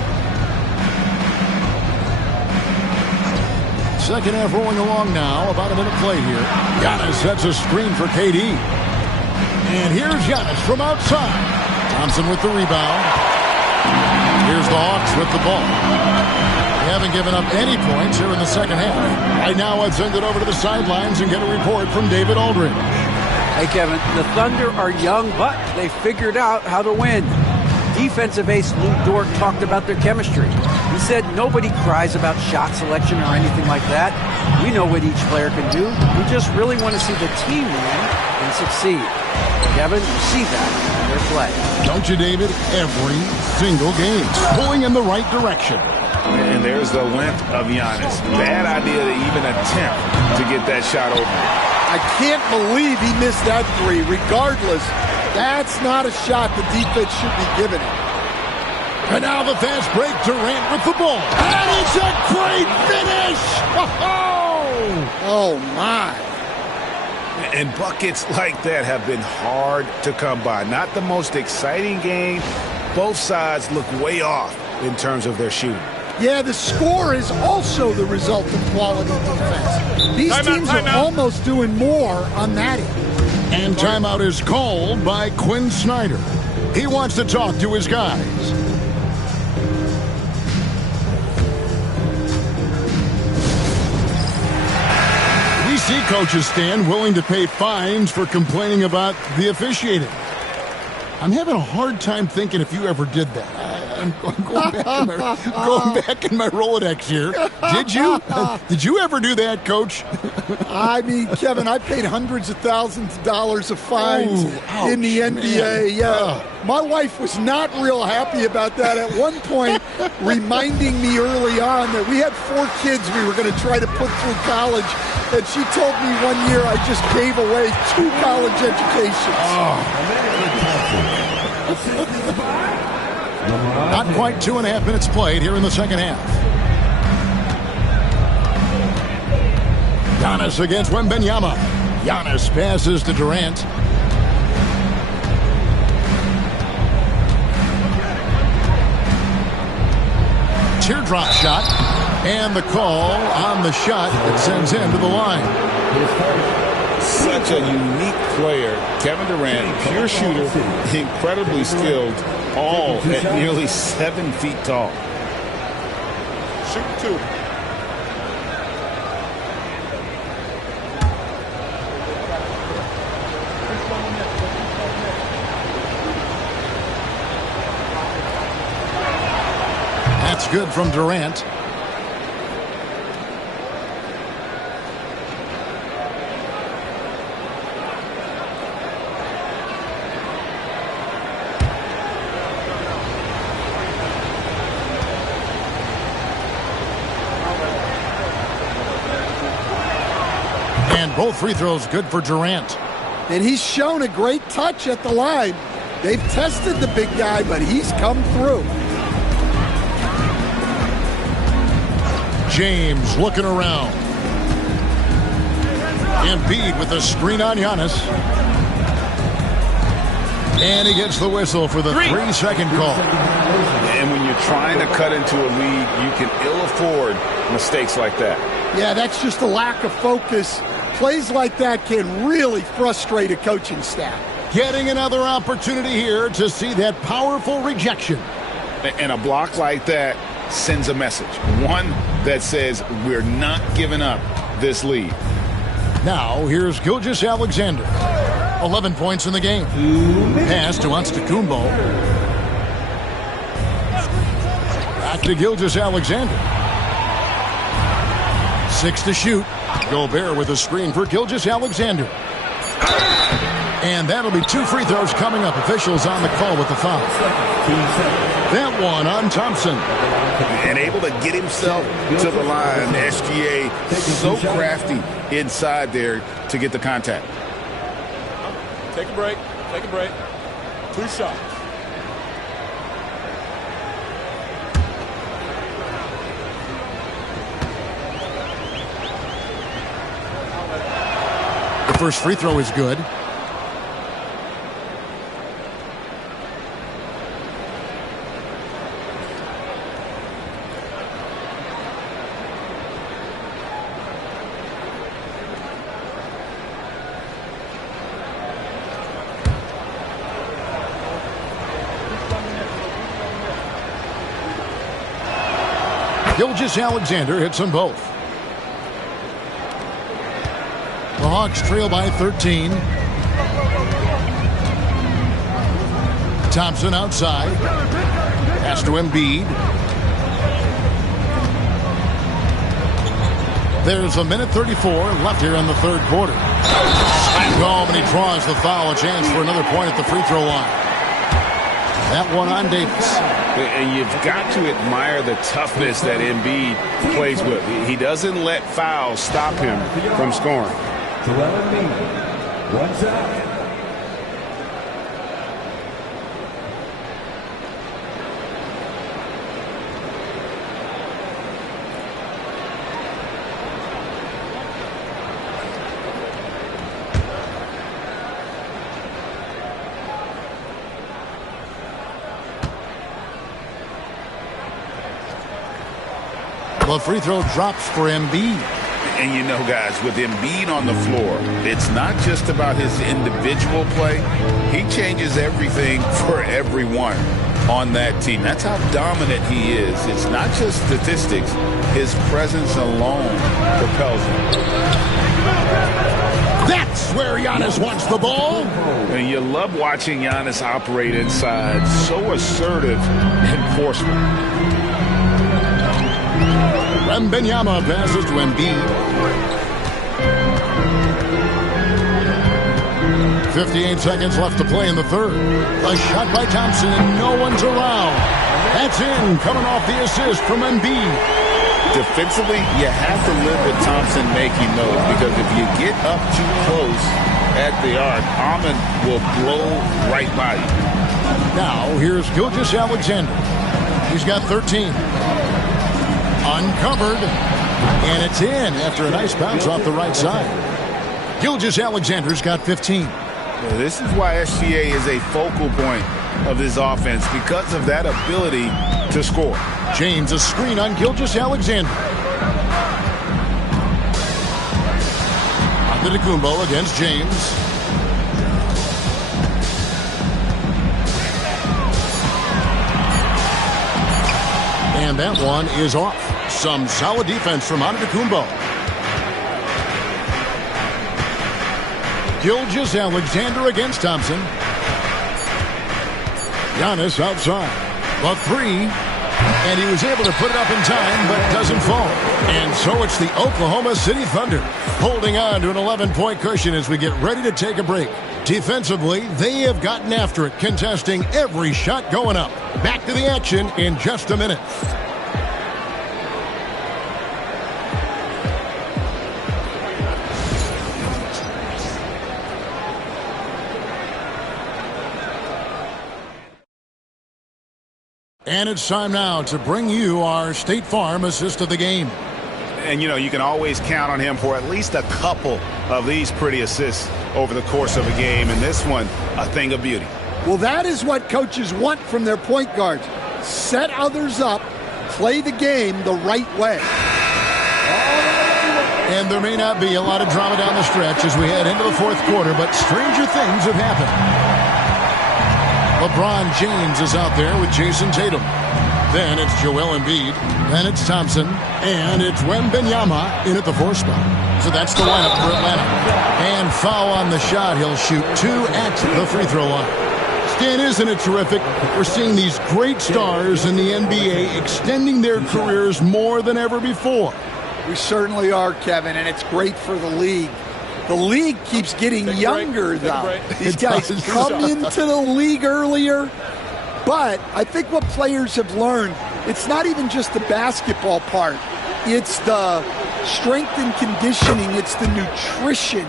Second half rolling along now. About a minute play here. Giannis sets a screen for KD. And here's Giannis from outside. Thompson with the rebound. Here's the Hawks with the ball. They haven't given up any points here in the second half. Right now, I'd send it over to the sidelines and get a report from David Aldridge. Hey, Kevin, the Thunder are young, but they figured out how to win. Defensive ace Lou Dort talked about their chemistry. He said nobody cries about shot selection or anything like that. We know what each player can do. We just really want to see the team win and succeed. Kevin, you see that in their play. Don't you, David? Every single gains, pulling in the right direction. And there's the length of Giannis. Bad idea to even attempt to get that shot open. I can't believe he missed that three. Regardless, that's not a shot the defense should be giving him. And now the fast break, Durant with the ball. And it's a great finish! Oh, my. And buckets like that have been hard to come by. Not the most exciting game. Both sides look way off in terms of their shooting. Yeah, the score is also the result of quality defense. These teams are almost doing more on that end. And timeout is called by Quinn Snyder. He wants to talk to his guys. We see coaches stand willing to pay fines for complaining about the officiating. I'm having a hard time thinking if you ever did that. I'm going back in my Rolodex here. Did you? Did you ever do that, Coach? I mean, Kevin, I paid hundreds of thousands of dollars of fines in the NBA. Man. Yeah, my wife was not real happy about that. At one point, reminding me early on that we had 4 kids we were going to try to put through college, and she told me one year I just gave away 2 college educations. Not quite 2.5 minutes played here in the second half. Giannis against Wembanyama. Giannis passes to Durant. Teardrop shot. And the call on the shot that sends him to the line. Such a unique player. Kevin Durant, pure shooter, incredibly skilled, all at nearly 7 feet tall. Shoot 2. That's good from Durant. Both free throws good for Durant. And he's shown a great touch at the line. They've tested the big guy, but he's come through. James looking around. Embiid with a screen on Giannis. And he gets the whistle for the 3-second call. And when you're trying to cut into a lead, you can ill afford mistakes like that. Yeah, that's just a lack of focus. Plays like that can really frustrate a coaching staff. Getting another opportunity here to see that powerful rejection. And a block like that sends a message. One that says we're not giving up this lead. Now here's Gilgeous-Alexander. 11 points in the game. Pass to Antetokounmpo. Back to Gilgeous-Alexander. 6 to shoot. Gobert with a screen for Gilgeous-Alexander. And that'll be 2 free throws coming up. Officials on the call with the foul. That one on Thompson. And able to get himself to the line. SGA so crafty inside there to get the contact. Take a break. Take a break. 2 shots. The first free throw is good. Gilgeous-Alexander hits them both. The Hawks trail by 13. Thompson outside. Pass to Embiid. There's a minute 34 left here in the third quarter. Home, and he draws the foul. A chance for another point at the free throw line. That one on Davis. And you've got to admire the toughness that Embiid plays with. He doesn't let fouls stop him from scoring. Joel Embiid, 1 shot. The free throw drops for Embiid. And you know, guys, with Embiid on the floor, it's not just about his individual play. He changes everything for everyone on that team. That's how dominant he is. It's not just statistics. His presence alone propels him. That's where Giannis wants the ball. And you love watching Giannis operate inside. So assertive and forceful. Wembanyama passes to Embiid. 58 seconds left to play in the third. A shot by Thompson and no one's around. That's in, coming off the assist from Embiid. Defensively, you have to live with Thompson making those, because if you get up too close at the arc, Ahmed will blow right by you. Now, here's Gilgeous-Alexander. He's got 13. Uncovered, and it's in after a nice bounce off the right side. Gilgeous-Alexander's got 15. This is why SGA is a focal point of this offense, because of that ability to score. James, a screen on Gilgeous-Alexander. Antetokounmpo against James. And that one is off. Some solid defense from Antetokounmpo. Gilgeous-Alexander against Thompson. Giannis outside. The three. And he was able to put it up in time, but doesn't fall. And so it's the Oklahoma City Thunder holding on to an 11-point cushion as we get ready to take a break. Defensively, they have gotten after it, contesting every shot going up. Back to the action in just a minute. And it's time now to bring you our State Farm assist of the game. And, you know, you can always count on him for at least a couple of these pretty assists over the course of a game. And this one, a thing of beauty. Well, that is what coaches want from their point guards. Set others up, play the game the right way. And there may not be a lot of drama down the stretch as we head into the fourth quarter, but stranger things have happened. LeBron James is out there with Jason Tatum. Then it's Joel Embiid. Then it's Thompson. And it's Wembanyama in at the 4 spot. So that's the lineup for Atlanta. And foul on the shot. He'll shoot 2 at the free throw line. Stan, isn't it terrific? We're seeing these great stars in the NBA extending their careers more than ever before. We certainly are, Kevin, and it's great for the league. The league keeps getting younger, though. These guys come into the league earlier. But I think what players have learned, it's not even just the basketball part. It's the strength and conditioning. It's the nutrition.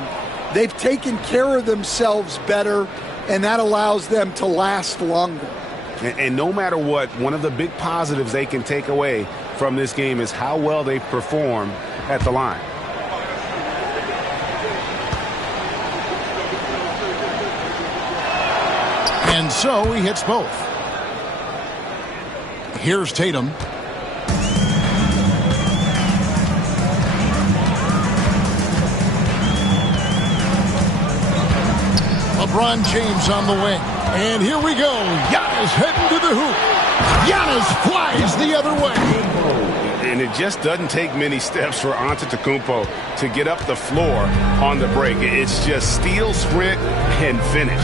They've taken care of themselves better, and that allows them to last longer. And no matter what, one of the big positives they can take away from this game is how well they perform at the line. And so he hits both. Here's Tatum. LeBron James on the wing. And here we go. Giannis heading to the hoop. Giannis flies the other way. And it just doesn't take many steps for Antetokounmpo to get up the floor on the break. It's just steal, sprint, and finish.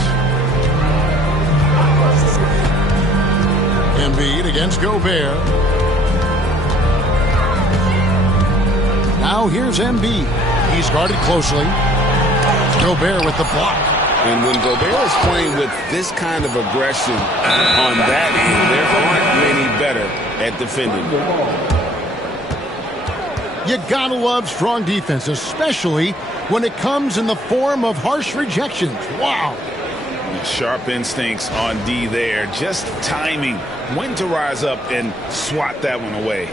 Embiid against Gobert. Now here's Embiid. He's guarded closely. Gobert with the block. And when Gobert is playing with this kind of aggression on that end, there aren't many better at defending. You gotta love strong defense, especially when it comes in the form of harsh rejections. Wow. Sharp instincts on D there. Just timing when to rise up and swat that one away.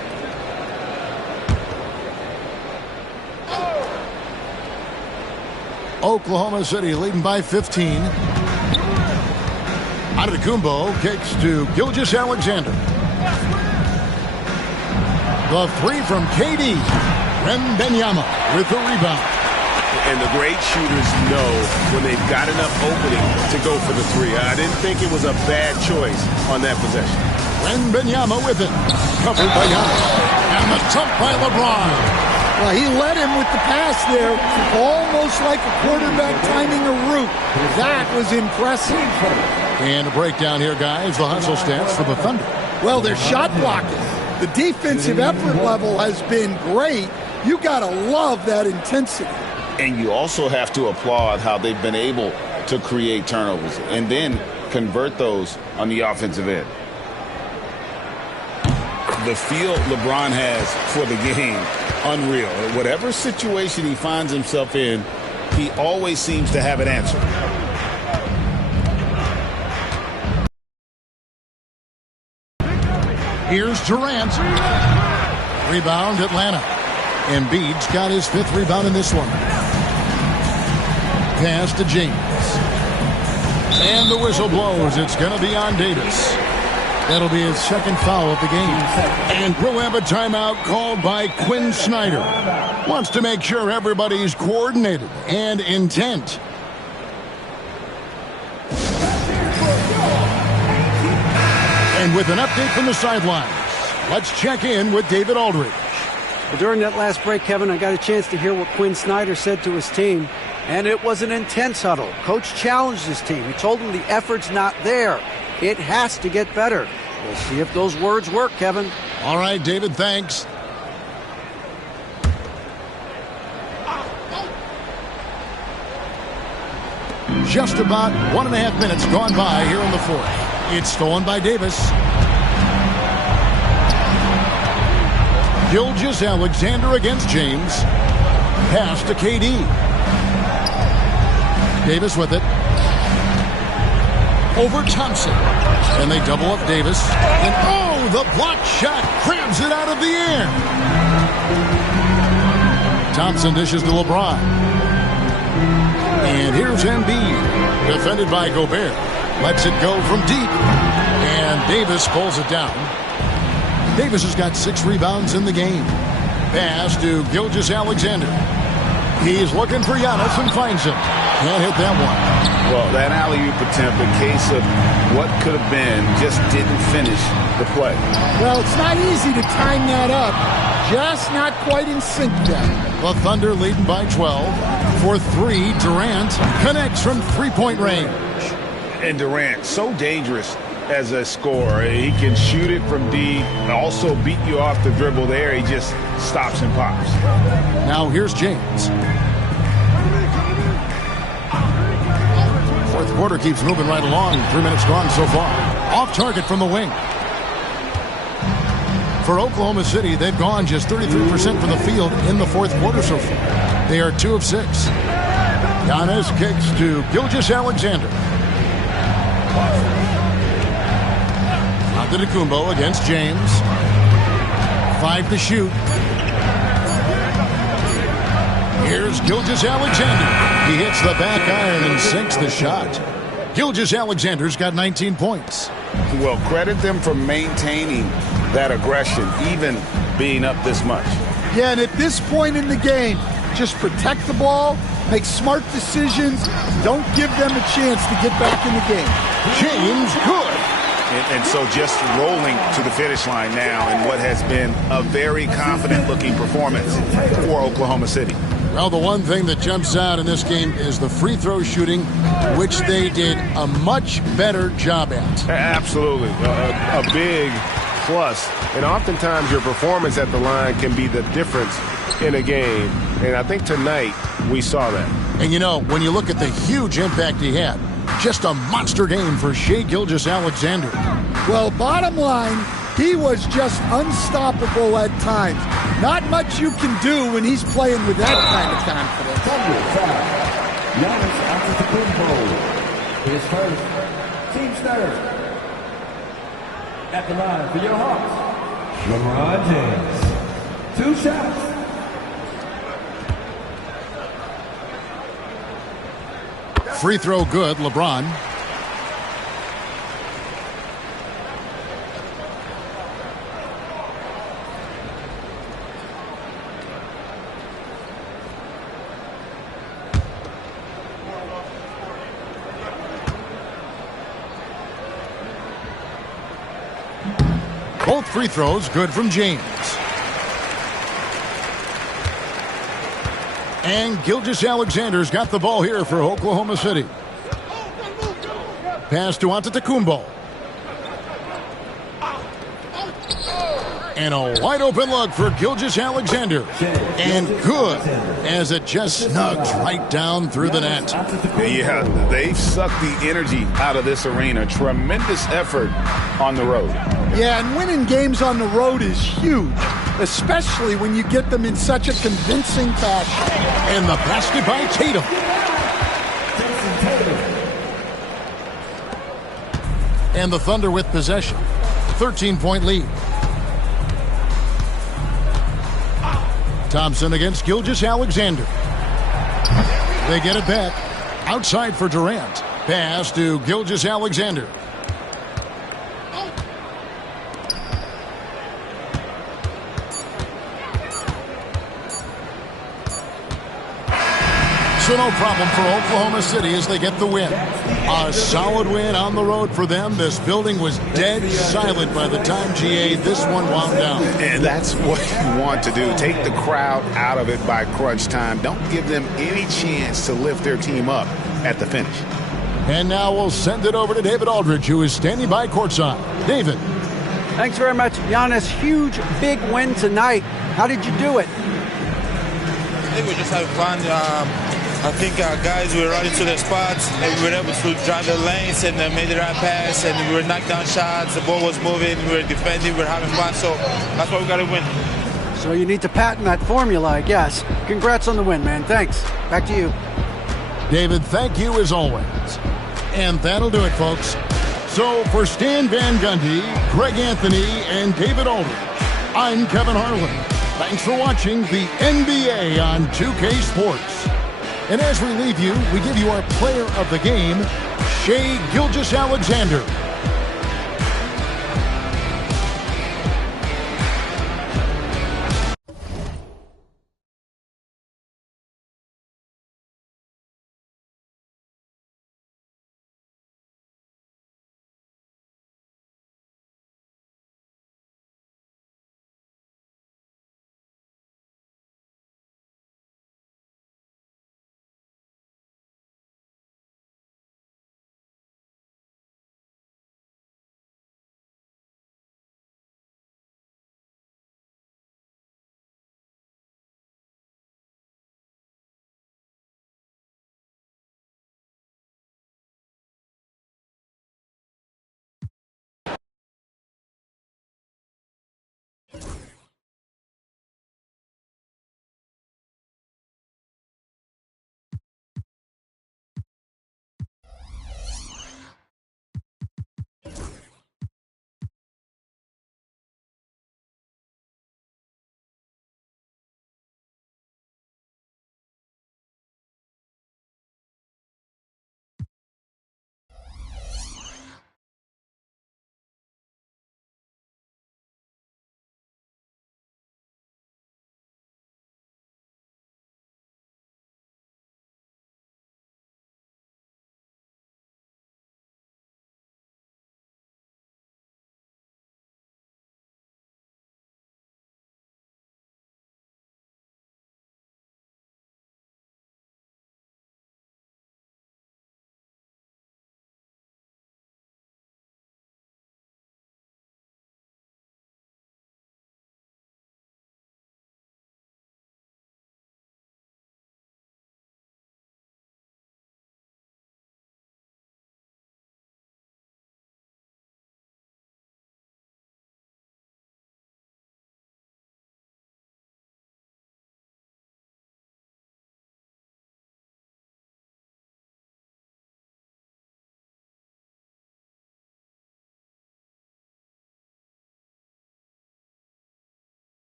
Oklahoma City leading by 15. Antetokounmpo kicks to Gilgeous-Alexander. The three from KD. Wembanyama with the rebound. And the great shooters know when they've got enough opening to go for the three. I didn't think it was a bad choice on that possession. Wembanyama with it. Covered by Giannis. And the dump by LeBron. Well, he led him with the pass there, almost like a quarterback timing a route. That was impressive. And a breakdown here, guys. The hustle stats for the Thunder. Well, they're shot blocking. The defensive effort level has been great. You got to love that intensity. And you also have to applaud how they've been able to create turnovers and then convert those on the offensive end. The feel LeBron has for the game, unreal. Whatever situation he finds himself in, he always seems to have an answer. Here's Durant. Rebound, Atlanta. Embiid's got his 5th rebound in this one. Pass to James. And the whistle blows. It's going to be on Davis. That'll be his 2nd foul of the game. And we'll have a timeout called by Quinn Snyder. Wants to make sure everybody's coordinated and intent. And with an update from the sidelines, let's check in with David Aldridge. Well, during that last break, Kevin, I got a chance to hear what Quinn Snyder said to his team, and it was an intense huddle. Coach challenged his team. He told them the effort's not there. It has to get better. We'll see if those words work, Kevin. All right, David, thanks. Just about 1.5 minutes gone by here in the 4th. It's stolen by Davis. Gilgeous-Alexander against James. Pass to KD. Davis with it. Over Thompson. And they double up Davis. And oh, the block shot grabs it out of the air. Thompson dishes to LeBron. And here's Embiid. Defended by Gobert. Lets it go from deep. And Davis pulls it down. Davis has got 6 rebounds in the game. Pass to Gilgeous-Alexander. He's looking for Giannis and finds him. Can't hit that one. Well, that alley-oop attempt, in case of what could have been, just didn't finish the play. Well, it's not easy to time that up. Just not quite in sync then. The Thunder leading by 12. For 3, Durant connects from 3-point range. And Durant, so dangerous as a scorer. He can shoot it from deep, also beat you off the dribble there. He just stops and pops. Now here's James. 4th quarter keeps moving right along. 3 minutes gone so far. Off target from the wing. For Oklahoma City, they've gone just 33% from the field in the 4th quarter so far. They are 2 of 6. Giannis kicks to Gilgeous-Alexander. Antetokounmpo against James. 5 to shoot. Here's Gilgeous-Alexander. He hits the back iron and sinks the shot. Gilgeous-Alexander's got 19 points. Well, credit them for maintaining that aggression, even being up this much. Yeah, and at this point in the game, just protect the ball, make smart decisions, don't give them a chance to get back in the game. James good. And so just rolling to the finish line now in what has been a very confident-looking performance for Oklahoma City. Well, the one thing that jumps out in this game is the free throw shooting, which they did a much better job at. Absolutely. A big plus. And oftentimes your performance at the line can be the difference in a game. And I think tonight we saw that. And, you know, when you look at the huge impact he had, just a monster game for Shai Gilgeous-Alexander. Well, bottom line, He was just unstoppable at times. Not much you can do when he's playing with that kind of confidence. Giannis Antetokounmpo. His first, team's third. At the line for your Hawks, LeBron James. 2 shots. Free throw good, LeBron. Both free throws good from James. And Gilgeous-Alexander's got the ball here for Oklahoma City. Pass to Antetokounmpo. And a wide open look for Gilgeous-Alexander. And good, as it just snugs right down through the net. Yeah, they've sucked the energy out of this arena. Tremendous effort on the road. Yeah, and winning games on the road is huge, especially when you get them in such a convincing fashion. And the basket by Tatum. And the Thunder with possession. 13-point lead. Thompson against Gilgeous-Alexander. They get it back. Outside for Durant. Pass to Gilgeous-Alexander. So no problem for Oklahoma City as they get the win. A solid win on the road for them. This building was dead silent by the time, GA, this one wound down. And that's what you want to do. Take the crowd out of it by crunch time. Don't give them any chance to lift their team up at the finish. And now we'll send it over to David Aldridge, who is standing by courtside. David. Thanks very much, Giannis. Huge, big win tonight. How did you do it? I think we just had fun. I think our guys were running to their spots, and we were able to drive the lanes and made the right pass, and we were knocking down shots. The ball was moving, we were defending, we were having fun, so that's why we got to win. So you need to patent that formula, I guess. Congrats on the win, man. Thanks. Back to you. David, thank you as always. And that'll do it, folks. So for Stan Van Gundy, Greg Anthony, and David Aldridge, I'm Kevin Harlan. Thanks for watching the NBA on 2K Sports. And as we leave you, we give you our player of the game, Shai Gilgeous-Alexander.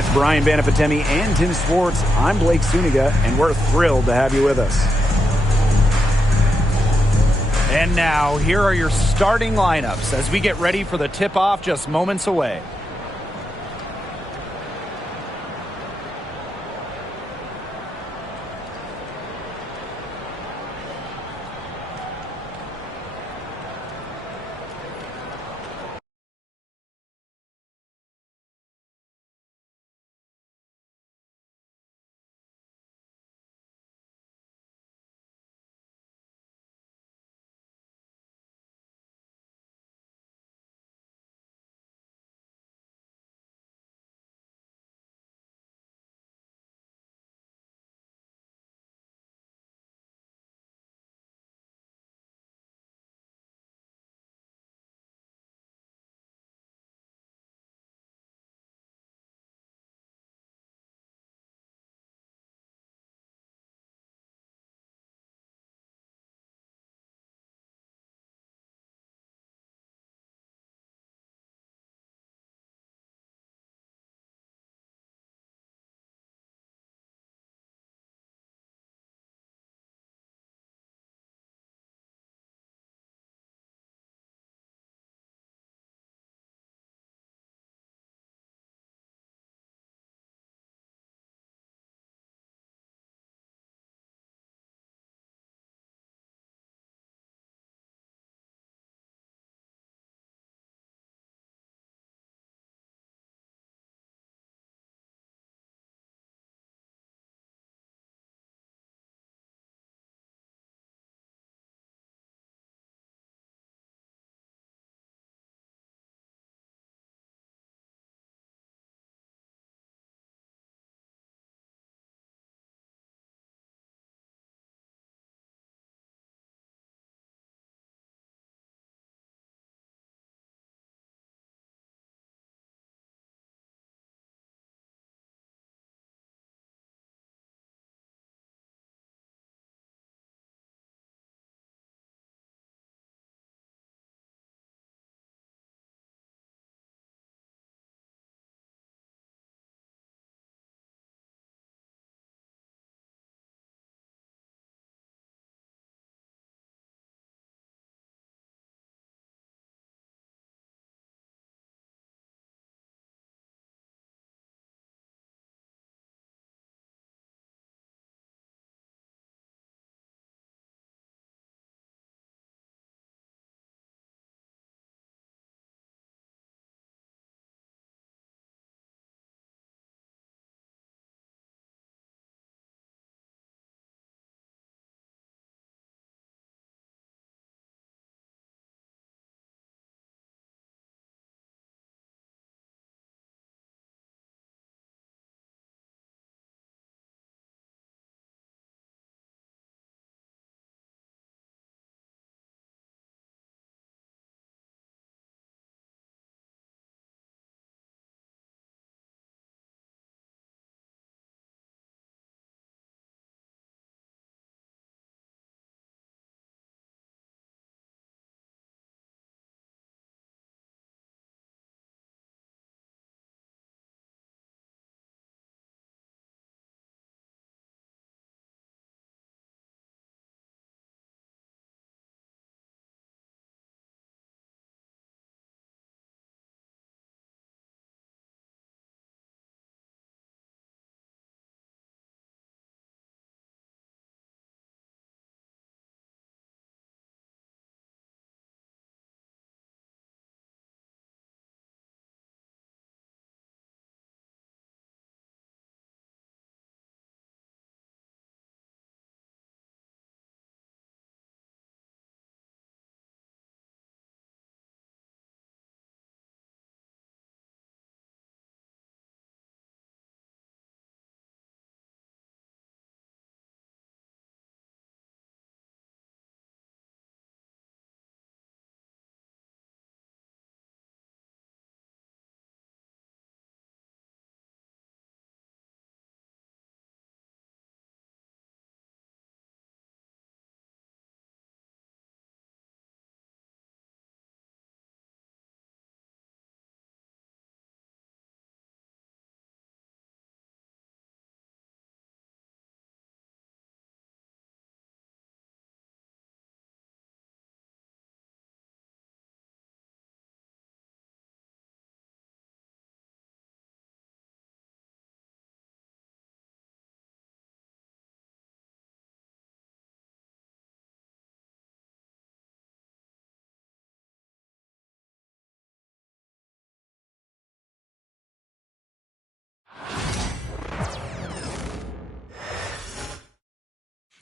With Brian Banapatemi and Tim Swartz, I'm Blake Suniga, and we're thrilled to have you with us. And now, here are your starting lineups as we get ready for the tip-off just moments away.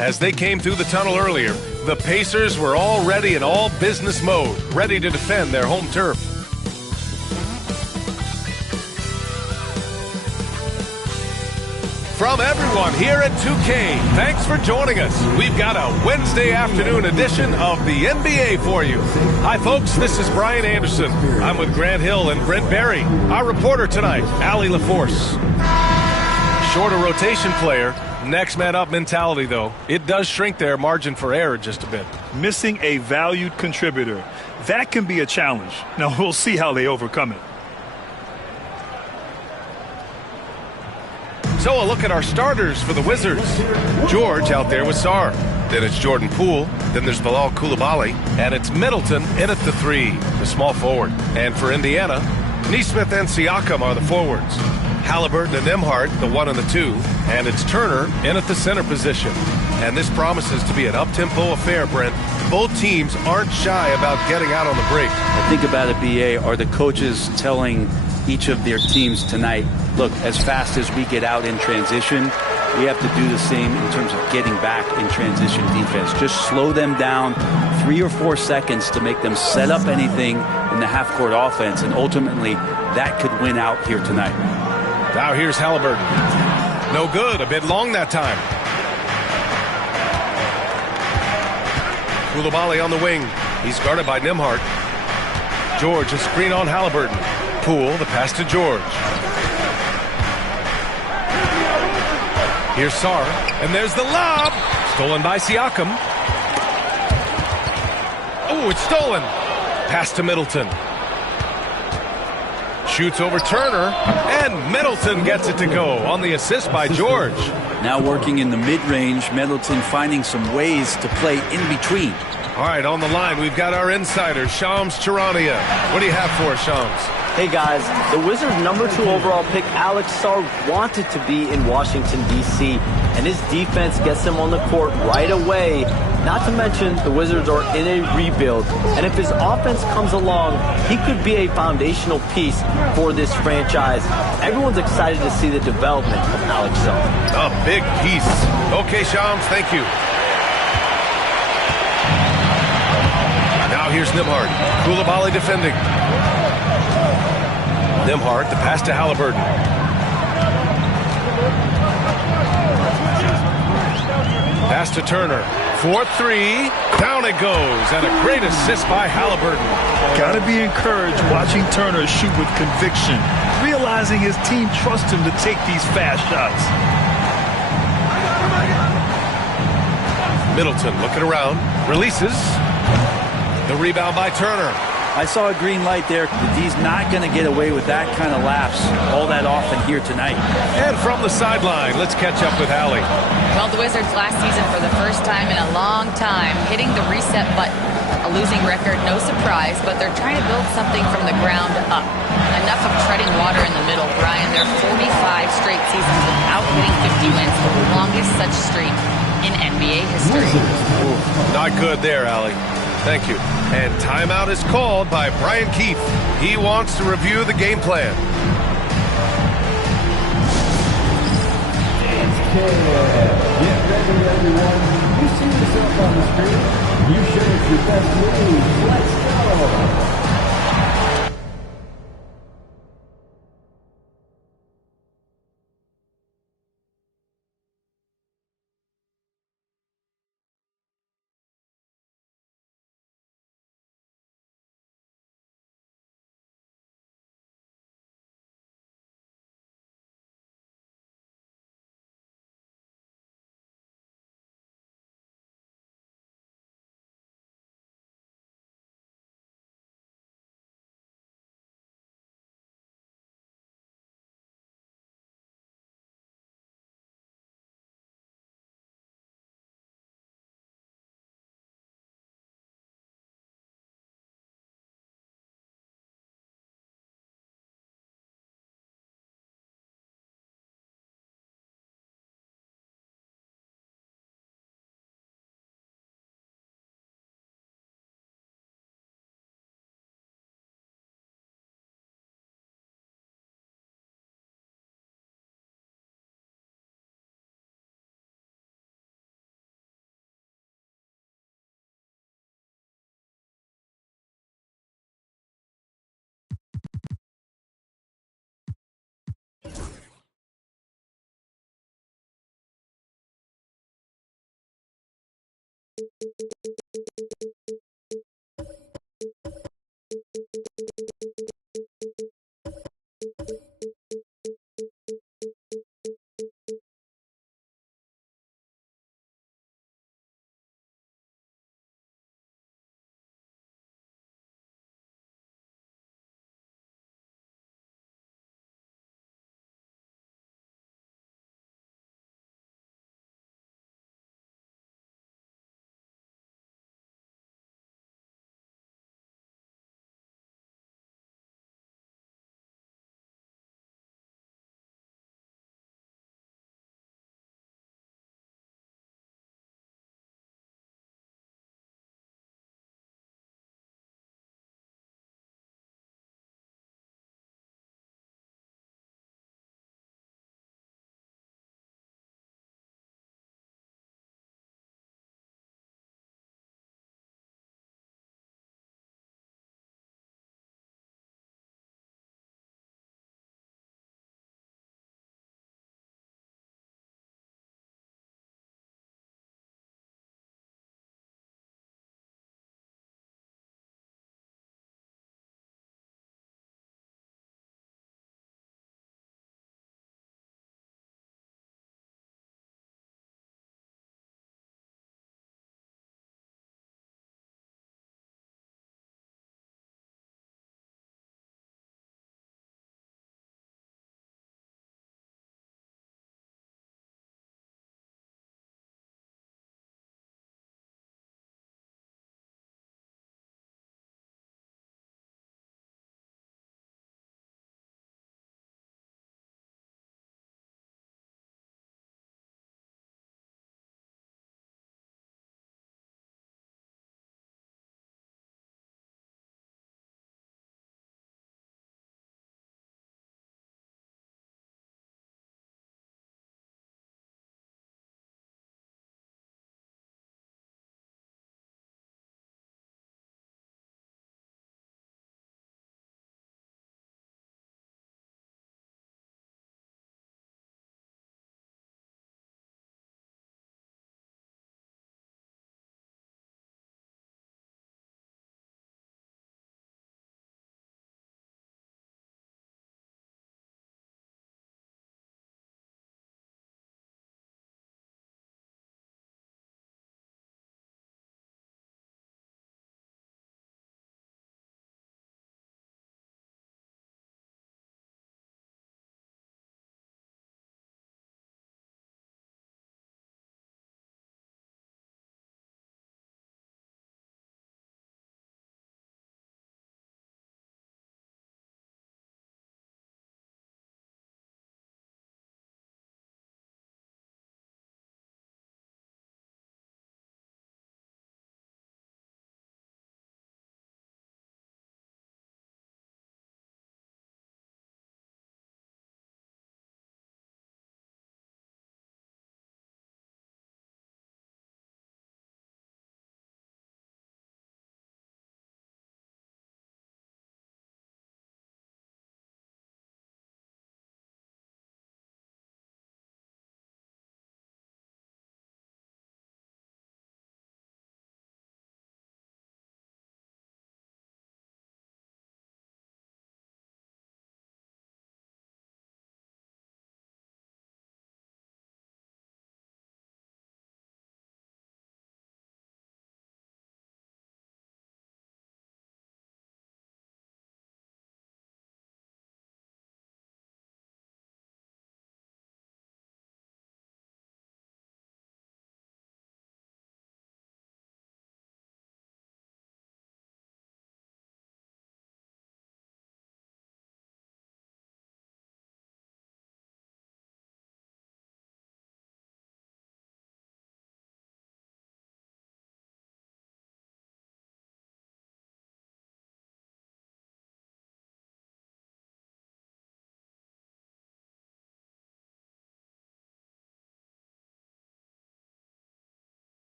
As they came through the tunnel earlier, the Pacers were already in all business mode, ready to defend their home turf. From everyone here at 2K, thanks for joining us. We've got a Wednesday afternoon edition of the NBA for you. Hi, folks. This is Brian Anderson. I'm with Grant Hill and Brent Barry. Our reporter tonight, Allie LaForce. Shorter rotation player. Next man up mentality, though. It does shrink their margin for error just a bit. Missing a valued contributor. That can be a challenge. Now, we'll see how they overcome it. So a look at our starters for the Wizards. George out there with Sarr. Then it's Jordan Poole. Then there's Bilal Coulibaly. And it's Middleton in at the 3, the small forward. And for Indiana, Nesmith and Siakam are the forwards. Halliburton and Nembhard, the 1 and the 2. And it's Turner in at the center position. And this promises to be an up-tempo affair, Brent. Both teams aren't shy about getting out on the break. I think about it, BA, are the coaches telling each of their teams tonight, look, as fast as we get out in transition, we have to do the same in terms of getting back in transition defense. Just slow them down 3 or 4 seconds to make them set up anything in the half-court offense, and ultimately that could win out here tonight. Now here's Halliburton. No good, a bit long that time. Coulibaly on the wing. He's guarded by Nembhard. George, a screen on Halliburton. Poole, the pass to George. Here's Sarr, and there's the lob. Stolen by Siakam. Oh, it's stolen. Pass to Middleton. Shoots over Turner, and Middleton gets it to go on the assist by George. Now working in the mid-range, Middleton finding some ways to play in between. All right, on the line, we've got our insider, Shams Charania. What do you have for us, Shams? Hey guys, the Wizards' #2 overall pick, Alex Sarr, wanted to be in Washington, D.C., and his defense gets him on the court right away. Not to mention, the Wizards are in a rebuild, and if his offense comes along, he could be a foundational piece for this franchise. Everyone's excited to see the development of Alex Sarr. A big piece. Okay, Shams, thank you. Now here's Nembhard. Coulibaly defending. Nembhard, the pass to Halliburton. Pass to Turner. 4-3. Down it goes. And a great assist by Halliburton. Got to be encouraged watching Turner shoot with conviction, realizing his team trusts him to take these fast shots. Middleton looking around. Releases. The rebound by Turner. I saw a green light there. The D's not going to get away with that kind of lapse all that often here tonight. And from the sideline, let's catch up with Allie. Well, the Wizards last season for the first time in a long time hitting the reset button. A losing record, no surprise, but they're trying to build something from the ground up. Enough of treading water in the middle, Brian. They're 45 straight seasons without hitting 50 wins, the longest such streak in NBA history. Ooh, not good there, Allie. Thank you. And timeout is called by Brian Keefe. He wants to review the game plan. Get ready, everyone. You see yourself on the screen. You showed us your best moves. Let's go.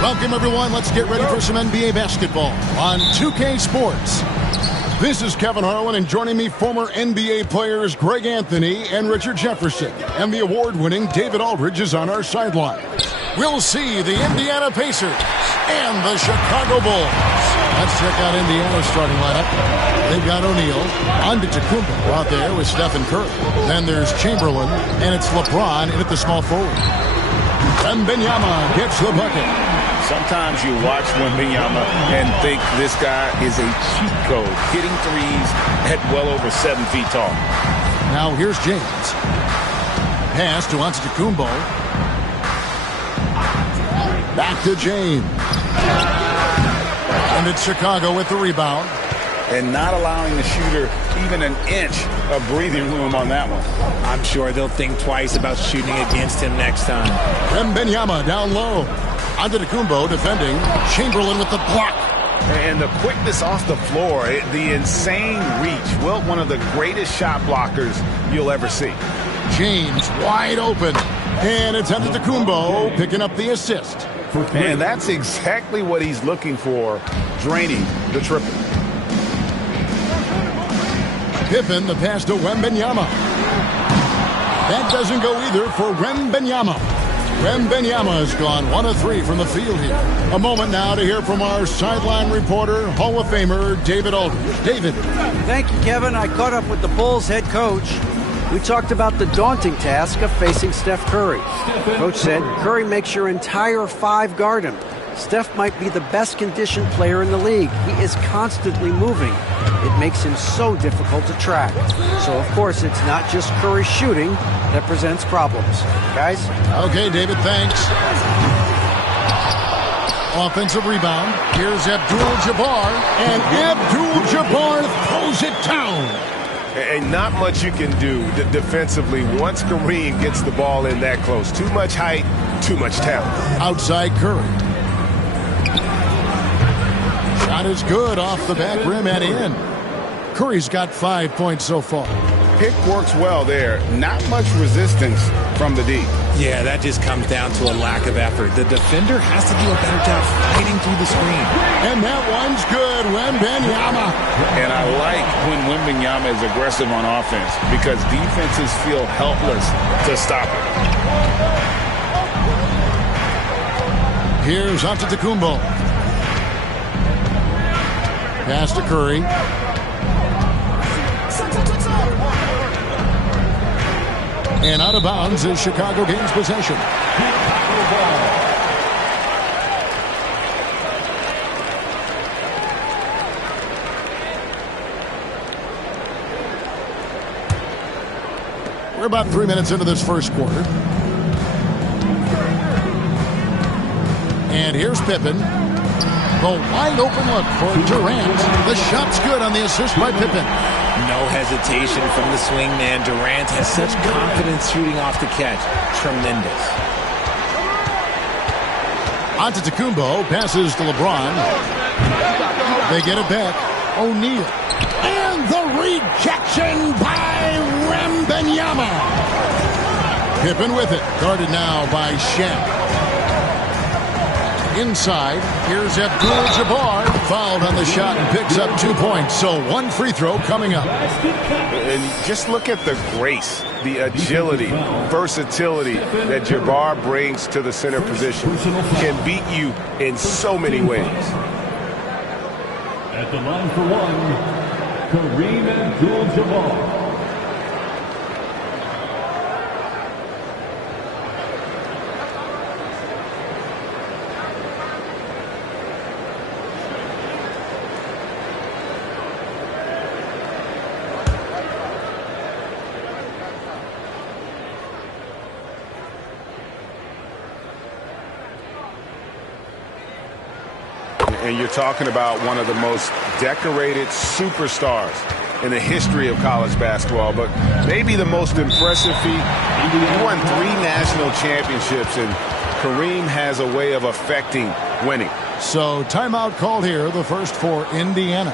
Welcome, everyone. Let's get ready for some NBA basketball on 2K Sports. This is Kevin Harlan, and joining me, former NBA players Greg Anthony and Richard Jefferson. And the award-winning David Aldridge is on our sideline. We'll see the Indiana Pacers and the Chicago Bulls. Let's check out Indiana's starting lineup. They've got O'Neal, Antetokounmpo out there with Stephen Curry. Then there's Chamberlain, and it's LeBron in at the small forward. Wembanyama gets the bucket. Sometimes you watch Wembanyama and think this guy is a cheat code, hitting threes at well over 7 feet tall. Now here's James. Pass to Antetokounmpo. Back to James. And it's Chicago with the rebound. And not allowing the shooter even an inch of breathing room on that one. I'm sure they'll think twice about shooting against him next time. Wembanyama down low. Antetokounmpo defending. Chamberlain with the block. And the quickness off the floor, the insane reach. Wilt, one of the greatest shot blockers you'll ever see. James wide open. And it's Antetokounmpo picking up the assist. And that's exactly what he's looking for, draining the triple. Pippen, the pass to Wembanyama. That doesn't go either for Wembanyama. Wembanyama has gone 1 of 3 from the field here. A moment now to hear from our sideline reporter, Hall of Famer David Aldridge. David. Thank you, Kevin. I caught up with the Bulls head coach. We talked about the daunting task of facing Steph Curry. Coach said, Curry makes your entire 5 guard him. Steph might be the best conditioned player in the league. He is constantly moving. It makes him so difficult to track. So, of course, it's not just Curry shooting that presents problems. Guys? Okay, David, thanks. Offensive rebound. Here's Abdul-Jabbar, and Abdul-Jabbar throws it down. And not much you can do defensively once Kareem gets the ball in that close. Too much height, too much talent. Outside Curry. Shot is good off the back rim and in. Curry's got 5 points so far. Pick works well there. Not much resistance from the D. Yeah, that just comes down to a lack of effort. The defender has to do a better job fighting through the screen. And that one's good. Wembanyama. And I like when Wembanyama is aggressive on offense because defenses feel helpless to stop it. Here's Antetokounmpo. Pass to Curry. And out of bounds as Chicago gains possession. We're about 3 minutes into this first quarter. And here's Pippen. The wide open look for Durant. The shot's good on the assist by Pippen. No hesitation from the swing man. Durant has such confidence shooting off the catch. Tremendous. Antetokounmpo passes to LeBron. They get it back. O'Neal. And the rejection by Wembanyama. Pippen with it. Guarded now by Shaq. Inside, here's Abdul-Jabbar, fouled on the shot and picks up 2 points. So 1 free throw coming up. And just look at the grace, the agility, versatility that Jabbar brings to the center position. Can beat you in so many ways. At the line for one, Kareem Abdul-Jabbar. And you're talking about one of the most decorated superstars in the history of college basketball, but maybe the most impressive feat. He won 3 national championships, and Kareem has a way of affecting winning. So timeout called here, the first for Indiana.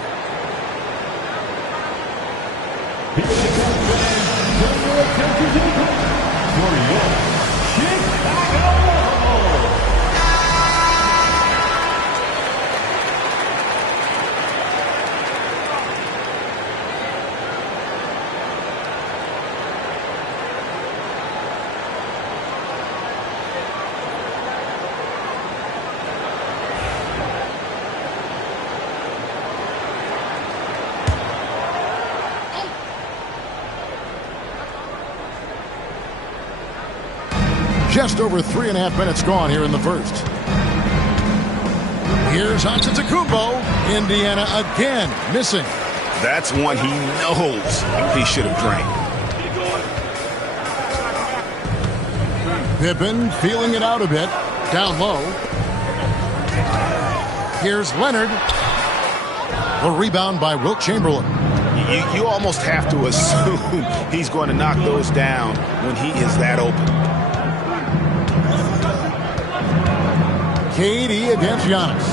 Just over 3.5 minutes gone here in the first. Here's Antetokounmpo. Indiana again missing. That's one he knows he should have drained. Pippen feeling it out a bit. Down low. Here's Leonard. The rebound by Wilt Chamberlain. You almost have to assume he's going to knock those down when he is that open. KD against Giannis.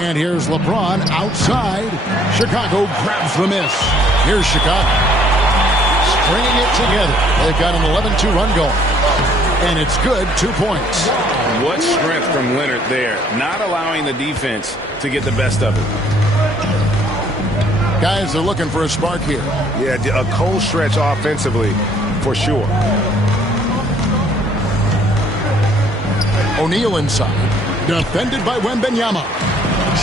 And here's LeBron outside. Chicago grabs the miss. Here's Chicago. Stringing it together. They've got an 11-2 run going. And it's good, 2 points. What strength from Leonard there. Not allowing the defense to get the best of it. Guys are looking for a spark here. Yeah, a cold stretch offensively, for sure. O'Neal inside. Defended by Wembanyama.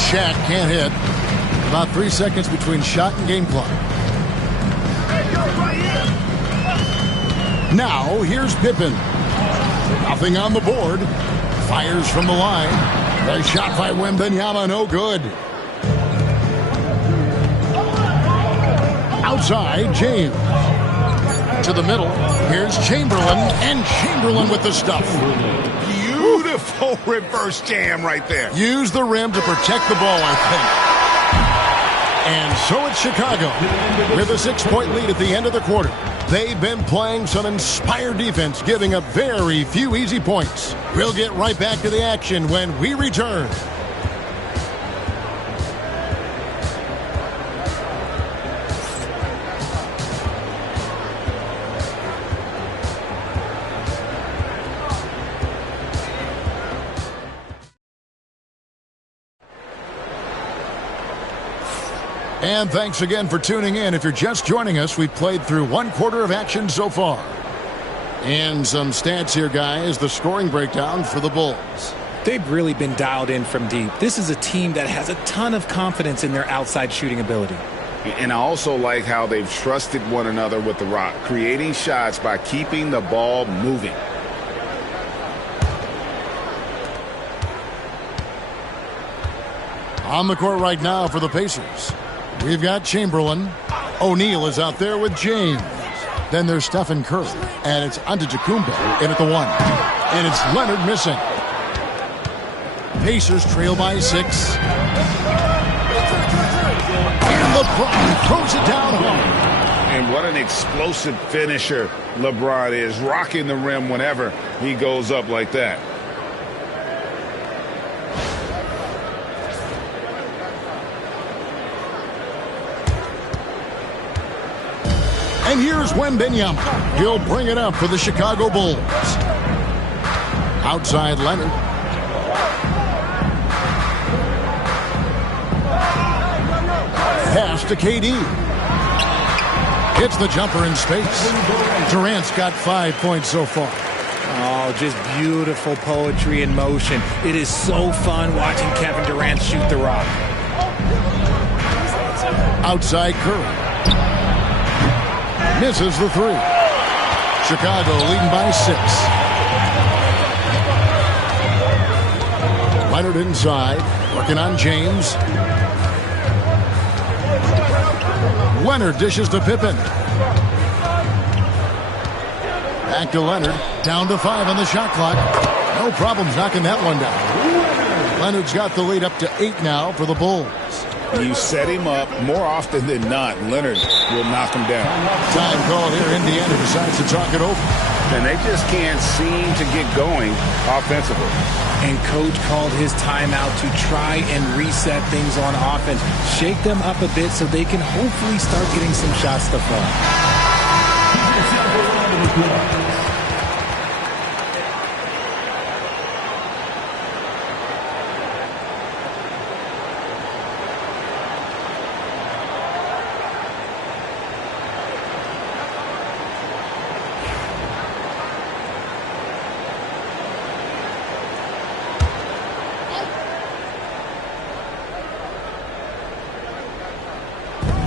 Shaq can't hit. About 3 seconds between shot and game clock. Now, here's Pippen. Nothing on the board. Fires from the line. The shot by Wembanyama, no good. Outside, James. To the middle. Here's Chamberlain. And Chamberlain with the stuff. Beautiful reverse jam right there. Use the rim to protect the ball, I think. And so it's Chicago with a 6-point lead at the end of the quarter. They've been playing some inspired defense, giving up very few easy points. We'll get right back to the action when we return. And thanks again for tuning in. If you're just joining us, we've played through 1 quarter of action so far. And some stats here, guys. The scoring breakdown for the Bulls. They've really been dialed in from deep. This is a team that has a ton of confidence in their outside shooting ability. And I also like how they've trusted one another with the rock, creating shots by keeping the ball moving. On the court right now for the Pacers. We've got Chamberlain. O'Neal is out there with James. Then there's Stephen Curry. And it's Antetokounmpo in at the 1. And it's Leonard missing. Pacers trail by 6. And LeBron throws it down hard. And what an explosive finisher LeBron is. Rocking the rim whenever he goes up like that. And here's Wembanyama. He'll bring it up for the Chicago Bulls. Outside Leonard. Pass to KD. Hits the jumper in space. Durant's got 5 points so far. Oh, just beautiful poetry in motion. It is so fun watching Kevin Durant shoot the rock. Outside Curry. Misses the 3. Chicago leading by 6. Leonard inside, working on James. Leonard dishes to Pippen. Back to Leonard, down to 5 on the shot clock. No problems knocking that one down. Leonard's got the lead up to 8 now for the Bulls. You set him up more often than not. Leonard will knock him down. Time called here. Indiana decides to talk it over. And they just can't seem to get going offensively. And coach called his timeout to try and reset things on offense. Shake them up a bit so they can hopefully start getting some shots to fall.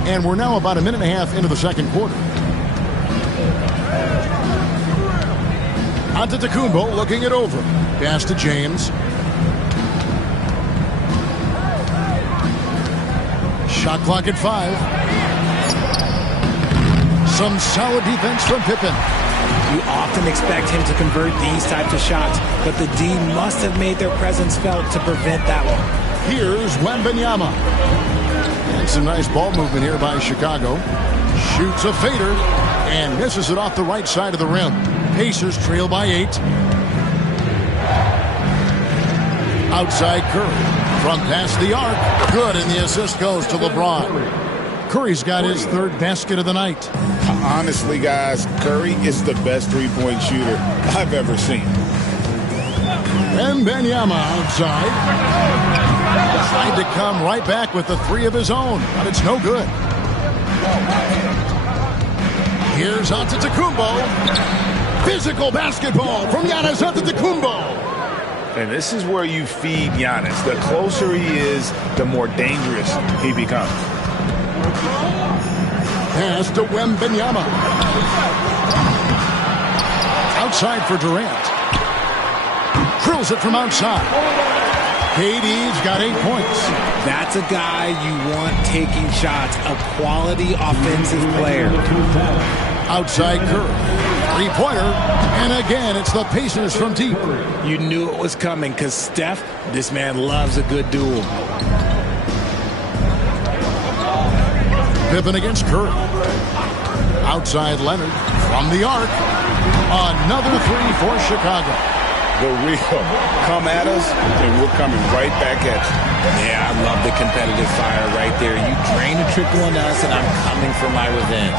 And we're now about a minute and a half into the second quarter. Antetokounmpo looking it over. Pass to James. Shot clock at 5. Some solid defense from Pippen. You often expect him to convert these types of shots, but the D must have made their presence felt to prevent that one. Here's Wembanyama. And some nice ball movement here by Chicago. Shoots a fader and misses it off the right side of the rim. Pacers trail by 8. Outside Curry. From past the arc. Good, and the assist goes to LeBron. Curry's got his third basket of the night. Honestly, guys, Curry is the best three-point shooter I've ever seen. Wembanyama outside. Tried to come right back with the 3 of his own, but it's no good. Here's Antetokounmpo. Physical basketball from Giannis Antetokounmpo. And this is where you feed Giannis. The closer he is, the more dangerous he becomes. Pass to Wembanyama. Outside for Durant. Drills it from outside. KD's got 8 points. That's a guy you want taking shots, a quality offensive player. Outside Curry. 3-pointer. And again, it's the Pacers from deep. You knew it was coming because Steph, this man loves a good duel. Pippen against Curry. Outside Leonard from the arc. Another 3 for Chicago. The real come at us, and we're coming right back at you. Yeah, I love the competitive fire right there. You drain a triple on us, and I'm coming for my revenge.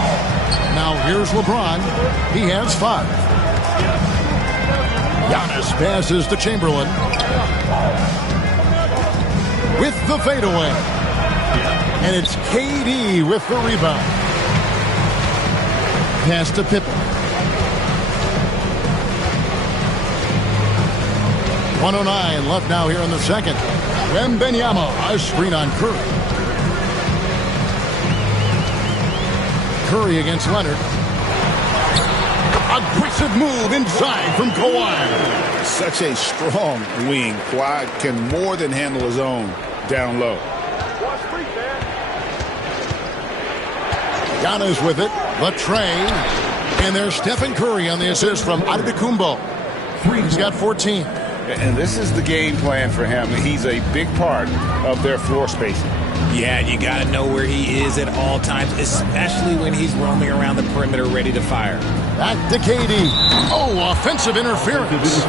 Now here's LeBron. He has 5. Giannis passes to Chamberlain. With the fadeaway. And it's KD with the rebound. Pass to Pippen. 1:09 left now here in the second. Wembanyama, a screen on Curry. Curry against Leonard. Aggressive move inside from Kawhi. Such a strong wing. Kawhi can more than handle his own down low. Giannis with it. Latrey. And there's Stephen Curry on the assist from Antetokounmpo. He's got 14. And this is the game plan for him. He's a big part of their floor spacing. Yeah, you got to know where he is at all times, especially when he's roaming around the perimeter ready to fire. Back to KD. Oh, offensive interference.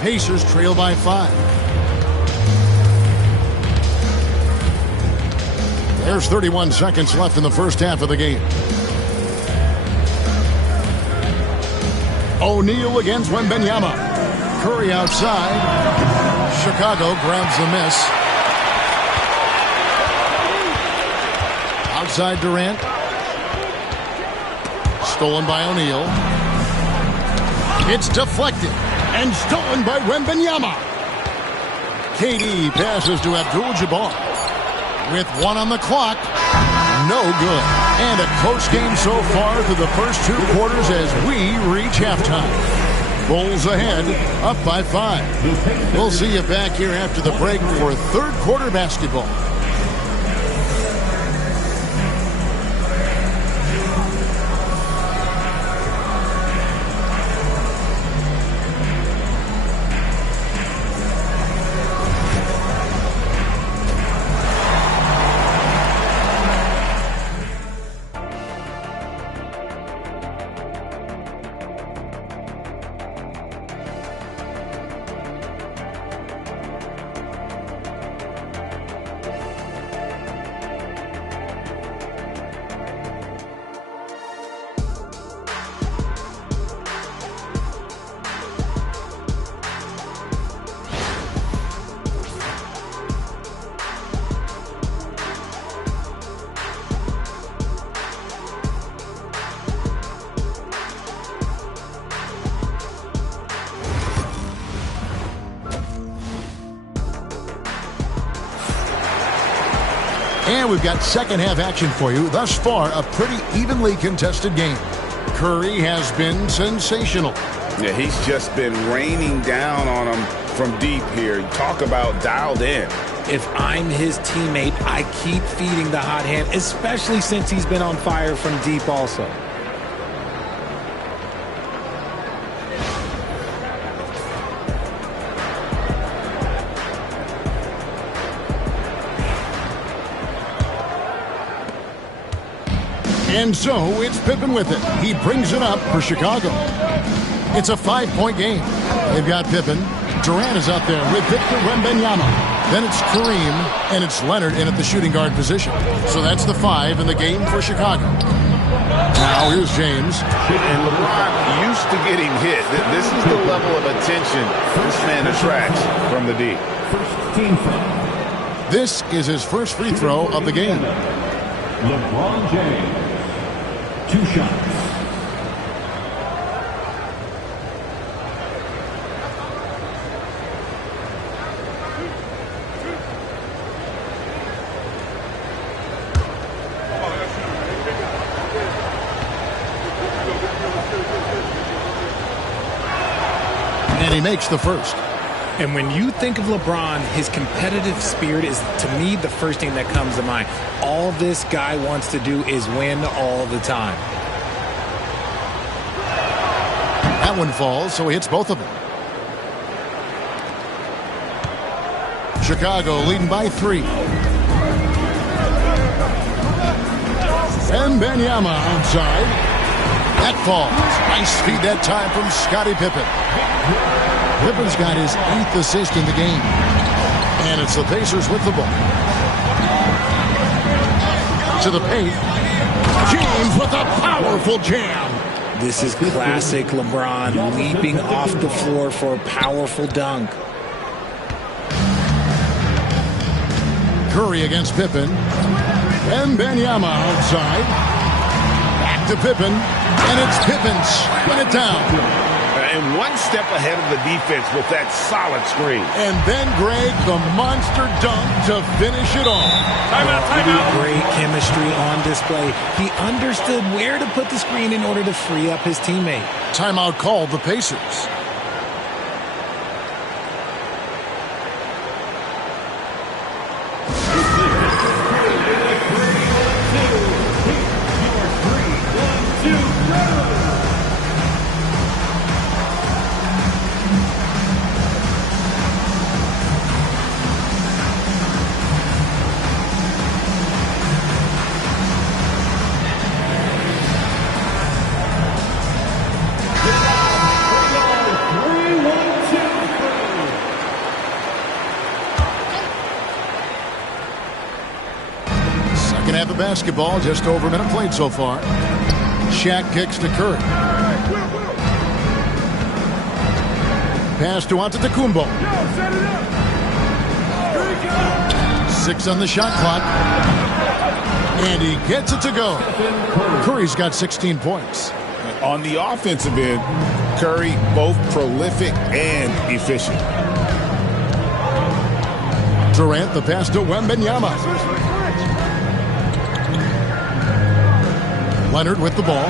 Pacers trail by 5. There's 31 seconds left in the first half of the game. O'Neal against Wembanyama. Curry outside. Chicago grabs the miss. Outside Durant. Stolen by O'Neal. It's deflected and stolen by Wembanyama. KD passes to Abdul-Jabbar. With 1 on the clock, no good. And a close game so far through the first 2 quarters as we reach halftime. Bulls ahead, up by 5. We'll see you back here after the break for third quarter basketball. And we've got second half action for you. Thus far, a pretty evenly contested game. Curry has been sensational. Yeah, he's just been raining down on him from deep here. Talk about dialed in. If I'm his teammate, I keep feeding the hot hand, especially since he's been on fire from deep also. And so it's Pippen with it. He brings it up for Chicago. It's a 5-point game. They've got Pippen. Durant is out there with Victor Wembanyama. Then it's Kareem, and it's Leonard in at the shooting guard position. So that's the 5 in the game for Chicago. Now here's James. And LeBron used to getting hit. This is the level of attention this man attracts from the D. This is his first free throw of the game. LeBron James. 2 shots. And he makes the first. And when you think of LeBron, his competitive spirit is, to me, the first thing that comes to mind. All this guy wants to do is win all the time. That one falls, so he hits both of them. Chicago leading by 3. Wembanyama outside. That falls. Nice feed that time from Scottie Pippen. Pippen's got his 8th assist in the game. And it's the Pacers with the ball. To the paint. James with a powerful jam. This is classic LeBron, leaping off the floor for a powerful dunk. Curry against Pippen. Wembanyama outside. Back to Pippen. And it's Pippen stripping it down. And one step ahead of the defense with that solid screen. And then, Greg, the monster dunk to finish it all. Timeout. Great chemistry on display. He understood where to put the screen in order to free up his teammate. Timeout called the Pacers. Basketball, just over a minute played so far. Shaq kicks to Curry. Pass to Antetokounmpo. 6 on the shot clock. And he gets it to go. Curry's got 16 points. On the offensive end, Curry both prolific and efficient. Durant, the pass to Wembanyama. Leonard with the ball.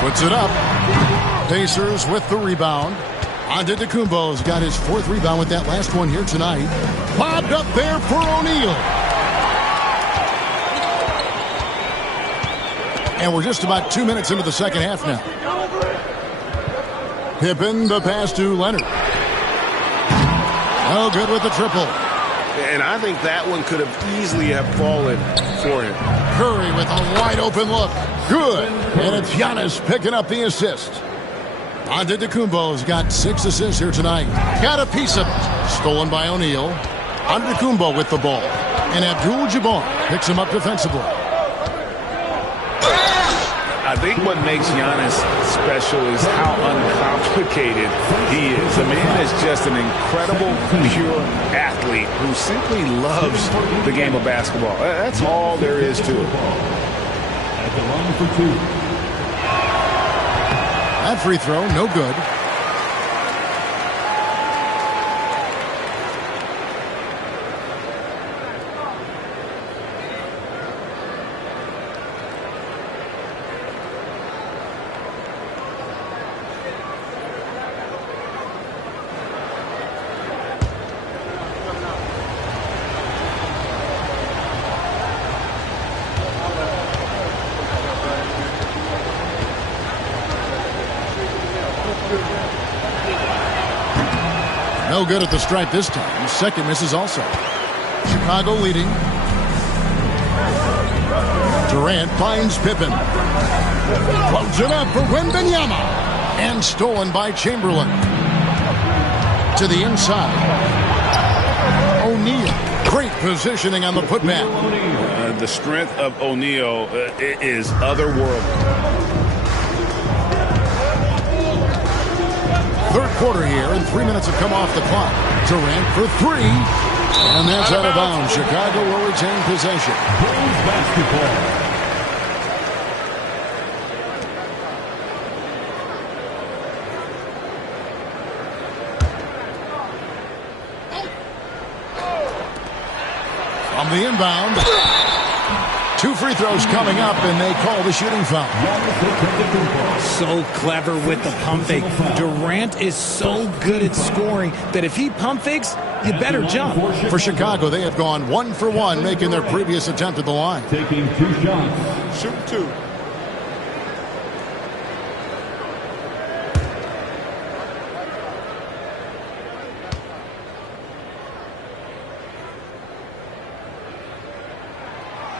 Puts it up. Pacers with the rebound. Antetokounmpo's got his 4th rebound with that last one here tonight. Lobbed up there for O'Neal. And we're just about 2 minutes into the second half now. Pippen, the pass to Leonard. Oh, good with the triple. And I think that one could have easily have fallen for him. Curry with a wide open look. Good. And it's Giannis picking up the assist. Antetokounmpo's got 6 assists here tonight. Got a piece of it. Stolen by O'Neal. Antetokounmpo with the ball. And Abdul-Jabbar picks him up defensively. I think what makes Giannis special is how uncomplicated he is. The man is just an incredible, pure athlete who simply loves the game of basketball. That's all there is to it. At the line for 2. That free throw, no good. No good at the stripe this time. Second misses also. Chicago leading. Durant finds Pippen. Floats it up for Wembanyama. And stolen by Chamberlain. To the inside. O'Neal. Great positioning on the putback. The strength of O'Neal is otherworldly. Third quarter here, and 3 minutes have come off the clock. Durant for three. And that's out of bounds. Chicago will retain possession. Bulls basketball. From the inbound. 2 free throws coming up, and they call the shooting foul. So clever with the pump fake. Durant is so good at scoring that if he pump fakes, you better jump. For Chicago, they have gone 1 for 1, making their previous attempt at the line. Taking 2 shots. Shoot 2.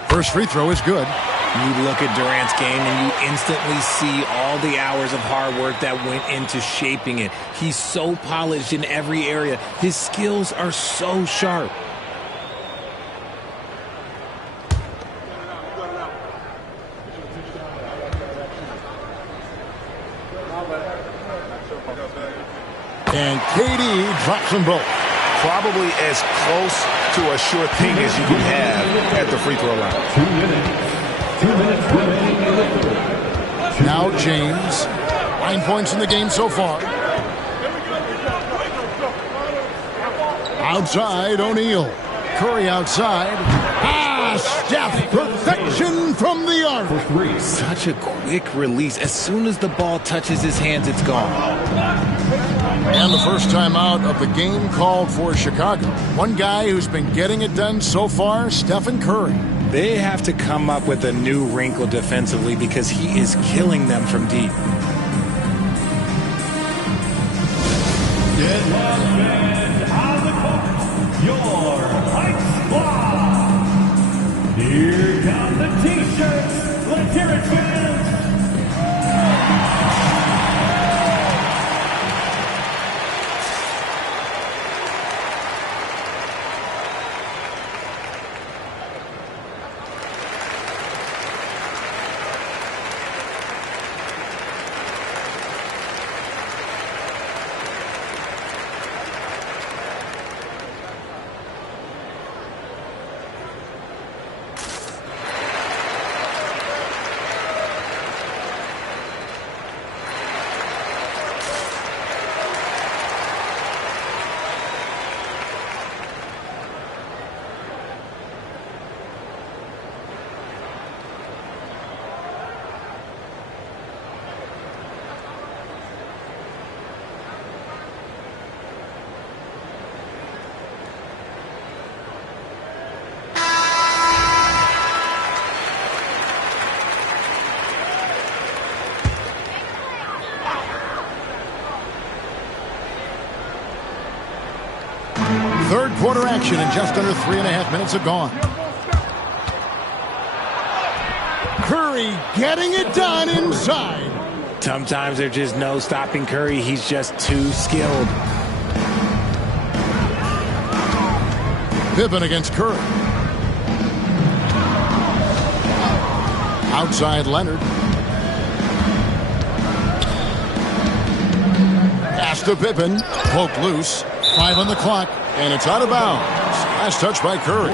First free throw is good. You look at Durant's game and you instantly see all the hours of hard work that went into shaping it. He's so polished in every area. His skills are so sharp. And KD drops them both. Probably as close to a sure thing as you can have at the free throw line. 2 minutes remaining in the third. Now James. 9 points in the game so far. Outside, O'Neal. Curry outside. Steph, perfection from the arc. Such a quick release. As soon as the ball touches his hands, it's gone. And the first time out of the game called for Chicago. One guy who's been getting it done so far, Stephen Curry. They have to come up with a new wrinkle defensively because he is killing them from deep. And on the court, your Heights Squad. Here come the T-shirts. Let's hear it, fans. Third quarter action, and just under 3.5 minutes have gone. Curry getting it done inside. Sometimes there's just no stopping Curry. He's just too skilled. Pippen against Curry. Outside Leonard. Pass to Pippen. Poked loose. 5 on the clock. And it's out of bounds. Last touch by Curry.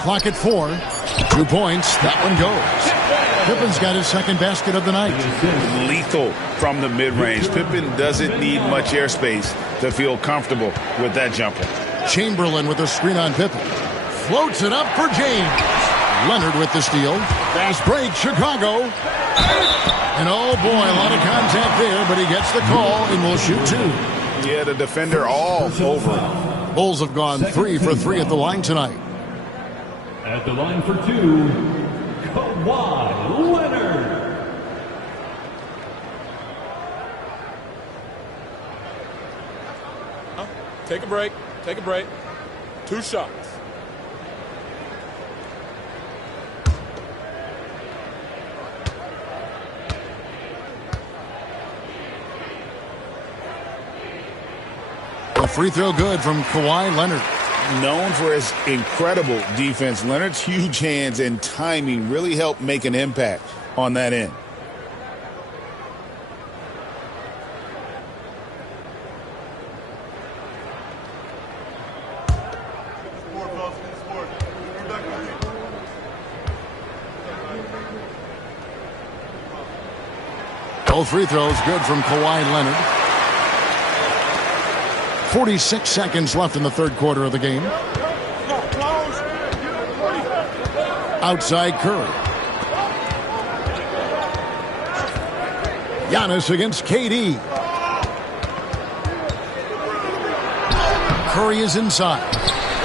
Clock at 4. 2 points. That one goes. Pippen's got his second basket of the night. Lethal from the mid-range. Pippen doesn't need much airspace to feel comfortable with that jumper. Chamberlain with a screen on Pippen. Floats it up for James. Leonard with the steal. Fast break, Chicago. And oh boy, a lot of contact there, but he gets the call and will shoot 2. Yeah, the defender all over him. Bulls have gone 3 for 3 at the line tonight. At the line for 2, Kawhi Leonard. Take a break. Take a break. 2 shots. A free throw good from Kawhi Leonard. Known for his incredible defense, Leonard's huge hands and timing really helped make an impact on that end. Both free throws good from Kawhi Leonard. 46 seconds left in the third quarter of the game. Outside Curry. Giannis against KD. Curry is inside.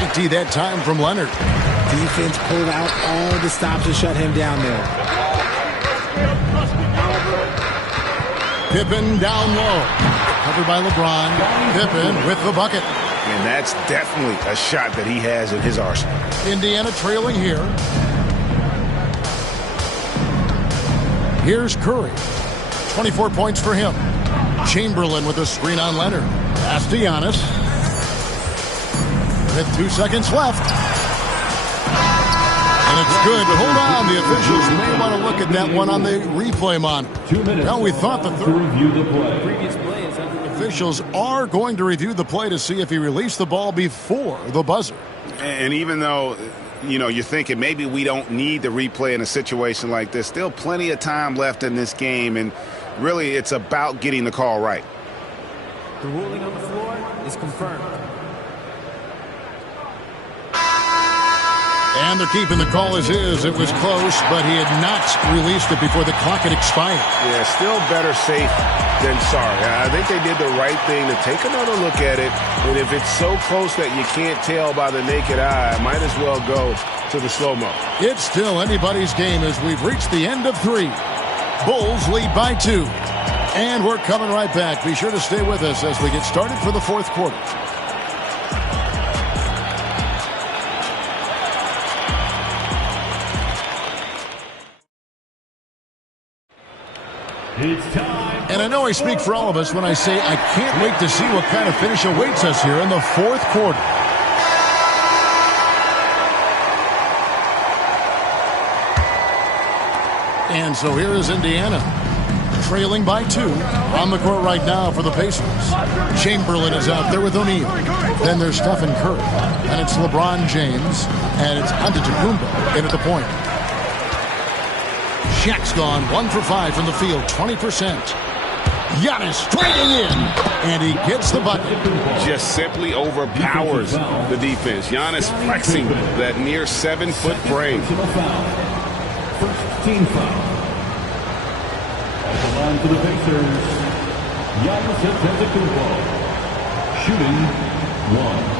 Empty that time from Leonard. Defense pulled out all the stops to shut him down there. Pippen down low. Covered by LeBron. Pippen with the bucket. And that's definitely a shot that he has in his arsenal. Indiana trailing here. Here's Curry. 24 points for him. Chamberlain with a screen on Leonard. Pass to Giannis. With 2 seconds left. And it's good. Hold on. The officials may want to look at that one on the replay monitor. 2 minutes. Well, we thought the third. Review the play. Previous play is under review. Officials are going to review the play to see if he released the ball before the buzzer. And even though, you're thinking maybe we don't need the replay in a situation like this, still plenty of time left in this game, and really it's about getting the call right. The ruling on the floor is confirmed. And they're keeping the call as is. It was close, but he had not released it before the clock had expired. Yeah, still better safe than sorry. I think they did the right thing to take another look at it. And if it's so close that you can't tell by the naked eye, might as well go to the slow-mo. It's still anybody's game as we've reached the end of 3. Bulls lead by 2. And we're coming right back. Be sure to stay with us as we get started for the fourth quarter. It's time. And I know I speak for all of us when I say I can't wait to see what kind of finish awaits us here in the fourth quarter. And so here is Indiana, trailing by 2 on the court right now for the Pacers. Chamberlain is out there with O'Neal. Then there's Stephen Curry. And it's LeBron James. And it's Antetokounmpo in at the point. Shaq's gone 1 for 5 from the field, 20%. Giannis striking in, and he gets the bucket. Just simply overpowers the defense. Giannis flexing that near 7-foot frame. First team foul. At the line for the Pacers, Giannis Antetokounmpo, shooting 1.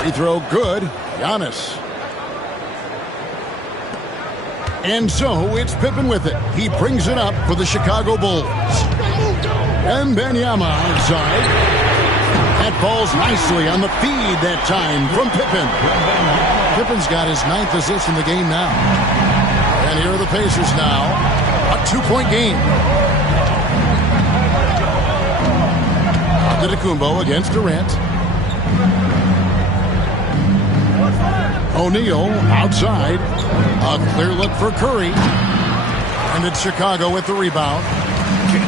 Free throw good. Giannis. And so it's Pippen with it. He brings it up for the Chicago Bulls. And Wembanyama outside. That falls nicely on the feed that time from Pippen. Pippen's got his 9th assist in the game now. And here are the Pacers now. A 2-point game. Antetokounmpo against Durant. O'Neal outside. A clear look for Curry. And it's Chicago with the rebound.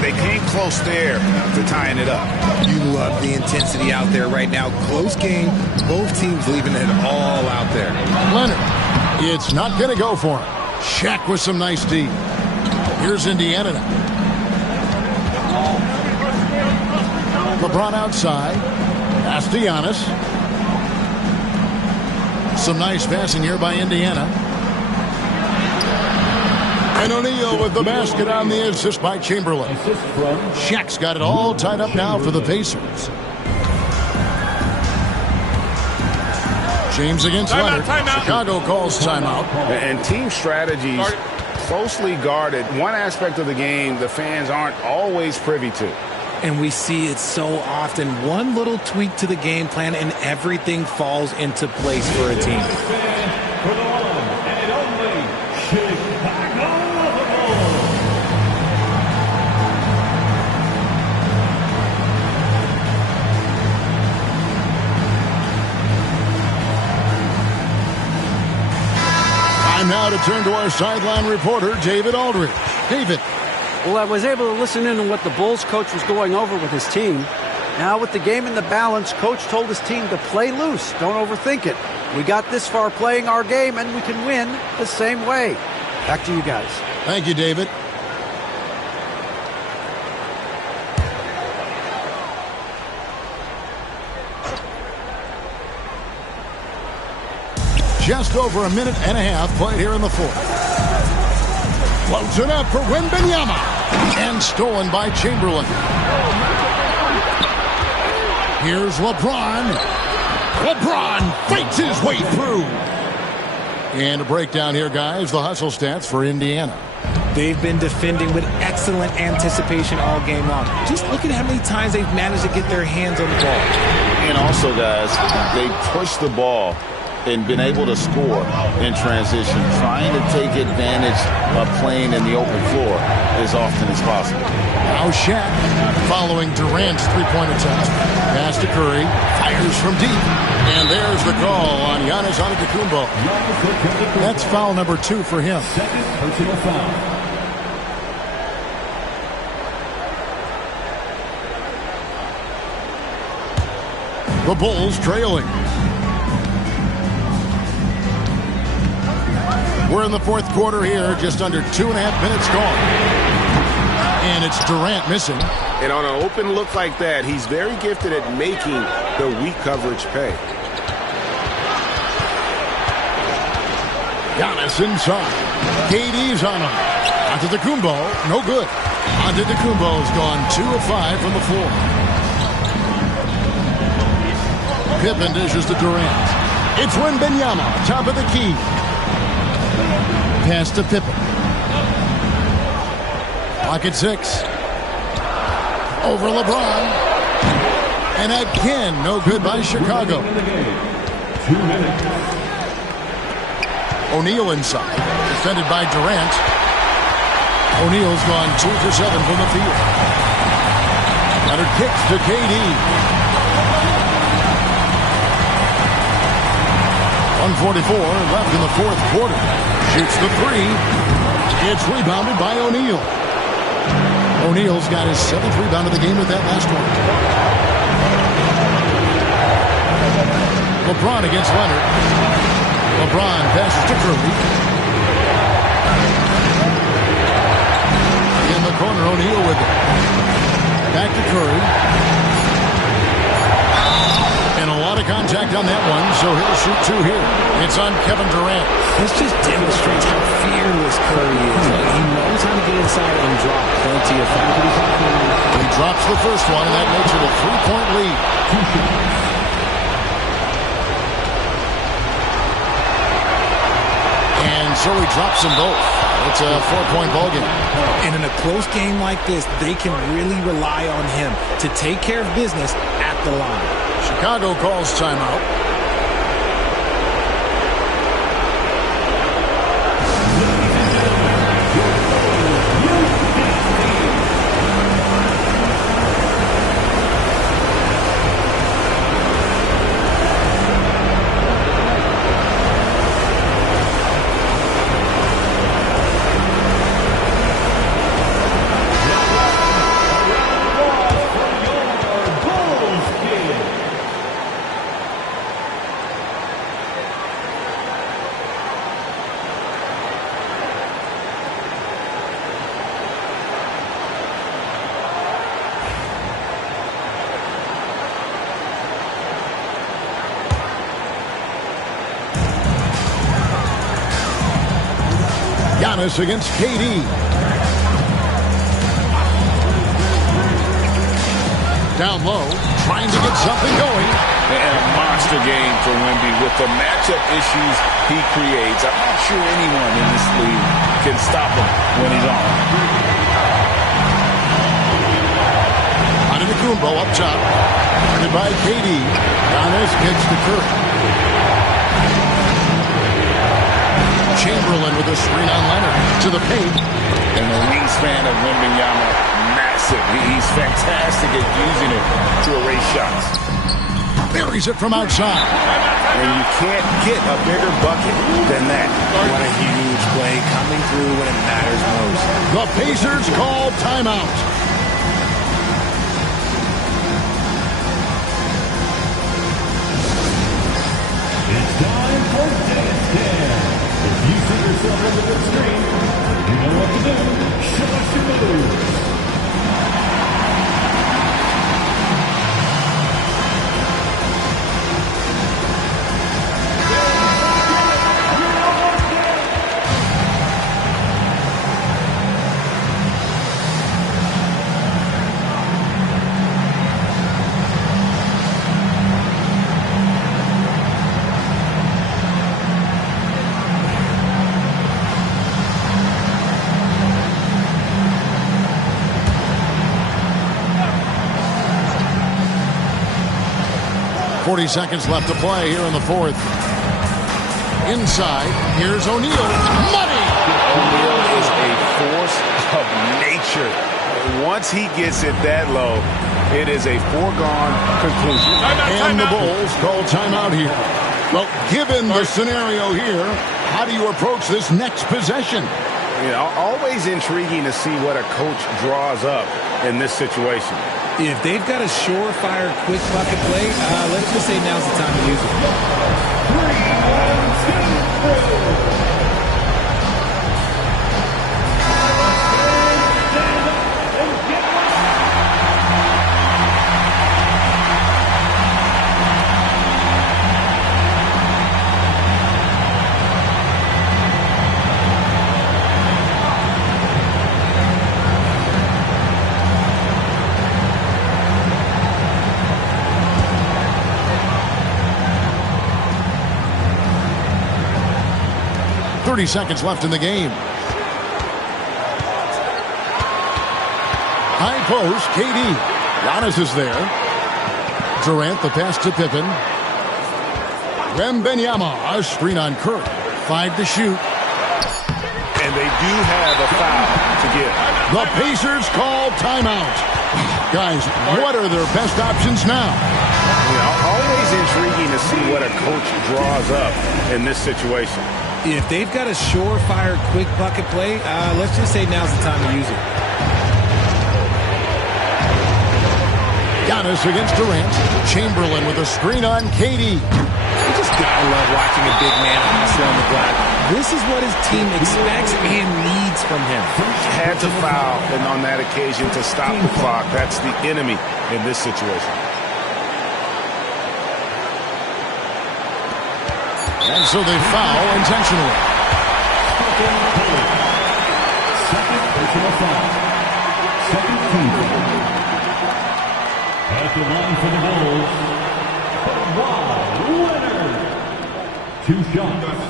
They came close there to tying it up. You love the intensity out there right now. Close game. Both teams leaving it all out there. Leonard. It's not going to go for him. Shaq with some nice D. Here's Indiana now. LeBron outside. Pass to Giannis. Some nice passing here by Indiana. And O'Neal with the basket on the assist by Chamberlain. Shaq's got it all tied up now for the Pacers. James against Leonard. Chicago calls timeout. And team strategies closely guarded. One aspect of the game the fans aren't always privy to. And we see it so often. One little tweak to the game plan and everything falls into place for a team. For the one and only Chicago Bulls. Time now to turn to our sideline reporter, David Aldridge. David. Well, I was able to listen in on what the Bulls coach was going over with his team. Now with the game in the balance, coach told his team to play loose. Don't overthink it. We got this far playing our game, and we can win the same way. Back to you guys. Thank you, David. Just over a minute and a half played here in the fourth. Floats it up for Wembanyama. And stolen by Chamberlain. Here's LeBron. LeBron fights his way through. And a breakdown here, guys. The hustle stats for Indiana. They've been defending with excellent anticipation all game long. Just look at how many times they've managed to get their hands on the ball. And also, guys, they push the ball and been able to score in transition, trying to take advantage of playing in the open floor as often as possible. Now Shaq following Durant's three-point attempt. Pass to Curry, fires from deep, and there's the call on Giannis Antetokounmpo. That's foul number 2 for him. Second personal foul. The Bulls trailing. We're in the fourth quarter here, just under 2.5 minutes gone. And it's Durant missing. And on an open look like that, he's very gifted at making the weak coverage pay. Giannis inside. KD's on him. Antetokounmpo, no good. Antetokounmpo's gone 2 of 5 from the floor. Pippen dishes to Durant. It's Wembanyama, top of the key. Pass to Pippen. Pocket 6. Over LeBron. And again, no good by Chicago. 2 minutes. O'Neal inside. Defended by Durant. O'Neal's gone 2 for 7 from the field. Leonard kicks to KD. 1:44 left in the fourth quarter. Shoots the 3. It's rebounded by O'Neal. O'Neal's got his 7th rebound of the game with that last one. LeBron against Leonard. LeBron passes to Curry. In the corner, O'Neal with it. Back to Curry. And a lot of contact on that one, so he'll shoot 2 here. It's on Kevin Durant. This just demonstrates how fearless Curry is. He knows how to get inside and drop plenty of fouls. He drops the first one, and that makes it a 3-point lead. And so he drops them both. It's a 4-point ball game. And in a close game like this, they can really rely on him to take care of business at the line. Chicago calls timeout. Giannis against KD. Down low, trying to get something going. And a monster game for Wemby with the matchup issues he creates. I'm not sure anyone in this league can stop him when he's on. Antetokounmpo up top. Guarded by KD. Giannis gets to Curry. Chamberlain with a screen on Leonard. To the paint. And the wingspan of Wembanyama, massive. He's fantastic at using it to erase shots. Buries it from outside. And you can't get a bigger bucket than that. What a huge play coming through when it matters most. The Pacers call timeout. It's time for Dance Dance. If you see yourself on the big screen, you know what to do. Show us your moves. Seconds left to play here in the fourth. Inside, here's O'Neal. Money! O'Neal is a force of nature. Once he gets it that low, it is a foregone conclusion. And the Bulls call timeout here. Well, given the scenario here, how do you approach this next possession? You know, always intriguing to see what a coach draws up in this situation. If they've got a surefire quick bucket play, let's just say now's the time to use it. 3, 1, 2, 3. Seconds left in the game. High post, KD. Giannis is there. Durant, the pass to Pippen. Wembanyama, a screen on Curry. 5 to shoot. And they do have a foul to give. The Pacers call timeout. Guys, what are their best options now? You know, always intriguing to see what a coach draws up in this situation. If they've got a surefire quick bucket play, let's just say now's the time to use it. Giannis against Durant. Chamberlain with a screen on KD. You just gotta love watching a big man hustle on the block. This is what his team expects and needs from him. Had to foul, and on that occasion to stop the clock. That's the enemy in this situation. And so they foul intentionally. Second personal foul. Second team. At the line for the Bulls, Kawhi Leonard. 2 shots.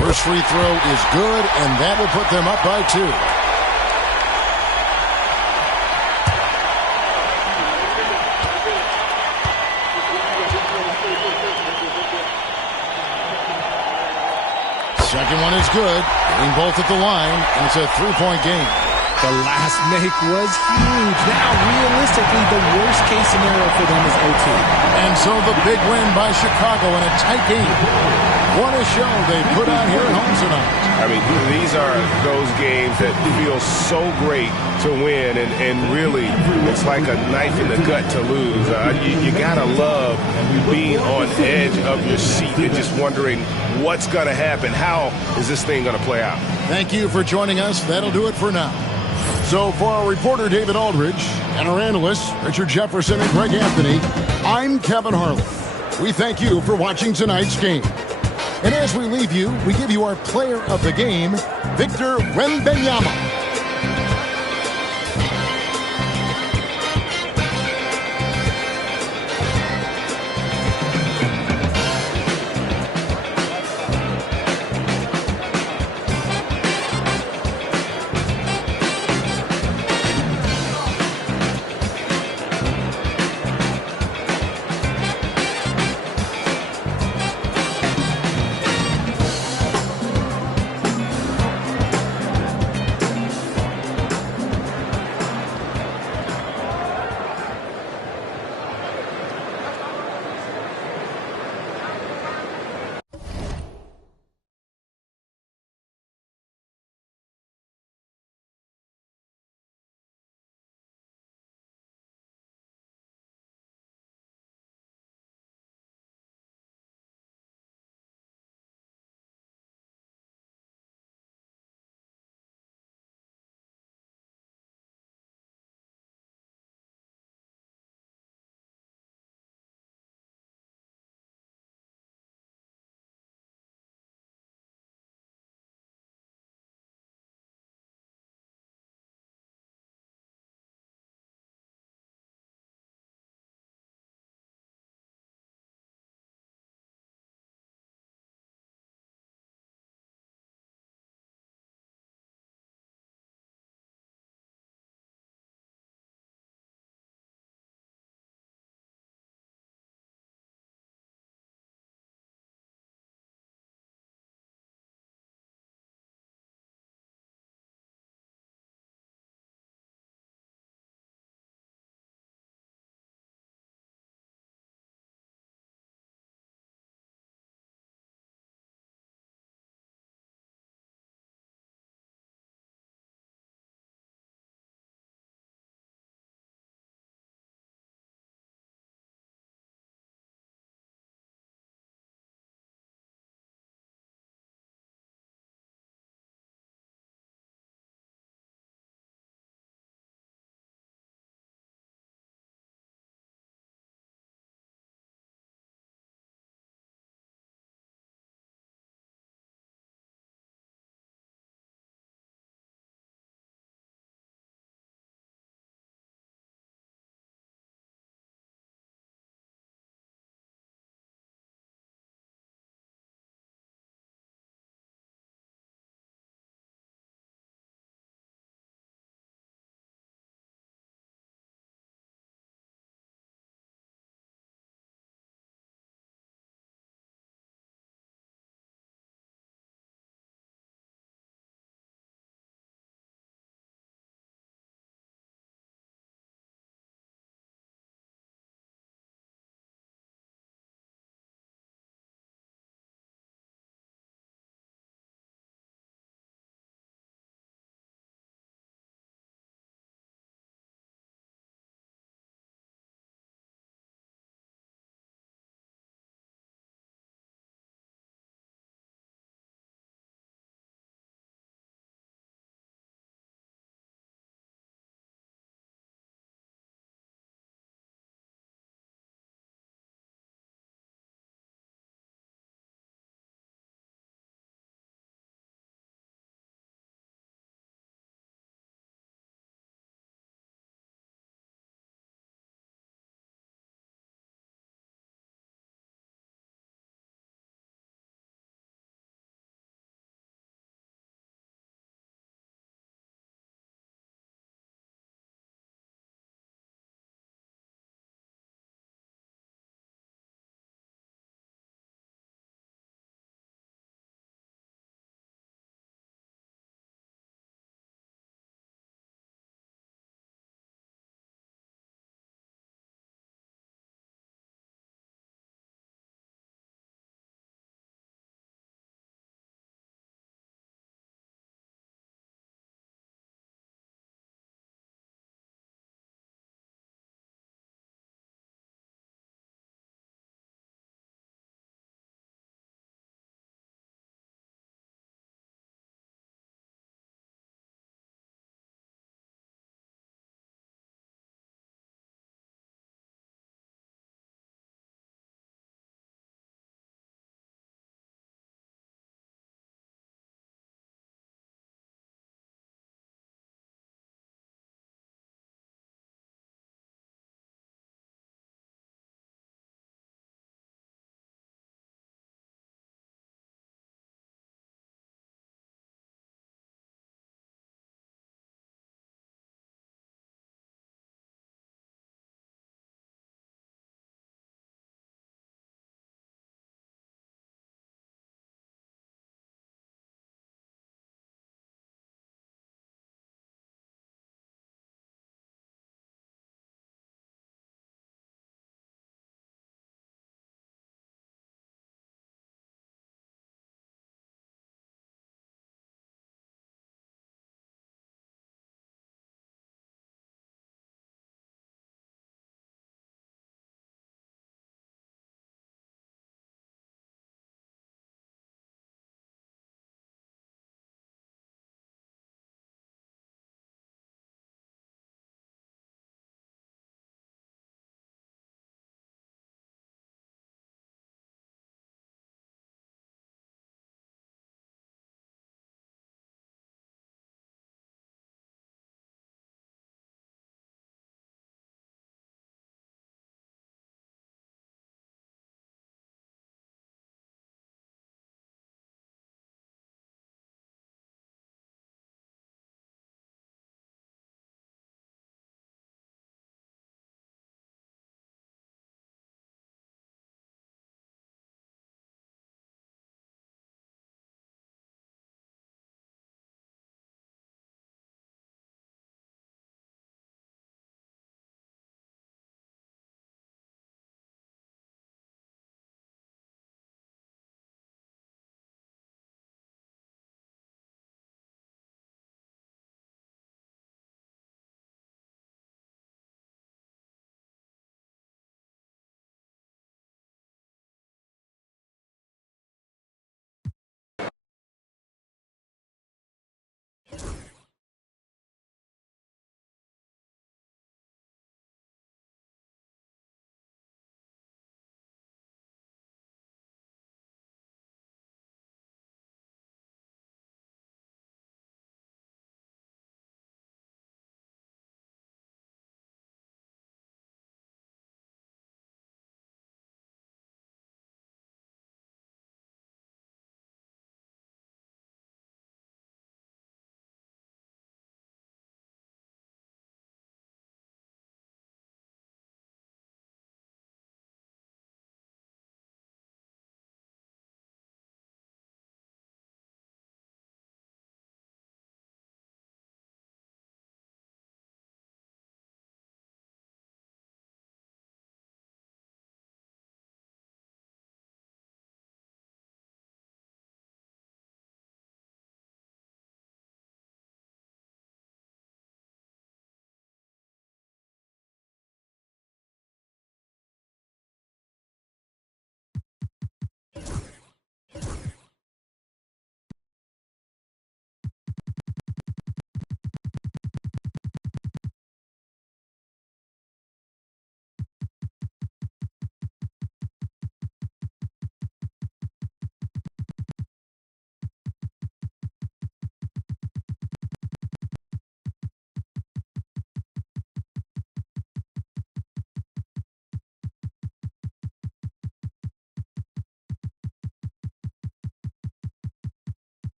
First free throw is good, and that will put them up by 2. Second one is good. Getting both at the line, and it's a 3-point game. The last make was huge. Now, realistically, the worst-case scenario for them is OT. And so the big win by Chicago in a tight game. What a show they put on here at home tonight. I mean, these are those games that feel so great to win, and really, it's like a knife in the gut to lose. You gotta love being on edge of your seat and just wondering what's gonna happen. How is this thing gonna play out? Thank you for joining us. That'll do it for now. So for our reporter, David Aldridge, and our analysts, Richard Jefferson and Greg Anthony, I'm Kevin Harlan. We thank you for watching tonight's game. And as we leave you, we give you our player of the game, Victor Wembanyama.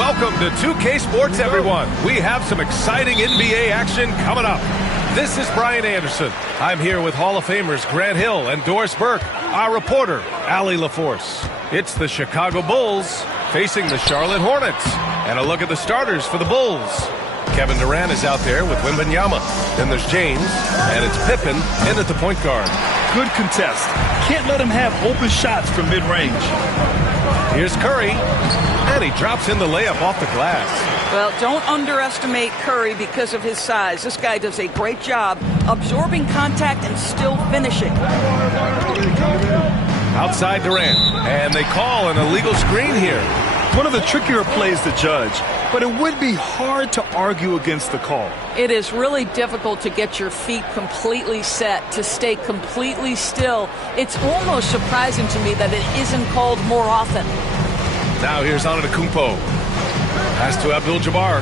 Welcome to 2K Sports, everyone. We have some exciting NBA action coming up. This is Brian Anderson. I'm here with Hall of Famers Grant Hill and Doris Burke, our reporter, Allie LaForce. It's the Chicago Bulls facing the Charlotte Hornets. And a look at the starters for the Bulls. Kevin Durant is out there with Wembanyama. Then there's James, and it's Pippen in at the point guard. Good contest. Can't let him have open shots from mid-range. Here's Curry, and he drops in the layup off the glass. Well, don't underestimate Curry because of his size. This guy does a great job absorbing contact and still finishing. Outside Durant, and they call an illegal screen here. One of the trickier plays to judge, but it would be hard to argue against the call. It is really difficult to get your feet completely set, to stay completely still. It's almost surprising to me that it isn't called more often. Now here's Antetokounmpo. Pass to Abdul-Jabbar.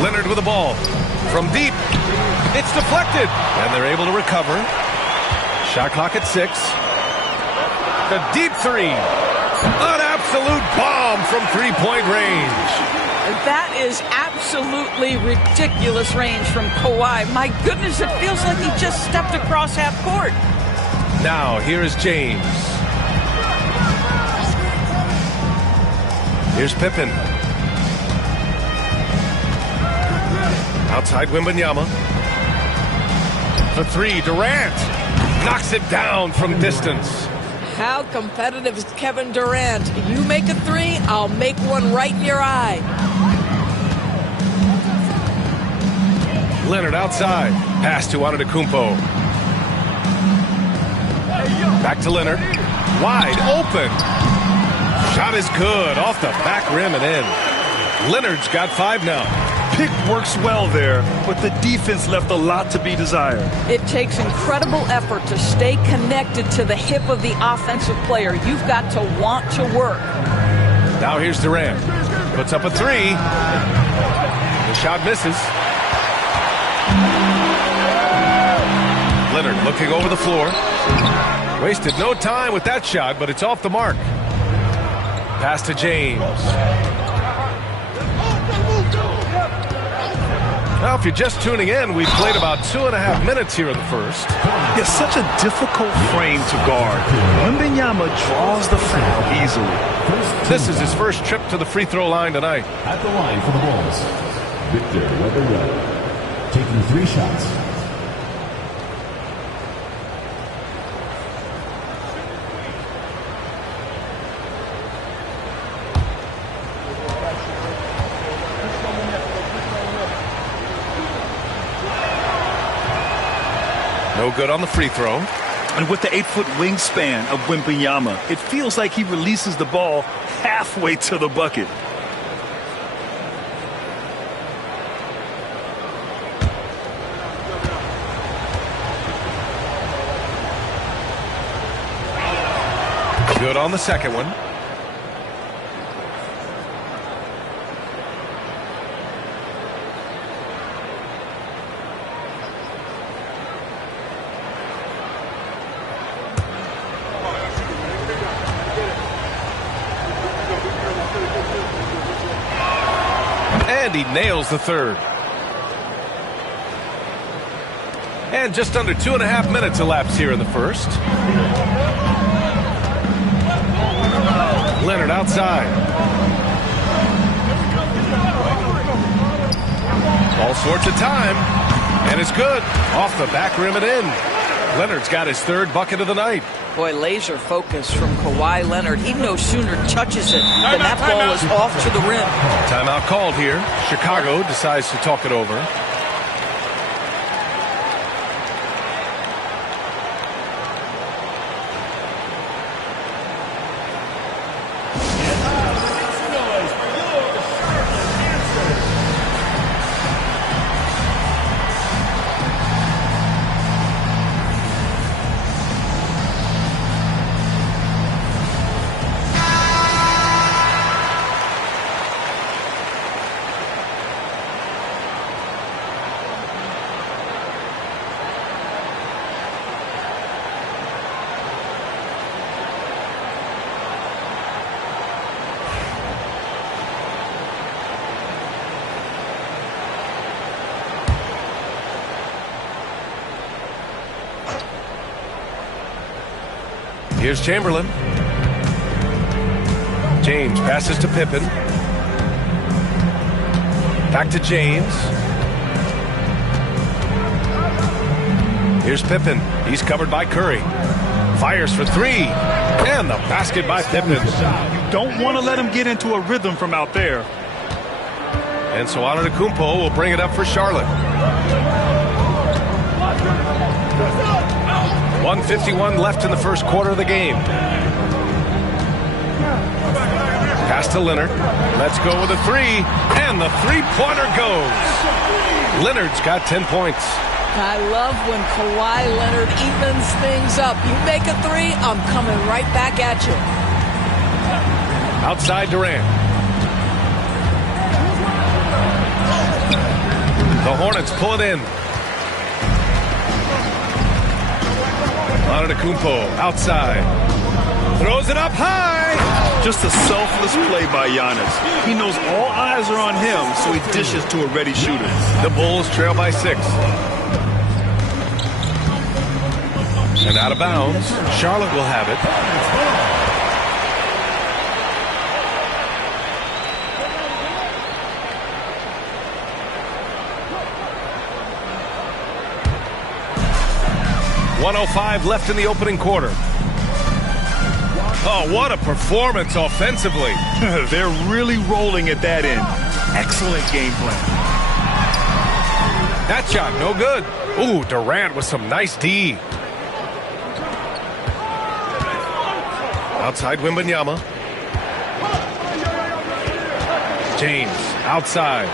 Leonard with the ball. From deep. It's deflected. And they're able to recover. Shot clock at 6. The deep three. An absolute bomb from three-point range. That is absolutely ridiculous range from Kawhi. My goodness, it feels like he just stepped across half court. Now, here is James. Here's Pippen. Outside Wembanyama. For three, Durant. Knocks it down from distance. How competitive is Kevin Durant? You make a three, I'll make one right in your eye. Leonard outside. Pass to Antetokounmpo. Back to Leonard. Wide open. Shot is good. Off the back rim and in. Leonard's got 5 now. Pick works well there, but the defense left a lot to be desired. It takes incredible effort to stay connected to the hip of the offensive player. You've got to want to work. Now here's Durant. Puts up a 3. The shot misses. Leonard looking over the floor. Wasted no time with that shot, but it's off the mark. Pass to James. Now, if you're just tuning in, we've played about 2.5 minutes here in the first. It's such a difficult frame to guard. Wembanyama draws the foul easily. This is his first trip to the free throw line tonight. At the line for the Bulls, Victor Wembanyama, taking 3 shots. No good on the free throw. And with the 8-foot wingspan of Wembanyama, it feels like he releases the ball halfway to the bucket. Good on the second one. And he nails the third. And just under 2.5 minutes elapsed here in the first. Leonard outside. All sorts of time. And it's good. Off the back rim and in. Leonard's got his third bucket of the night. Boy, laser focus from Kawhi Leonard. He no sooner touches it than that ball is off to the rim. Timeout called here. Chicago decides to talk it over. Here's Chamberlain. James passes to Pippen. Back to James. Here's Pippen. He's covered by Curry. Fires for 3. And the basket by Pippen. You don't want to let him get into a rhythm from out there. And so Antetokounmpo will bring it up for Charlotte. 1:51 left in the first quarter of the game. Pass to Leonard. Let's go with a 3. And the three-pointer goes. Leonard's got 10 points. I love when Kawhi Leonard evens things up. You make a 3, I'm coming right back at you. Outside Durant. The Hornets pull it in. Antetokounmpo outside. Throws it up high. Just a selfless play by Giannis. He knows all eyes are on him, so he dishes to a ready shooter. The Bulls trail by 6. And out of bounds. Charlotte will have it. .105 left in the opening quarter. Oh, what a performance offensively. They're really rolling at that end. Excellent game plan. That shot, no good. Ooh, Durant with some nice D. Outside Wembanyama. James, outside.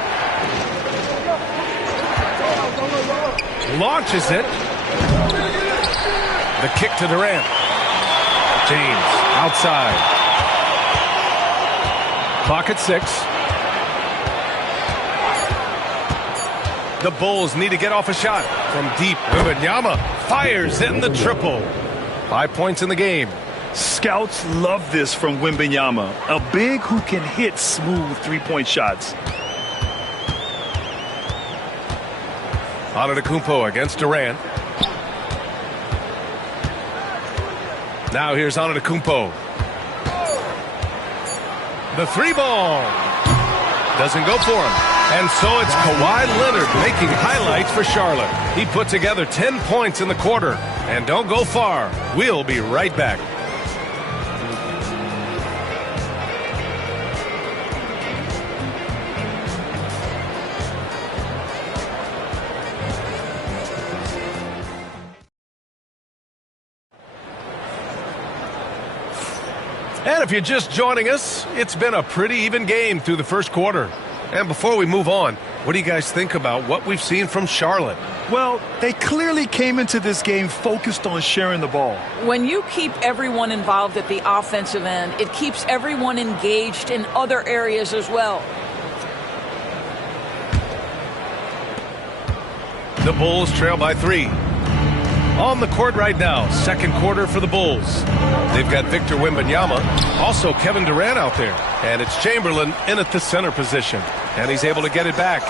Launches it. The kick to Durant. James, outside. Clock at 6. The Bulls need to get off a shot from deep. Wembanyama fires in the triple. 5 points in the game. Scouts love this from Wembanyama. A big who can hit smooth three-point shots. Antetokounmpo against Durant. Now here's Antetokounmpo. The three ball doesn't go for him. And so it's Kawhi Leonard making highlights for Charlotte. He put together 10 points in the quarter. And don't go far. We'll be right back. And if you're just joining us, it's been a pretty even game through the first quarter. And before we move on, what do you guys think about what we've seen from Charlotte? Well, they clearly came into this game focused on sharing the ball. When you keep everyone involved at the offensive end, it keeps everyone engaged in other areas as well. The Bulls trail by 3. On the court right now, second quarter for the Bulls. They've got Victor Wembanyama, also Kevin Durant out there. And it's Chamberlain in at the center position. And he's able to get it back.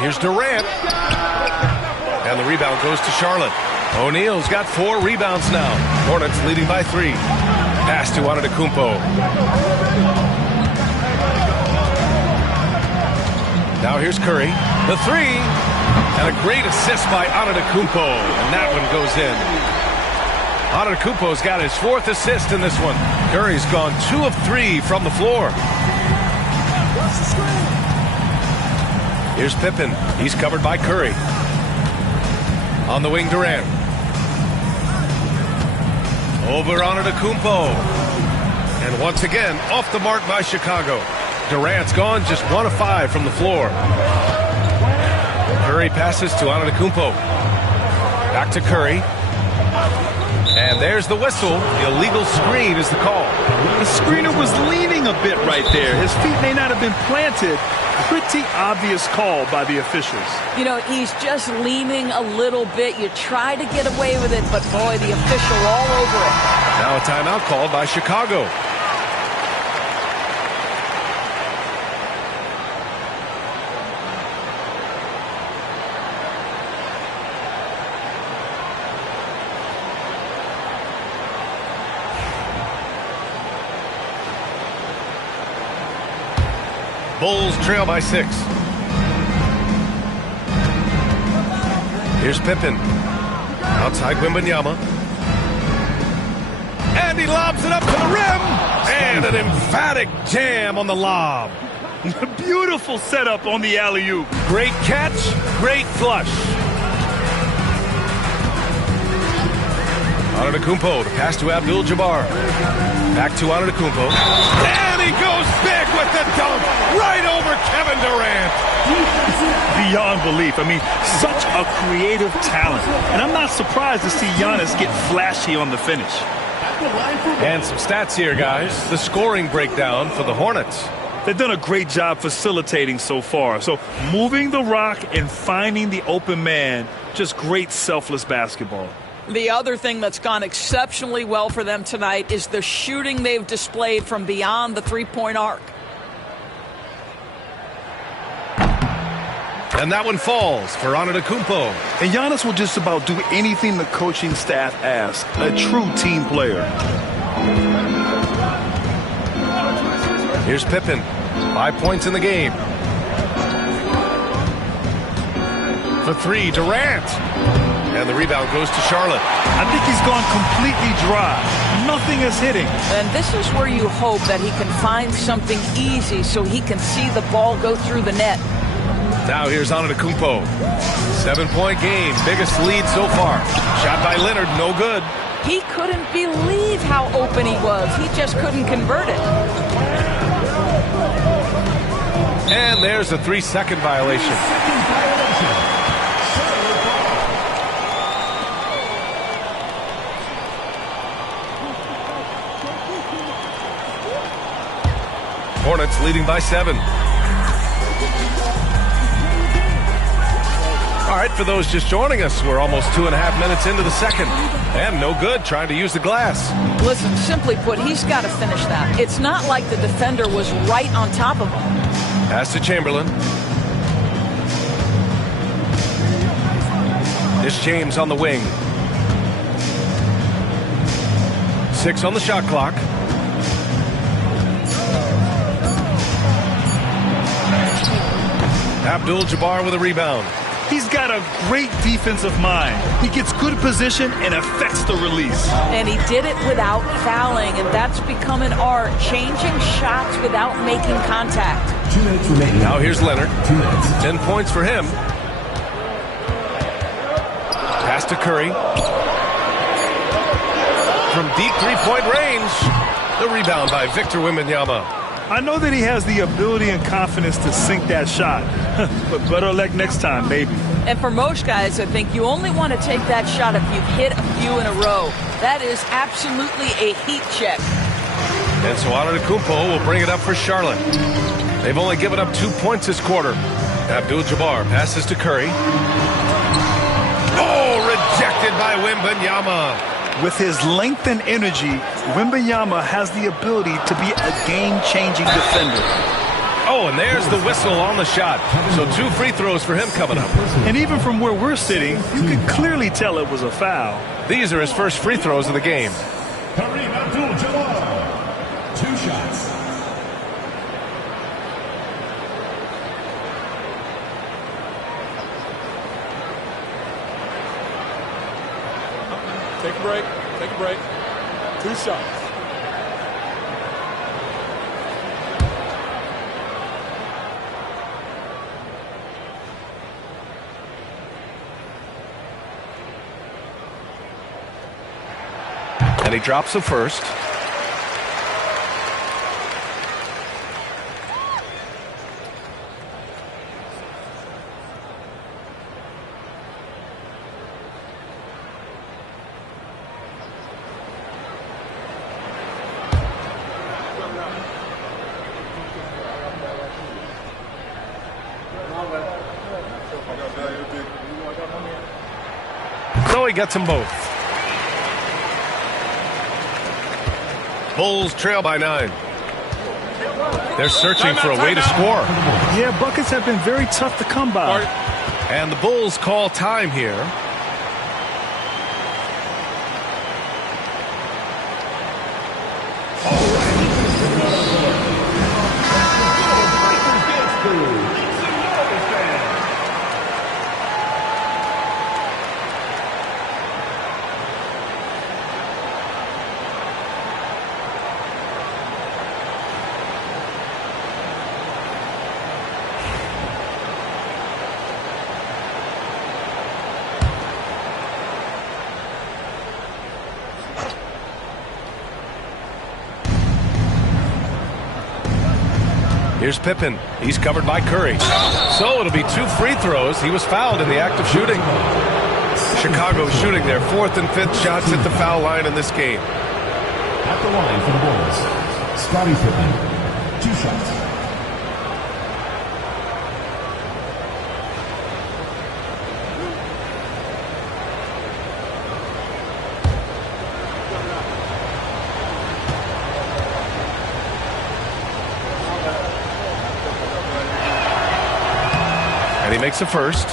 Here's Durant. And the rebound goes to Charlotte. O'Neal's got 4 rebounds now. Hornets leading by 3. Pass to Antetokounmpo. Now here's Curry. The 3. And a great assist by Antetokounmpo. And that one goes in. Antetokounmpo's got his 4th assist in this one. Curry's gone 2 of 3 from the floor. Here's Pippen. He's covered by Curry. On the wing, Durant. Over Antetokounmpo. And once again, off the mark by Chicago. Durant's gone just 1 of 5 from the floor. Curry passes to Antetokounmpo. Back to Curry. And there's the whistle. Illegal screen is the call. The screener was leaning a bit right there. His feet may not have been planted. Pretty obvious call by the officials. You know, he's just leaning a little bit. You try to get away with it, but boy, the official all over it. Now a timeout called by Chicago. Bulls trail by 6. Here's Pippen. Outside Wembanyama. And he lobs it up to the rim. And an emphatic jam on the lob. Beautiful setup on the alley-oop. Great catch, great flush. Antetokounmpo, the pass to Abdul-Jabbar. Back to Antetokounmpo. And he goes big with the dunk right over Kevin Durant. Beyond belief. I mean, such a creative talent. And I'm not surprised to see Giannis get flashy on the finish. And some stats here, guys. The scoring breakdown for the Hornets. They've done a great job facilitating so far. So moving the rock and finding the open man, just great selfless basketball. The other thing that's gone exceptionally well for them tonight is the shooting they've displayed from beyond the three-point arc. And that one falls for Antetokounmpo. And Giannis will just about do anything the coaching staff asks. A true team player. Here's Pippen. 5 points in the game. For 3, Durant. And the rebound goes to Charlotte. I think he's gone completely dry. Nothing is hitting. And this is where you hope that he can find something easy so he can see the ball go through the net. Now here's Antetokounmpo. 7-point game. Biggest lead so far. Shot by Leonard. No good. He couldn't believe how open he was. He just couldn't convert it. And there's a 3-second violation. Hornets leading by 7. All right, for those just joining us, we're almost 2.5 minutes into the second. And no good, trying to use the glass. Listen, simply put, he's got to finish that. It's not like the defender was right on top of him. Pass to Chamberlain. Chris James on the wing. 6 on the shot clock. Abdul-Jabbar with a rebound. He's got a great defensive mind. He gets good position and affects the release. And he did it without fouling, and that's become an art, changing shots without making contact. 2 minutes remaining. Now here's Leonard. 2 minutes. 10 points for him. Pass to Curry. From deep three-point range. The rebound by Victor Wembanyama. I know that he has the ability and confidence to sink that shot, but better luck next time, maybe. And for most guys, I think you only want to take that shot if you've hit a few in a row. That is absolutely a heat check. And so Antetokounmpo will bring it up for Charlotte. They've only given up 2 points this quarter. Abdul-Jabbar passes to Curry. Oh, rejected by Wembanyama. With his length and energy, Wembanyama has the ability to be a game-changing defender. Oh, and there's the whistle on the shot. So 2 free throws for him coming up. And even from where we're sitting, you can clearly tell it was a foul. These are his first free throws of the game. Kareem Abdul-Jabbar, 2 shots. Take a break. Take a break. 2 shots. And he drops the first. So he gets them both. Bulls trail by 9. They're searching for a way to score. Yeah, buckets have been very tough to come by. And the Bulls call time here. Here's Pippen. He's covered by Curry. So it'll be 2 free throws. He was fouled in the act of shooting. Chicago shooting their 4th and 5th shots at the foul line in this game. At the line for the Bulls, Scottie Pippen, 2 shots. And he makes the first.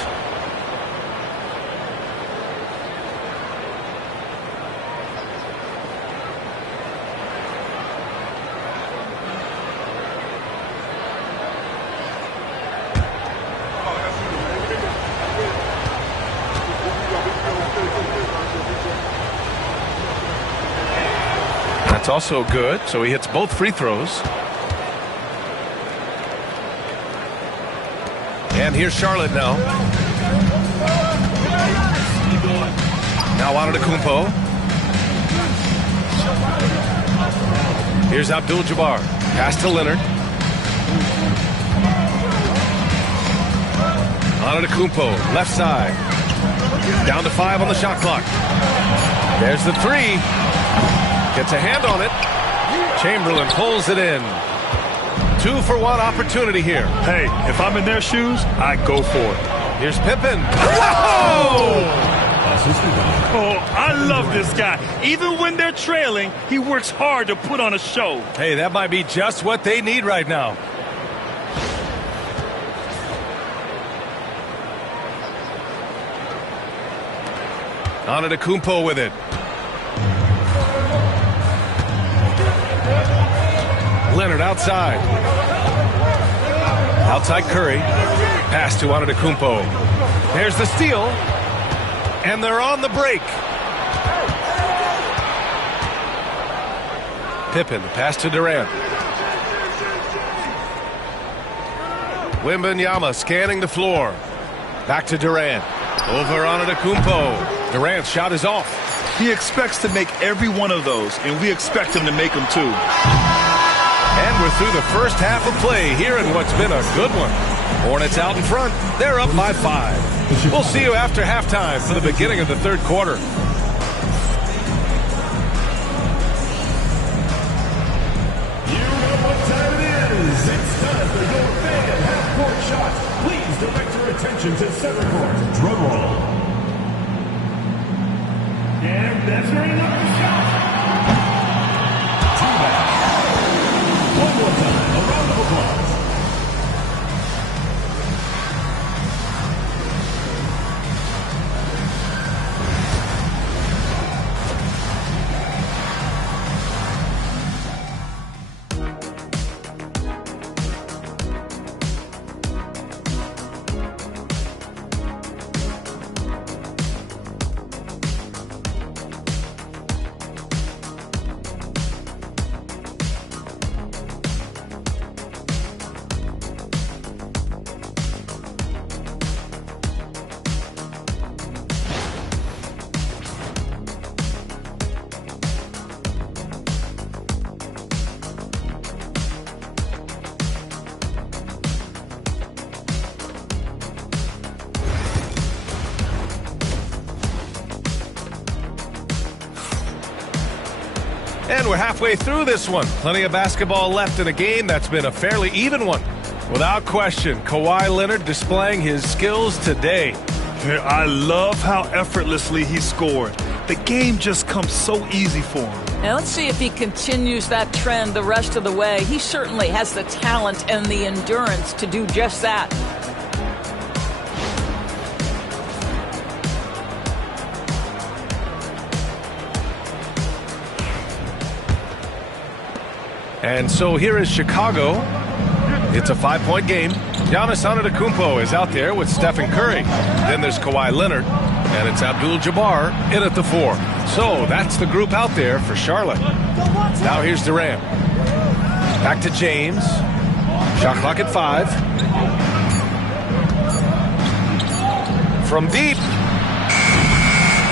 That's also good. So he hits both free throws. And here's Charlotte now. Now Antetokounmpo. Here's Abdul-Jabbar. Pass to Leonard. Antetokounmpo, left side. Down to 5 on the shot clock. There's the 3. Gets a hand on it. Chamberlain pulls it in. 2-for-1 opportunity here. Hey, if I'm in their shoes, I go for it. Here's Pippen. Whoa! Oh, I love this guy. Even when they're trailing, he works hard to put on a show. Hey, that might be just what they need right now. Antetokounmpo with it. Leonard outside. Outside Curry. Pass to Antetokounmpo. There's the steal. And they're on the break. Pippen, the pass to Durant. Wembanyama scanning the floor. Back to Durant. Over Antetokounmpo. Durant's shot is off. He expects to make every one of those, and we expect him to make them too. And we're through the first half of play here in what's been a good one. Hornets out in front. They're up by 5. We'll see you after halftime for the beginning of the third quarter. You know what time it is. It's time for your fan half-court shots. Please direct your attention to center court. Drum roll. And that's another shot. Two back. One more time. A round of applause. And we're halfway through this one. Plenty of basketball left in a game that's been a fairly even one. Without question, Kawhi Leonard displaying his skills today. I love how effortlessly he scored. The game just comes so easy for him. Now let's see if he continues that trend the rest of the way. He certainly has the talent and the endurance to do just that. And so here is Chicago. It's a 5-point game. Giannis Antetokounmpo is out there with Stephen Curry. Then there's Kawhi Leonard, and it's Abdul-Jabbar in at the 4. So that's the group out there for Charlotte. Now here's Durant. Back to James. Shot clock at 5. From deep.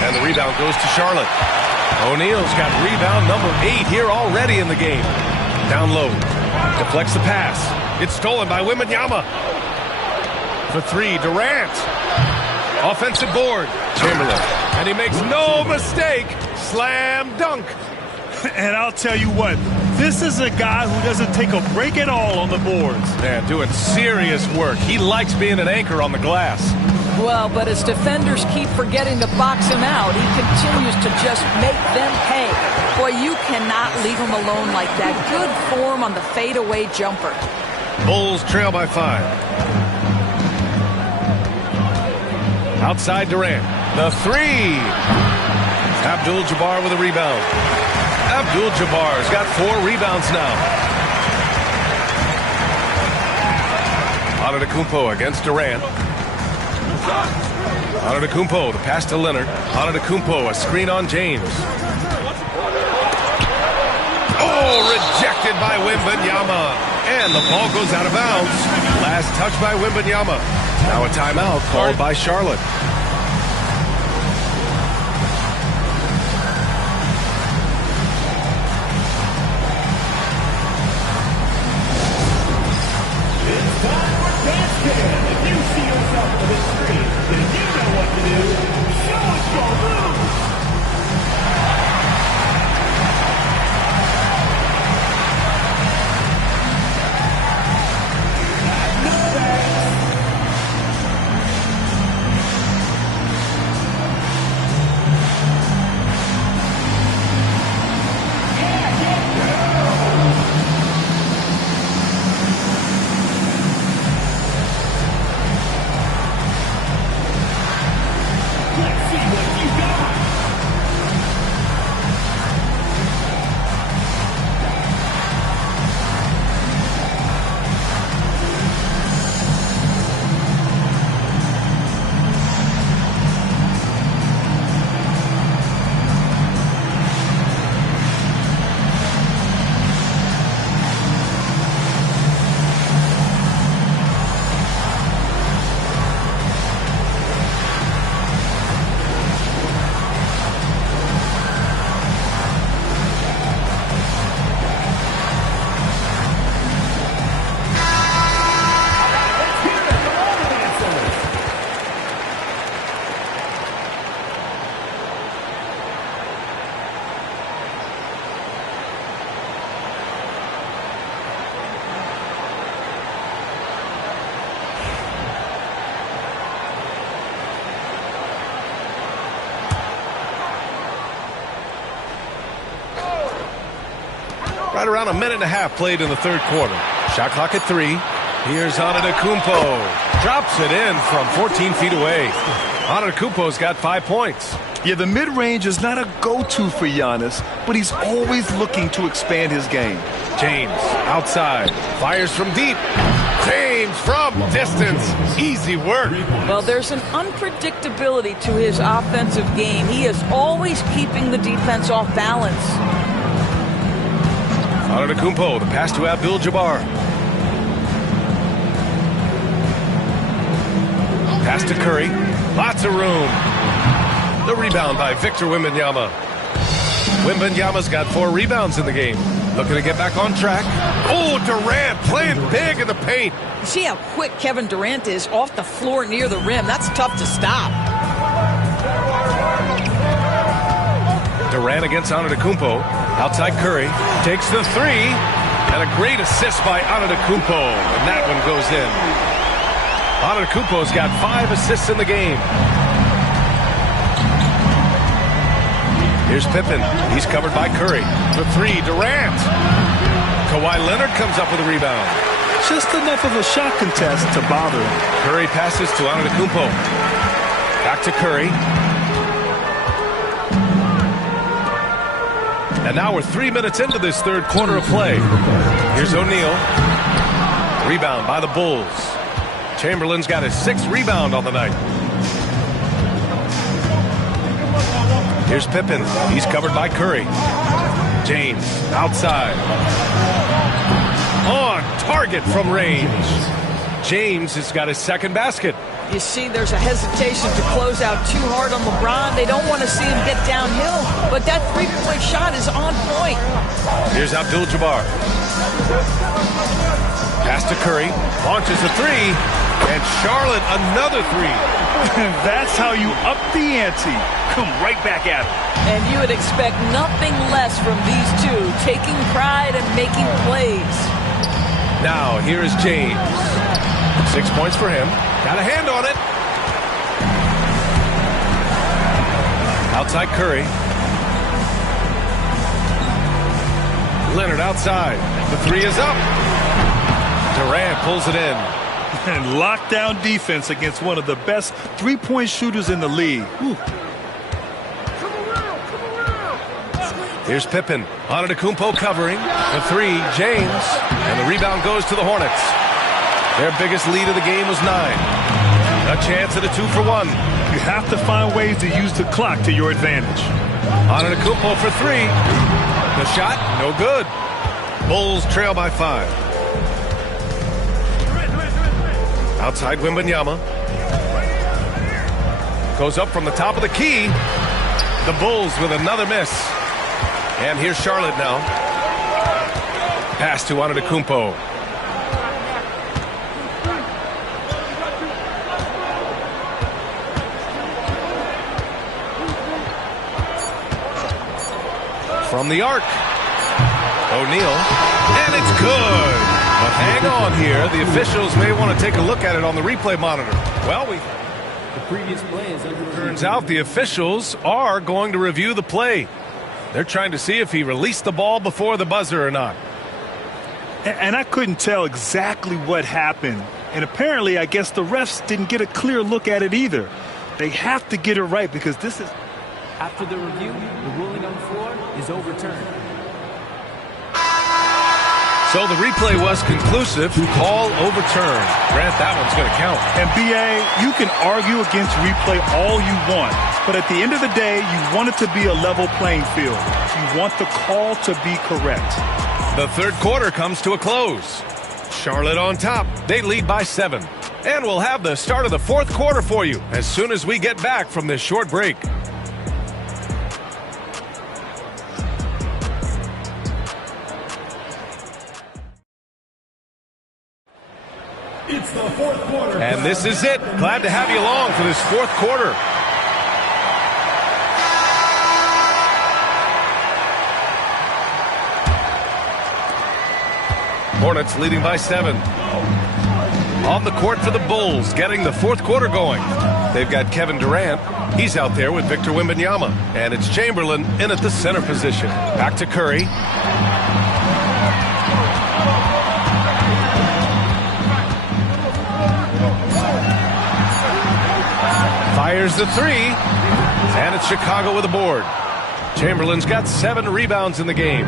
And the rebound goes to Charlotte. O'Neal's got rebound number 8 here already in the game. Down low. Deflects the pass. It's stolen by Wembanyama. For 3, Durant. Offensive board. Chamberlain. And he makes no mistake. Slam dunk. And I'll tell you what, this is a guy who doesn't take a break at all on the boards. Man, doing serious work. He likes being an anchor on the glass. Well, but as defenders keep forgetting to box him out, he continues to just make them pay. Boy, you cannot leave him alone like that. Good form on the fadeaway jumper. Bulls trail by 5. Outside Durant. The 3. Abdul-Jabbar with a rebound. Abdul-Jabbar's got 4 rebounds now. Antetokounmpo against Durant. Antetokounmpo, the pass to Leonard. Antetokounmpo, a screen on James. Oh, rejected by Wembanyama. And the ball goes out of bounds. Last touch by Wembanyama. Now a timeout called by Charlotte. It's time for Basket. If you see yourself on the screen, then you know what to do. Show us your moves. Right around a minute and a half played in the third quarter. Shot clock at 3. Here's Antetokounmpo. Drops it in from 14 feet away. Antetokounmpo's got 5 points. Yeah, the mid-range is not a go-to for Giannis, but he's always looking to expand his game. James outside. Fires from deep. James from distance. Easy work. Well, there's an unpredictability to his offensive game. He is always keeping the defense off balance. Antetokounmpo, the pass to Abdul-Jabbar. Pass to Curry. Lots of room. The rebound by Victor Wembanyama. Wembanyama's got 4 rebounds in the game. Looking to get back on track. Oh, Durant playing big in the paint. See how quick Kevin Durant is off the floor near the rim. That's tough to stop. Durant against Antetokounmpo. Outside Curry. Takes the 3. And a great assist by Antetokounmpo. And that one goes in. Antetokounmpo's got 5 assists in the game. Here's Pippen. He's covered by Curry. The 3, Durant. Kawhi Leonard comes up with a rebound. Just enough of a shot contest to bother him. Curry passes to Antetokounmpo. Back to Curry. And now we're 3 minutes into this third quarter of play. Here's O'Neal. Rebound by the Bulls. Chamberlain's got his 6th rebound on the night. Here's Pippen. He's covered by Curry. James outside. On target from range. James has got his 2nd basket. You see, there's a hesitation to close out too hard on LeBron. They don't want to see him get downhill, but that 3-point shot is on point. Here's Abdul-Jabbar. Pass to Curry. Launches a 3. And Charlotte another 3. That's how you up the ante. Come right back at him. And you would expect nothing less from these two, taking pride and making plays. Now, here is James. 6 points for him. Got a hand on it. Outside Curry. Leonard outside. The 3 is up. Durant pulls it in. And lockdown defense against one of the best 3-point shooters in the league. Whew. Here's Pippen. Antetokounmpo covering. The 3, James. And the rebound goes to the Hornets. Their biggest lead of the game was 9. A chance at a 2-for-1. You have to find ways to use the clock to your advantage. Antetokounmpo for 3. The shot, no good. Bulls trail by 5. Outside Wembanyama. Goes up from the top of the key. The Bulls with another miss. And here's Charlotte now. Pass to Antetokounmpo. From the arc. O'Neal. And it's good. But hang on here. The officials may want to take a look at it on the replay monitor. Well, the previous play is under. Turns out the officials are going to review the play. They're trying to see if he released the ball before the buzzer or not. And I couldn't tell exactly what happened. And apparently, I guess the refs didn't get a clear look at it either. They have to get it right because this is... After the review, the ruling on the floor is overturned. So the replay was conclusive. Call overturned. Grant, that one's going to count. And BA, you can argue against replay all you want. But at the end of the day, you want it to be a level playing field. You want the call to be correct. The third quarter comes to a close. Charlotte on top. They lead by 7. And we'll have the start of the fourth quarter for you as soon as we get back from this short break. It's the fourth quarter. And this is it. Glad to have you along for this fourth quarter. Hornets leading by 7. On the court for the Bulls, getting the fourth quarter going. They've got Kevin Durant. He's out there with Victor Wembanyama. And it's Chamberlain in at the center position. Back to Curry. Fires the three. And it's Chicago with a board. Chamberlain's got 7 rebounds in the game.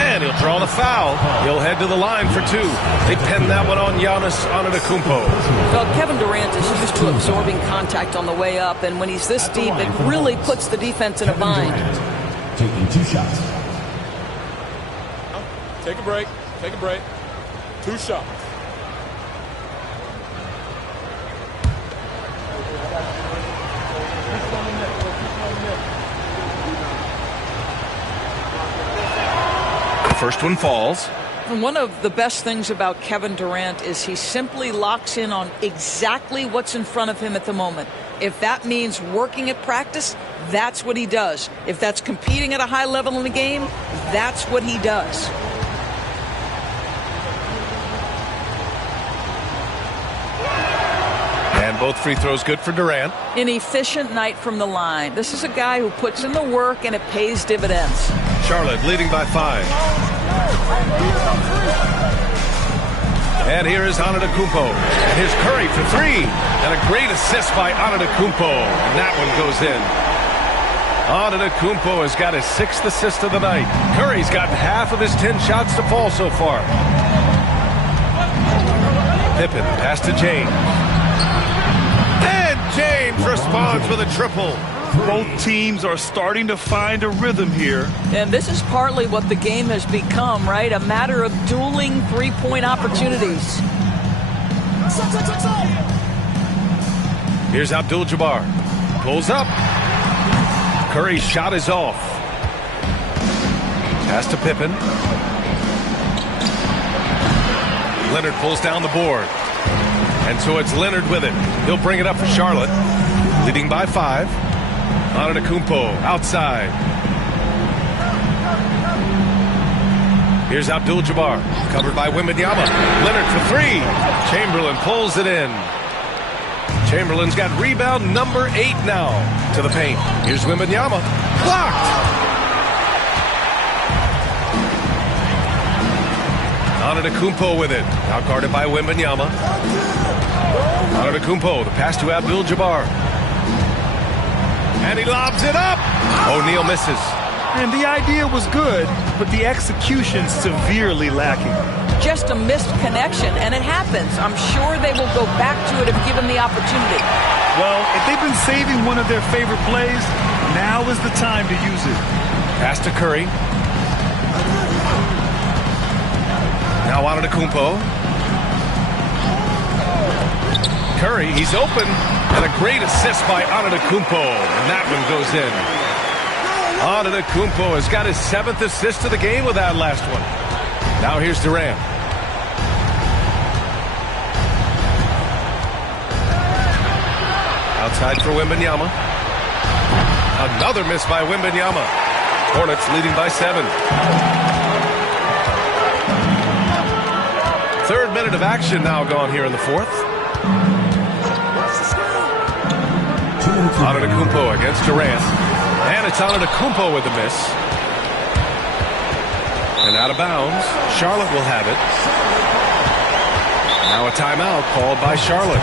And he'll draw the foul. He'll head to the line for 2. They pin that one on Giannis Antetokounmpo. Well, Kevin Durant is used to absorbing contact on the way up, and when he's this deep, it really puts the defense in a bind. Taking 2 shots. Take a break. Take a break. 2 shots. First one falls. And one of the best things about Kevin Durant is he simply locks in on exactly what's in front of him at the moment. If that means working at practice, that's what he does. If that's competing at a high level in the game, that's what he does. And both free throws good for Durant. An efficient night from the line. This is a guy who puts in the work and it pays dividends. Charlotte leading by 5. And here is Antetokounmpo. And here's Curry for 3. And a great assist by Antetokounmpo. And that one goes in. Antetokounmpo has got his 6th assist of the night. Curry's gotten half of his 10 shots to fall so far. Pippen pass to James. And James responds with a triple. Both teams are starting to find a rhythm here. And this is partly what the game has become, right? A matter of dueling three-point opportunities. Here's Abdul-Jabbar. Pulls up. Curry's shot is off. Pass to Pippen. Leonard pulls down the board. And so it's Leonard with it. He'll bring it up for Charlotte. Leading by 5. Antetokounmpo outside. Here's Abdul-Jabbar, covered by Wembanyama. Leonard for 3. Chamberlain pulls it in. Chamberlain's got rebound number 8 now to the paint. Here's Wembanyama. Blocked! Antetokounmpo with it. Now guarded by Wembanyama. Antetokounmpo, the pass to Abdul-Jabbar. And he lobs it up. O'Neal misses. And the idea was good, but the execution severely lacking. Just a missed connection, and it happens. I'm sure they will go back to it if given the opportunity. Well, if they've been saving one of their favorite plays, now is the time to use it. Pass to Curry. Now Antetokounmpo. Curry, he's open. And a great assist by Antetokounmpo. And that one goes in. Antetokounmpo has got his 7th assist of the game with that last one. Now here's Durant. Outside for Wembanyama. Another miss by Wembanyama. Hornets leading by 7. 3rd minute of action now gone here in the 4th. Antetokounmpo against Durant. And it's Antetokounmpo with the miss. And out of bounds. Charlotte will have it. Now a timeout called by Charlotte.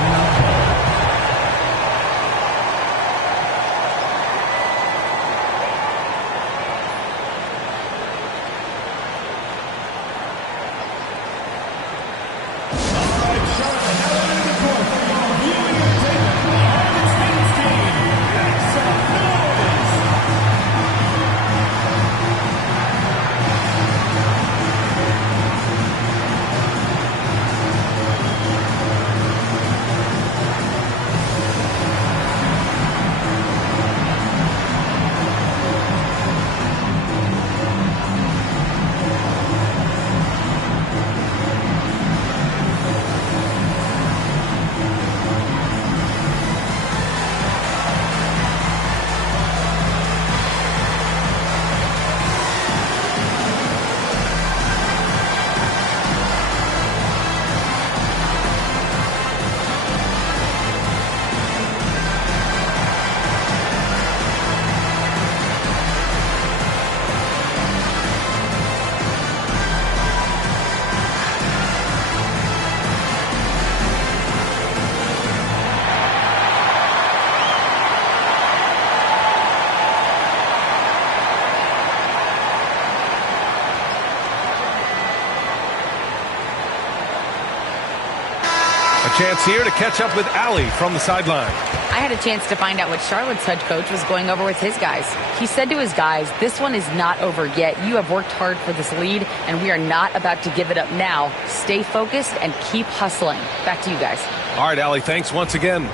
chance here to catch up with Allie from the sideline. I had a chance to find out what Charlotte's head coach was going over with his guys. He said to his guys, this one is not over yet. You have worked hard for this lead, and we are not about to give it up now. Stay focused and keep hustling. Back to you guys. All right, Allie, thanks once again.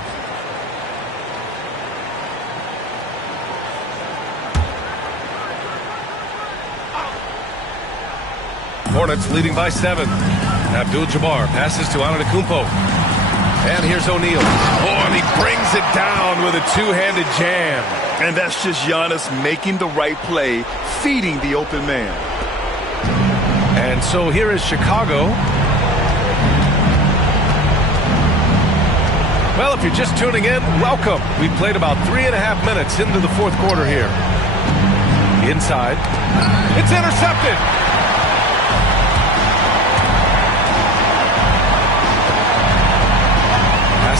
Hornets leading by 7. Abdul-Jabbar passes to Antetokounmpo. And here's O'Neal. Oh, and he brings it down with a two-handed jam. And that's just Giannis making the right play, feeding the open man. And so here is Chicago. Well, if you're just tuning in, welcome. We played about 3.5 minutes into the fourth quarter here. Inside. It's intercepted.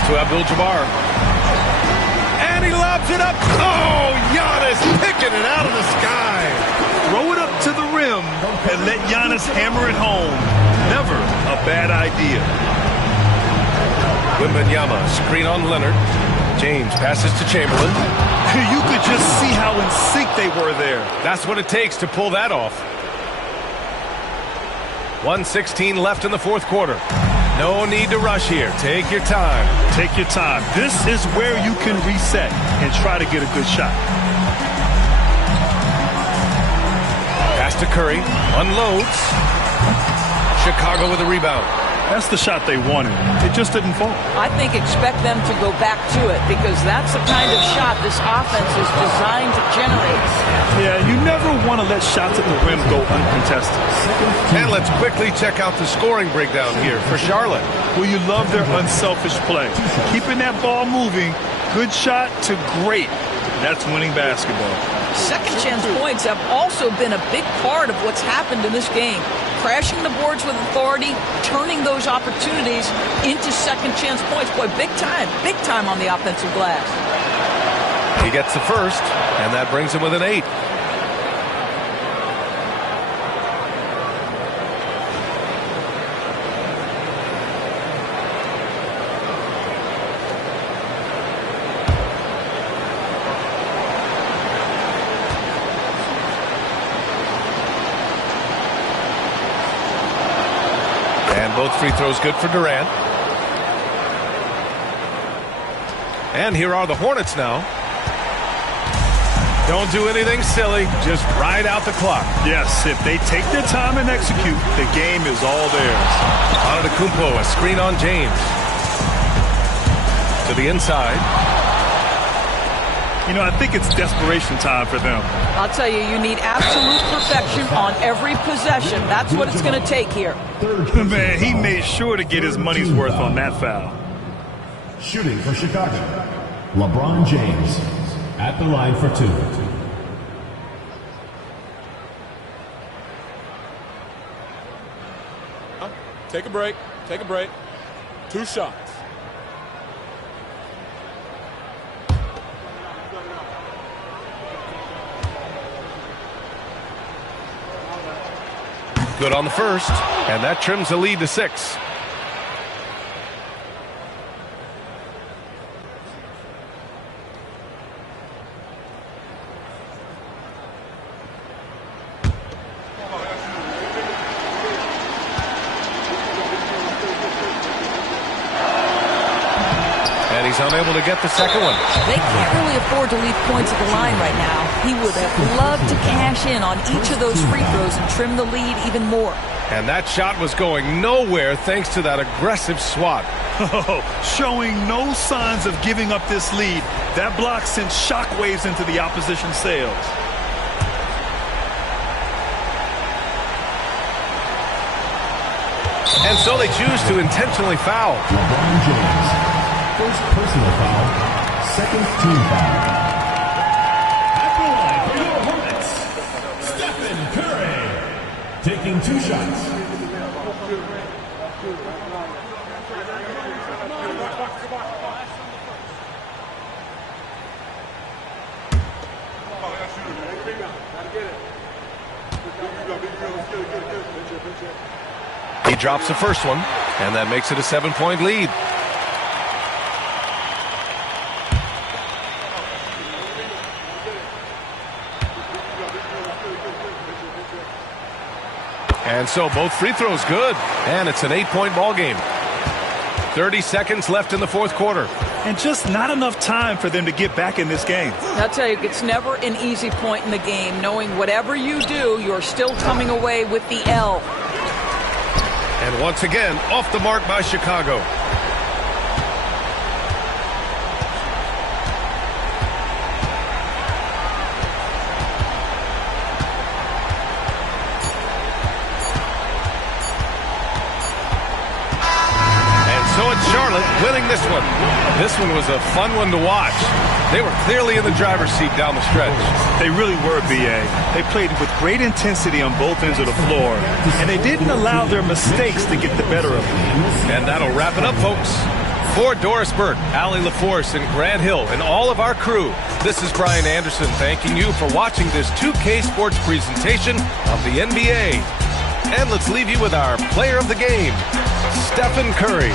To Abdul-Jabbar. And he lobs it up. Oh, Giannis picking it out of the sky. Throw it up to the rim and let Giannis hammer it home. Never a bad idea. Wembanyama, screen on Leonard. James passes to Chamberlain. You could just see how in sync they were there. That's what it takes to pull that off. 1:16 left in the fourth quarter. No need to rush here. Take your time. Take your time. This is where you can reset and try to get a good shot. Pass to Curry. Unloads. Chicago with a rebound. That's the shot they wanted. It just didn't fall. I think expect them to go back to it because that's the kind of shot this offense is designed to generate. Yeah, you never want to let shots at the rim go uncontested. And let's quickly check out the scoring breakdown here for Charlotte. Well, you love their unselfish play. Keeping that ball moving, good shot to great. That's winning basketball. Second chance points have also been a big part of what's happened in this game. Crashing the boards with authority, turning those opportunities into second chance points. Boy, big time on the offensive glass. He gets the first, and that brings him with an 8. Both free throws good for Durant. And here are the Hornets now. Don't do anything silly. Just ride out the clock. Yes, if they take their time and execute, the game is all theirs. Antetokounmpo, a screen on James. To the inside. You know, I think it's desperation time for them. I'll tell you, you need absolute perfection on every possession. That's what it's going to take here. Man, he made sure to get his money's worth on that foul. Shooting for Chicago, LeBron James at the line for 2. Take a break. Take a break. 2 shots. Good on the first, and that trims the lead to 6. And he's unable to get the second one. They can't really afford to leave points at the line right now. He would have loved to cash in on each of those free throws and trim the lead even more. And that shot was going nowhere thanks to that aggressive swat. Showing no signs of giving up this lead. That block sent shockwaves into the opposition sails. And so they choose to intentionally foul. LeBron James, first personal foul, second team foul. At the line for your Hornets, Stephen Curry, taking 2 shots. He drops the first one, and that makes it a 7-point lead. And so both free throws good, and it's an 8-point ball game. 30 seconds left in the fourth quarter. And just not enough time for them to get back in this game. I'll tell you, it's never an easy point in the game, knowing whatever you do, you're still coming away with the L. And once again, off the mark by Chicago. So it's Charlotte winning this one. This one was a fun one to watch. They were clearly in the driver's seat down the stretch. They really were, B.A. They played with great intensity on both ends of the floor, and they didn't allow their mistakes to get the better of them. And that'll wrap it up, folks. For Doris Burke, Allie LaForce, and Grant Hill, and all of our crew, this is Brian Anderson thanking you for watching this 2K Sports presentation of the NBA. And let's leave you with our player of the game, Stephen Curry.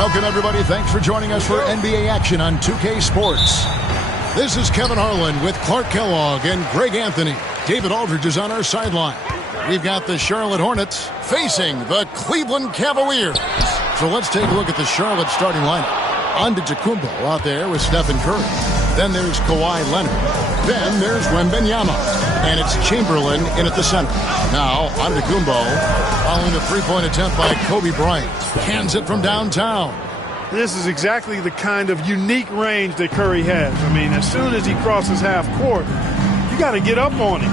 Welcome, everybody. Thanks for joining us for NBA action on 2K Sports. This is Kevin Harlan with Clark Kellogg and Greg Anthony. David Aldridge is on our sideline. We've got the Charlotte Hornets facing the Cleveland Cavaliers. So let's take a look at the Charlotte starting lineup. Antetokounmpo out there with Stephen Curry. Then there's Kawhi Leonard. Then there's Wembanyama. And it's Chamberlain in at the center. Now, Antetokounmpo following a three-point attempt by Kobe Bryant. Hands it from downtown. This is exactly the kind of unique range that Curry has. I mean, as soon as he crosses half court, you got to get up on him.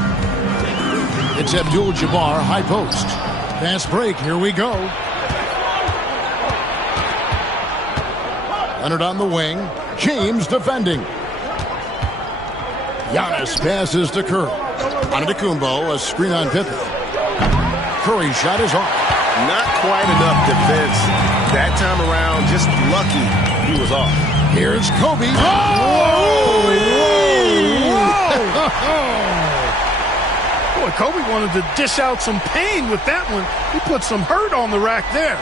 It's Abdul-Jabbar, high post. Fast break, here we go. Leonard on the wing. James defending. Giannis passes to Curry. Antetokounmpo, a screen on Pippen. Curry shot is off. Not quite enough defense that time around. Just lucky he was off. Here's Kobe. Boy, Kobe wanted to dish out some pain with that one. He put some hurt on the rack there.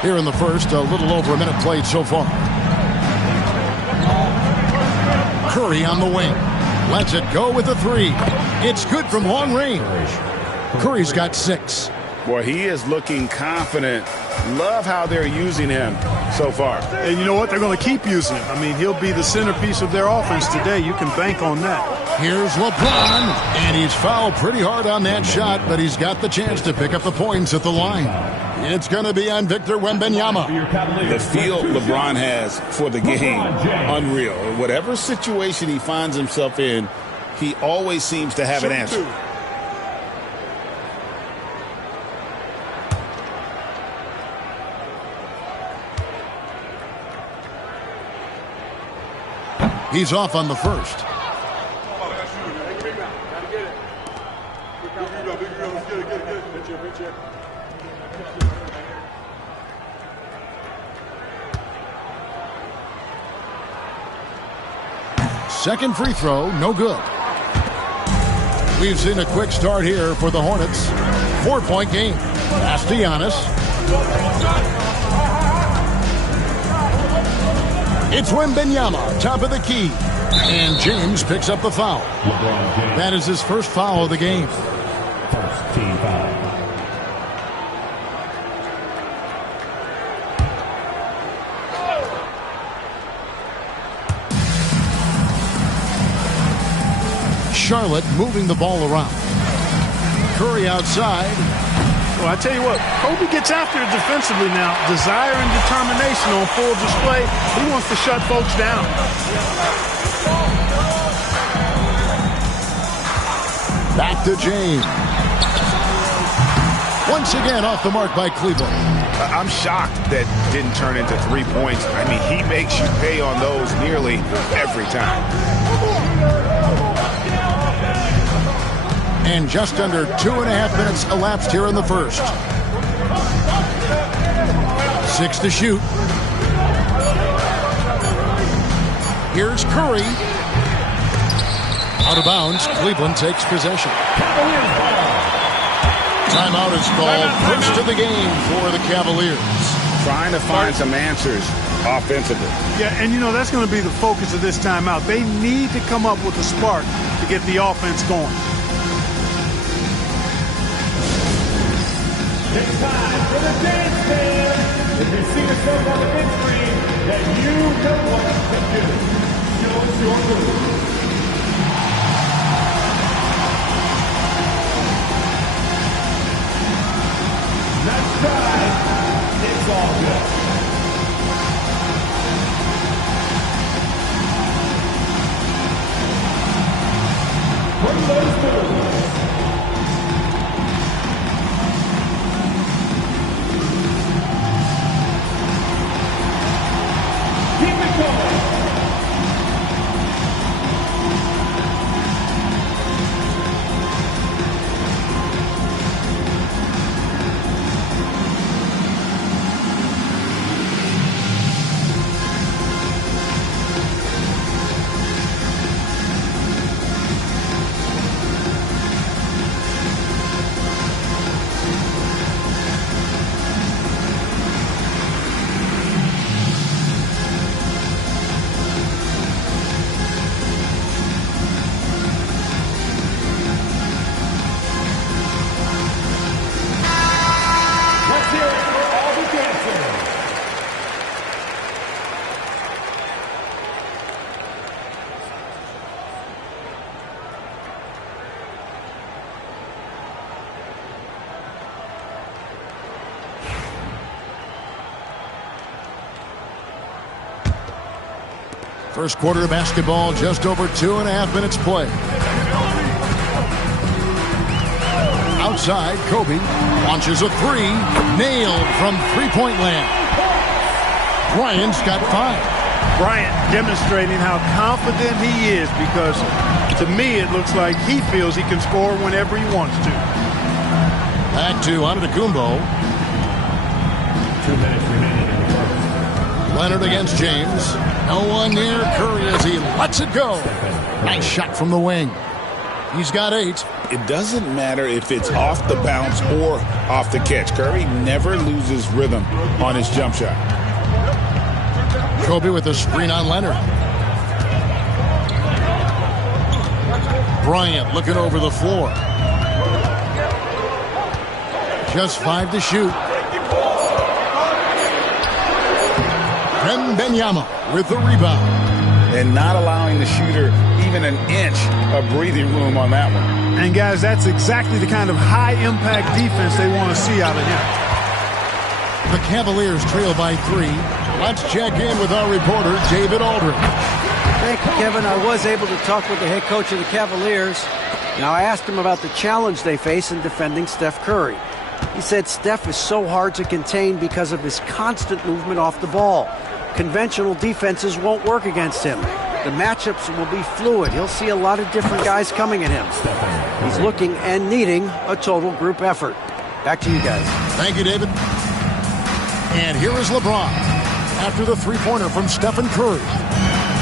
Here in the first, a little over a minute played so far. Curry on the wing. Lets it go with a three. It's good from long range. Curry's got 6. Boy, he is looking confident. Love how they're using him so far. And you know what? They're going to keep using him. I mean, he'll be the centerpiece of their offense today. You can bank on that. Here's LeBron, and he's fouled pretty hard on that shot, but he's got the chance to pick up the points at the line. It's going to be on Victor Wembanyama. The feel LeBron has for the game, unreal. Whatever situation he finds himself in, he always seems to have an answer. He's off on the first. Second free throw, no good. We've seen a quick start here for the Hornets. 4-point game. Pass to Giannis. It's Wembanyama, top of the key. And James picks up the foul. That is his first foul of the game. First team foul. Charlotte moving the ball around. Curry outside. Well, I tell you what, Kobe gets after it defensively now. Desire and determination on full display. He wants to shut folks down. Back to James. Once again off the mark by Cleveland. I'm shocked that didn't turn into 3 points. I mean, he makes you pay on those nearly every time. And just under 2.5 minutes elapsed here in the first. 6 to shoot. Here's Curry. Out of bounds. Cleveland takes possession. Timeout is called. First of the game for the Cavaliers. Trying to find some answers offensively. Yeah, and you know, that's going to be the focus of this timeout. They need to come up with a spark to get the offense going. It's time for the dance band. If you see yourself on the big screen, then you know what to do. Show us your move. Let's try. It's all good. Bring those moves. First quarter of basketball, just over 2.5 minutes play. Outside, Kobe launches a three, nailed from three-point land. Bryant's got 5. Bryant demonstrating how confident he is, because to me it looks like he feels he can score whenever he wants to. Back to Antetokounmpo. 2 minutes remaining in the first. Leonard against James. No one near Curry as he lets it go. Nice shot from the wing. He's got 8. It doesn't matter if it's off the bounce or off the catch. Curry never loses rhythm on his jump shot. Kobe with a screen on Leonard. Bryant looking over the floor. Just 5 to shoot. Wembanyama with the rebound. And not allowing the shooter even an inch of breathing room on that one. And guys, that's exactly the kind of high-impact defense they want to see out of him. The Cavaliers trail by 3. Let's check in with our reporter, David Aldridge. Thank you, Kevin. I was able to talk with the head coach of the Cavaliers. Now, I asked him about the challenge they face in defending Steph Curry. He said Steph is so hard to contain because of his constant movement off the ball. Conventional defenses won't work against him. The matchups will be fluid. He'll see a lot of different guys coming at him. He's looking and needing a total group effort. Back to you guys. Thank you, David. And here is LeBron after the three-pointer from Stephen Curry.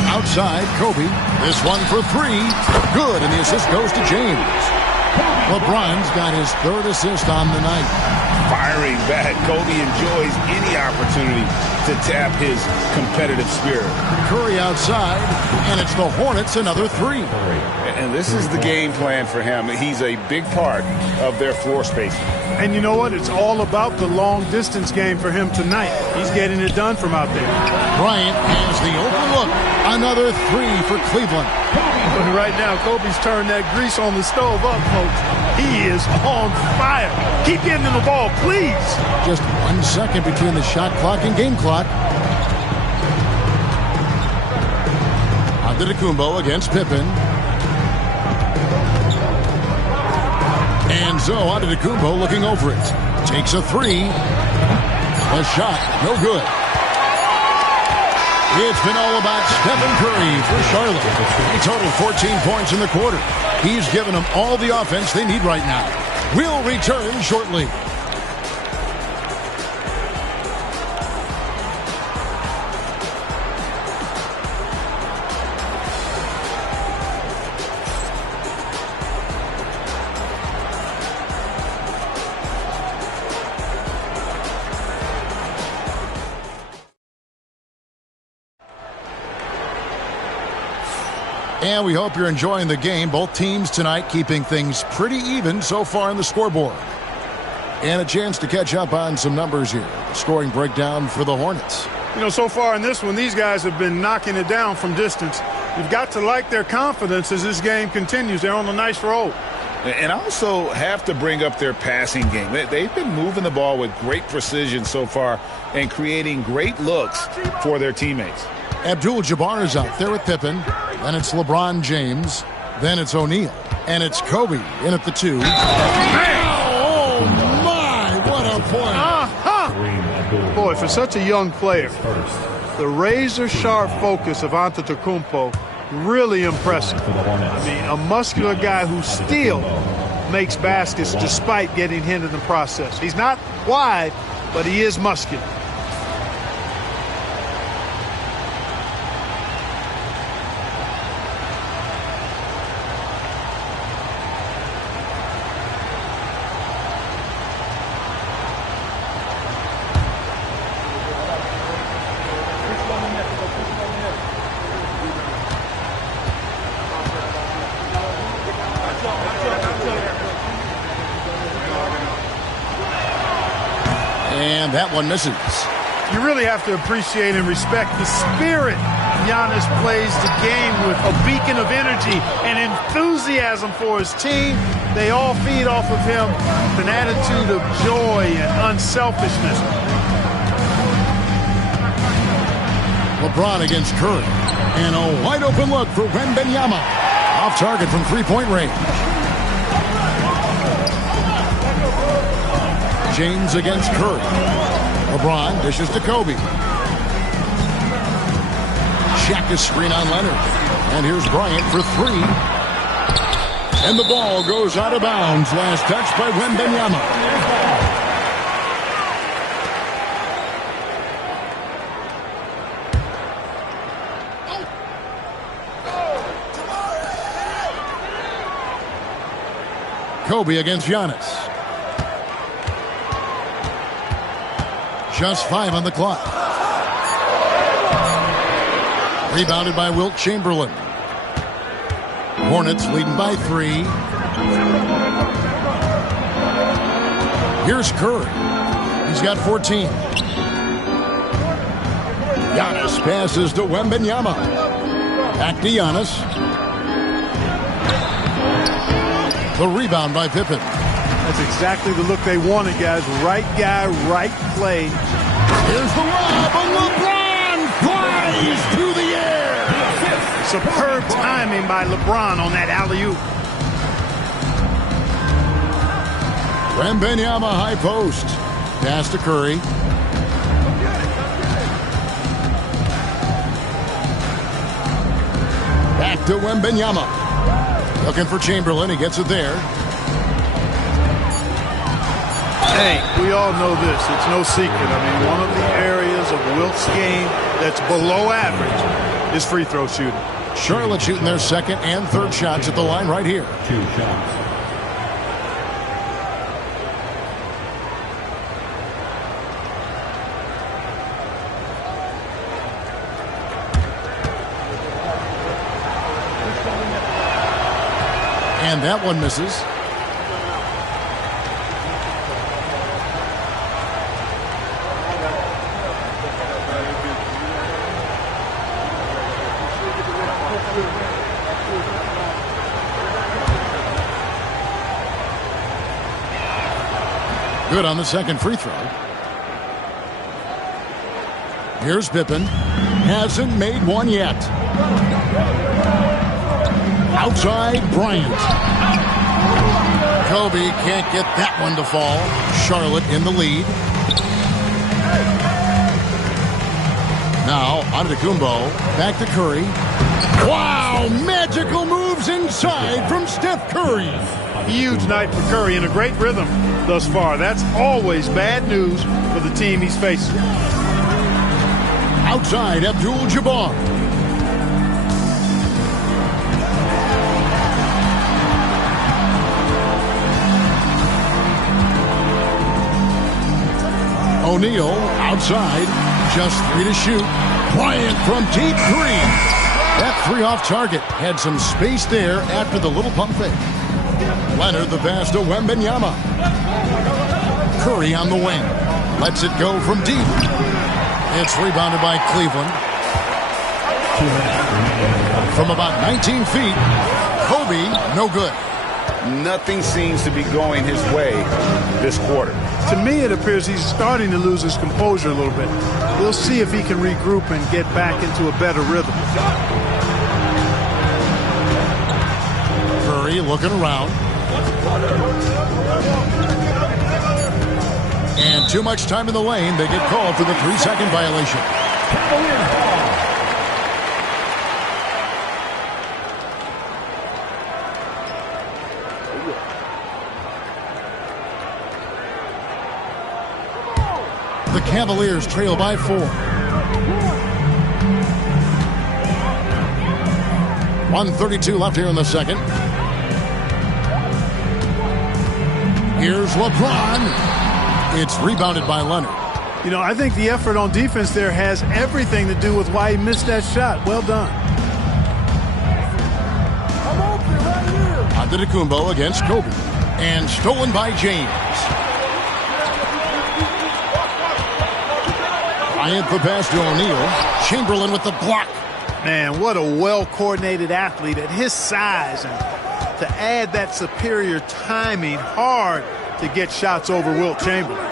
Outside, Kobe. This one for 3. Good, and the assist goes to James. LeBron's got his 3rd assist on the night. Firing back, Kobe enjoys any opportunity to tap his competitive spirit. Curry outside, and it's the Hornets another 3. And this is the game plan for him. He's a big part of their floor spacing. And you know what? It's all about the long-distance game for him tonight. He's getting it done from out there. Bryant has the open look. Another 3 for Cleveland. But right now, Kobe's turned that grease on the stove up, folks. He is on fire. Keep getting him the ball, please. Just 1 second between the shot clock and game clock. Antetokounmpo against Pippen. And so Antetokounmpo looking over it. Takes a three. A shot, no good. It's been all about Stephen Curry for Charlotte. He totaled 14 points in the quarter. He's given them all the offense they need right now. We'll return shortly. And we hope you're enjoying the game. Both teams tonight keeping things pretty even so far in the scoreboard. And a chance to catch up on some numbers here. The scoring breakdown for the Hornets. You know, so far in this one, these guys have been knocking it down from distance. You've got to like their confidence as this game continues. They're on a nice roll. And also have to bring up their passing game. They've been moving the ball with great precision so far and creating great looks for their teammates. Abdul-Jabbar is out there with Pippen. Then it's LeBron James. Then it's O'Neal. And it's Kobe in at the 2. Oh, my, what a point. Boy, for such a young player, the razor-sharp focus of Antetokounmpo, really impressive. I mean, a muscular guy who still makes baskets despite getting hit in the process. He's not wide, but he is muscular. And that one misses. You really have to appreciate and respect the spirit Giannis plays the game with, a beacon of energy and enthusiasm for his team. They all feed off of him with an attitude of joy and unselfishness. LeBron against Curry. And a wide open look for Wembanyama. Off target from three-point range. James against Curry. LeBron dishes to Kobe. Shaq is screen on Leonard. And here's Bryant for 3. And the ball goes out of bounds. Last touch by Wembanyama. Kobe against Giannis. Just 5 on the clock. Rebounded by Wilt Chamberlain. Hornets leading by 3. Here's Curry. He's got 14. Giannis passes to Wembanyama. Back to Giannis. The rebound by Pippen. That's exactly the look they wanted, guys. Right guy, right play. Here's the lob, and LeBron flies through the air. Superb timing by LeBron on that alley-oop. Wembanyama high post. Pass to Curry. Back to Wembanyama. Looking for Chamberlain. He gets it there. Hey, we all know this. It's no secret. I mean, one of the areas of Wilt's game that's below average is free throw shooting. Charlotte shooting their second and third shots at the line right here. 2 shots. And that one misses. Good on the second free throw. Here's Pippen. Hasn't made one yet. Outside, Bryant. Kobe can't get that one to fall. Charlotte in the lead. Now, Antetokounmpo. Back to Curry. Wow! Magical moves inside from Steph Curry. Huge night for Curry and a great rhythm thus far. That's always bad news for the team he's facing. Outside, Abdul-Jabbar. O'Neal outside, just 3 to shoot. Bryant from deep 3. That 3 off target had some space there after the little pump fake. Leonard the pass to Wembanyama. Curry on the wing. Lets it go from deep. It's rebounded by Cleveland. From about 19 feet, Kobe, no good. Nothing seems to be going his way this quarter. To me, it appears he's starting to lose his composure a little bit. We'll see if he can regroup and get back into a better rhythm. Curry looking around. And too much time in the lane. They get called for the 3-second violation. The Cavaliers trail by 4. 1:32 left here in the second. Here's LeBron. It's rebounded by Leonard. You know, I think the effort on defense there has everything to do with why he missed that shot. Well done. Antetokounmpo against Kobe. And stolen by James. Bryant the pass to O'Neal. Chamberlain with the block. Man, what a well-coordinated athlete at his size. And to add that superior timing, hard to get shots over Wilt Chamberlain.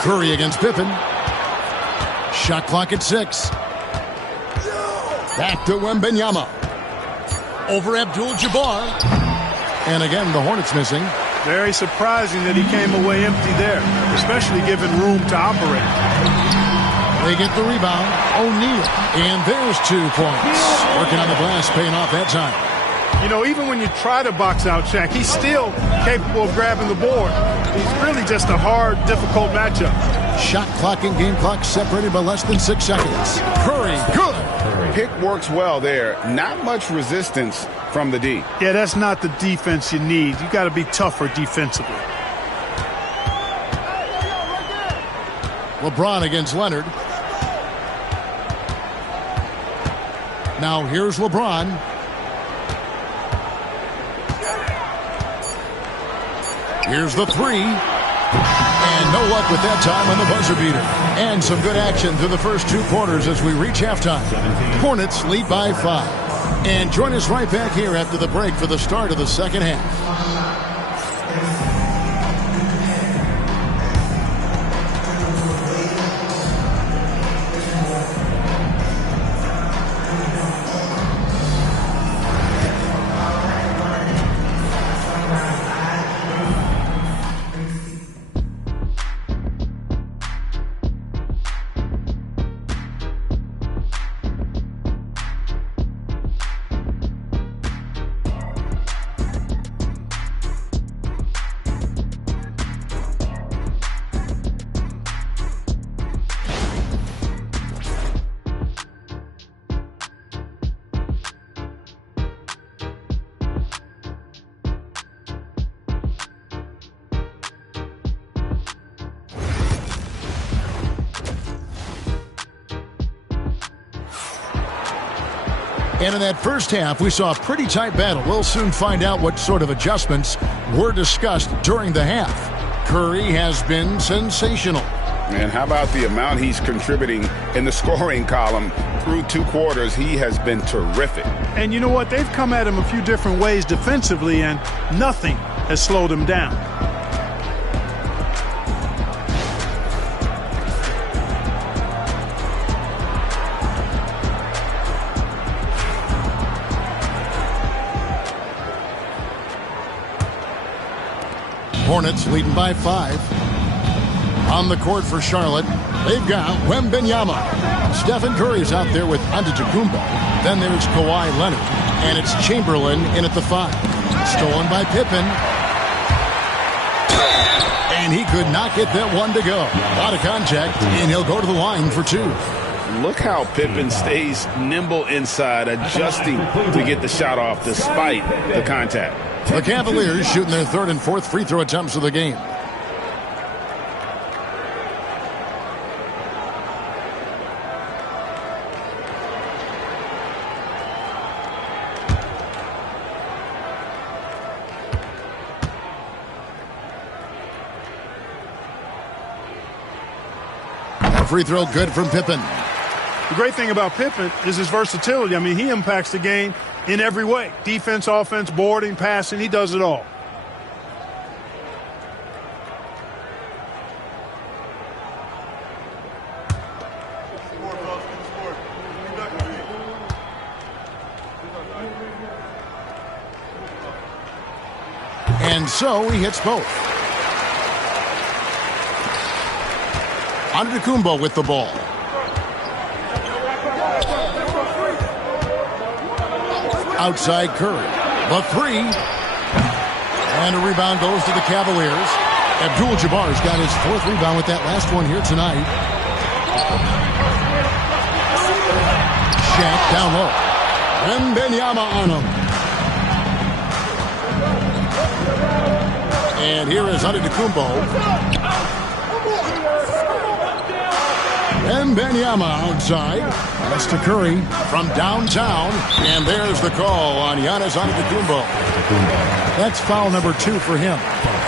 Curry against Pippen. Shot clock at 6. Back to Wembanyama. Over Abdul-Jabbar. And again, the Hornets missing. Very surprising that he came away empty there, especially given room to operate. They get the rebound. O'Neal. And there's 2 points. Working on the glass, paying off that time. You know, even when you try to box out Shaq, he's still capable of grabbing the board. He's really just a hard, difficult matchup. Shot clock and game clock separated by less than 6 seconds. Curry, good. Pick works well there. Not much resistance from the D. Yeah, that's not the defense you need. You got to be tougher defensively. LeBron against Leonard. Now here's LeBron. Here's the 3. And no luck with that time on the buzzer beater. And some good action through the first 2 quarters as we reach halftime. Hornets lead by 5. And join us right back here after the break for the start of the second half. And in that first half, we saw a pretty tight battle. We'll soon find out what sort of adjustments were discussed during the half. Curry has been sensational. And how about the amount he's contributing in the scoring column through 2 quarters? He has been terrific. And you know what? They've come at him a few different ways defensively, and nothing has slowed him down. Hornets leading by 5. On the court for Charlotte, they've got Wembanyama. Stephen Curry's out there with Antetokounmpo. Then there's Kawhi Leonard. And it's Chamberlain in at the 5. Stolen by Pippen. And he could not get that one to go. A lot of contact, and he'll go to the line for 2. Look how Pippen stays nimble inside, adjusting to get the shot off despite the contact. The Cavaliers shooting their 3rd and 4th free throw attempts of the game. Free throw good from Pippen. The great thing about Pippen is his versatility. I mean, he impacts the game in every way. Defense, offense, boarding, passing, he does it all. And so he hits both. Antetokounmpo with the ball. Outside Curry. The 3. And a rebound goes to the Cavaliers. Abdul-Jabbar's got his 4th rebound with that last one here tonight. Shaq down low. Wembanyama on him. And here is Antetokounmpo. Wembanyama outside. Pass to Curry from downtown. And there's the call on Giannis Antetokounmpo. That's foul number 2 for him.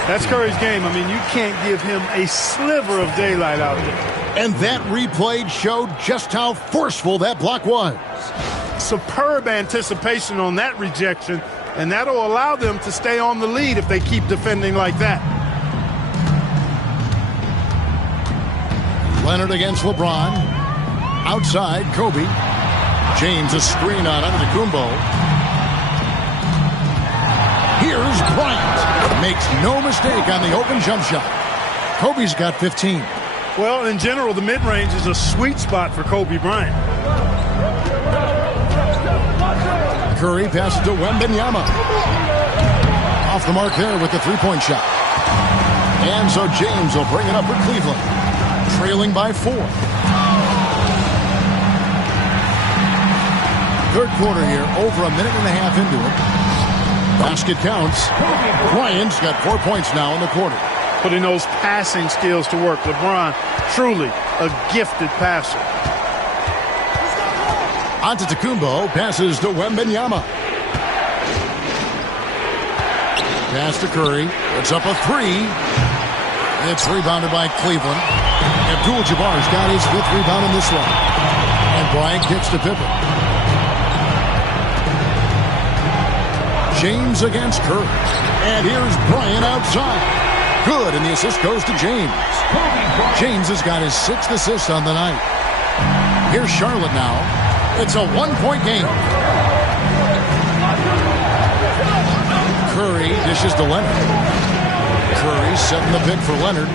That's Curry's game. I mean, you can't give him a sliver of daylight out there. And that replay showed just how forceful that block was. Superb anticipation on that rejection, and that'll allow them to stay on the lead if they keep defending like that. Leonard against LeBron. Outside, Kobe. James a screen on Antetokounmpo. Here's Bryant. Makes no mistake on the open jump shot. Kobe's got 15. Well, in general, the mid-range is a sweet spot for Kobe Bryant. Curry passes to Wembanyama. Off the mark there with the three-point shot. And so James will bring it up for Cleveland. Trailing by 4. Third quarter here, over a minute and a half into it. Basket counts. Bryant's got 4 points now in the quarter. Putting those passing skills to work. LeBron, truly a gifted passer. Antetokounmpo passes to Wembanyama. Pass to Curry. It's up a 3. It's rebounded by Cleveland. Abdul-Jabbar's got his 5th rebound in this one. And Bryant kicks to Pippen. James against Curry. And here's Bryant outside. Good, and the assist goes to James. James has got his 6th assist on the night. Here's Charlotte now. It's a 1-point game. Curry dishes to Leonard. Curry setting the pick for Leonard.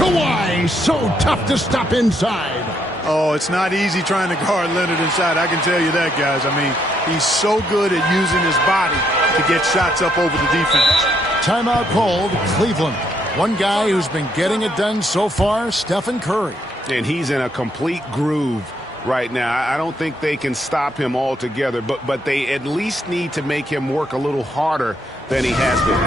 Kawhi, so tough to stop inside. Oh, it's not easy trying to guard Leonard inside. I can tell you that, guys. I mean, he's so good at using his body to get shots up over the defense. Timeout called. Cleveland. One guy who's been getting it done so far, Stephen Curry. And he's in a complete groove right now. I don't think they can stop him altogether, but they at least need to make him work a little harder than he has been.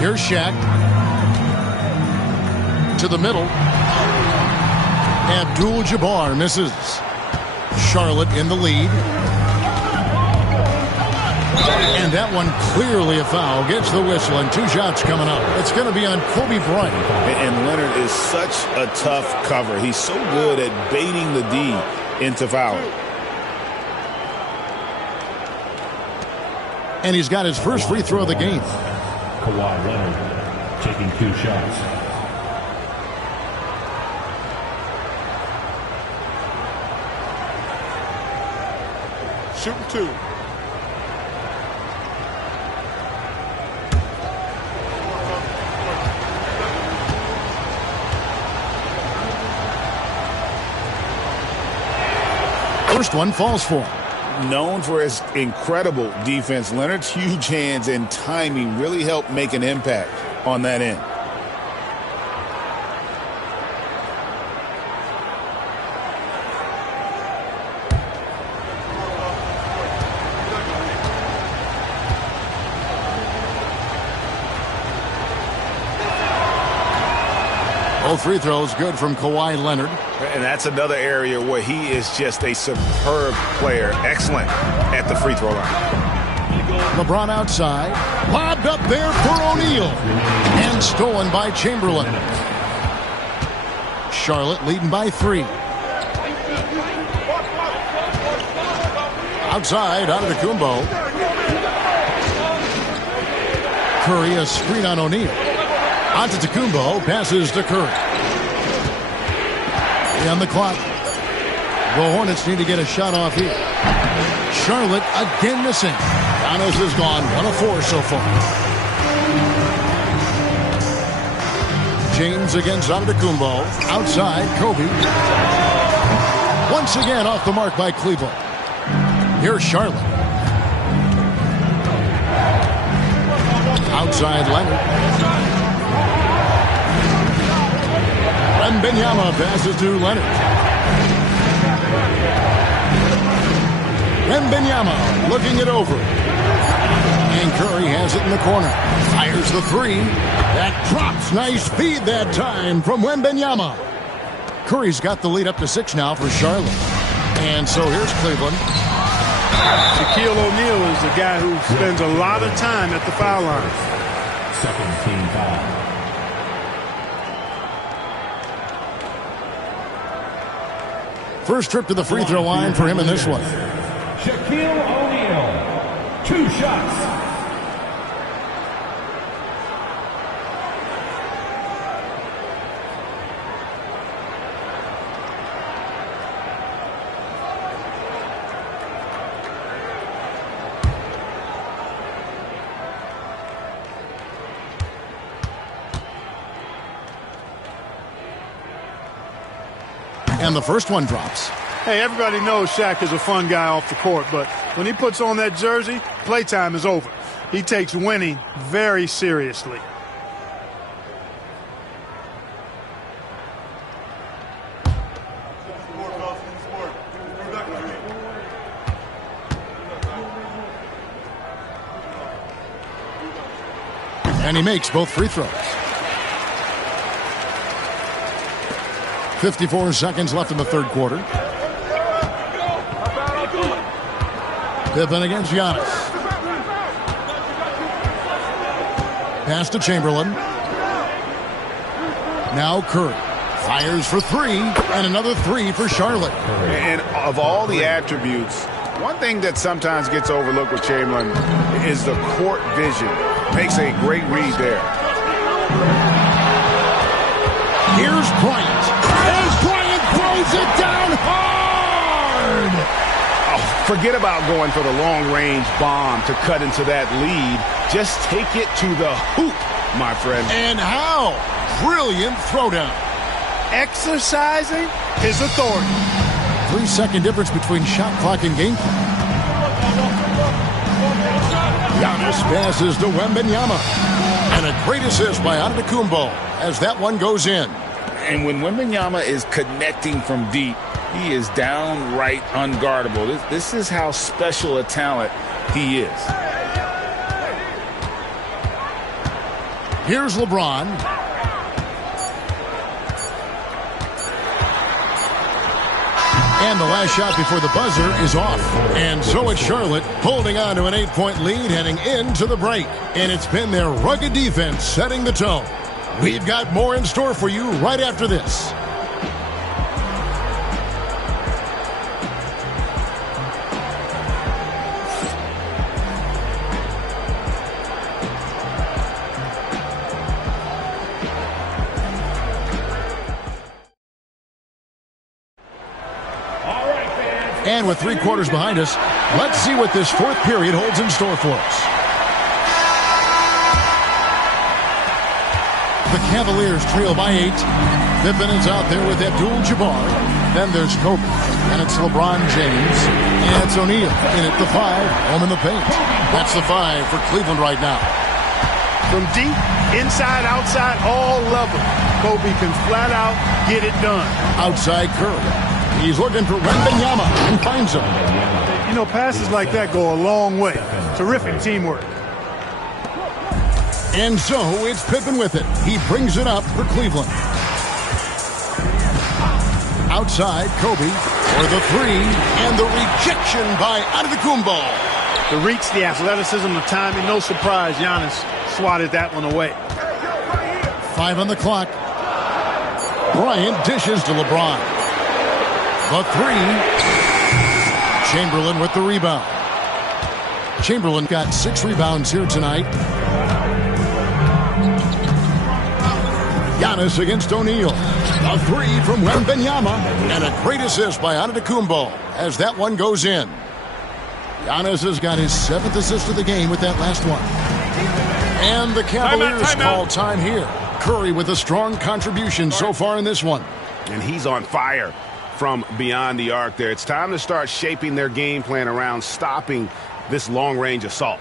Here's Shaq. To the middle. Abdul-Jabbar misses. Charlotte in the lead. And that one clearly a foul. Gets the whistle, and 2 shots coming up. It's going to be on Kobe Bryant. And Leonard is such a tough cover. He's so good at baiting the D into fouling. And he's got his first free throw of the game. Kawhi Leonard taking 2 shots. Shooting 2. First one falls for him. Known for his incredible defense, Leonard's huge hands and timing really helped make an impact on that end. Both free throws good from Kawhi Leonard. And that's another area where he is just a superb player. Excellent at the free throw line. LeBron outside. Lobbed up there for O'Neal. And stolen by Chamberlain. Charlotte leading by 3. Outside, Antetokounmpo. Curry, a screen on O'Neal. Antetokounmpo passes to Curry. On the clock. The Hornets need to get a shot off here. Charlotte again missing. Giannis has gone 1 of 4 so far. James against Antetokounmpo. Outside, Kobe. Once again off the mark by Cleveland. Here's Charlotte. Outside, Leonard. Wembanyama passes to Leonard. Wembanyama looking it over. And Curry has it in the corner. Fires the 3. That drops. Nice feed that time from Wembanyama. Curry's got the lead up to 6 now for Charlotte. And so here's Cleveland. Shaquille O'Neal is the guy who spends a lot of time at the foul line. Second team foul. First trip to the free throw line for him in this one. Shaquille O'Neal, 2 shots. And the first one drops. Hey, everybody knows Shaq is a fun guy off the court, but when he puts on that jersey, playtime is over. He takes winning very seriously. And he makes both free throws. 54 seconds left in the third quarter. Pippen against Giannis. Pass to Chamberlain. Now Curry. Fires for 3. And another 3 for Charlotte. And of all the attributes, one thing that sometimes gets overlooked with Chamberlain is the court vision. Makes a great read there. Here's Bryant. As Bryant throws it down hard. Oh, forget about going for the long-range bomb to cut into that lead. Just take it to the hoop, my friend. And how? Brilliant throwdown. Exercising his authority. 3-second difference between shot clock and game clock. Giannis passes to Wembanyama. And a great assist by Antetokounmpo as that one goes in. And when Wembanyama is connecting from deep, he is downright unguardable. This is how special a talent he is. Here's LeBron. And the last shot before the buzzer is off. And so it's Charlotte holding on to an 8-point lead heading into the break. And it's been their rugged defense setting the tone. We've got more in store for you right after this. And with 3 quarters behind us, let's see what this fourth period holds in store for us. The Cavaliers trail by 8. Pippen is out there with Abdul-Jabbar. Then there's Kobe. And it's LeBron James. And it's O'Neal in at the 5, home in the paint. That's the 5 for Cleveland right now. From deep, inside, outside, all level, Kobe can flat out get it done. Outside Curry. He's looking for Wembanyama and finds him. You know, passes like that go a long way. Terrific teamwork. And so it's Pippen with it. He brings it up for Cleveland. Outside, Kobe for the 3, and the rejection by Antetokounmpo. The reach, the athleticism, the timing, no surprise. Giannis swatted that one away. 5 on the clock. Bryant dishes to LeBron. The 3. Chamberlain with the rebound. Chamberlain got 6 rebounds here tonight. Giannis against O'Neal. A 3 from Wembanyama. And a great assist by Antetokounmpo as that one goes in. Giannis has got his 7th assist of the game with that last one. And the Cavaliers call time here. Curry with a strong contribution so far in this one. And he's on fire from beyond the arc there. It's time to start shaping their game plan around stopping this long-range assault.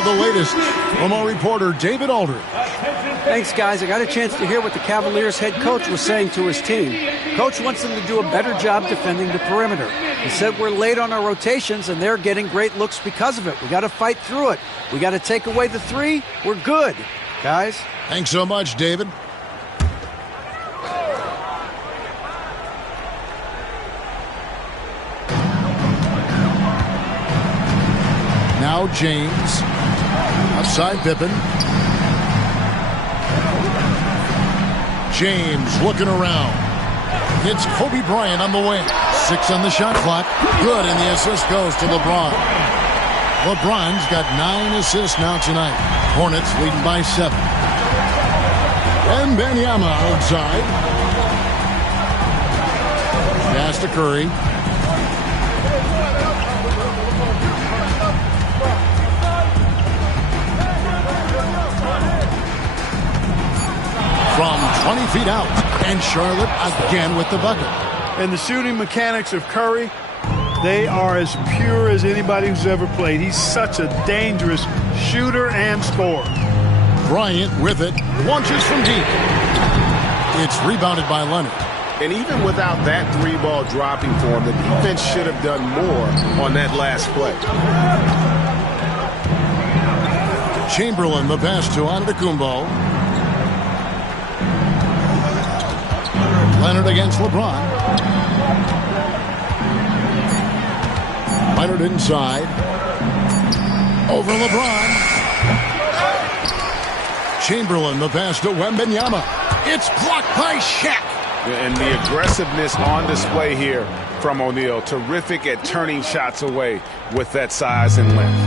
The latest from our reporter, David Aldridge. Thanks, guys. I got a chance to hear what the Cavaliers head coach was saying to his team. Coach wants them to do a better job defending the perimeter. He said we're late on our rotations, and they're getting great looks because of it. We got to fight through it. We got to take away the 3. We're good, guys. Thanks so much, David. Now James. Outside Pippen. James looking around. It's Kobe Bryant on the wing. 6 on the shot clock. Good, and the assist goes to LeBron. LeBron's got 9 assists now tonight. Hornets leading by 7. Wembanyama outside. Pass to Curry. From 20 feet out, and Charlotte again with the bucket. And the shooting mechanics of Curry, they are as pure as anybody who's ever played. He's such a dangerous shooter and scorer. Bryant with it, launches from deep. It's rebounded by Leonard. And even without that 3-ball dropping for him, the defense should have done more on that last play. Chamberlain, the pass to Antetokounmpo. Leonard against LeBron. Leonard inside. Over LeBron. Chamberlain, the pass to Wembanyama. It's blocked by Shaq. And the aggressiveness on display here from O'Neal. Terrific at turning shots away with that size and length.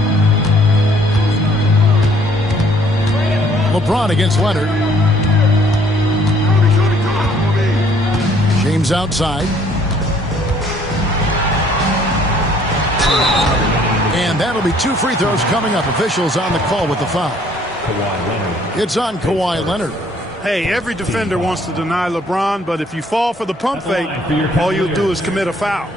LeBron against Leonard. James outside. And that'll be 2 free throws coming up. Officials on the call with the foul. It's on Kawhi Leonard. Hey, every defender wants to deny LeBron, but if you fall for the pump fake, all you'll do is commit a foul.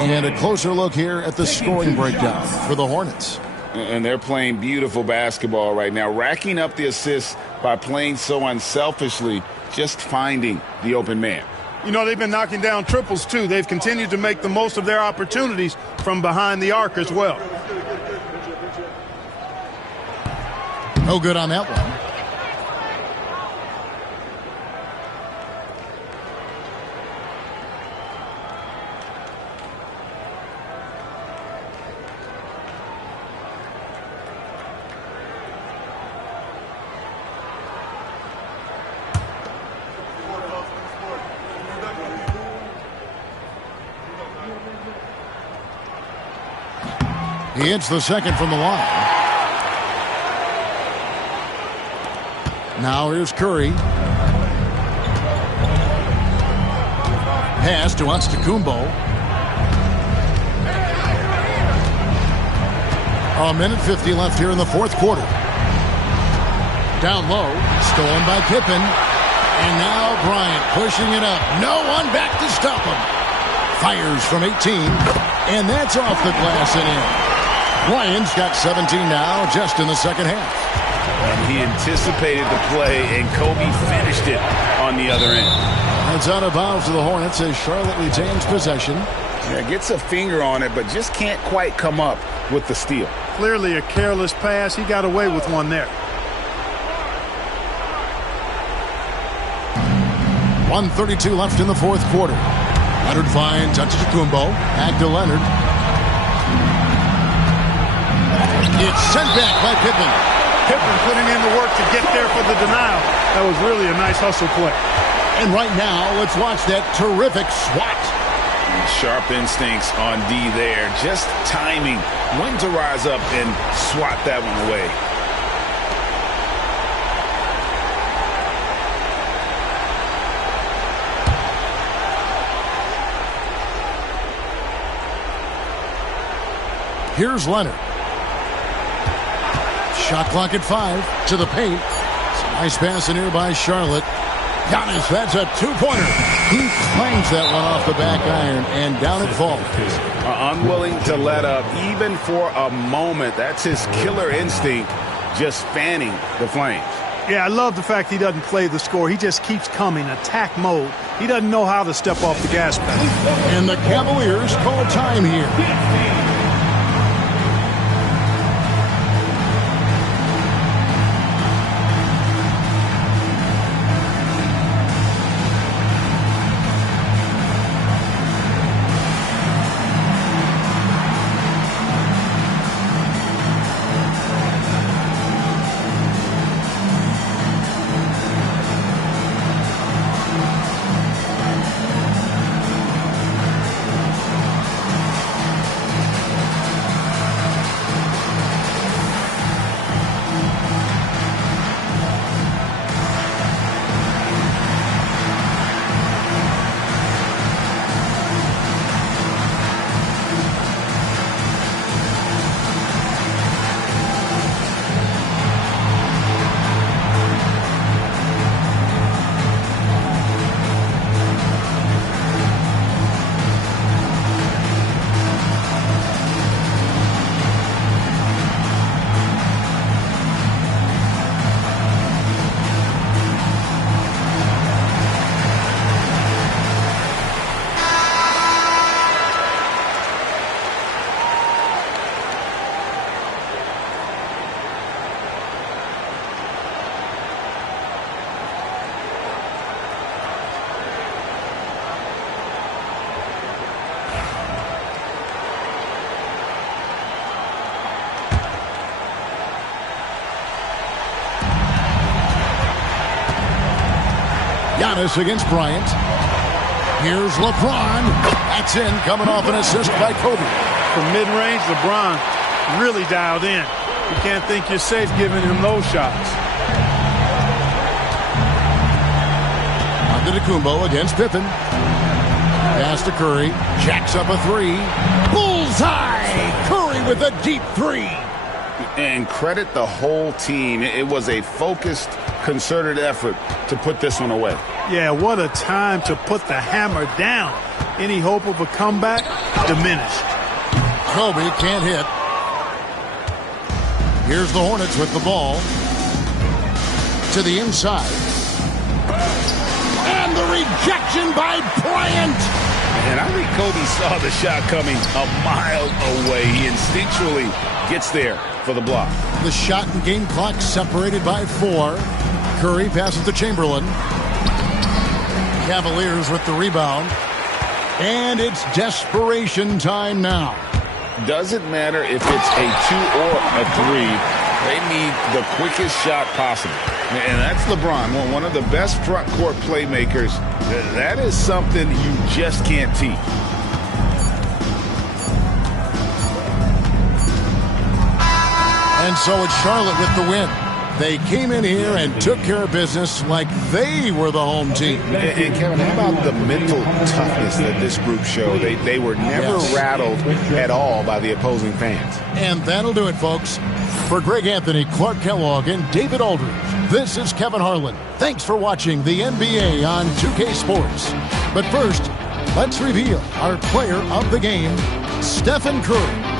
And a closer look here at the scoring breakdown for the Hornets. And they're playing beautiful basketball right now, racking up the assists by playing so unselfishly, just finding the open man. You know, they've been knocking down triples, too. They've continued to make the most of their opportunities from behind the arc as well. No good on that one. He hits the second from the line. Now here's Curry. Pass to Antetokounmpo. A minute 50 left here in the fourth quarter. Down low, stolen by Pippen. And now Bryant pushing it up. No one back to stop him. Fires from 18. And that's off the glass and in. Bryant's got 17 now just in the second half. And he anticipated the play, and Kobe finished it on the other end. It's out of bounds to the Hornets as Charlotte retains possession. Yeah, gets a finger on it, but just can't quite come up with the steal. Clearly a careless pass. He got away with one there. 1:32 left in the fourth quarter. Leonard finds Antetokounmpo. Back to Leonard. It's sent back by Pippen. Pippen putting in the work to get there for the denial. That was really a nice hustle play. And right now, let's watch that terrific swat. Sharp instincts on D there. Just timing when to rise up and swat that one away. Here's Leonard. Shot clock at 5 to the paint. It's a nice pass in here by Charlotte. Giannis, that's a two-pointer. He clangs that one off the back iron, and down it falls. Unwilling to let up even for a moment. That's his killer instinct, just fanning the flames. Yeah, I love the fact he doesn't play the score. He just keeps coming, attack mode. He doesn't know how to step off the gas pedal. And the Cavaliers call time here. Giannis against Bryant. Here's LeBron. That's in, coming off an assist by Kobe. From mid-range, LeBron really dialed in. You can't think you're safe giving him those shots. Antetokounmpo against Pippen. Pass to Curry. Jacks up a three. Bullseye! Curry with a deep three. And credit the whole team. It was a focused, concerted effort to put this one away. Yeah, what a time to put the hammer down. Any hope of a comeback? Diminished. Kobe can't hit. Here's the Hornets with the ball. To the inside. And the rejection by Bryant. And I think Kobe saw the shot coming a mile away. He instinctually gets there for the block. The shot and game clock separated by 4. Curry passes to Chamberlain. Cavaliers with the rebound. And it's desperation time now. Doesn't matter if it's a 2 or a 3. They need the quickest shot possible. And that's LeBron, one of the best front court playmakers. That is something you just can't teach. And so it's Charlotte with the win. They came in here and took care of business like they were the home team. And Kevin, how about the mental toughness that this group showed? They were never rattled at all by the opposing fans. And that'll do it, folks. For Greg Anthony, Clark Kellogg, and David Aldridge, this is Kevin Harlan. Thanks for watching the NBA on 2K Sports. But first, let's reveal our player of the game, Stephen Curry.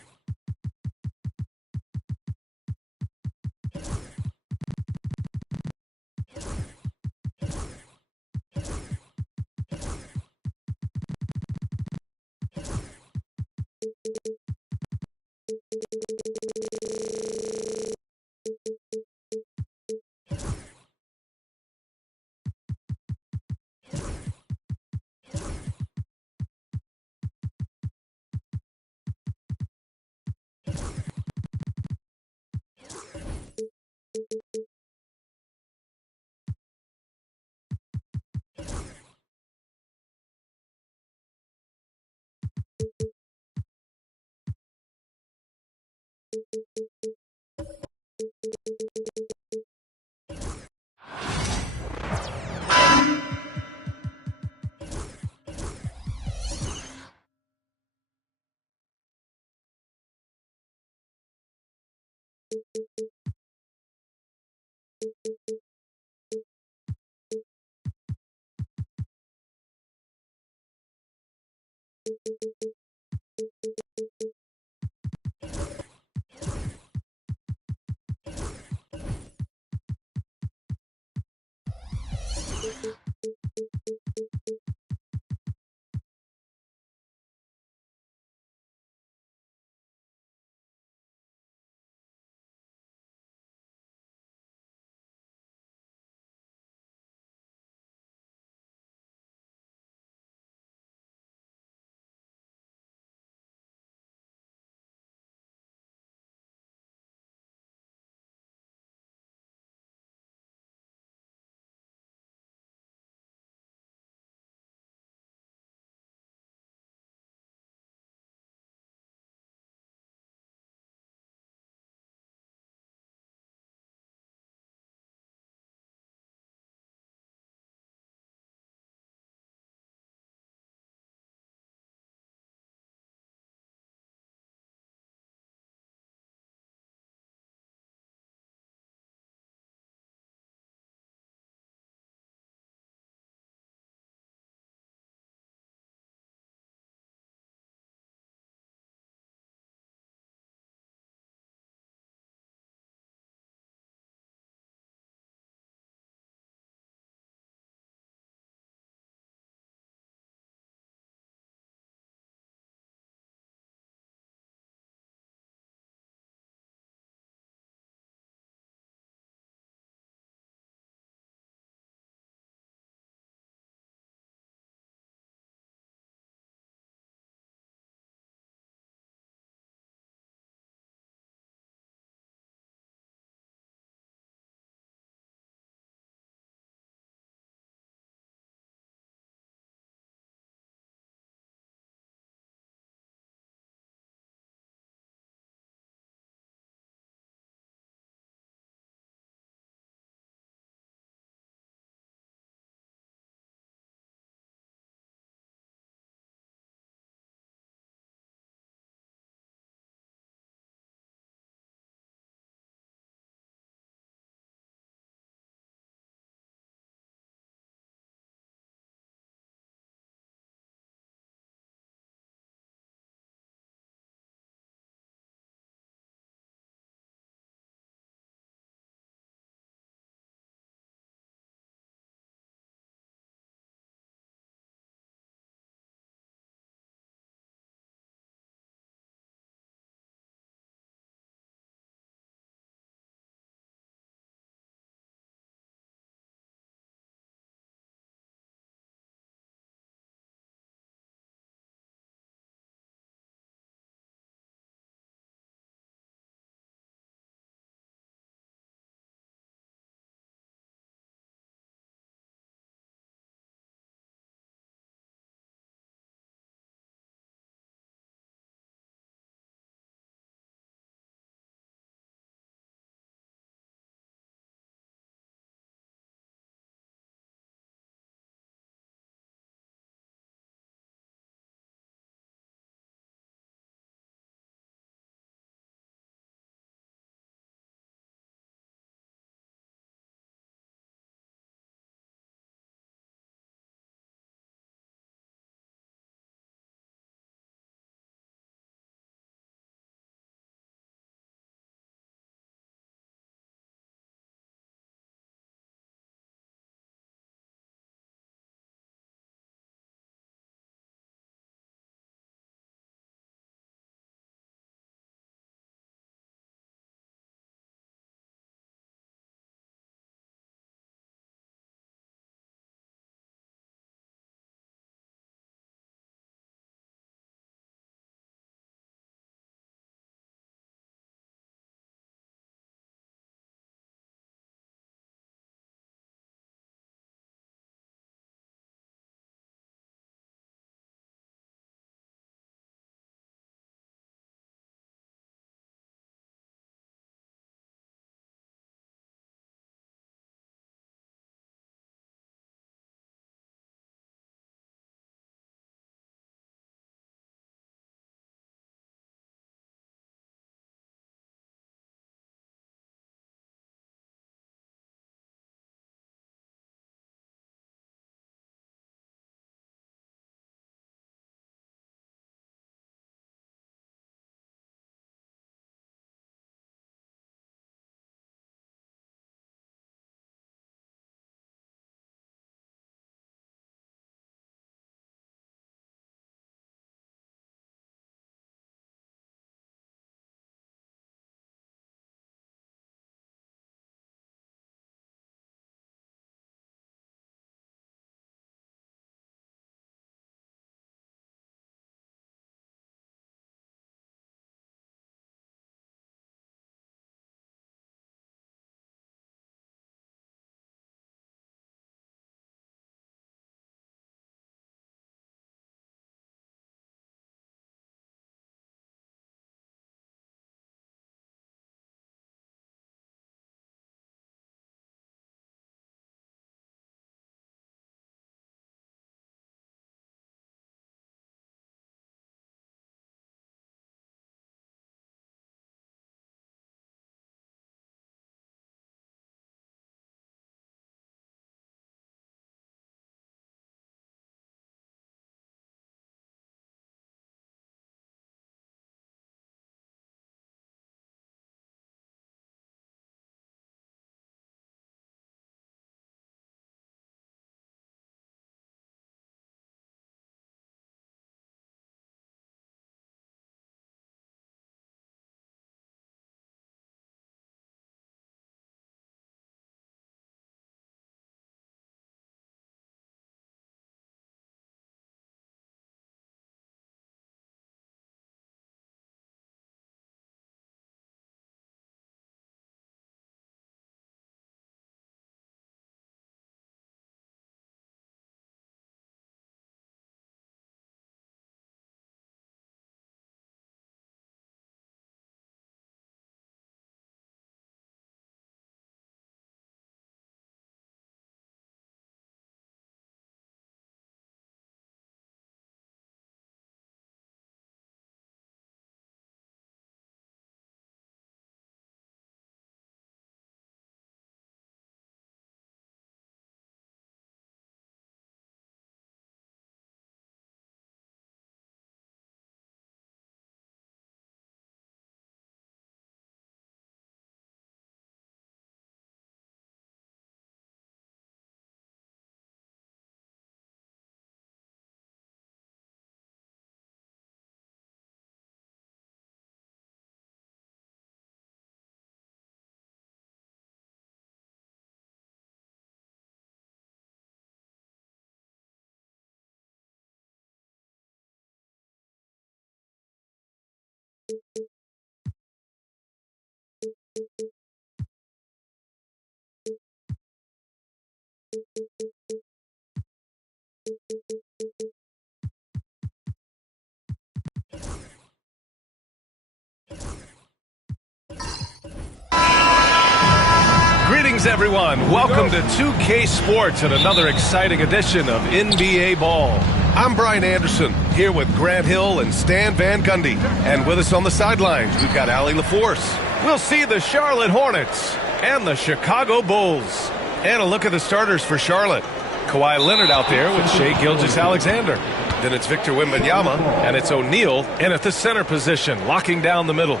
Greetings, everyone. Welcome to 2K Sports and another exciting edition of NBA Ball. I'm Brian Anderson, here with Grant Hill and Stan Van Gundy. And with us on the sidelines, we've got Allie LaForce. We'll see the Charlotte Hornets and the Chicago Bulls. And a look at the starters for Charlotte. Kawhi Leonard out there with Shai Gilgeous-Alexander. Then it's Victor Wembanyama, and it's O'Neal in at the center position, locking down the middle.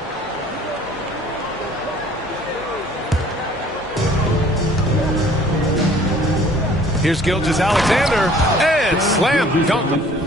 Here's Gilgeous-Alexander, and slam dunk.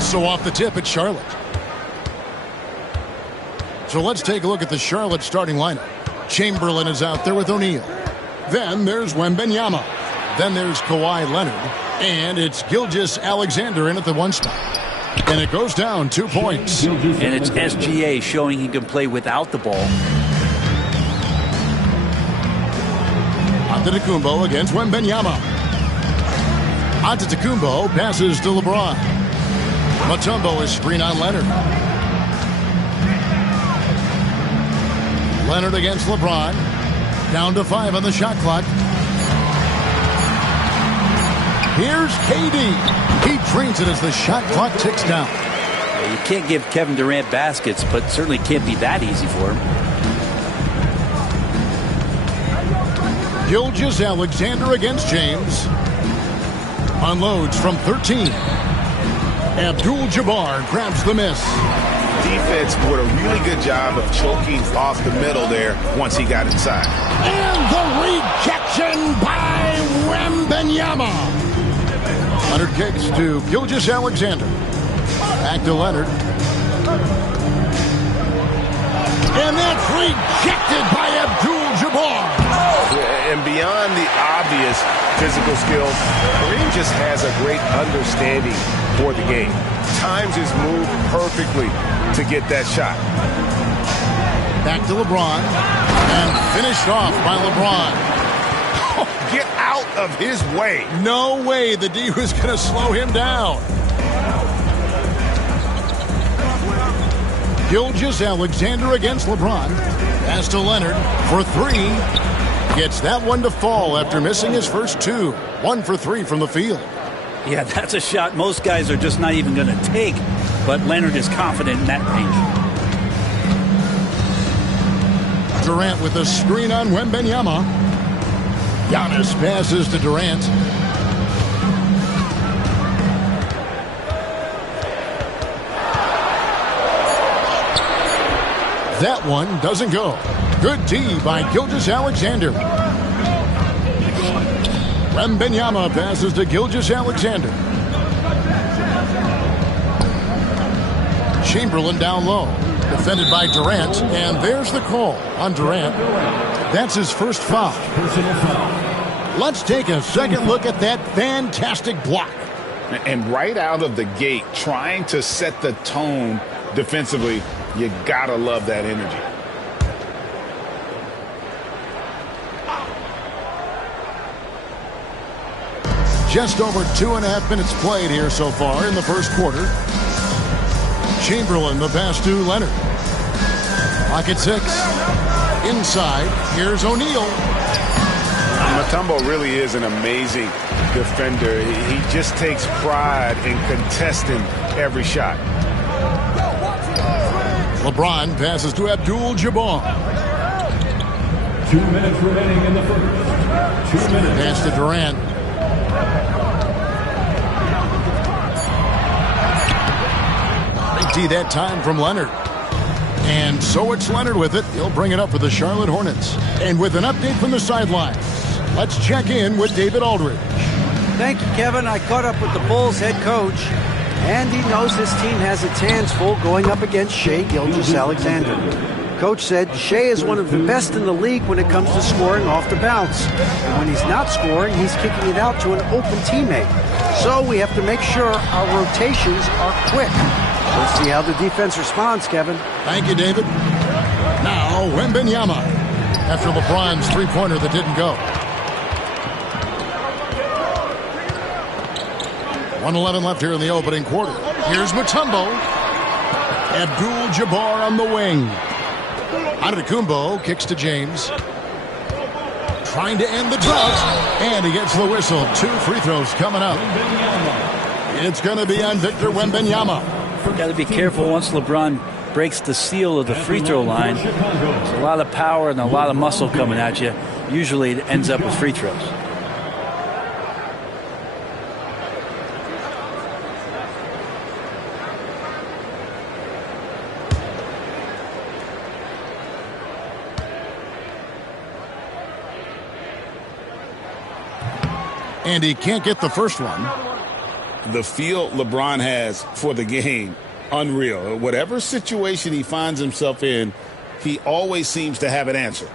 So off the tip, it's Charlotte. So let's take a look at the Charlotte starting lineup. Chamberlain is out there with O'Neal. Then there's Wembanyama. Then there's Kawhi Leonard. And it's Gilgeous-Alexander in at the one spot. And it goes down 2 points. And it's SGA showing he can play without the ball. Antetokounmpo against Wembanyama. Antetokounmpo passes to LeBron. Mutombo is screen on Leonard. Leonard against LeBron. Down to 5 on the shot clock. Here's KD. He drains it as the shot clock ticks down. You can't give Kevin Durant baskets, but certainly can't be that easy for him. Gilgeous-Alexander against James. Unloads from 13. Abdul-Jabbar grabs the miss. Defense did a really good job of choking off the middle there once he got inside. And the rejection by Wembanyama. Leonard kicks to Gilgeous-Alexander. Back to Leonard. And that's rejected by Abdul-Jabbar. And beyond the obvious physical skills, Kareem just has a great understanding for the game. Times his move perfectly to get that shot. Back to LeBron. And finished off by LeBron. Get out of his way. No way the D was going to slow him down. Gilgeous-Alexander against LeBron. Pass to Leonard for three. Gets that one to fall after missing his first two. 1 for 3 from the field. Yeah, that's a shot most guys are just not even going to take. But Leonard is confident in that range. Durant with a screen on Wembanyama. Giannis passes to Durant. That one doesn't go. Good D by Gilgeous-Alexander. Wembanyama passes to Gilgeous-Alexander. Chamberlain down low. Defended by Durant. And there's the call on Durant. That's his first foul. Let's take a second look at that fantastic block. And right out of the gate, trying to set the tone defensively, you gotta love that energy. Just over 2.5 minutes played here so far in the first quarter. Chamberlain, the pass to Leonard. Pocket 6. Inside, here's O'Neal. Mutombo really is an amazing defender. He just takes pride in contesting every shot. LeBron passes to Abdul-Jabbar. 2 minutes remaining in the first. 2 minutes. Pass to Durant. Big D that time from Leonard. And so it's Leonard with it. He'll bring it up for the Charlotte Hornets. And with an update from the sidelines, let's check in with David Aldridge. Thank you, Kevin. I caught up with the Bulls head coach, and he knows his team has its hands full going up against Shai Gilgeous-Alexander. Coach said Shai is one of the best in the league when it comes to scoring off the bounce. And when he's not scoring, he's kicking it out to an open teammate. So we have to make sure our rotations are quick. We'll see how the defense responds, Kevin. Thank you, David. Now, Wembanyama. After LeBron's three-pointer that didn't go. 1:11 left here in the opening quarter. Here's Mutombo. Abdul-Jabbar on the wing. Antetokounmpo kicks to James. Trying to end the drought. And he gets the whistle. 2 free throws coming up. It's going to be on Victor Wembanyama. Got to be careful once LeBron breaks the seal of the free throw line. There's a lot of power and a lot of muscle coming at you. Usually it ends up with free throws. And he can't get the first one. The feel LeBron has for the game, unreal. Whatever situation he finds himself in, he always seems to have an answer.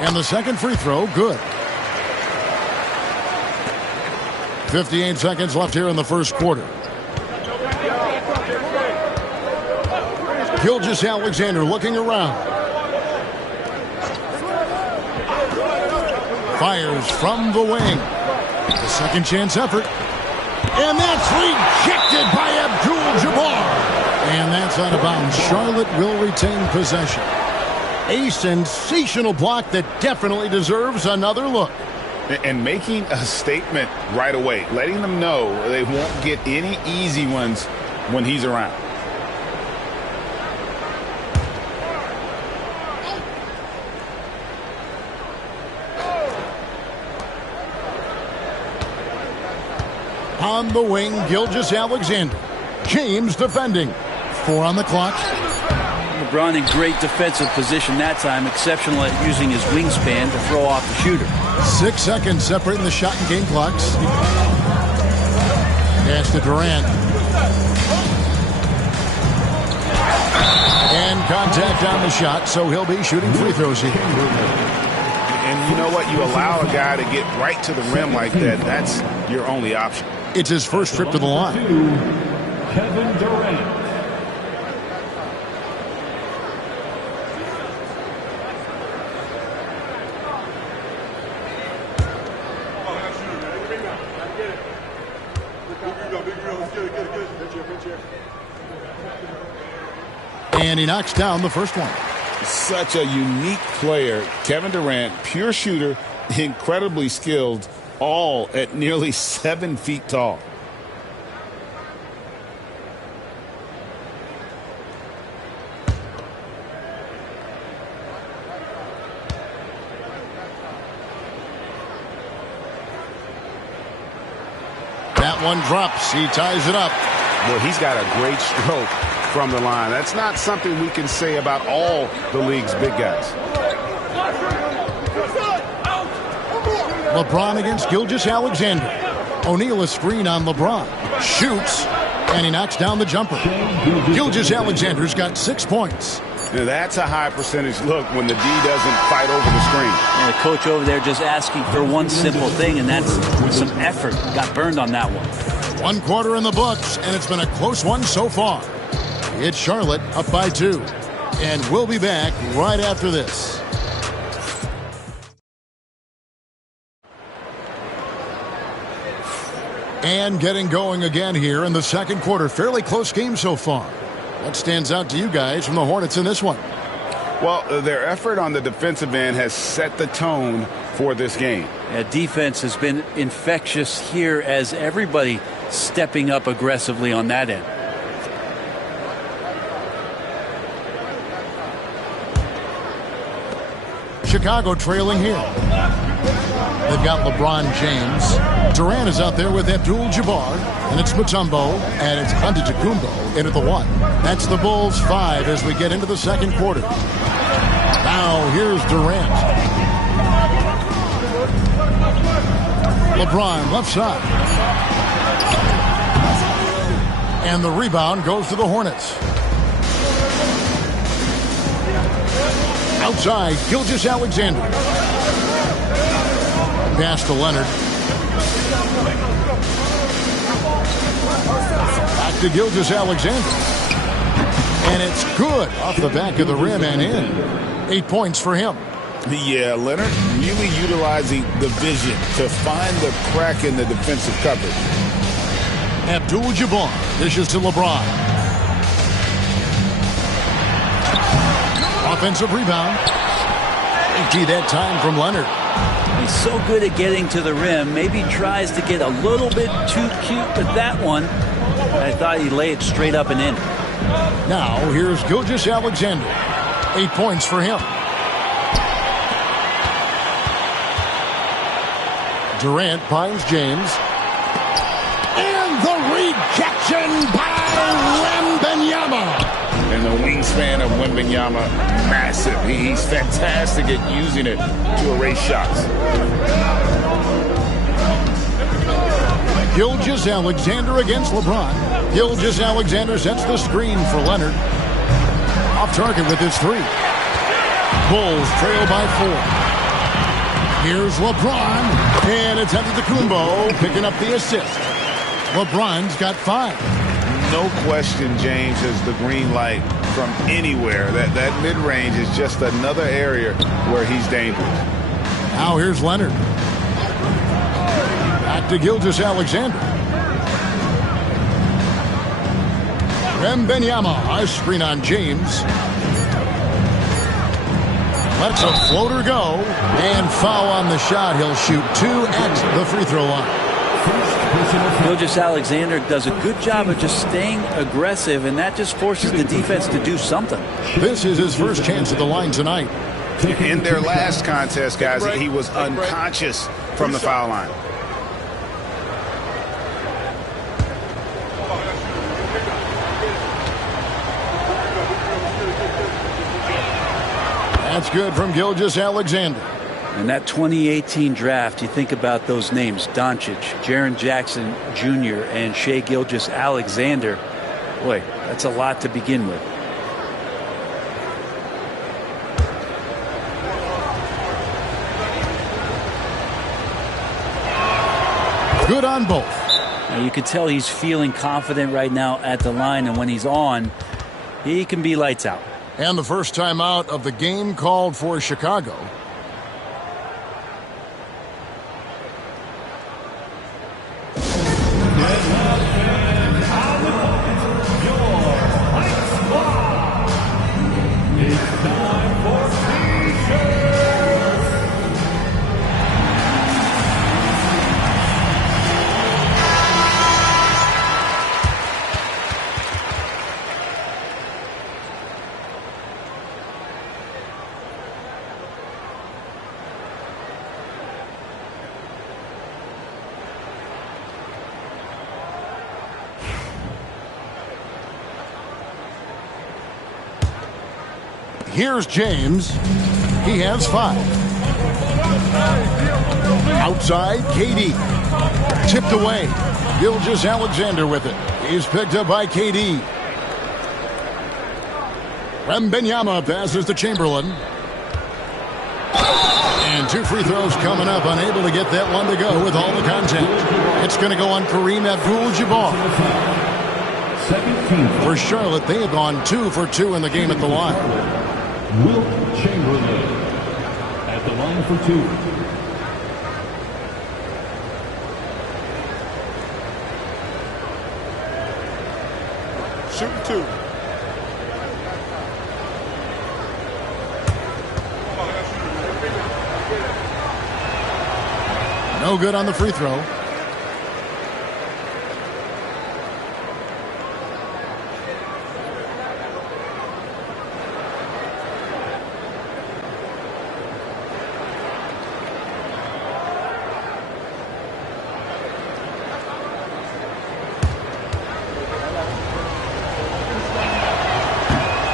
And the second free throw, good. 58 seconds left here in the first quarter. Gilgeous-Alexander looking around. Fires from the wing. The second chance effort. And that's rejected by Abdul-Jabbar. And that's out of bounds. Charlotte will retain possession. A sensational block that definitely deserves another look. And making a statement right away, letting them know they won't get any easy ones when he's around. On the wing, Gilgeous-Alexander. James defending. 4 on the clock. LeBron in great defensive position that time. Exceptional at using his wingspan to throw off the shooter. 6 seconds separating the shot and game clocks. Pass to Durant. contact on the shot, so he'll be shooting free throws here. And you know what? You allow a guy to get right to the rim like that. That's your only option. It's his first trip to the line. Kevin Durant. And he knocks down the first one. Such a unique player. Kevin Durant, pure shooter, incredibly skilled, all at nearly 7 feet tall. That one drops. He ties it up. Well, he's got a great stroke from the line. That's not something we can say about all the league's big guys. LeBron against Gilgeous-Alexander. O'Neal a screen on LeBron. Shoots, and he knocks down the jumper. Gilgeous-Alexander's got 6 points. Now, that's a high percentage look when the D doesn't fight over the screen. And the coach over there just asking for one simple thing, and that's some effort. Got burned on that one. 1 quarter in the books, and it's been a close one so far. It's Charlotte up by 2. And we'll be back right after this. And getting going again here in the second quarter. Fairly close game so far. What stands out to you guys from the Hornets in this one? Well, their effort on the defensive end has set the tone for this game. Yeah, defense has been infectious here as everybody stepping up aggressively on that end. Chicago trailing here. They've got LeBron James. Durant is out there with Abdul-Jabbar. And it's Mutombo. And it's Antetokounmpo into the 1. That's the Bulls 5 as we get into the second quarter. Now here's Durant. LeBron left side. And the rebound goes to the Hornets. Outside, Gilgeous-Alexander. Pass to Leonard. Back to Gilgeous-Alexander. And it's good off the back of the rim and in. 8 points for him. Yeah, Leonard really utilizing the vision to find the crack in the defensive coverage. Abdul-Jabbar dishes to LeBron. Offensive rebound. Empty that time from Leonard. He's so good at getting to the rim. Maybe tries to get a little bit too cute with that one. I thought he'd lay it straight up and in. Now here's Gilgeous-Alexander. 8 points for him. Durant finds James. And the rejection by Wembanyama. And the wingspan of Wembanyama, massive. He's fantastic at using it to erase shots. Gilgeous-Alexander against LeBron. Gilgeous-Alexander sets the screen for Leonard. Off target with his 3. Bulls trail by 4. Here's LeBron. And it's Antetokounmpo picking up the assist. LeBron's got 5. No question James has the green light from anywhere. That mid-range is just another area where he's dangerous. Now here's Leonard. Back to Gilgeous-Alexander. Wembanyama, a screen on James. Lets a floater go. And foul on the shot. He'll shoot 2 at the free throw line. Gilgeous-Alexander does a good job of just staying aggressive, and that just forces the defense to do something. This is his first chance at the line tonight. In their last contest, guys, he was unconscious from the foul line. That's good from Gilgeous-Alexander. In that 2018 draft, you think about those names, Doncic, Jaren Jackson Jr., and Shai Gilgeous-Alexander. Boy, that's a lot to begin with. Good on both. You can tell he's feeling confident right now at the line, and when he's on, he can be lights out. And the first time out of the game called for Chicago. Here's James. He has 5. Outside, KD. Tipped away. Gilgeous-Alexander with it. He's picked up by KD. Wembanyama passes to Chamberlain. And 2 free throws coming up. Unable to get that one to go with all the contact. It's going to go on Kareem Abdul-Jabbar. For Charlotte, they have gone 2 for 2 in the game at the line. Wilt Chamberlain at the line for 2. Shooting 2. No good on the free throw.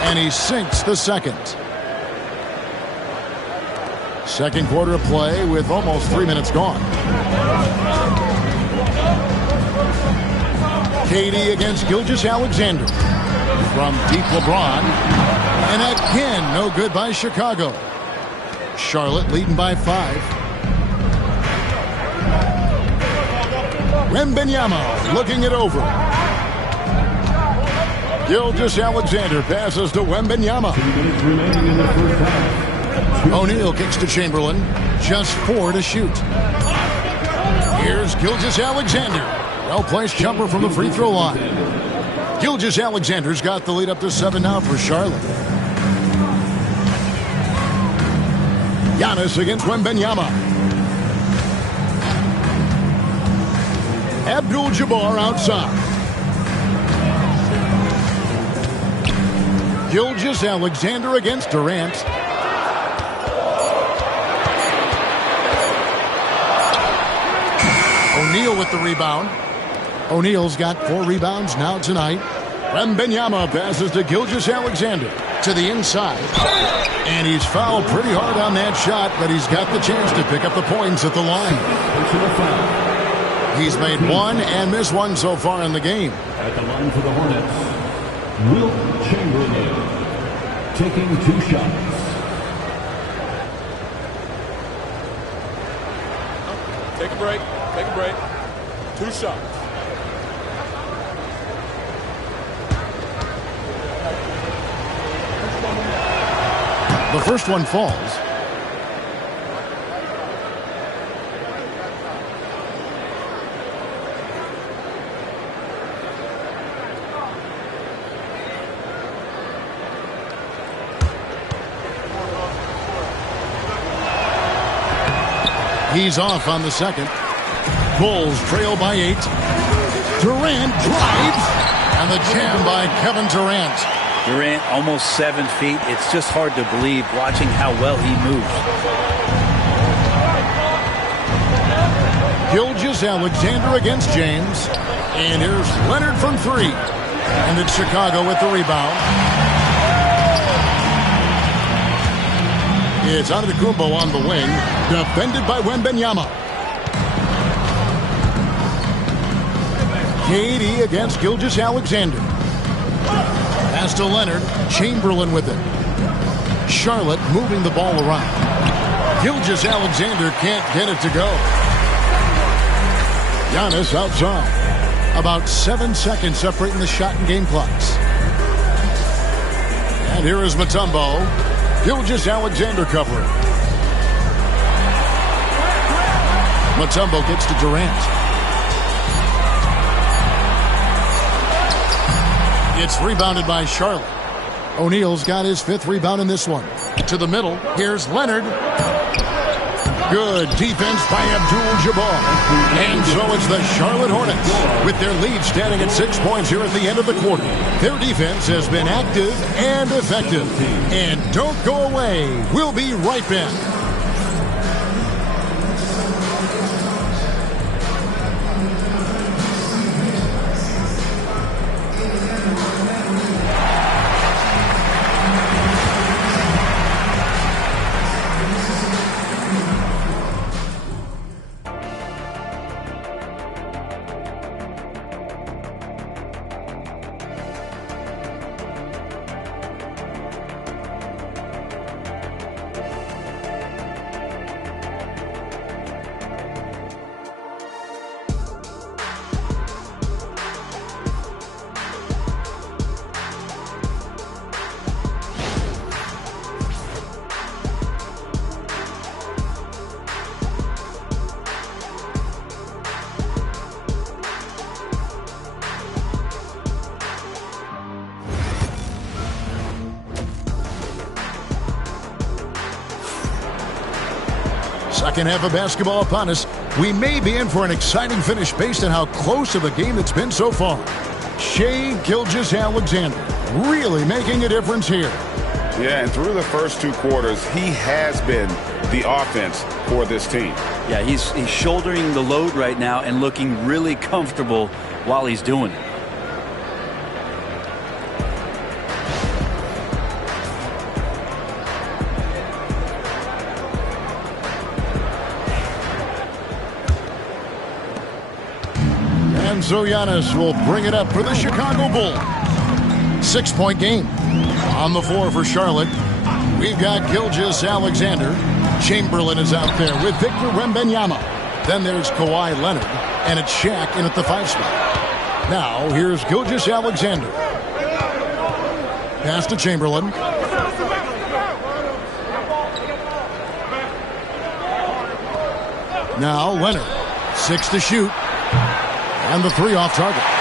And he sinks the second. Second quarter of play with almost 3 minutes gone. KD against Gilgeous-Alexander. From deep LeBron. And again, no good by Chicago. Charlotte leading by 5. Wembanyama looking it over. Gilgeous-Alexander passes to Wembanyama. O'Neal kicks to Chamberlain. Just 4 to shoot. Here's Gilgeous-Alexander. Well-placed jumper from the free throw line. Gilgeous-Alexander's got the lead up to 7 now for Charlotte. Giannis against Wembanyama. Abdul-Jabbar outside. Gilgeous-Alexander against Durant. O'Neal with the rebound. O'Neal's got 4 rebounds now tonight. Wembanyama passes to Gilgeous-Alexander to the inside. And he's fouled pretty hard on that shot, but he's got the chance to pick up the points at the line. He's made 1 and missed 1 so far in the game. At the line for the Hornets, Wilt Chamberlain taking 2 shots. Take a break. Take a break. 2 shots. The first one falls. He's off on the second. Bulls trail by 8. Durant drives. And the jam by Kevin Durant. Durant almost 7 feet. It's just hard to believe watching how well he moves. Gilgeous-Alexander against James. And here's Leonard from 3. And it's Chicago with the rebound. It's Antetokounmpo on the wing. Defended by Wembanyama. KD against Gilgeous-Alexander. Pass to Leonard. Chamberlain with it. Charlotte moving the ball around. Gilgeous-Alexander can't get it to go. Giannis outside. About 7 seconds separating the shot and game clocks. And here is Mutombo. Gilgeous-Alexander covering. Mutombo gets to Durant. It's rebounded by Charlotte. O'Neal's got his 5th rebound in this one. To the middle. Here's Leonard. Good defense by Abdul-Jabbar. And so it's the Charlotte Hornets with their lead standing at 6 points here at the end of the quarter. Their defense has been active and effective. And don't go away. We'll be right back. Second half of basketball upon us. We may be in for an exciting finish based on how close of a game it's been so far. Shai Gilgeous-Alexander really making a difference here. Yeah, and through the first 2 quarters, he has been the offense for this team. Yeah, he's shouldering the load right now and looking really comfortable while he's doing it. And so Giannis will bring it up for the Chicago Bulls. 6-point game. On the floor for Charlotte, we've got Gilgeous-Alexander. Chamberlain is out there with Victor Wembanyama. Then there's Kawhi Leonard, and it's Shaq in at the 5 spot. Now, here's Gilgeous-Alexander. Pass to Chamberlain. Now, Leonard. 6 to shoot. And the 3 off target.